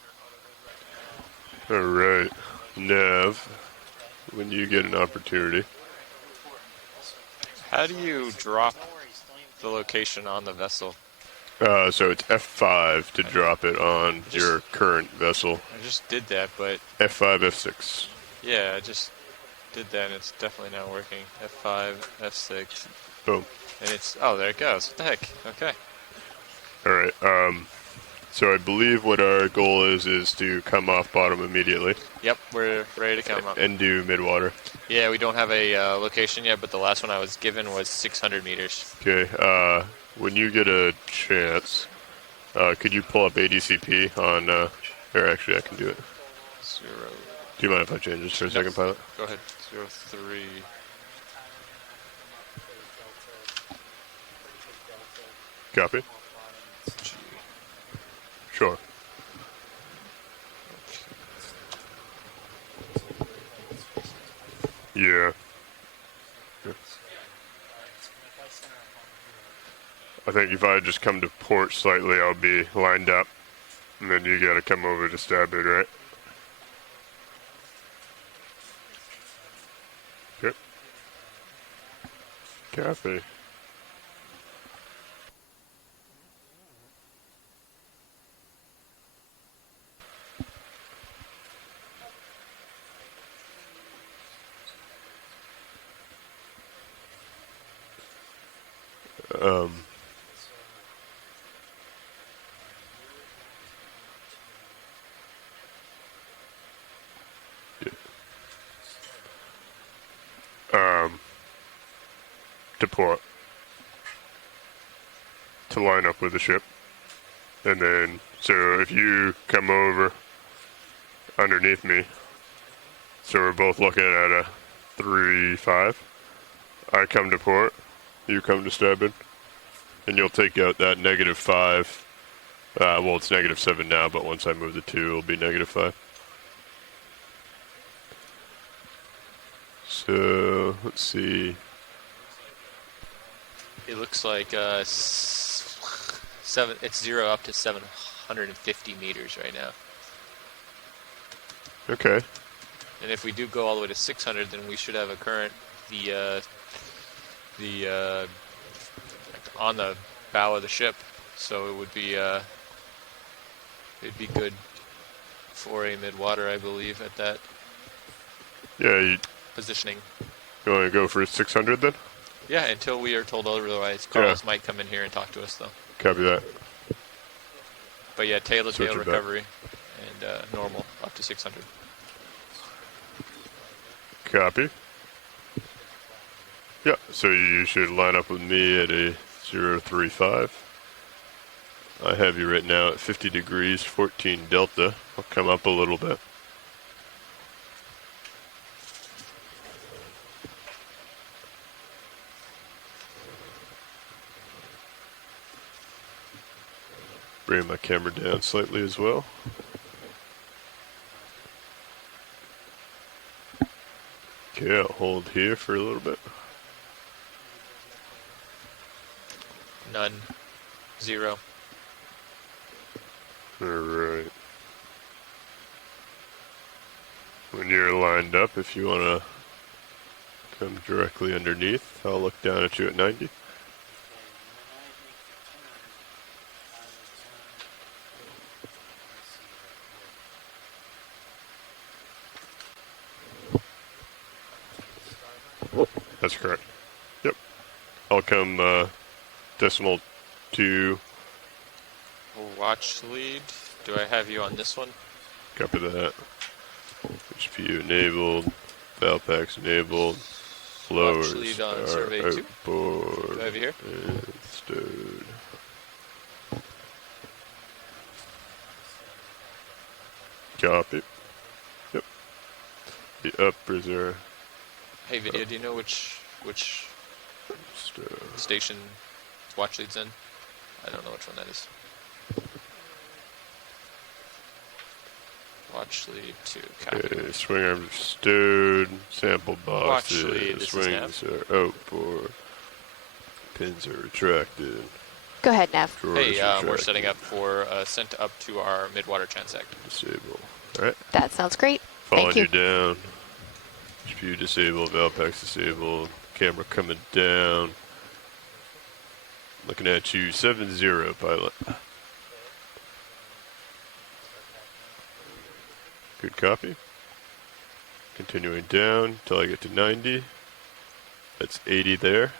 We're auto head right now. All right, Nav, when you get an opportunity. How do you drop the location on the vessel? So it's F5 to drop it on your current vessel. I just did that, but... F5, F6. Yeah, just... did that, and it's definitely not working. F5, F6. Boom. And it's, oh, there it goes. What the heck? Okay. All right. So I believe what our goal is to come off bottom immediately. Yep, we're ready to come up. And do mid-water. Yeah, we don't have a location yet, but the last one I was given was 600 meters. Okay. When you get a chance, could you pull up ADCP on, or actually I can do it. 0. Do you mind if I change this for a second, pilot? Go ahead. 03. Copy. Sure. Yeah. I think if I just come to port slightly, I'll be lined up. And then you gotta come over to starboard, right? Okay. Copy. To port. To line up with the ship. And then, so if you come over underneath me, so we're both looking at a 3-5. I come to port, you come to starboard, and you'll take out that -5. Well, it's -7 now, but once I move the 2, it'll be -5. So, let's see. It looks like it's 0 up to 750 meters right now. Okay. And if we do go all the way to 600, then we should have a current on the bow of the ship. So it would be it'd be good for a mid-water, I believe, at that Yeah, positioning. You want to go for 600 then? Yeah, until we are told otherwise. Carlos might come in here and talk to us, though. Copy that. But yeah, tail-to-tail Switch it back. recovery and normal up to 600. Copy. Yeah, so you should line up with me at a 035. I have you right now at 50 degrees, 14 delta. I'll come up a little bit. Bring my camera down slightly as well. Okay, I'll hold here for a little bit. None. 0. Alright. When you're lined up, if you want to come directly underneath, I'll look down at you at 90. That's correct. Yep. I'll come decimal 2. Watch lead. Do I have you on this one? Copy that. HPU enabled. Valve packs enabled. Blowers Watch lead on are survey 2. outboard. Do I have you here? And stowed. Copy. Yep. The uppers are Hey, video, do you know which station watch lead's in? I don't know which one that is. Watch lead 2. Copy. Okay, swing arms are stowed. Sample Watch lead, boxes. this is Swings are outboard. Pins are retracted. Go ahead, Nev. Drawers Hey, we're retracted. setting up for sent up to our mid-water transect. Disable. Alright. That sounds great. Following Thank you you. down. HPU disabled. Valve packs disabled. Camera coming down. Looking at you. 7-0, pilot. Good copy. Continuing down till I get to 90. That's 80 there.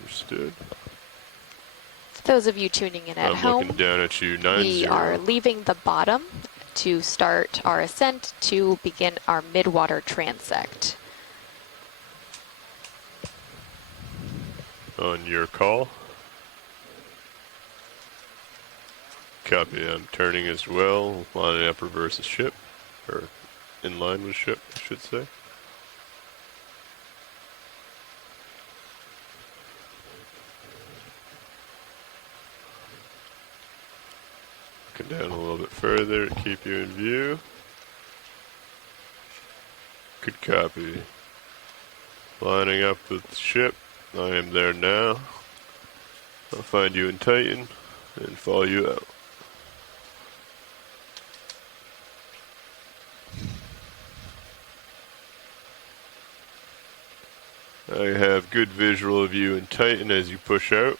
Understood. For those of you tuning in at I'm home, looking down at you, 90. we are leaving the bottom to start our ascent to begin our midwater transect. On your call. Copy, I'm turning as well, lining up reverse the ship, or in line with ship, I should say. Looking down a little bit further to keep you in view. Good copy. Lining up with the ship, I am there now. I'll find you in Titan and follow you out. I have good visual of you in Titan as you push out.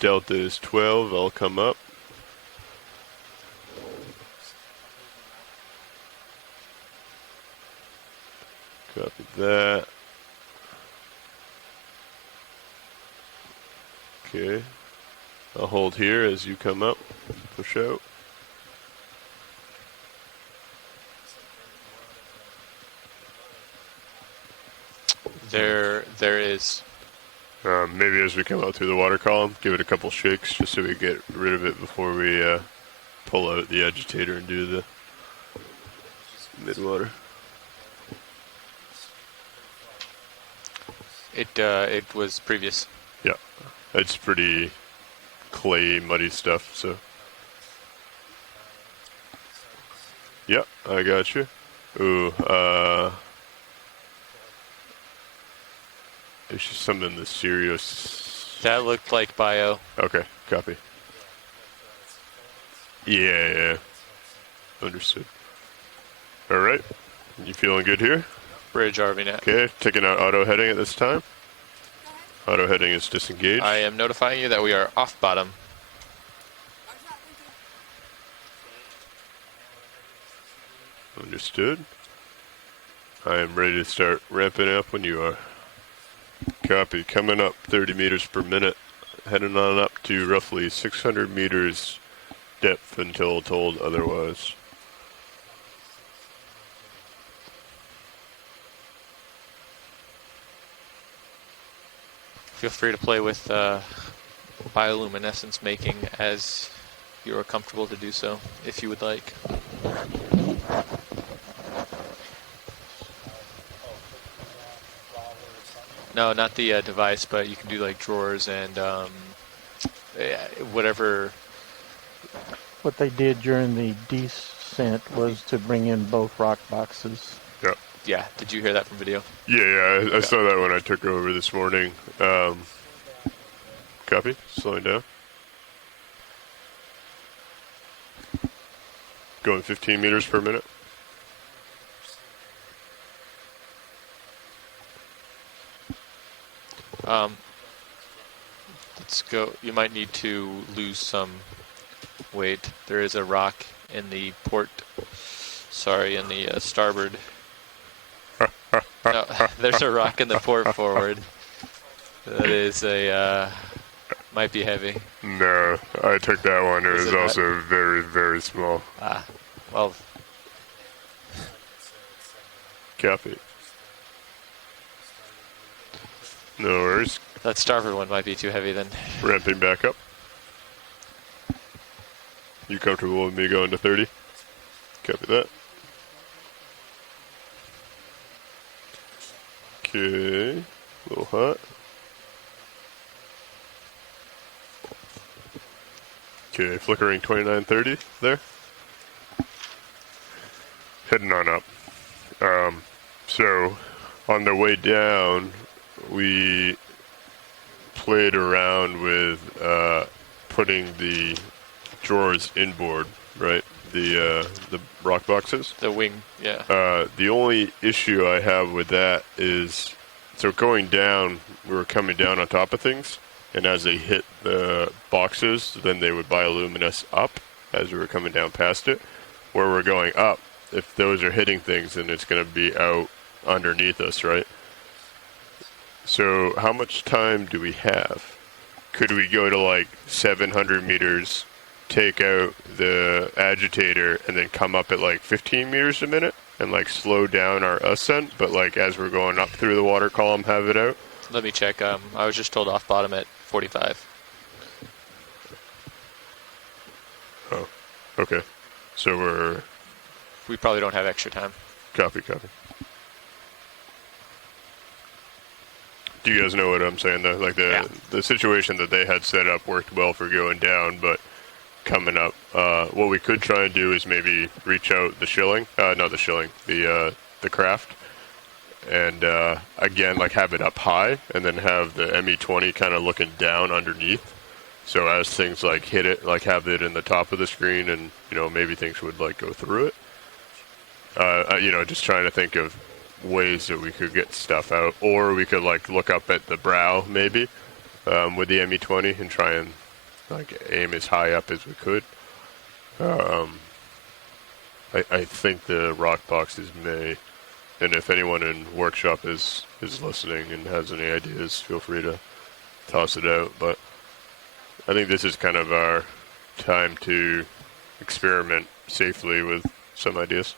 Delta is 12, I'll come up. Copy that. Okay. I'll hold here as you come up, push out. There is. Maybe as we come out through the water column, give it a couple shakes just so we get rid of it before we pull out the agitator and do the midwater. It was previous. Yeah, it's pretty clay, muddy stuff, so. Yeah, I got you. Ooh, there's just some in the Sirius. That looked like bio. Okay, copy. Yeah. Understood. All right, you feeling good here? Bridge RVNet. Okay, taking out auto heading at this time. Auto heading is disengaged. I am notifying you that we are off bottom. Understood. I am ready to start ramping up when you are. Copy. Coming up 30 meters per minute. Heading on up to roughly 600 meters depth until told otherwise. Feel free to play with bioluminescence making as you are comfortable to do so, if you would like. No, not the device, but you can do like drawers and whatever. What they did during the descent was to bring in both rock boxes. Yeah. Yeah, did you hear that from video? Yeah, I saw that when I took over this morning. Copy, slowing down. Going 15 meters per minute. Let's go. You might need to lose some weight. There is a rock in the port. Sorry, in the starboard. No, there's a rock in the port forward. That is a might be heavy. No, I took that one. It was also very, very small. Ah, well. Copy. No worries. That starboard one might be too heavy then. Ramping back up. You comfortable with me going to 30? Copy that. Okay, a little hot. Okay, flickering 2930 there. Heading on up. So, on the way down, we played around with putting the drawers inboard, right? The rock boxes. The wing, yeah. The only issue I have with that is, so going down, we were coming down on top of things, and as they hit the boxes, then they would bioluminesce up as we were coming down past it. where we're going up, if those are hitting things, then it's going to be out underneath us, right? So how much time do we have? Could we go to like 700 meters, take out the agitator, and then come up at like 15 meters a minute and like slow down our ascent, but like as we're going up through the water column, have it out? Let me check. I was just told off bottom at 45. Oh, okay. So we probably don't have extra time. Copy. Do you guys know what I'm saying though? Like the situation that they had set up worked well for going down, but coming up, what we could try and do is maybe reach out the shilling, not the shilling, the craft, and again like have it up high, and then have the ME20 kind of looking down underneath. So as things like hit it, like have it in the top of the screen, and maybe things would like go through it. Just trying to think of ways that we could get stuff out, or we could like look up at the brow maybe with the ME20 and try and like aim as high up as we could. I think the rock boxes may, and if anyone in workshop is listening and has any ideas, feel free to toss it out. But I think this is kind of our time to experiment safely with some ideas.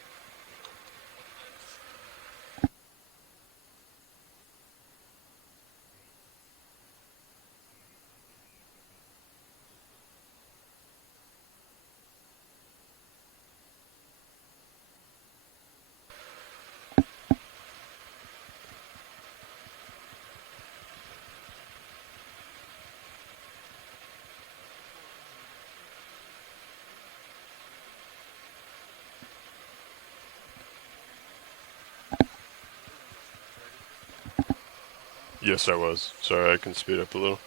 Yes, I was. Sorry, I can speed up a little.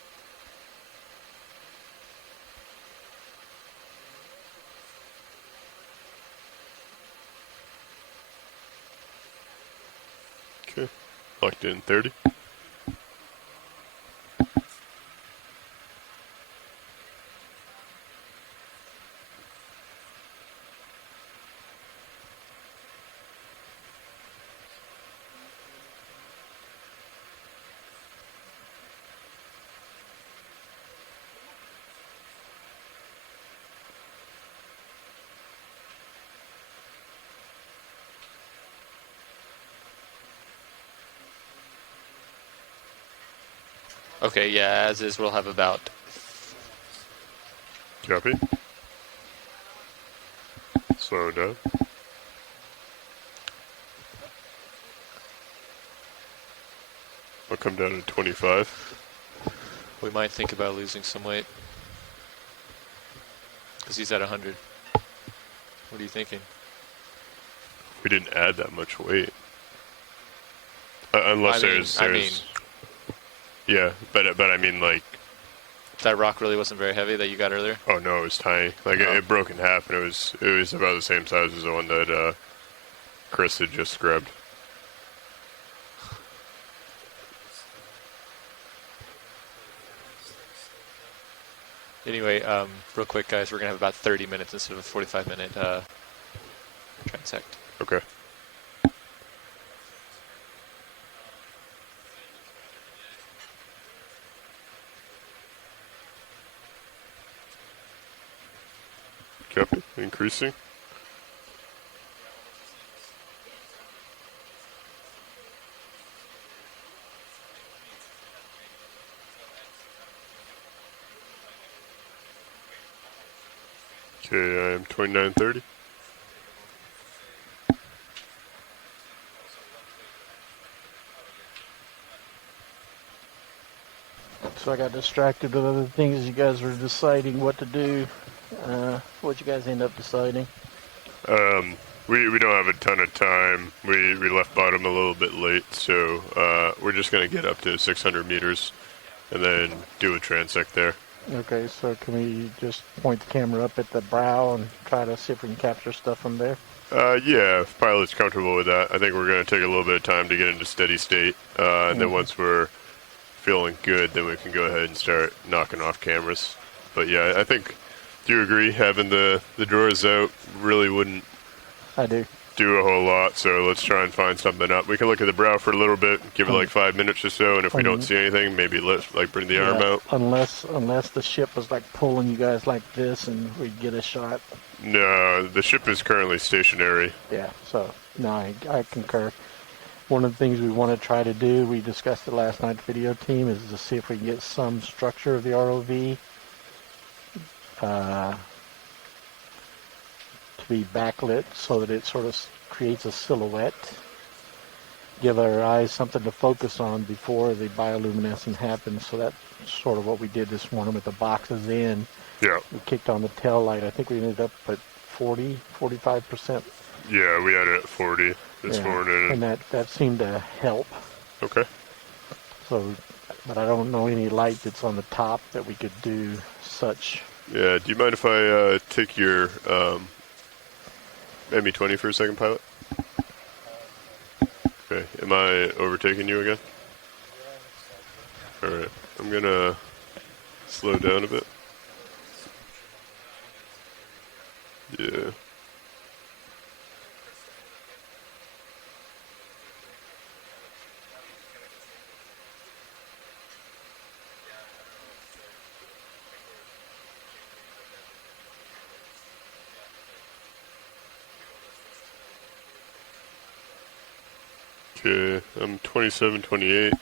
Okay, locked in 30. Okay, yeah, as is, we'll have about... Copy. Slow down. I'll come down to 25. We might think about losing some weight. Because he's at 100. What are you thinking? We didn't add that much weight. Unless there's... Yeah, but I mean, like... That rock really wasn't very heavy that you got earlier? Oh, no, it was tiny. Like, it broke in half, and it was about the same size as the one that Chris had just grabbed. Anyway, real quick, guys, we're going to have about 30 minutes instead of a 45-minute transect. Okay. Copy. Increasing. Okay, I am 2930. So I got distracted with other things. You guys were deciding what to do. What'd you guys end up deciding? We don't have a ton of time. We left bottom a little bit late, so we're just going to get up to 600 meters and then do a transect there. Okay, so can we just point the camera up at the brow and try to see if we can capture stuff from there? Yeah, if pilot's comfortable with that. I think we're going to take a little bit of time to get into steady state, and then once we're feeling good, then we can go ahead and start knocking off cameras. But yeah, I think, do you agree, having the drawers out really wouldn't I do. Do a whole lot, so let's try and find something up. We can look at the brow for a little bit, give it like 5 minutes or so, and if we don't see anything, maybe let's like bring the arm out. Unless the ship was like pulling you guys like this and we'd get a shot. No, the ship is currently stationary. Yeah, so no, I concur. One of the things we want to try to do, we discussed it last night's video team, is to see if we can get some structure of the ROV to be backlit so that it sort of creates a silhouette. Give our eyes something to focus on before the bioluminescence happens. So that's sort of what we did this morning with the boxes in. Yeah. We kicked on the tail light. I think we ended up at 40, 45%. Yeah, we had it at 40 this morning. And that seemed to help. Okay. So, but I don't know any light that's on the top that we could do such. Yeah, do you mind if I take your ME20 for a second, pilot? Okay, am I overtaking you again? Alright, I'm gonna slow down a bit. Yeah. Okay, I'm 27, 28.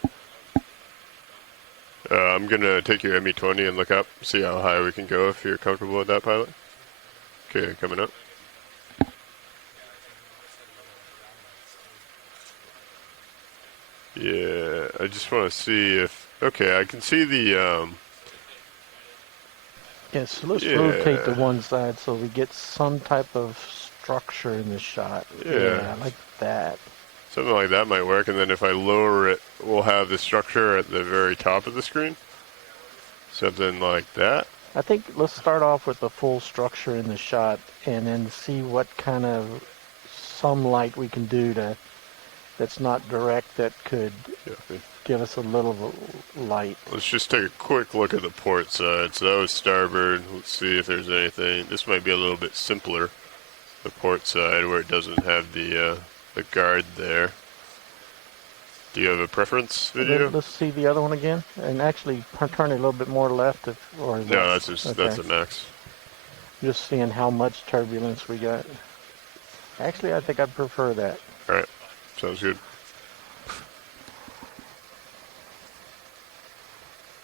I'm gonna take your ME20 and look up, see how high we can go if you're comfortable with that, pilot. Okay, coming up. Yeah, I just want to see if... Okay, I can see the... Yeah, so let's rotate to one side so we get some type of structure in the shot. Yeah, like that. Something like that might work, and then if I lower it, we'll have the structure at the very top of the screen. Something like that. I think let's start off with the full structure in the shot and then see what kind of some light we can do that's not direct that could give us a little light. Let's just take a quick look at the port side. So that was starboard. Let's see if there's anything. This might be a little bit simpler, the port side, where it doesn't have the guard there. Do you have a preference video? Let's see the other one again, and actually turn it a little bit more left. No, that's a max. Just seeing how much turbulence we got. Actually, I think I'd prefer that. All right, sounds good.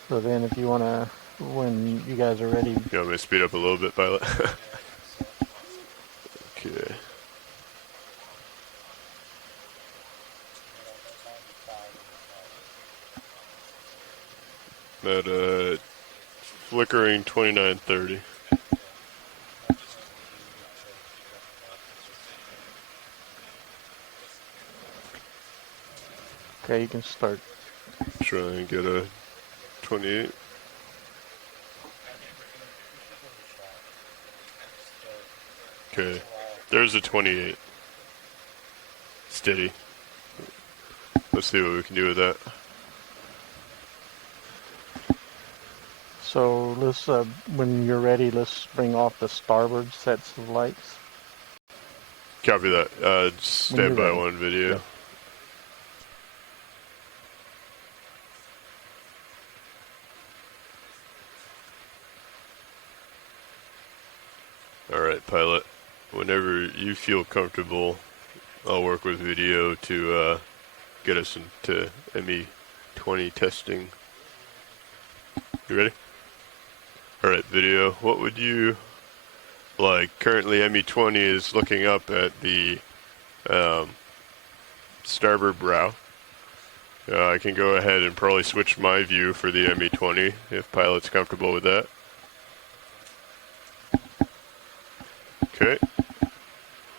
So then, if you want to, when you guys are ready, you want me to speed up a little bit, pilot? Okay. At flickering 2930. Okay, you can start. Try and get a 28. Okay, there's a 28. Steady. Let's see what we can do with that. So let's, when you're ready, let's bring off the starboard sets of lights. Copy that. Stand by one video. Yeah. All right, pilot. Whenever you feel comfortable, I'll work with video to get us into ME20 testing. You ready? All right, video. What would you like? Currently, ME20 is looking up at the starboard brow. I can go ahead and probably switch my view for the ME20 if pilot's comfortable with that. Okay,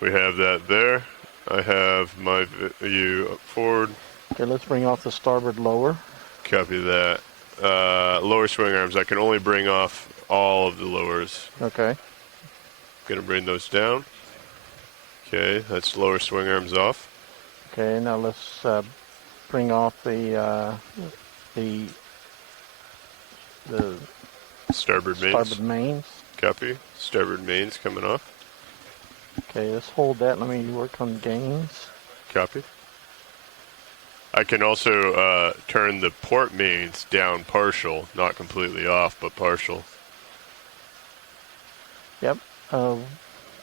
we have that there. I have my view up forward. Okay, let's bring off the starboard lower. Copy that. Lower swing arms, I can only bring off all of the lowers. Okay. Gonna bring those down. Okay, that's lower swing arms off. Okay, now let's bring off the starboard mains. Starboard mains. Copy. Starboard mains coming off. Okay, let's hold that. Let me work on gains. Copy. I can also turn the port mains down partial, not completely off, but partial. Yep.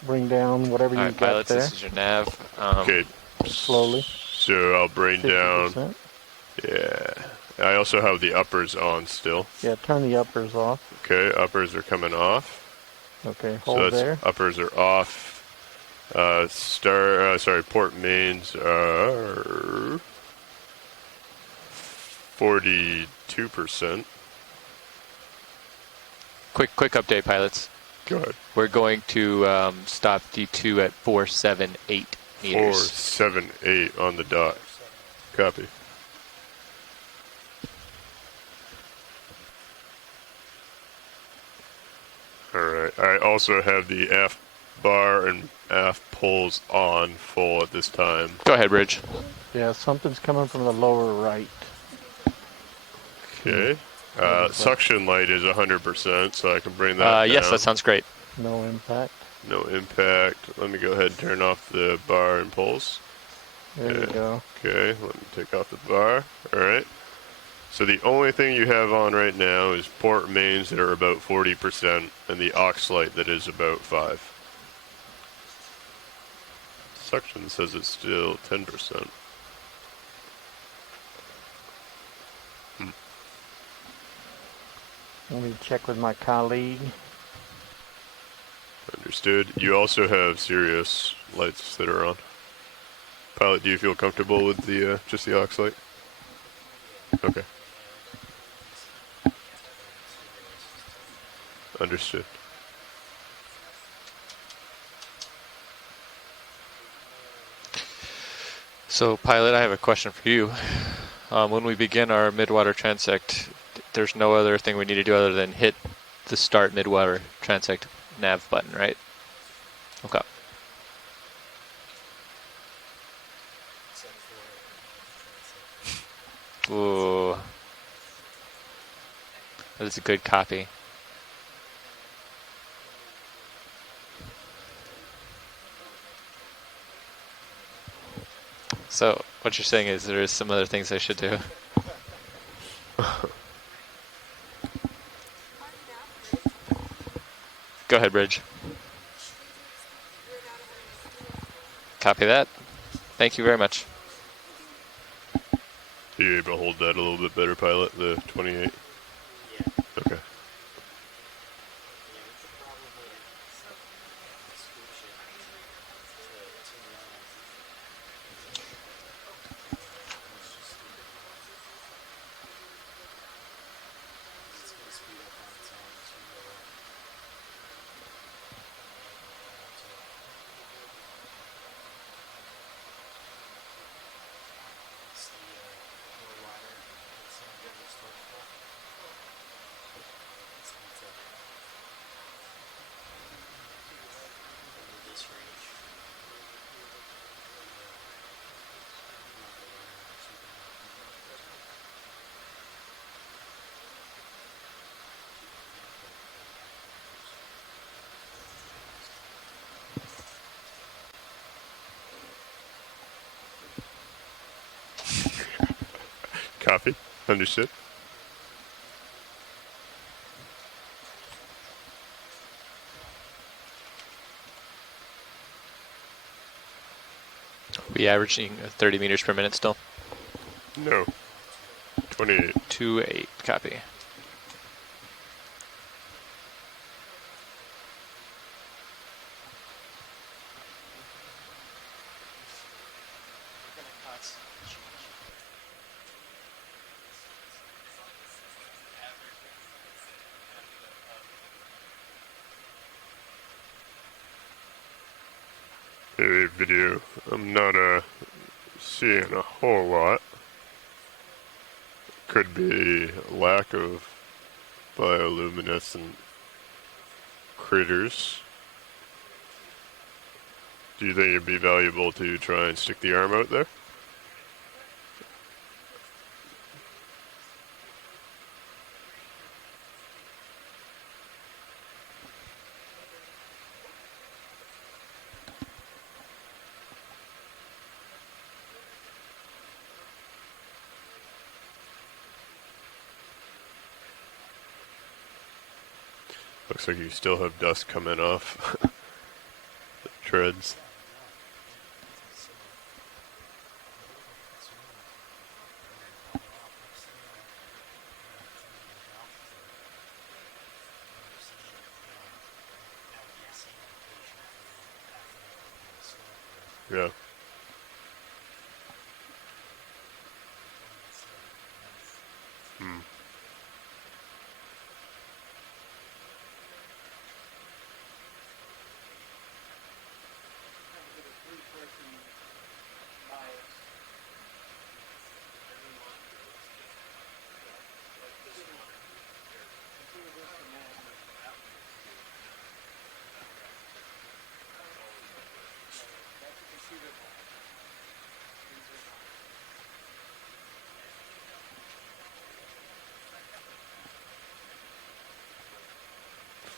Bring down whatever All you right, got pilots, there. this is your nav. Okay. Slowly. So I'll bring 50%. down. Yeah. I also have the uppers on still. Yeah, turn the uppers off. Okay, uppers are coming off. Okay, So hold that's there. uppers are off. Port mains are 42%. Quick update, pilots. Go ahead. We're going to stop D2 at 478 meters. 478 on the dot. Copy. Alright, I also have the aft bar and aft poles on full at this time. Go ahead, Bridge. Yeah, something's coming from the lower right. Okay. Suction light is 100%, so I can bring that down. Yes, that sounds great. No impact. No impact. Let me go ahead and turn off the bar and poles. There you go. Okay, let me take off the bar. Alright. So the only thing you have on right now is port mains that are about 40% and the aux light that is about 5. Suction says it's still 10%. Let me check with my colleague. Understood. You also have Sirius lights that are on. Pilot, do you feel comfortable with the just the aux light? Okay. Understood. So, pilot, I have a question for you. When we begin our midwater transect, there's no other thing we need to do other than hit the start midwater transect nav button, right? Okay. Ooh. That is a good copy. So, what you're saying is there is some other things I should do. Go ahead, Bridge. Copy that. Thank you very much. Are you able to hold that a little bit better, pilot, the 28? Yeah. Okay. Copy. Understood. We averaging 30 meters per minute still? No. 28. 2-8. Copy. Hey, video. I'm not seeing a whole lot. Could be lack of bioluminescent critters. Do you think it'd be valuable to try and stick the arm out there? Looks like you still have dust coming off the treads. Yeah. Hmm.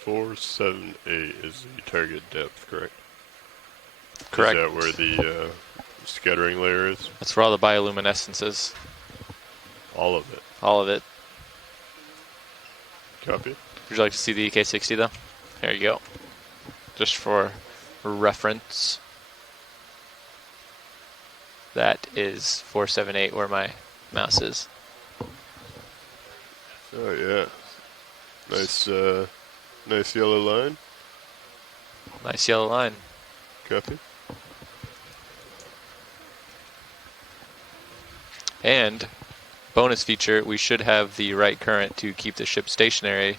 Four, 7, 8 is the target depth, correct? Correct. Is that where the scattering layer is? That's where all the bioluminescence is. All of it. All of it. Copy. Would you like to see the EK60 though? There you go. Just for reference. That is 478 where my mouse is. Oh yeah. Nice nice yellow line. Nice yellow line. Copy. And bonus feature, we should have the right current to keep the ship stationary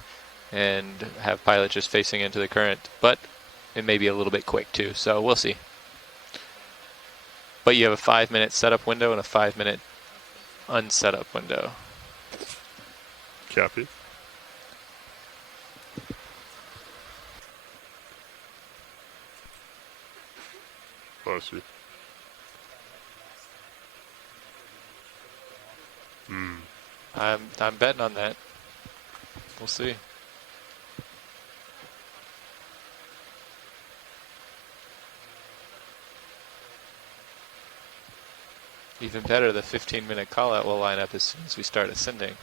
and have pilot just facing into the current, but it may be a little bit quick too, so we'll see. But you have a 5-minute setup window and a 5-minute unsetup window. Copy. Closer. I'm betting on that. We'll see. Even better, the 15-minute call out will line up as soon as we start ascending.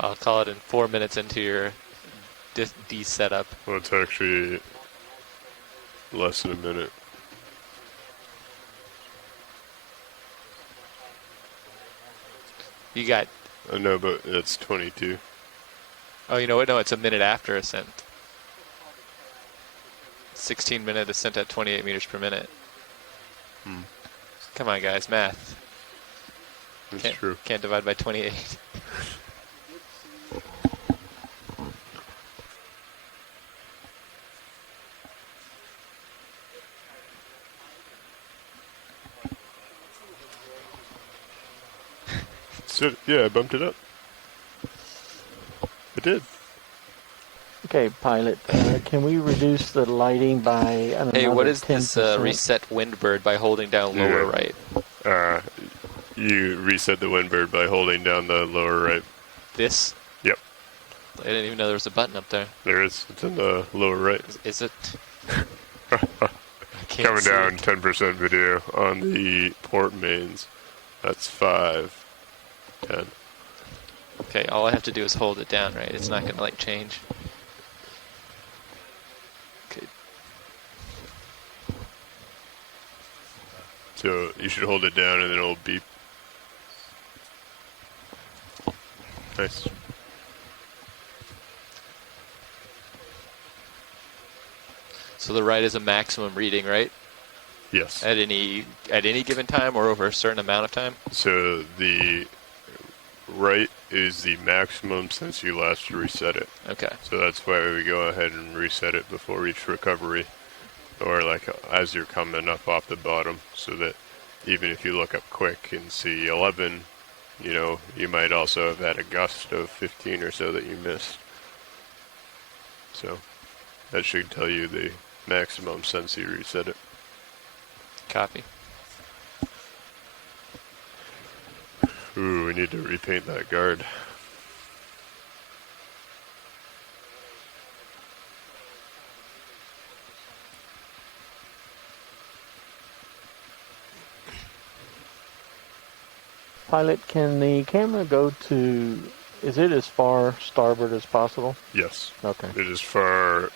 I'll call it in 4 minutes into your D setup. Well, it's actually less than a minute. You got... I know, but it's 22. Oh, you know what? No, it's a minute after ascent. 16-minute ascent at 28 meters per minute. Come on, guys, math. That's true. Can't divide by 28. So, yeah, I bumped it up. I did. Okay, pilot, can we reduce the lighting by another 10%? Hey, what is this reset windbird by holding down lower right? You reset the windbird by holding down the lower right. This? Yep. I didn't even know there was a button up there. There is. It's in the lower right. Is it? Coming down 10% video on the port mains. That's 5, 10. Okay, all I have to do is hold it down, right? It's not going to like change. Okay. So you should hold it down and then it'll beep. Nice. So the right is a maximum reading, right? Yes. At any given time or over a certain amount of time? So the right is the maximum since you last reset it. Okay. So that's why we go ahead and reset it before each recovery, or like as you're coming up off the bottom, so that even if you look up quick and see 11, you know, you might also have had a gust of 15 or so that you missed. So that should tell you the maximum since you reset it. Copy. Ooh, we need to repaint that guard. Pilot, can the camera go to, is it as far starboard as possible? Yes. Okay. It is far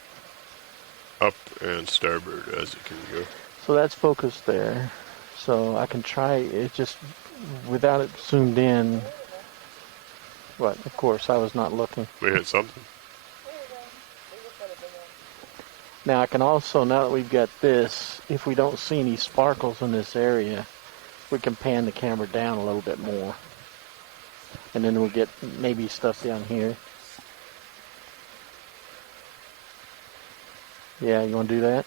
up and starboard as it can go. So that's focused there. So I can try it just without it zoomed in. What? Of course, I was not looking. We hit something. Now I can also, now that we've got this, if we don't see any sparkles in this area, we can pan the camera down a little bit more. And then we'll get maybe stuff down here. Yeah, you want to do that?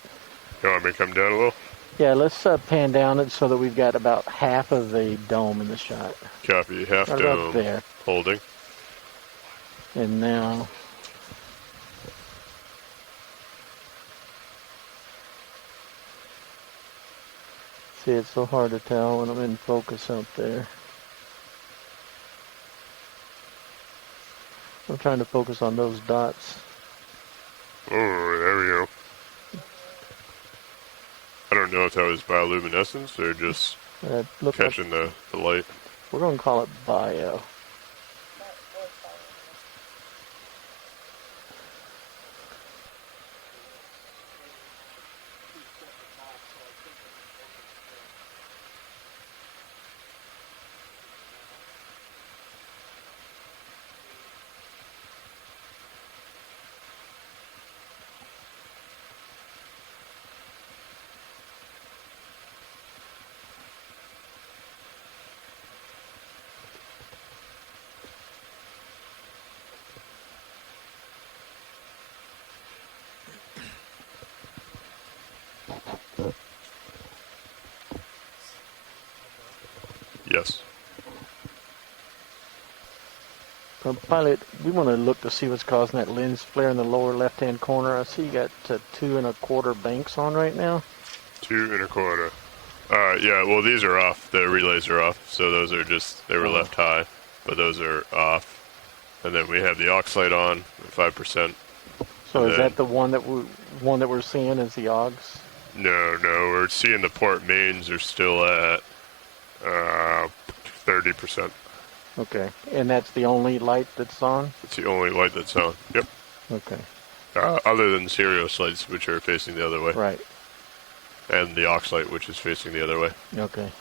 You want me to come down a little? Yeah, let's pan down it so that we've got about half of the dome in the shot. Copy. Half Right dome. about there. Holding. And now... See, it's so hard to tell when I'm in focus up there. I'm trying to focus on those dots. Oh, there we go. I don't know if that was bioluminescence or just catching the light. We're going to call it bio. Yes. Pilot, we want to look to see what's causing that lens flare in the lower left-hand corner. I see you got 2 1/4 banks on right now. 2 1/4. Yeah, well, these are off. The relays are off, so those are just, they were left high, but those are off. And then we have the aux light on at 5%. So is that the one that we're seeing is the AUX? No, we're seeing the port mains are still at 30%. Okay, and that's the only light that's on? It's the only light that's on. Yep. Okay. Other than Sirius lights, which are facing the other way. Right. And the aux light, which is facing the other way. Okay.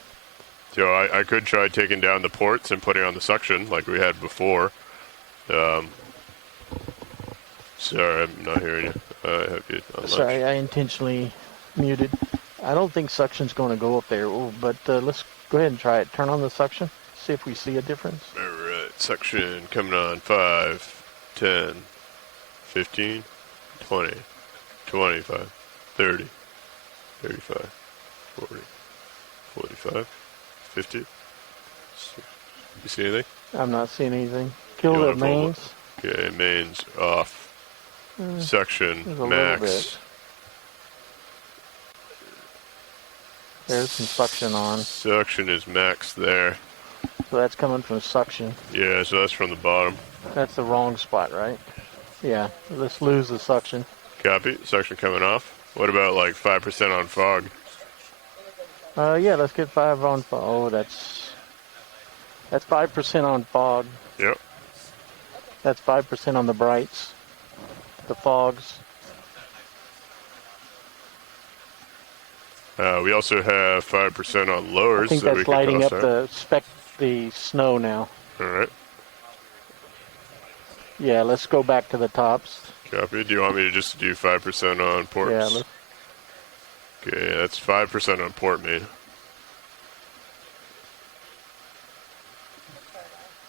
So I could try taking down the ports and putting on the suction like we had before. Sorry, I'm not hearing you. I have you on Sorry, I intentionally muted. I don't think suction's going to go up there, but let's go ahead and try it. Turn on the suction. See if we see a difference. All right, suction coming on. 5, 10, 15, 20, 25, 30, 35, 40, 45, 50. You see anything? I'm not seeing anything. Kill the mains. Okay, mains off. Suction max. There's some suction on. Suction is max there. So that's coming from suction. Yeah, so that's from the bottom. That's the wrong spot, right? Yeah, let's lose the suction. Copy. Suction coming off. What about like 5% on fog? Yeah, let's get 5 on fog. Oh, that's 5% on fog. Yep. That's 5% on the brights. The fogs. We also have 5% on lowers. I think that that's we lighting up that. the snow now. All right. Yeah, let's go back to the tops. Copy. Do you want me to just do 5% on ports? Yeah, let's. Okay, that's 5% on port main.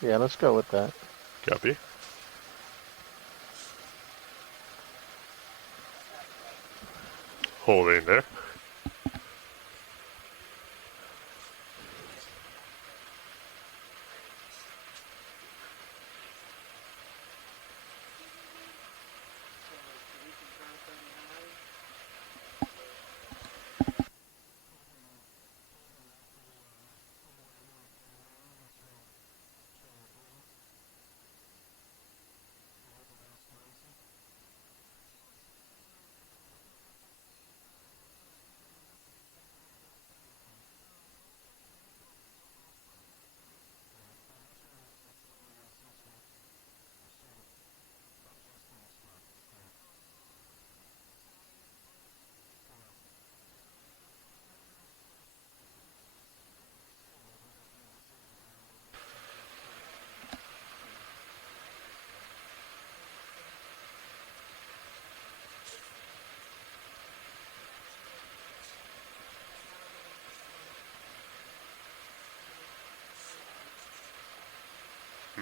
Yeah, let's go with that. Copy. Holding there.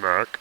Mark.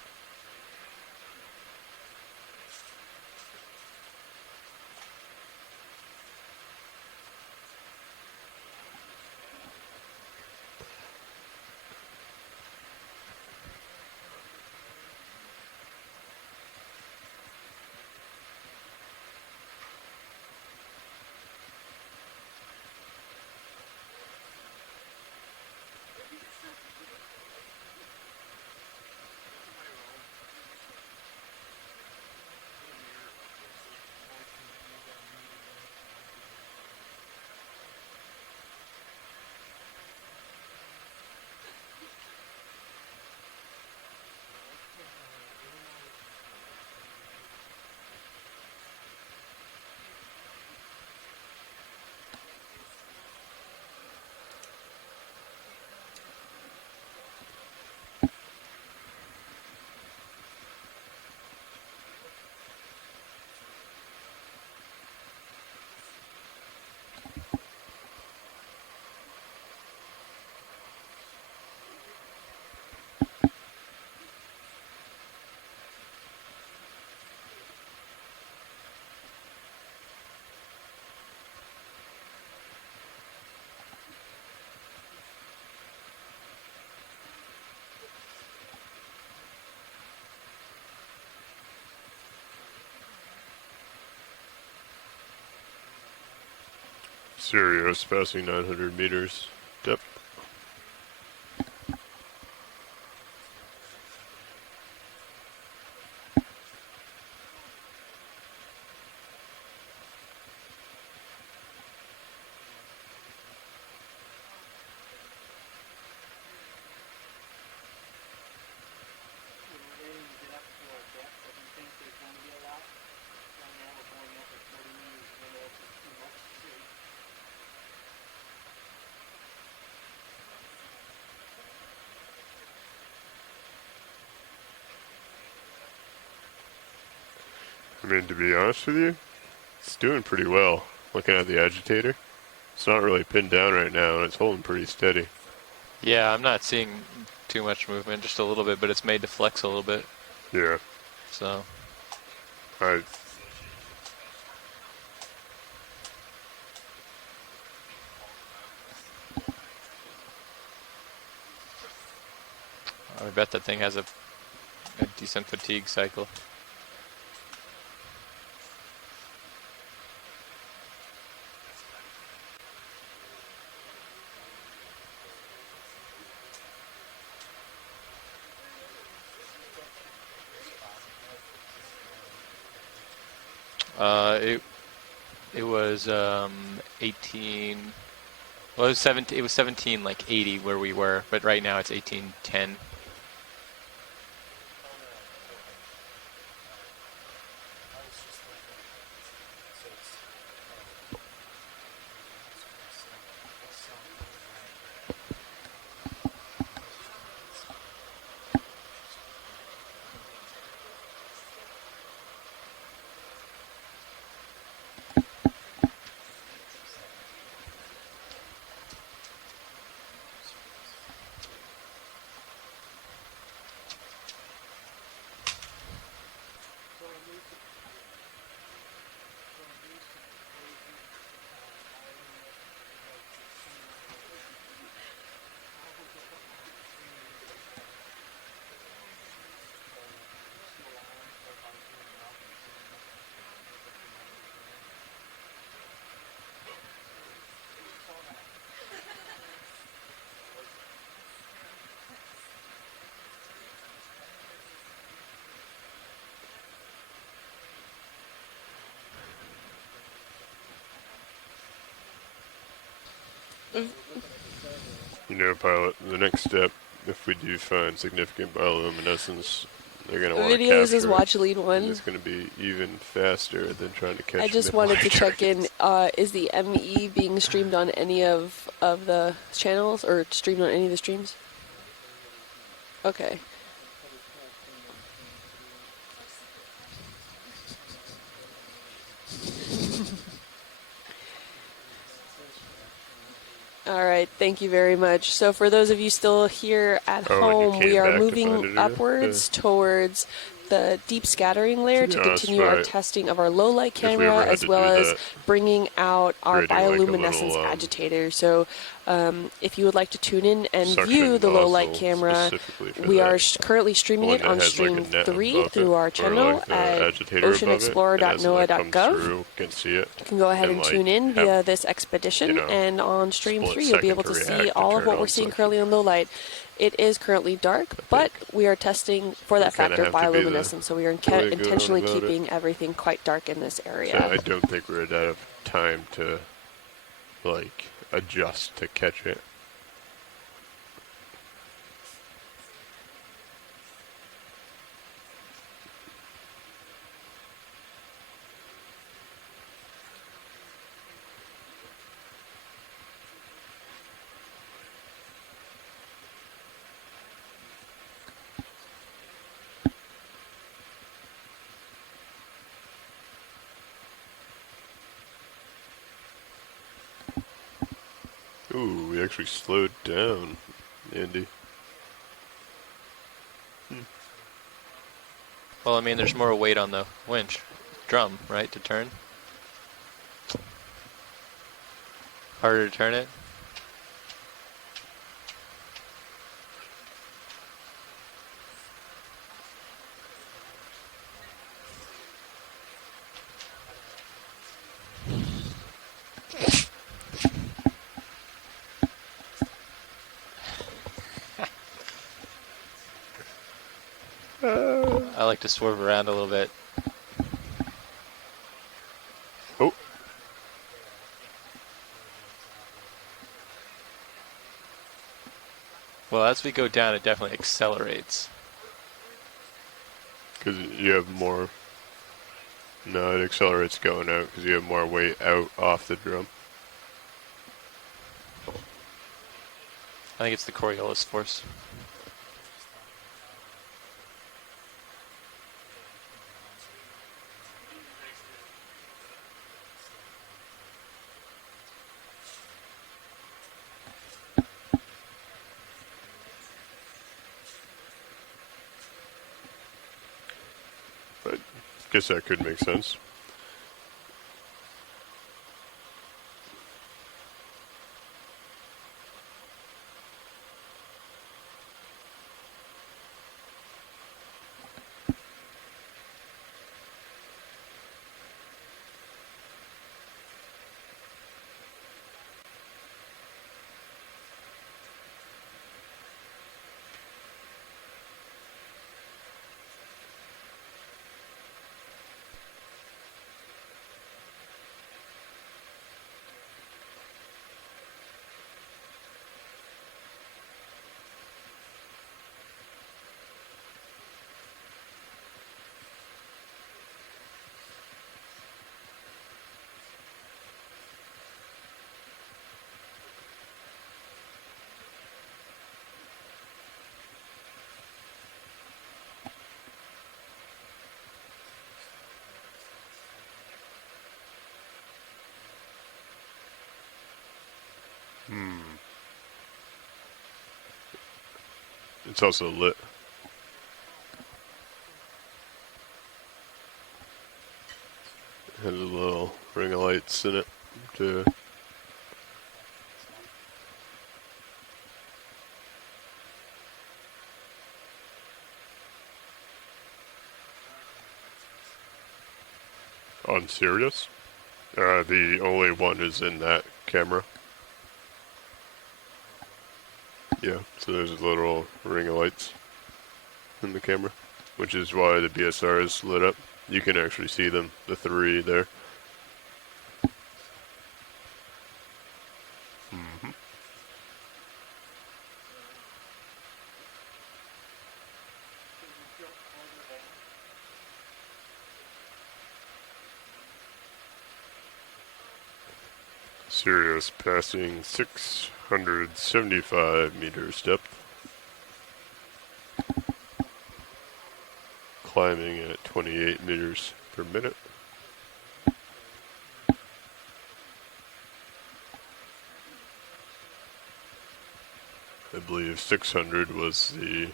Sirius passing 900 meters. Depth. I mean, to be honest with you, it's doing pretty well. Looking at the agitator, it's not really pinned down right now, and it's holding pretty steady. Yeah, I'm not seeing too much movement, just a little bit, but it's made to flex a little bit. Yeah. So. I bet that thing has a decent fatigue cycle. It was 18. Well, it was 17. It was 17, like 80 where we were, but right now it's 1810. You know, pilot, the next step, if we do find significant bioluminescence, they're going to want to Video, this is capture watch it, lead and one. it's going to be even faster than trying to catch I just wanted to mid-water check in, is the ME being streamed on any of the channels, or streamed on any of the streams? Okay. All right, thank you very much. So for those of you still here at Oh, and you home, we came are back to find moving it again? upwards towards the deep scattering layer to Yeah, that's continue our right. testing of our low light If we camera, ever had as to well do as that, bringing out our creating like a bioluminescence little agitator. So if you would like to tune in and view suction the low light nozzle camera, specifically for we that. are currently streaming One it that on has like a stream net 3 above it, through our or channel like the at agitator above it, and as it like comes oceanexplorer.noaa.gov. through, you can see it. You can go ahead and like, tune in have, via this expedition, you know, and on stream split 3 you'll be able second to to see react to all of turn what we're on seeing suction. currently in low light. It is currently dark, but we are testing for that kinda factor of have to be the bioluminescence, so we are way to go intentionally about it. keeping everything quite dark in this So area. I don't think we're out of time to like adjust to catch it. Ooh, we actually slowed down, Andy. Well, I mean, there's more weight on the winch drum, right, to turn. Harder to turn it. I like to swerve around a little bit. Oh. Well, as we go down, it definitely accelerates. Because you have more. No, it accelerates going out because you have more weight out off the drum. I think it's the Coriolis force. But I guess that could make sense. It's also lit. Has a little ring of lights in it to on Sirius. The only one is in that camera. Yeah, so there's a little ring of lights in the camera, which is why the BSR is lit up. You can actually see them, the three there. Sirius passing 675 meters depth. Climbing at 28 meters per minute. I believe 600 was the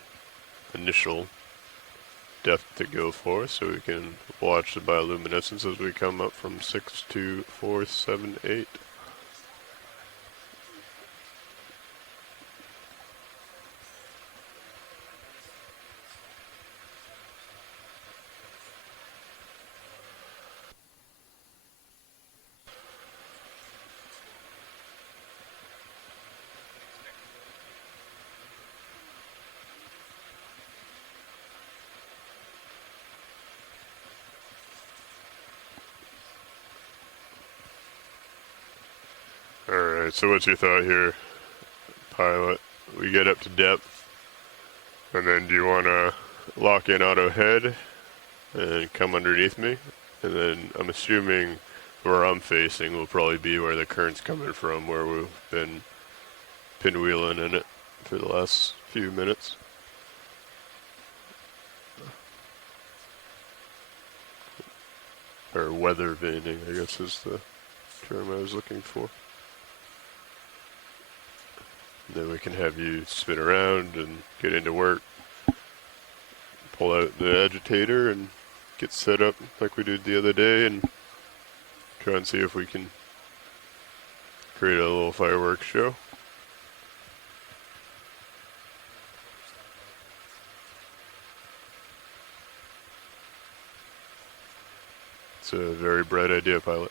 initial depth to go for, so we can watch the bioluminescence as we come up from 6 to 4, 7, 8. Alright, so what's your thought here, pilot? We get up to depth, and then do you want to lock in auto head and come underneath me? And then I'm assuming where I'm facing will probably be where the current's coming from, where we've been pinwheeling in it for the last few minutes. Or weather vaning, I guess is the term I was looking for. Then we can have you spin around and get into work. Pull out the agitator and get set up like we did the other day and try and see if we can create a little fireworks show. It's a very bright idea, pilot.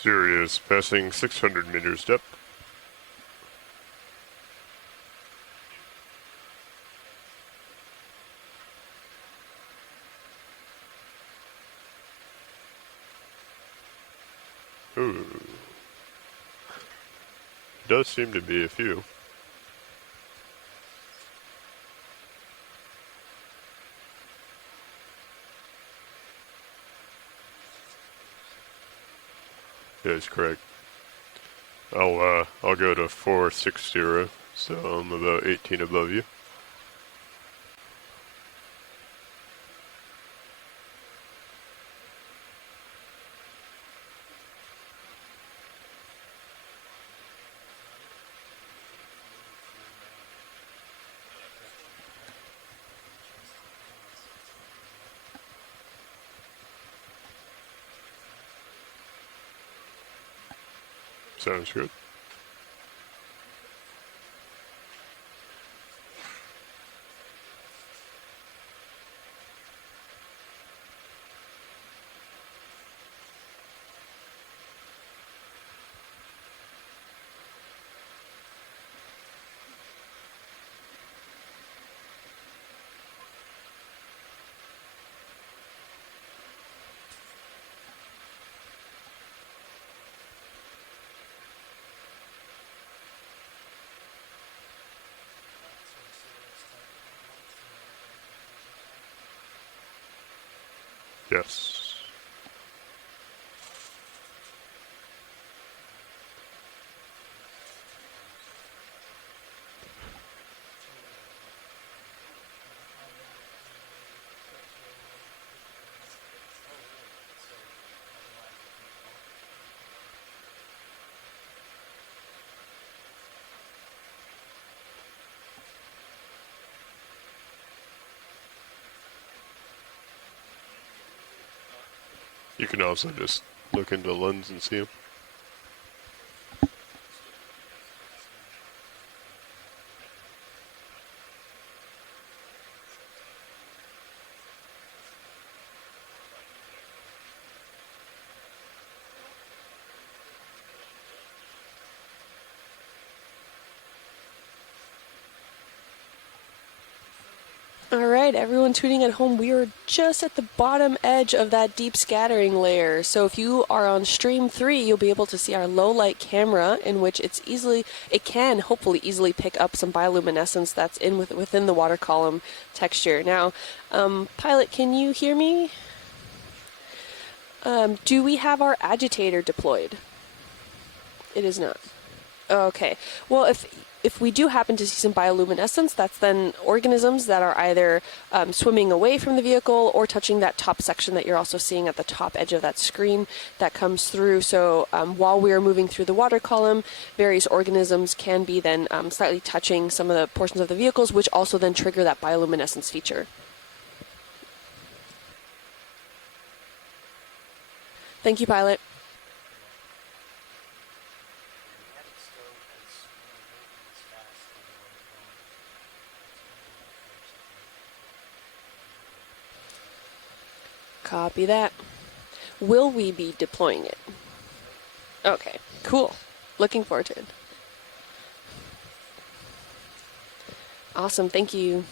Sirius passing 600 meters depth. Ooh. Does seem to be a few. That is correct. I'll go to 460, so I'm about 18 above you. Sounds good. Yes. You can also just look into the lens and see them. All right, everyone tuning at home, we are just at the bottom edge of that deep scattering layer. So if you are on stream 3, you'll be able to see our low light camera in which it can hopefully easily pick up some bioluminescence that's within the water column texture. Now, Pilot, can you hear me? Do we have our agitator deployed? It is not. Okay. Well, if we do happen to see some bioluminescence, that's then organisms that are either swimming away from the vehicle or touching that top section that you're also seeing at the top edge of that screen that comes through. So while we are moving through the water column, various organisms can be then slightly touching some of the portions of the vehicles, which also then trigger that bioluminescence feature. Thank you, Pilot. Copy that. Will we be deploying it? Okay, cool. Looking forward to it. Awesome, thank you.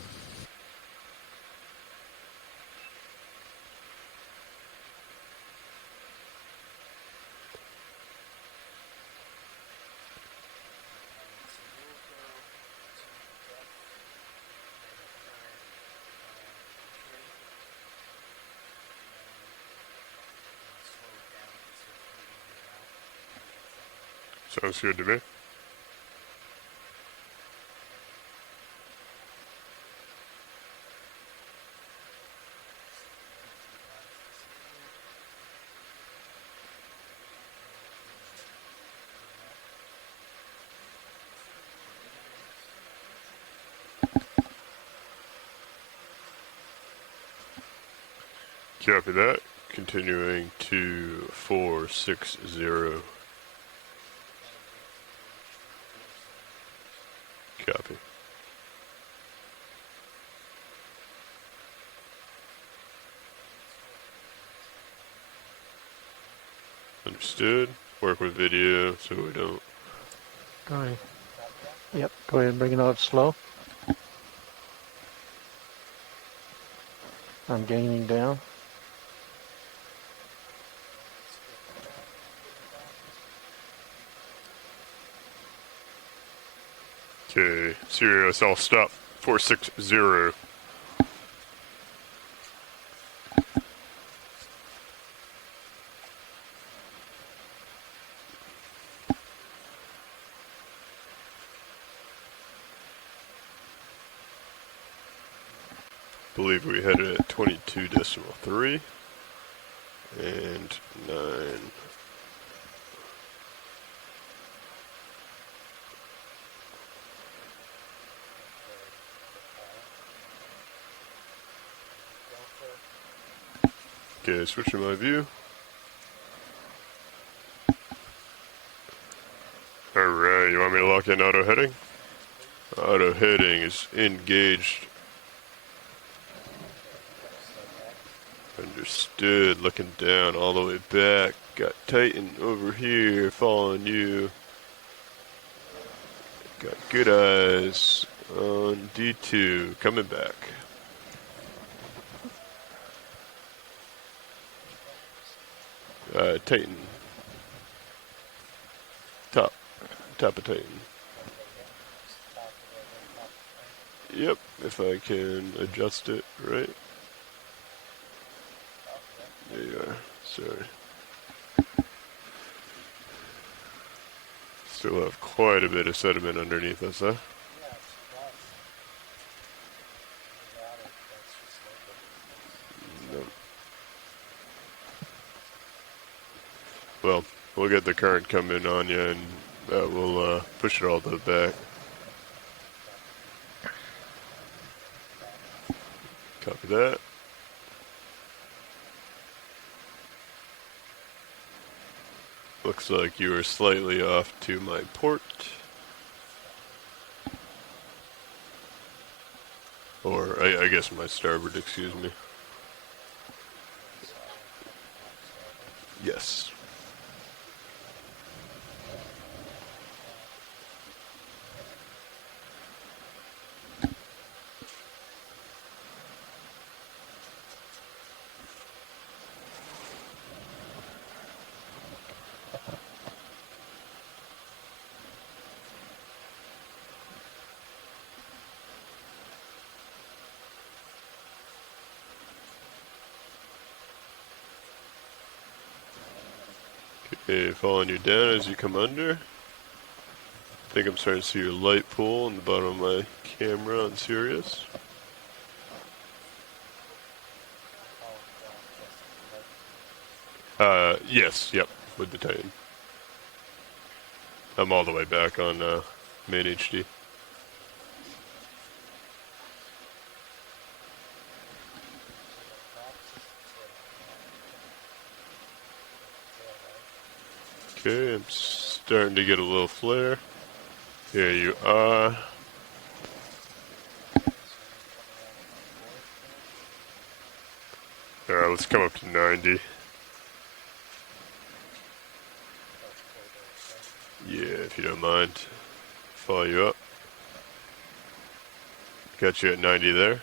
Sounds good to me. Copy that. Continuing to 460. Copy. Understood. Work with video so we don't. Go ahead. Yep, go ahead and bring it out slow. I'm gaining down. Okay, serious, I'll stop. 460. Believe we had it at 22.3 and 9. Okay, switching my view. Alright, you want me to lock in auto heading? Auto heading is engaged. Understood. Looking down all the way back. Got Titan over here following you. Got good eyes on D2 coming back. Titan. Top of Titan. Yep, if I can adjust it right. There you are. Sorry. Still have quite a bit of sediment underneath us, huh? No. Well, we'll get the current coming on you, and we'll push it all to the back. Copy that. Looks like you are slightly off to my port. Or, I guess my starboard, excuse me. Yes. Okay, following you down as you come under. I think I'm starting to see your light pole on the bottom of my camera on Sirius. Yes, yep, with the Titan. I'm all the way back on main HD. Okay, I'm starting to get a little flare. Here you are. Alright, let's come up to 90. Yeah, if you don't mind. Follow you up. Got you at 90 there.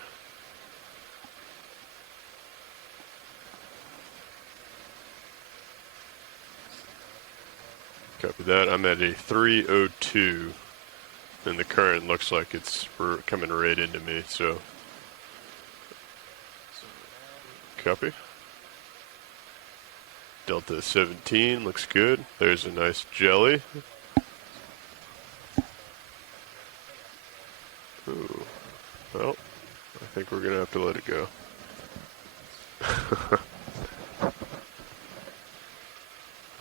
Copy that. I'm at a 302, and the current looks like it's coming right into me, so. Copy. Delta 17 looks good. There's a nice jelly. Ooh. Well, I think we're going to have to let it go.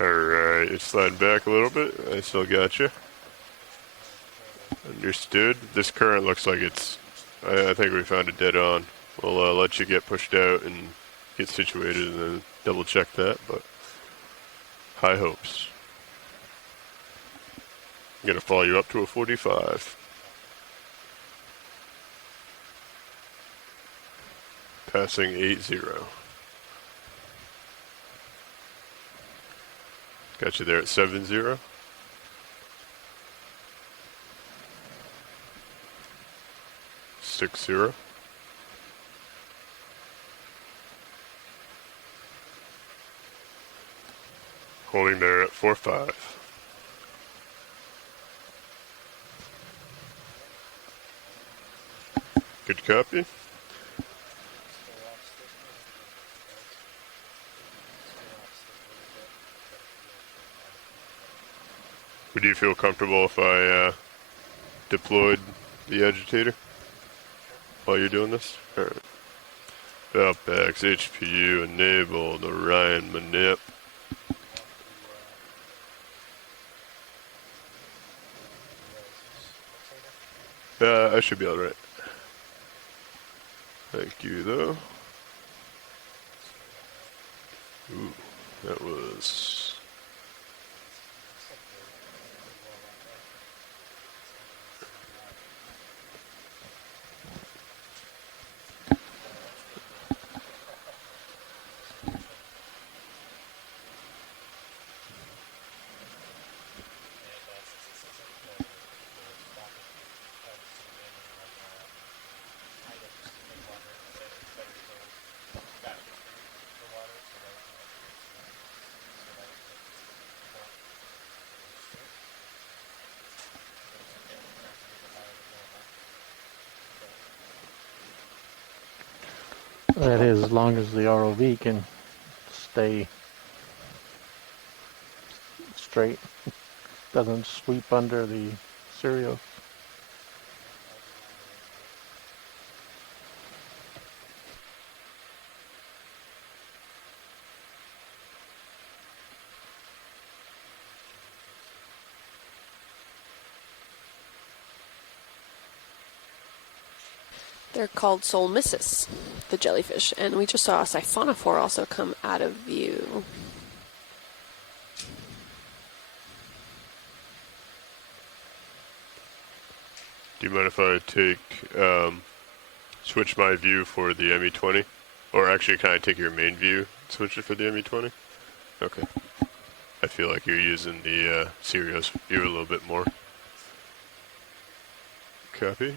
Alright, you're sliding back a little bit. I still got you. Understood. This current looks like it's... I think we found it dead on. We'll let you get pushed out and get situated and then double check that, but high hopes. I'm going to follow you up to a 45. Passing 80. Got you there at 70. 60. Holding there at 45. Good copy. Would you feel comfortable if I deployed the agitator while you're doing this? Alright. Valvex, HPU enabled, Orion manip. I should be alright. Thank you, though. Ooh, that was... That is, as long as the ROV can stay straight, doesn't sweep under the Sirius. They're called soul missus, the jellyfish, and we just saw a siphonophore also come out of view. Do you mind if I take, switch my view for the ME20? Or actually, can I take your main view, switch it for the ME20? Okay. I feel like you're using the Sirius view a little bit more. Copy.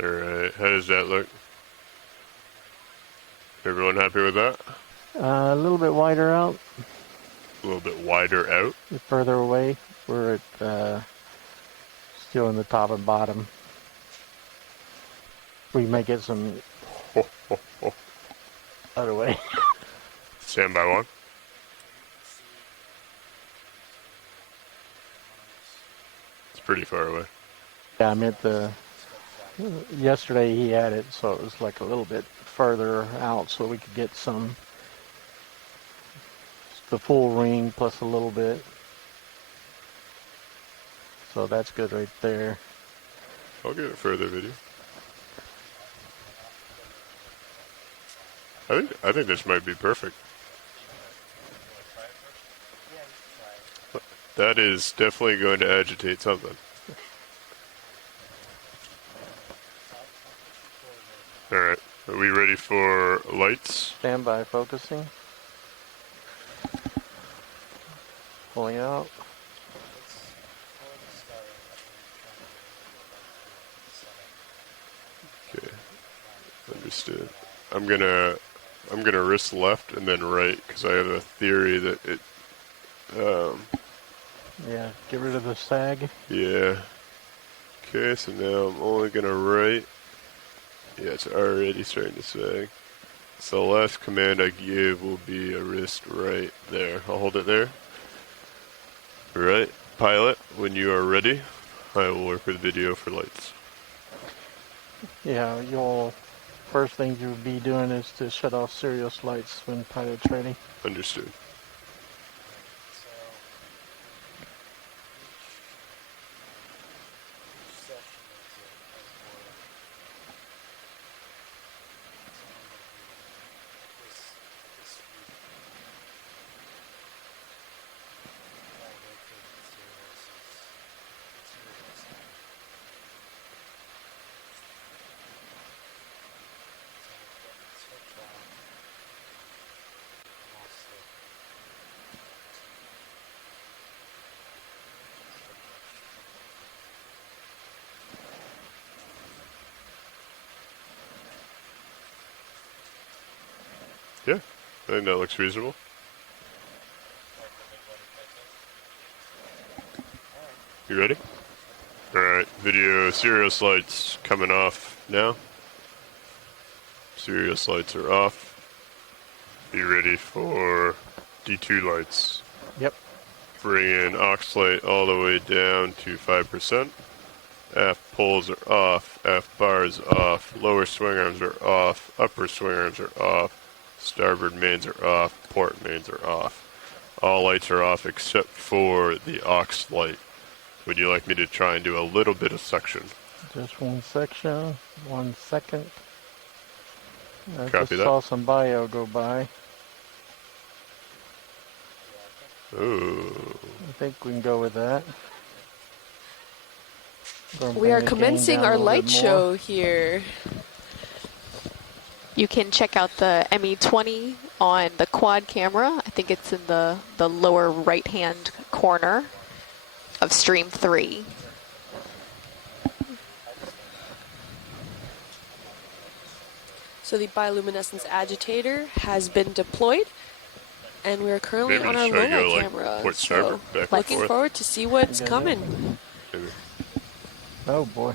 Alright, how does that look? Everyone happy with that? A little bit wider out, A little bit wider out. further away. We're at still in the top and bottom. We may get some other way. Stand by one. It's pretty far away. Yeah, I meant yesterday he had it, so it was like a little bit further out so we could get the full ring plus a little bit. So that's good right there. I'll get a further video. I think this might be perfect. That is definitely going to agitate something. Alright, are we ready for lights? Stand by focusing. Pulling out. Okay, understood. I'm gonna wrist left and then right because I have a theory that it. Yeah, get rid of the sag. Yeah. Okay, so now I'm only gonna right. Yeah, it's already starting to sag. So the last command I give will be a wrist right there. I'll hold it there. Right, pilot, when you are ready, I will work with video for lights. Yeah, first thing you'll be doing is to shut off Sirius lights when pilot's ready. Understood. Yeah, I think that looks reasonable. You ready? Alright, video Sirius lights coming off now. Sirius lights are off. Be ready for D2 lights. Yep. Bring in aux light all the way down to 5%. Aft poles are off, aft bars off, lower swing arms are off, upper swing arms are off, starboard mains are off, port mains are off. All lights are off except for the aux light. Would you like me to try and do a little bit of suction? Just one section, 1 second. I Copy just that. saw some bio go by. Ooh. I think we can go with that. We are commencing our light show here. You can check out the ME20 on the quad camera. I think it's in the lower right-hand corner of stream 3. So the bioluminescence agitator has been deployed, and we're currently Maybe on just our try to low go, light like, camera. port So starboard, back and looking forth. forward to see what's coming. Maybe. Oh boy.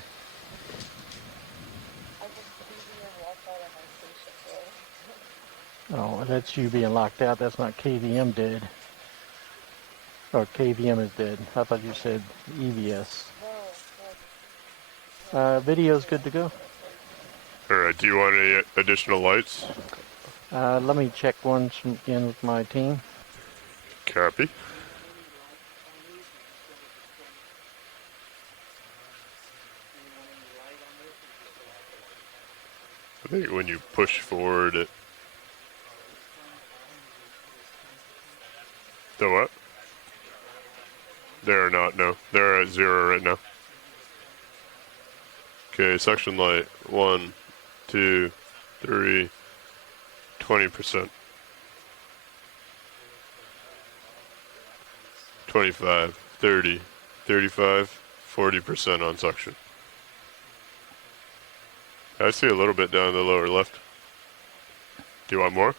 Oh, that's you being locked out. That's not KVM dead. Or KVM is dead. I thought you said EVS. Video's good to go. Alright, do you want any additional lights? Let me check once again with my team. Copy. I think when you push forward it... The what? They're not, no. They're at 0 right now. Okay, section light. 1, 2, 3, 20%. 25, 30, 35, 40% on suction. I see a little bit down in the lower left. Do you want more?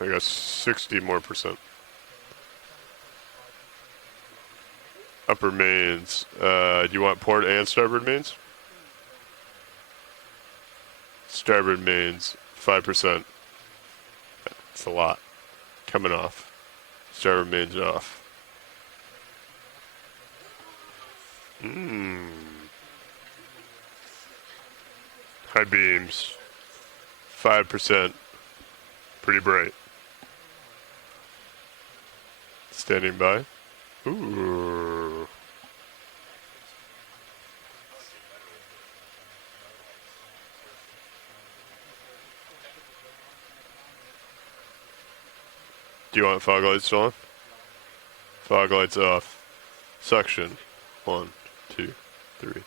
I got 60 more percent. Upper mains. Do you want port and starboard mains? Starboard mains, 5%. It's a lot. Coming off. Starboard mains off. High beams, 5%. Pretty bright. Standing by. Ooh. Do you want fog lights still on? Fog lights off. Suction. 1, 2, 3.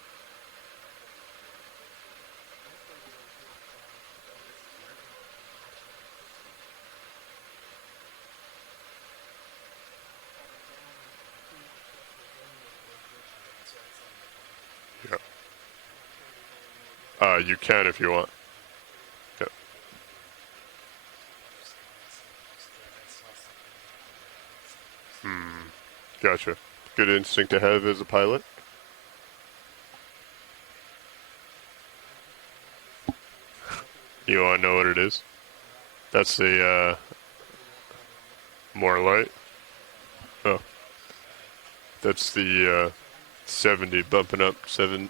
Yeah. You can if you want. Yep. Gotcha. Good instinct to have as a pilot. You want to know what it is? That's the more light. Oh, that's the 70 bumping up 70.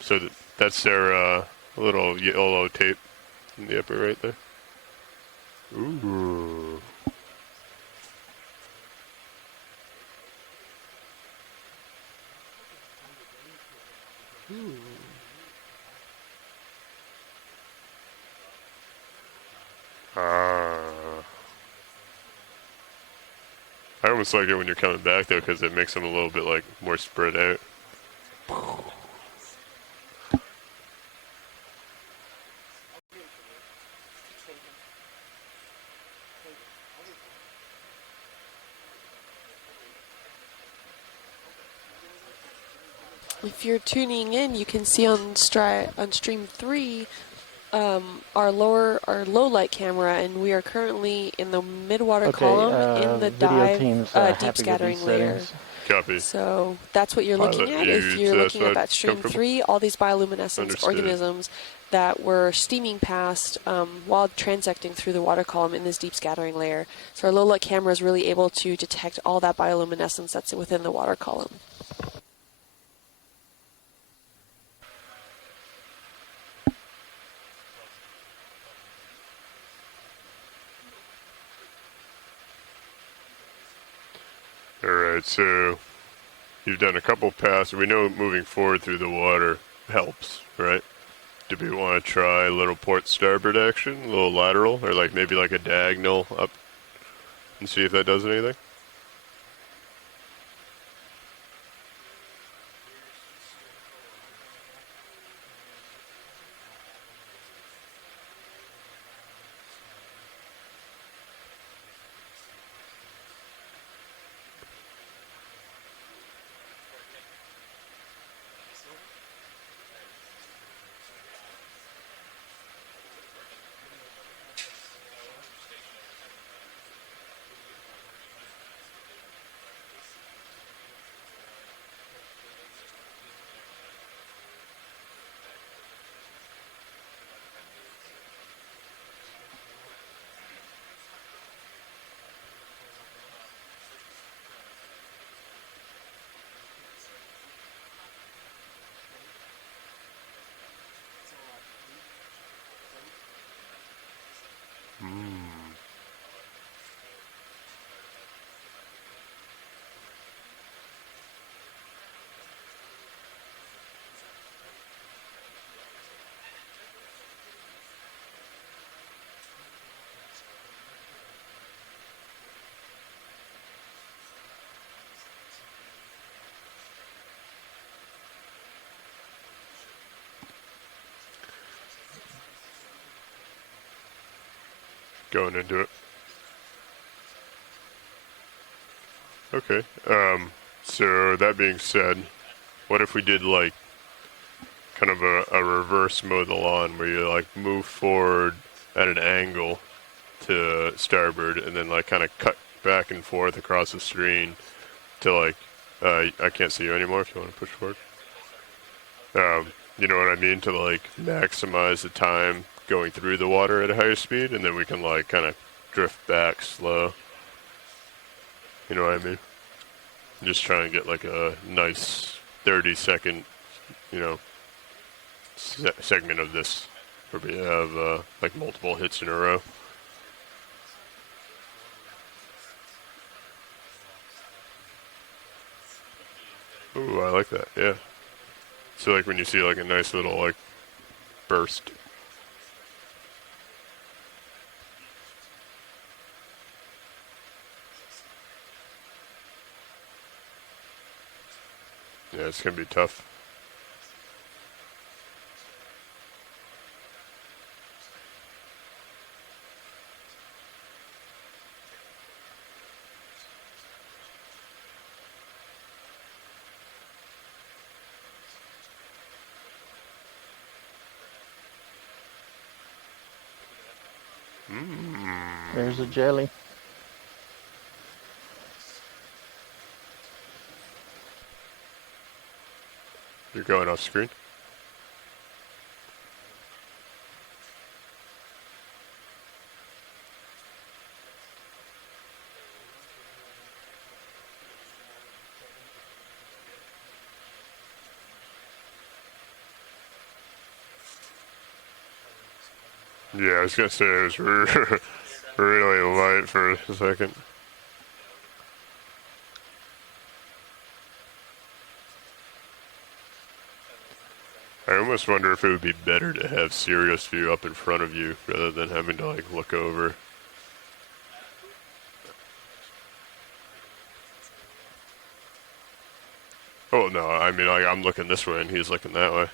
So that's their little yellow tape in the upper right there. Ooh. I almost like it when you're coming back though, because it makes them a little bit like more spread out. If you're tuning in, you can see on stream 3 our low light camera, and we are currently in the midwater column in the deep scattering layer. Copy. So that's what you're looking at. If you're looking at that stream 3, all these bioluminescent organisms that were steaming past while transecting through the water column in this deep scattering layer. So our low light camera is really able to detect all that bioluminescence that's within the water column. Alright, so you've done a couple passes. We know moving forward through the water helps, right? Do we want to try a little port starboard action, a little lateral, or like maybe like a diagonal up and see if that does anything? Going into it. Okay. So that being said, what if we did like kind of a reverse mow the lawn where you like move forward at an angle to starboard and then like kind of cut back and forth across the screen to like, I can't see you anymore if you want to push forward. You know what I mean? To like maximize the time going through the water at a higher speed, and then we can like kind of drift back slow. You know what I mean? Just try and get like a nice 30-second, you know, segment of this where we have like multiple hits in a row. Ooh, I like that. Yeah. So like when you see like a nice little like burst. Yeah, it's gonna be tough. There's a jelly. You're going off screen? Yeah, I was gonna say it was really light for a second. I almost wonder if it would be better to have Sirius view up in front of you rather than having to like look over. Oh no, I mean like I'm looking this way and he's looking that way.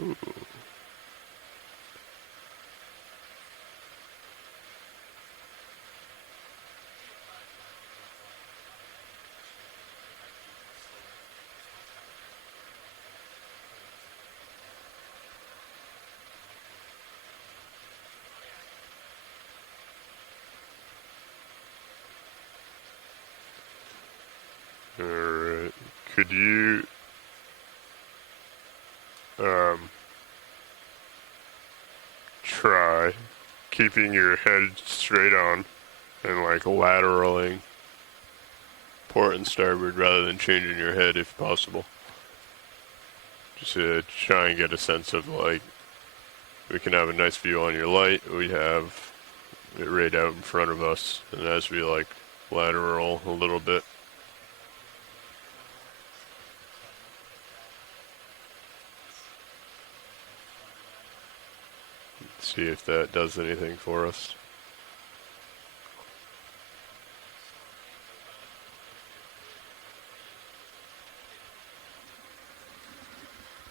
Ooh. Alright. Could you try keeping your head straight on and like lateraling port and starboard rather than changing your head if possible? Just to try and get a sense of like, we can have a nice view on your light, we have it right out in front of us, and as we like lateral a little bit, see if that does anything for us.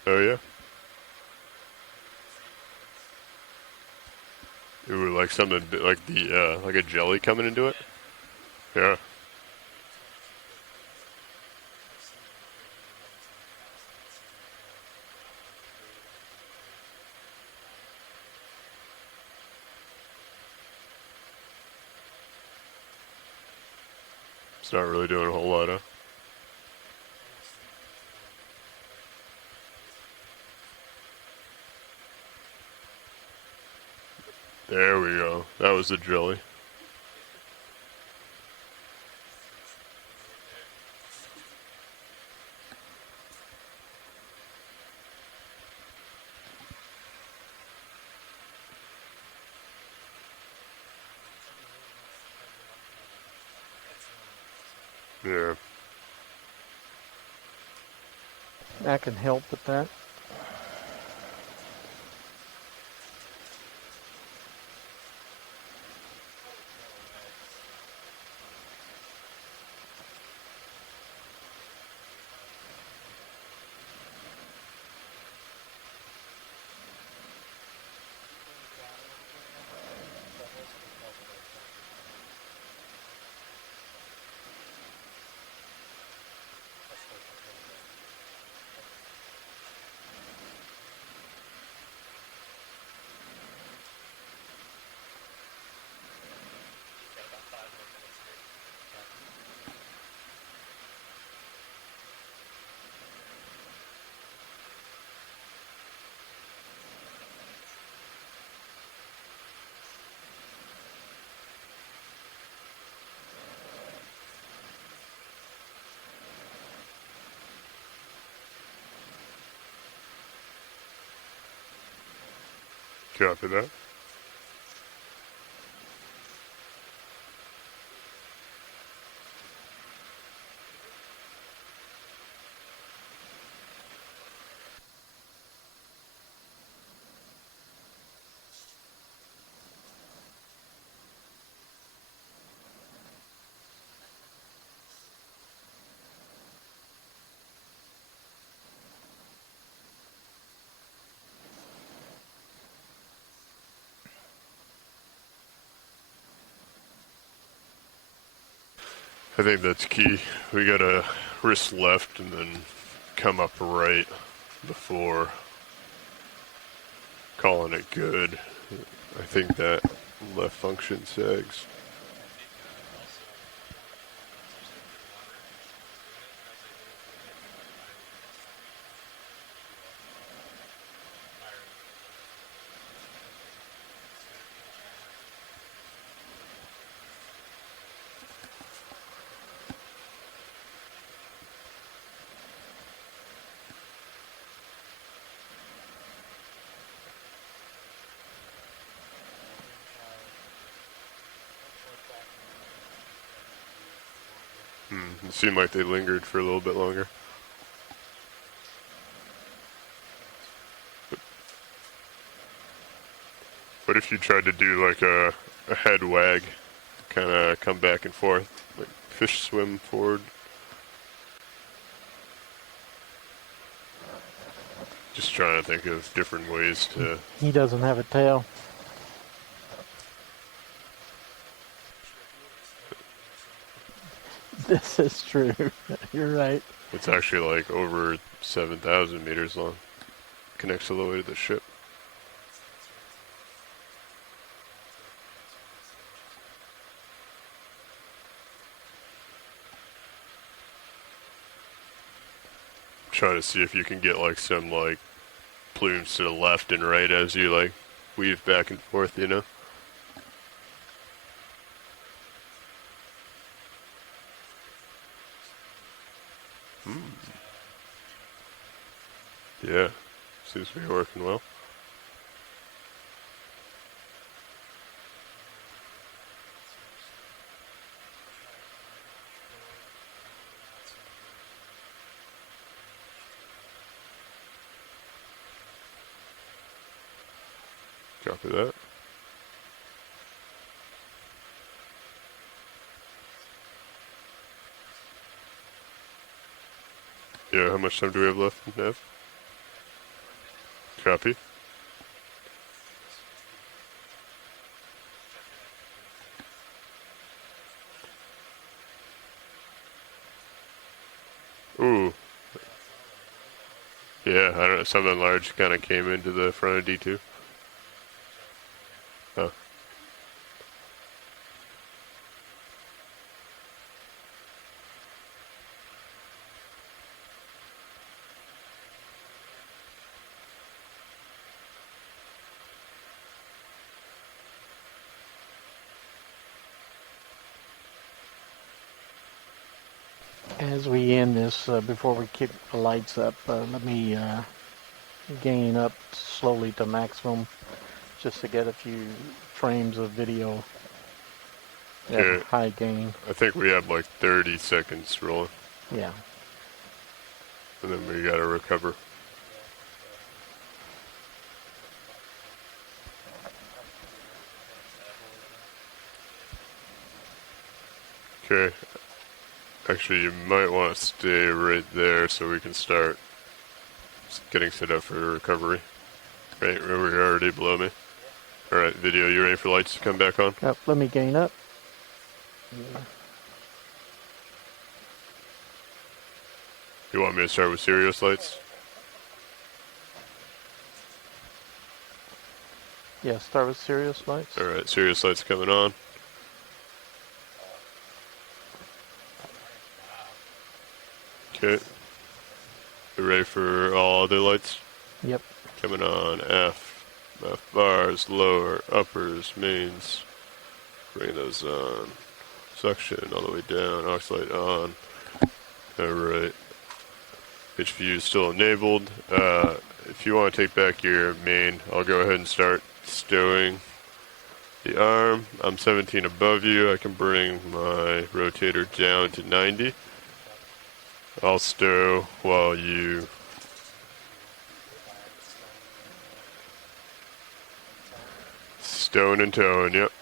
Oh yeah. Ooh, like something like the like a jelly coming into it. Yeah. It's not really doing a whole lot, huh? There we go. That was the jelly. Yeah. I can help with that. Copy that. I think that's key. We gotta wrist left and then come up right before calling it good. I think that left function sags. It seemed like they lingered for a little bit longer. What if you tried to do like a head wag, kind of come back and forth, like fish swim forward? Just trying to think of different ways to... He doesn't have a tail. This is true. You're right. It's actually like over 7,000 meters long. Connects all the way to the ship. Trying to see if you can get like some like plumes to the left and right as you like weave back and forth, you know? Yeah, seems to be working well. Copy that. Yeah, how much time do we have left, Nev? Copy. Ooh. Yeah, I don't know, something large kind of came into the front of D2. Huh. As we end this, before we kick the lights up, let me gain up slowly to maximum just to get a few frames of video at Okay. high gain. I think we have like 30 seconds rolling. Yeah. And then we gotta recover. Okay. Actually, you might want to stay right there so we can start getting set up for recovery. Right, remember you're already below me. Alright, video, you ready for lights to come back on? Yep, let me gain up. You want me to start with Sirius lights? Yeah, start with Sirius lights. Alright, Sirius lights coming on. Okay. You ready for all other lights? Yep. Coming on. F bars, lower, uppers, mains. Bring those on. Suction all the way down. Aux light on. Alright. Pitch view is still enabled. If you want to take back your main, I'll go ahead and start stowing the arm. I'm 17 above you. I can bring my rotator down to 90. I'll stow while you stowing and towing, yep.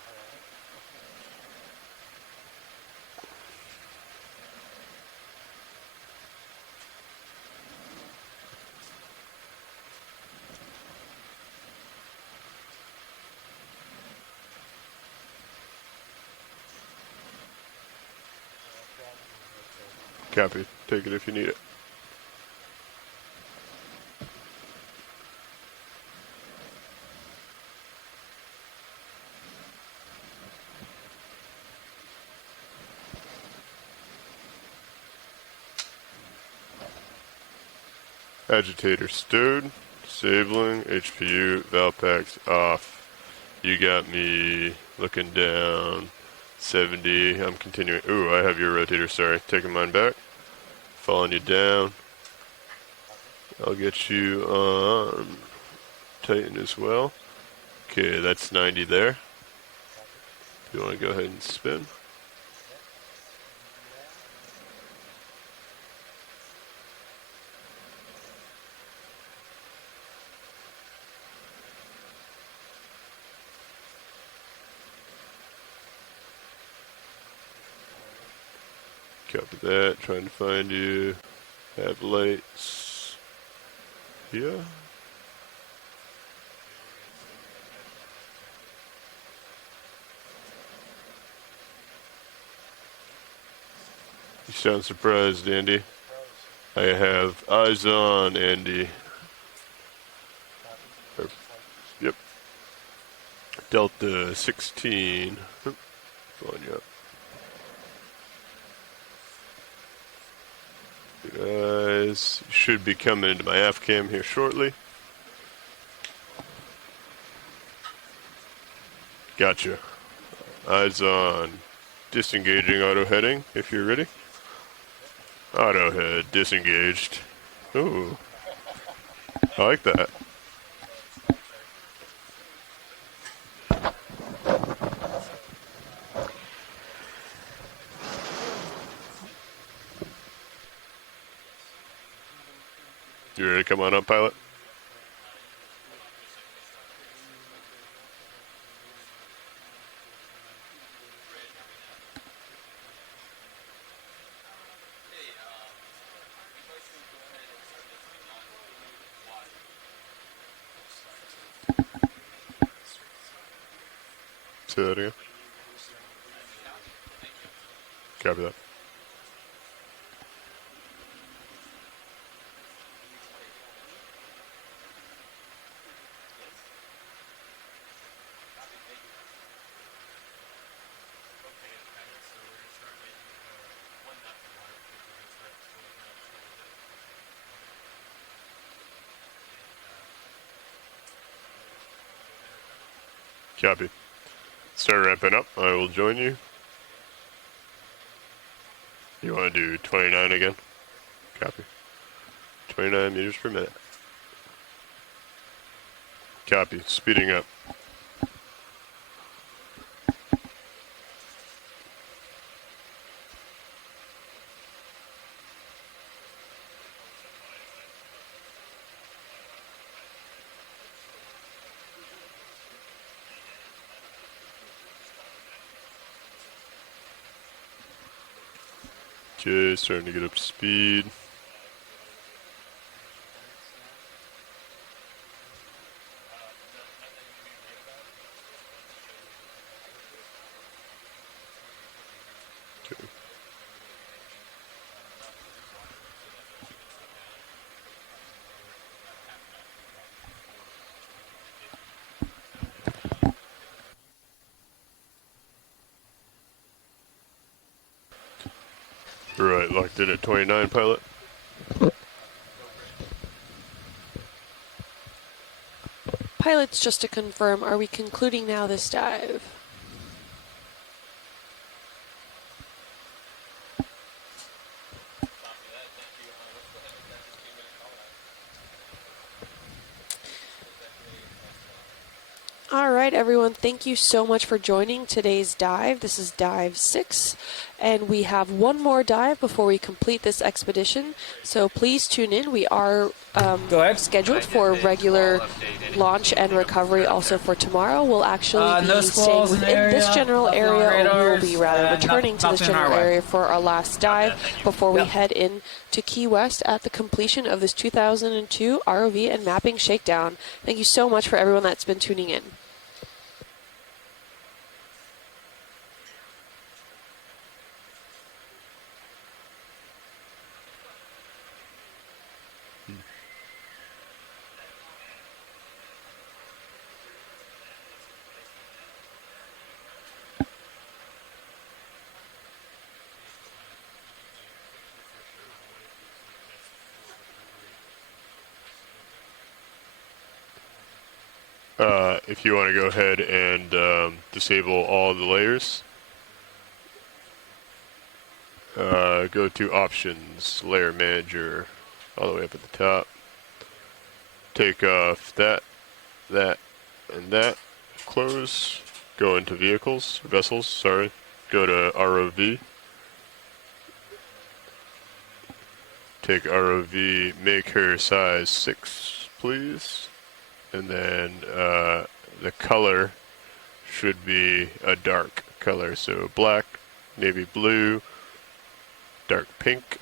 Copy. Take it if you need it. Agitator stowed, disabling, HPU, valve packs off. You got me looking down 70. I'm continuing. Ooh, I have your rotator, sorry. Taking mine back. Following you down. I'll get you on Titan as well. Okay, that's 90 there. You want to go ahead and spin? Copy that. Trying to find you. Have lights. Yeah. You sound surprised, Andy. I have eyes on Andy. Yep. Delta 16. Oop. Pulling you up. You guys should be coming into my AF cam here shortly. Gotcha. Eyes on. Disengaging auto heading if you're ready. Auto head disengaged. Ooh. I like that. You ready to come on up, pilot? Say that again. Copy that. Copy. Start ramping up. I will join you. You want to do 29 again? Copy. 29 meters per minute. Copy. Speeding up. Okay, starting to get up to speed. Okay. Right, locked in at 29, pilot. Pilots, just to confirm, are we concluding now this dive? right, everyone, thank you so much for joining today's dive. This is dive 6, and we have one more dive before we complete this expedition. So please tune in. We are scheduled for regular launch and recovery also for tomorrow. We'll actually be staying within this general area, or we will be rather returning to this general area for our last dive before we head in to Key West at the completion of this 2002 ROV and mapping shakedown. Thank you so much for everyone that's been tuning in. If you want to go ahead and disable all the layers, go to Options, Layer Manager, all the way up at the top. Take off that, and that. Close. Go into Vessels, sorry. Go to ROV. Take ROV, make her size 6, please. And then the color should be a dark color, so black, navy blue, dark pink,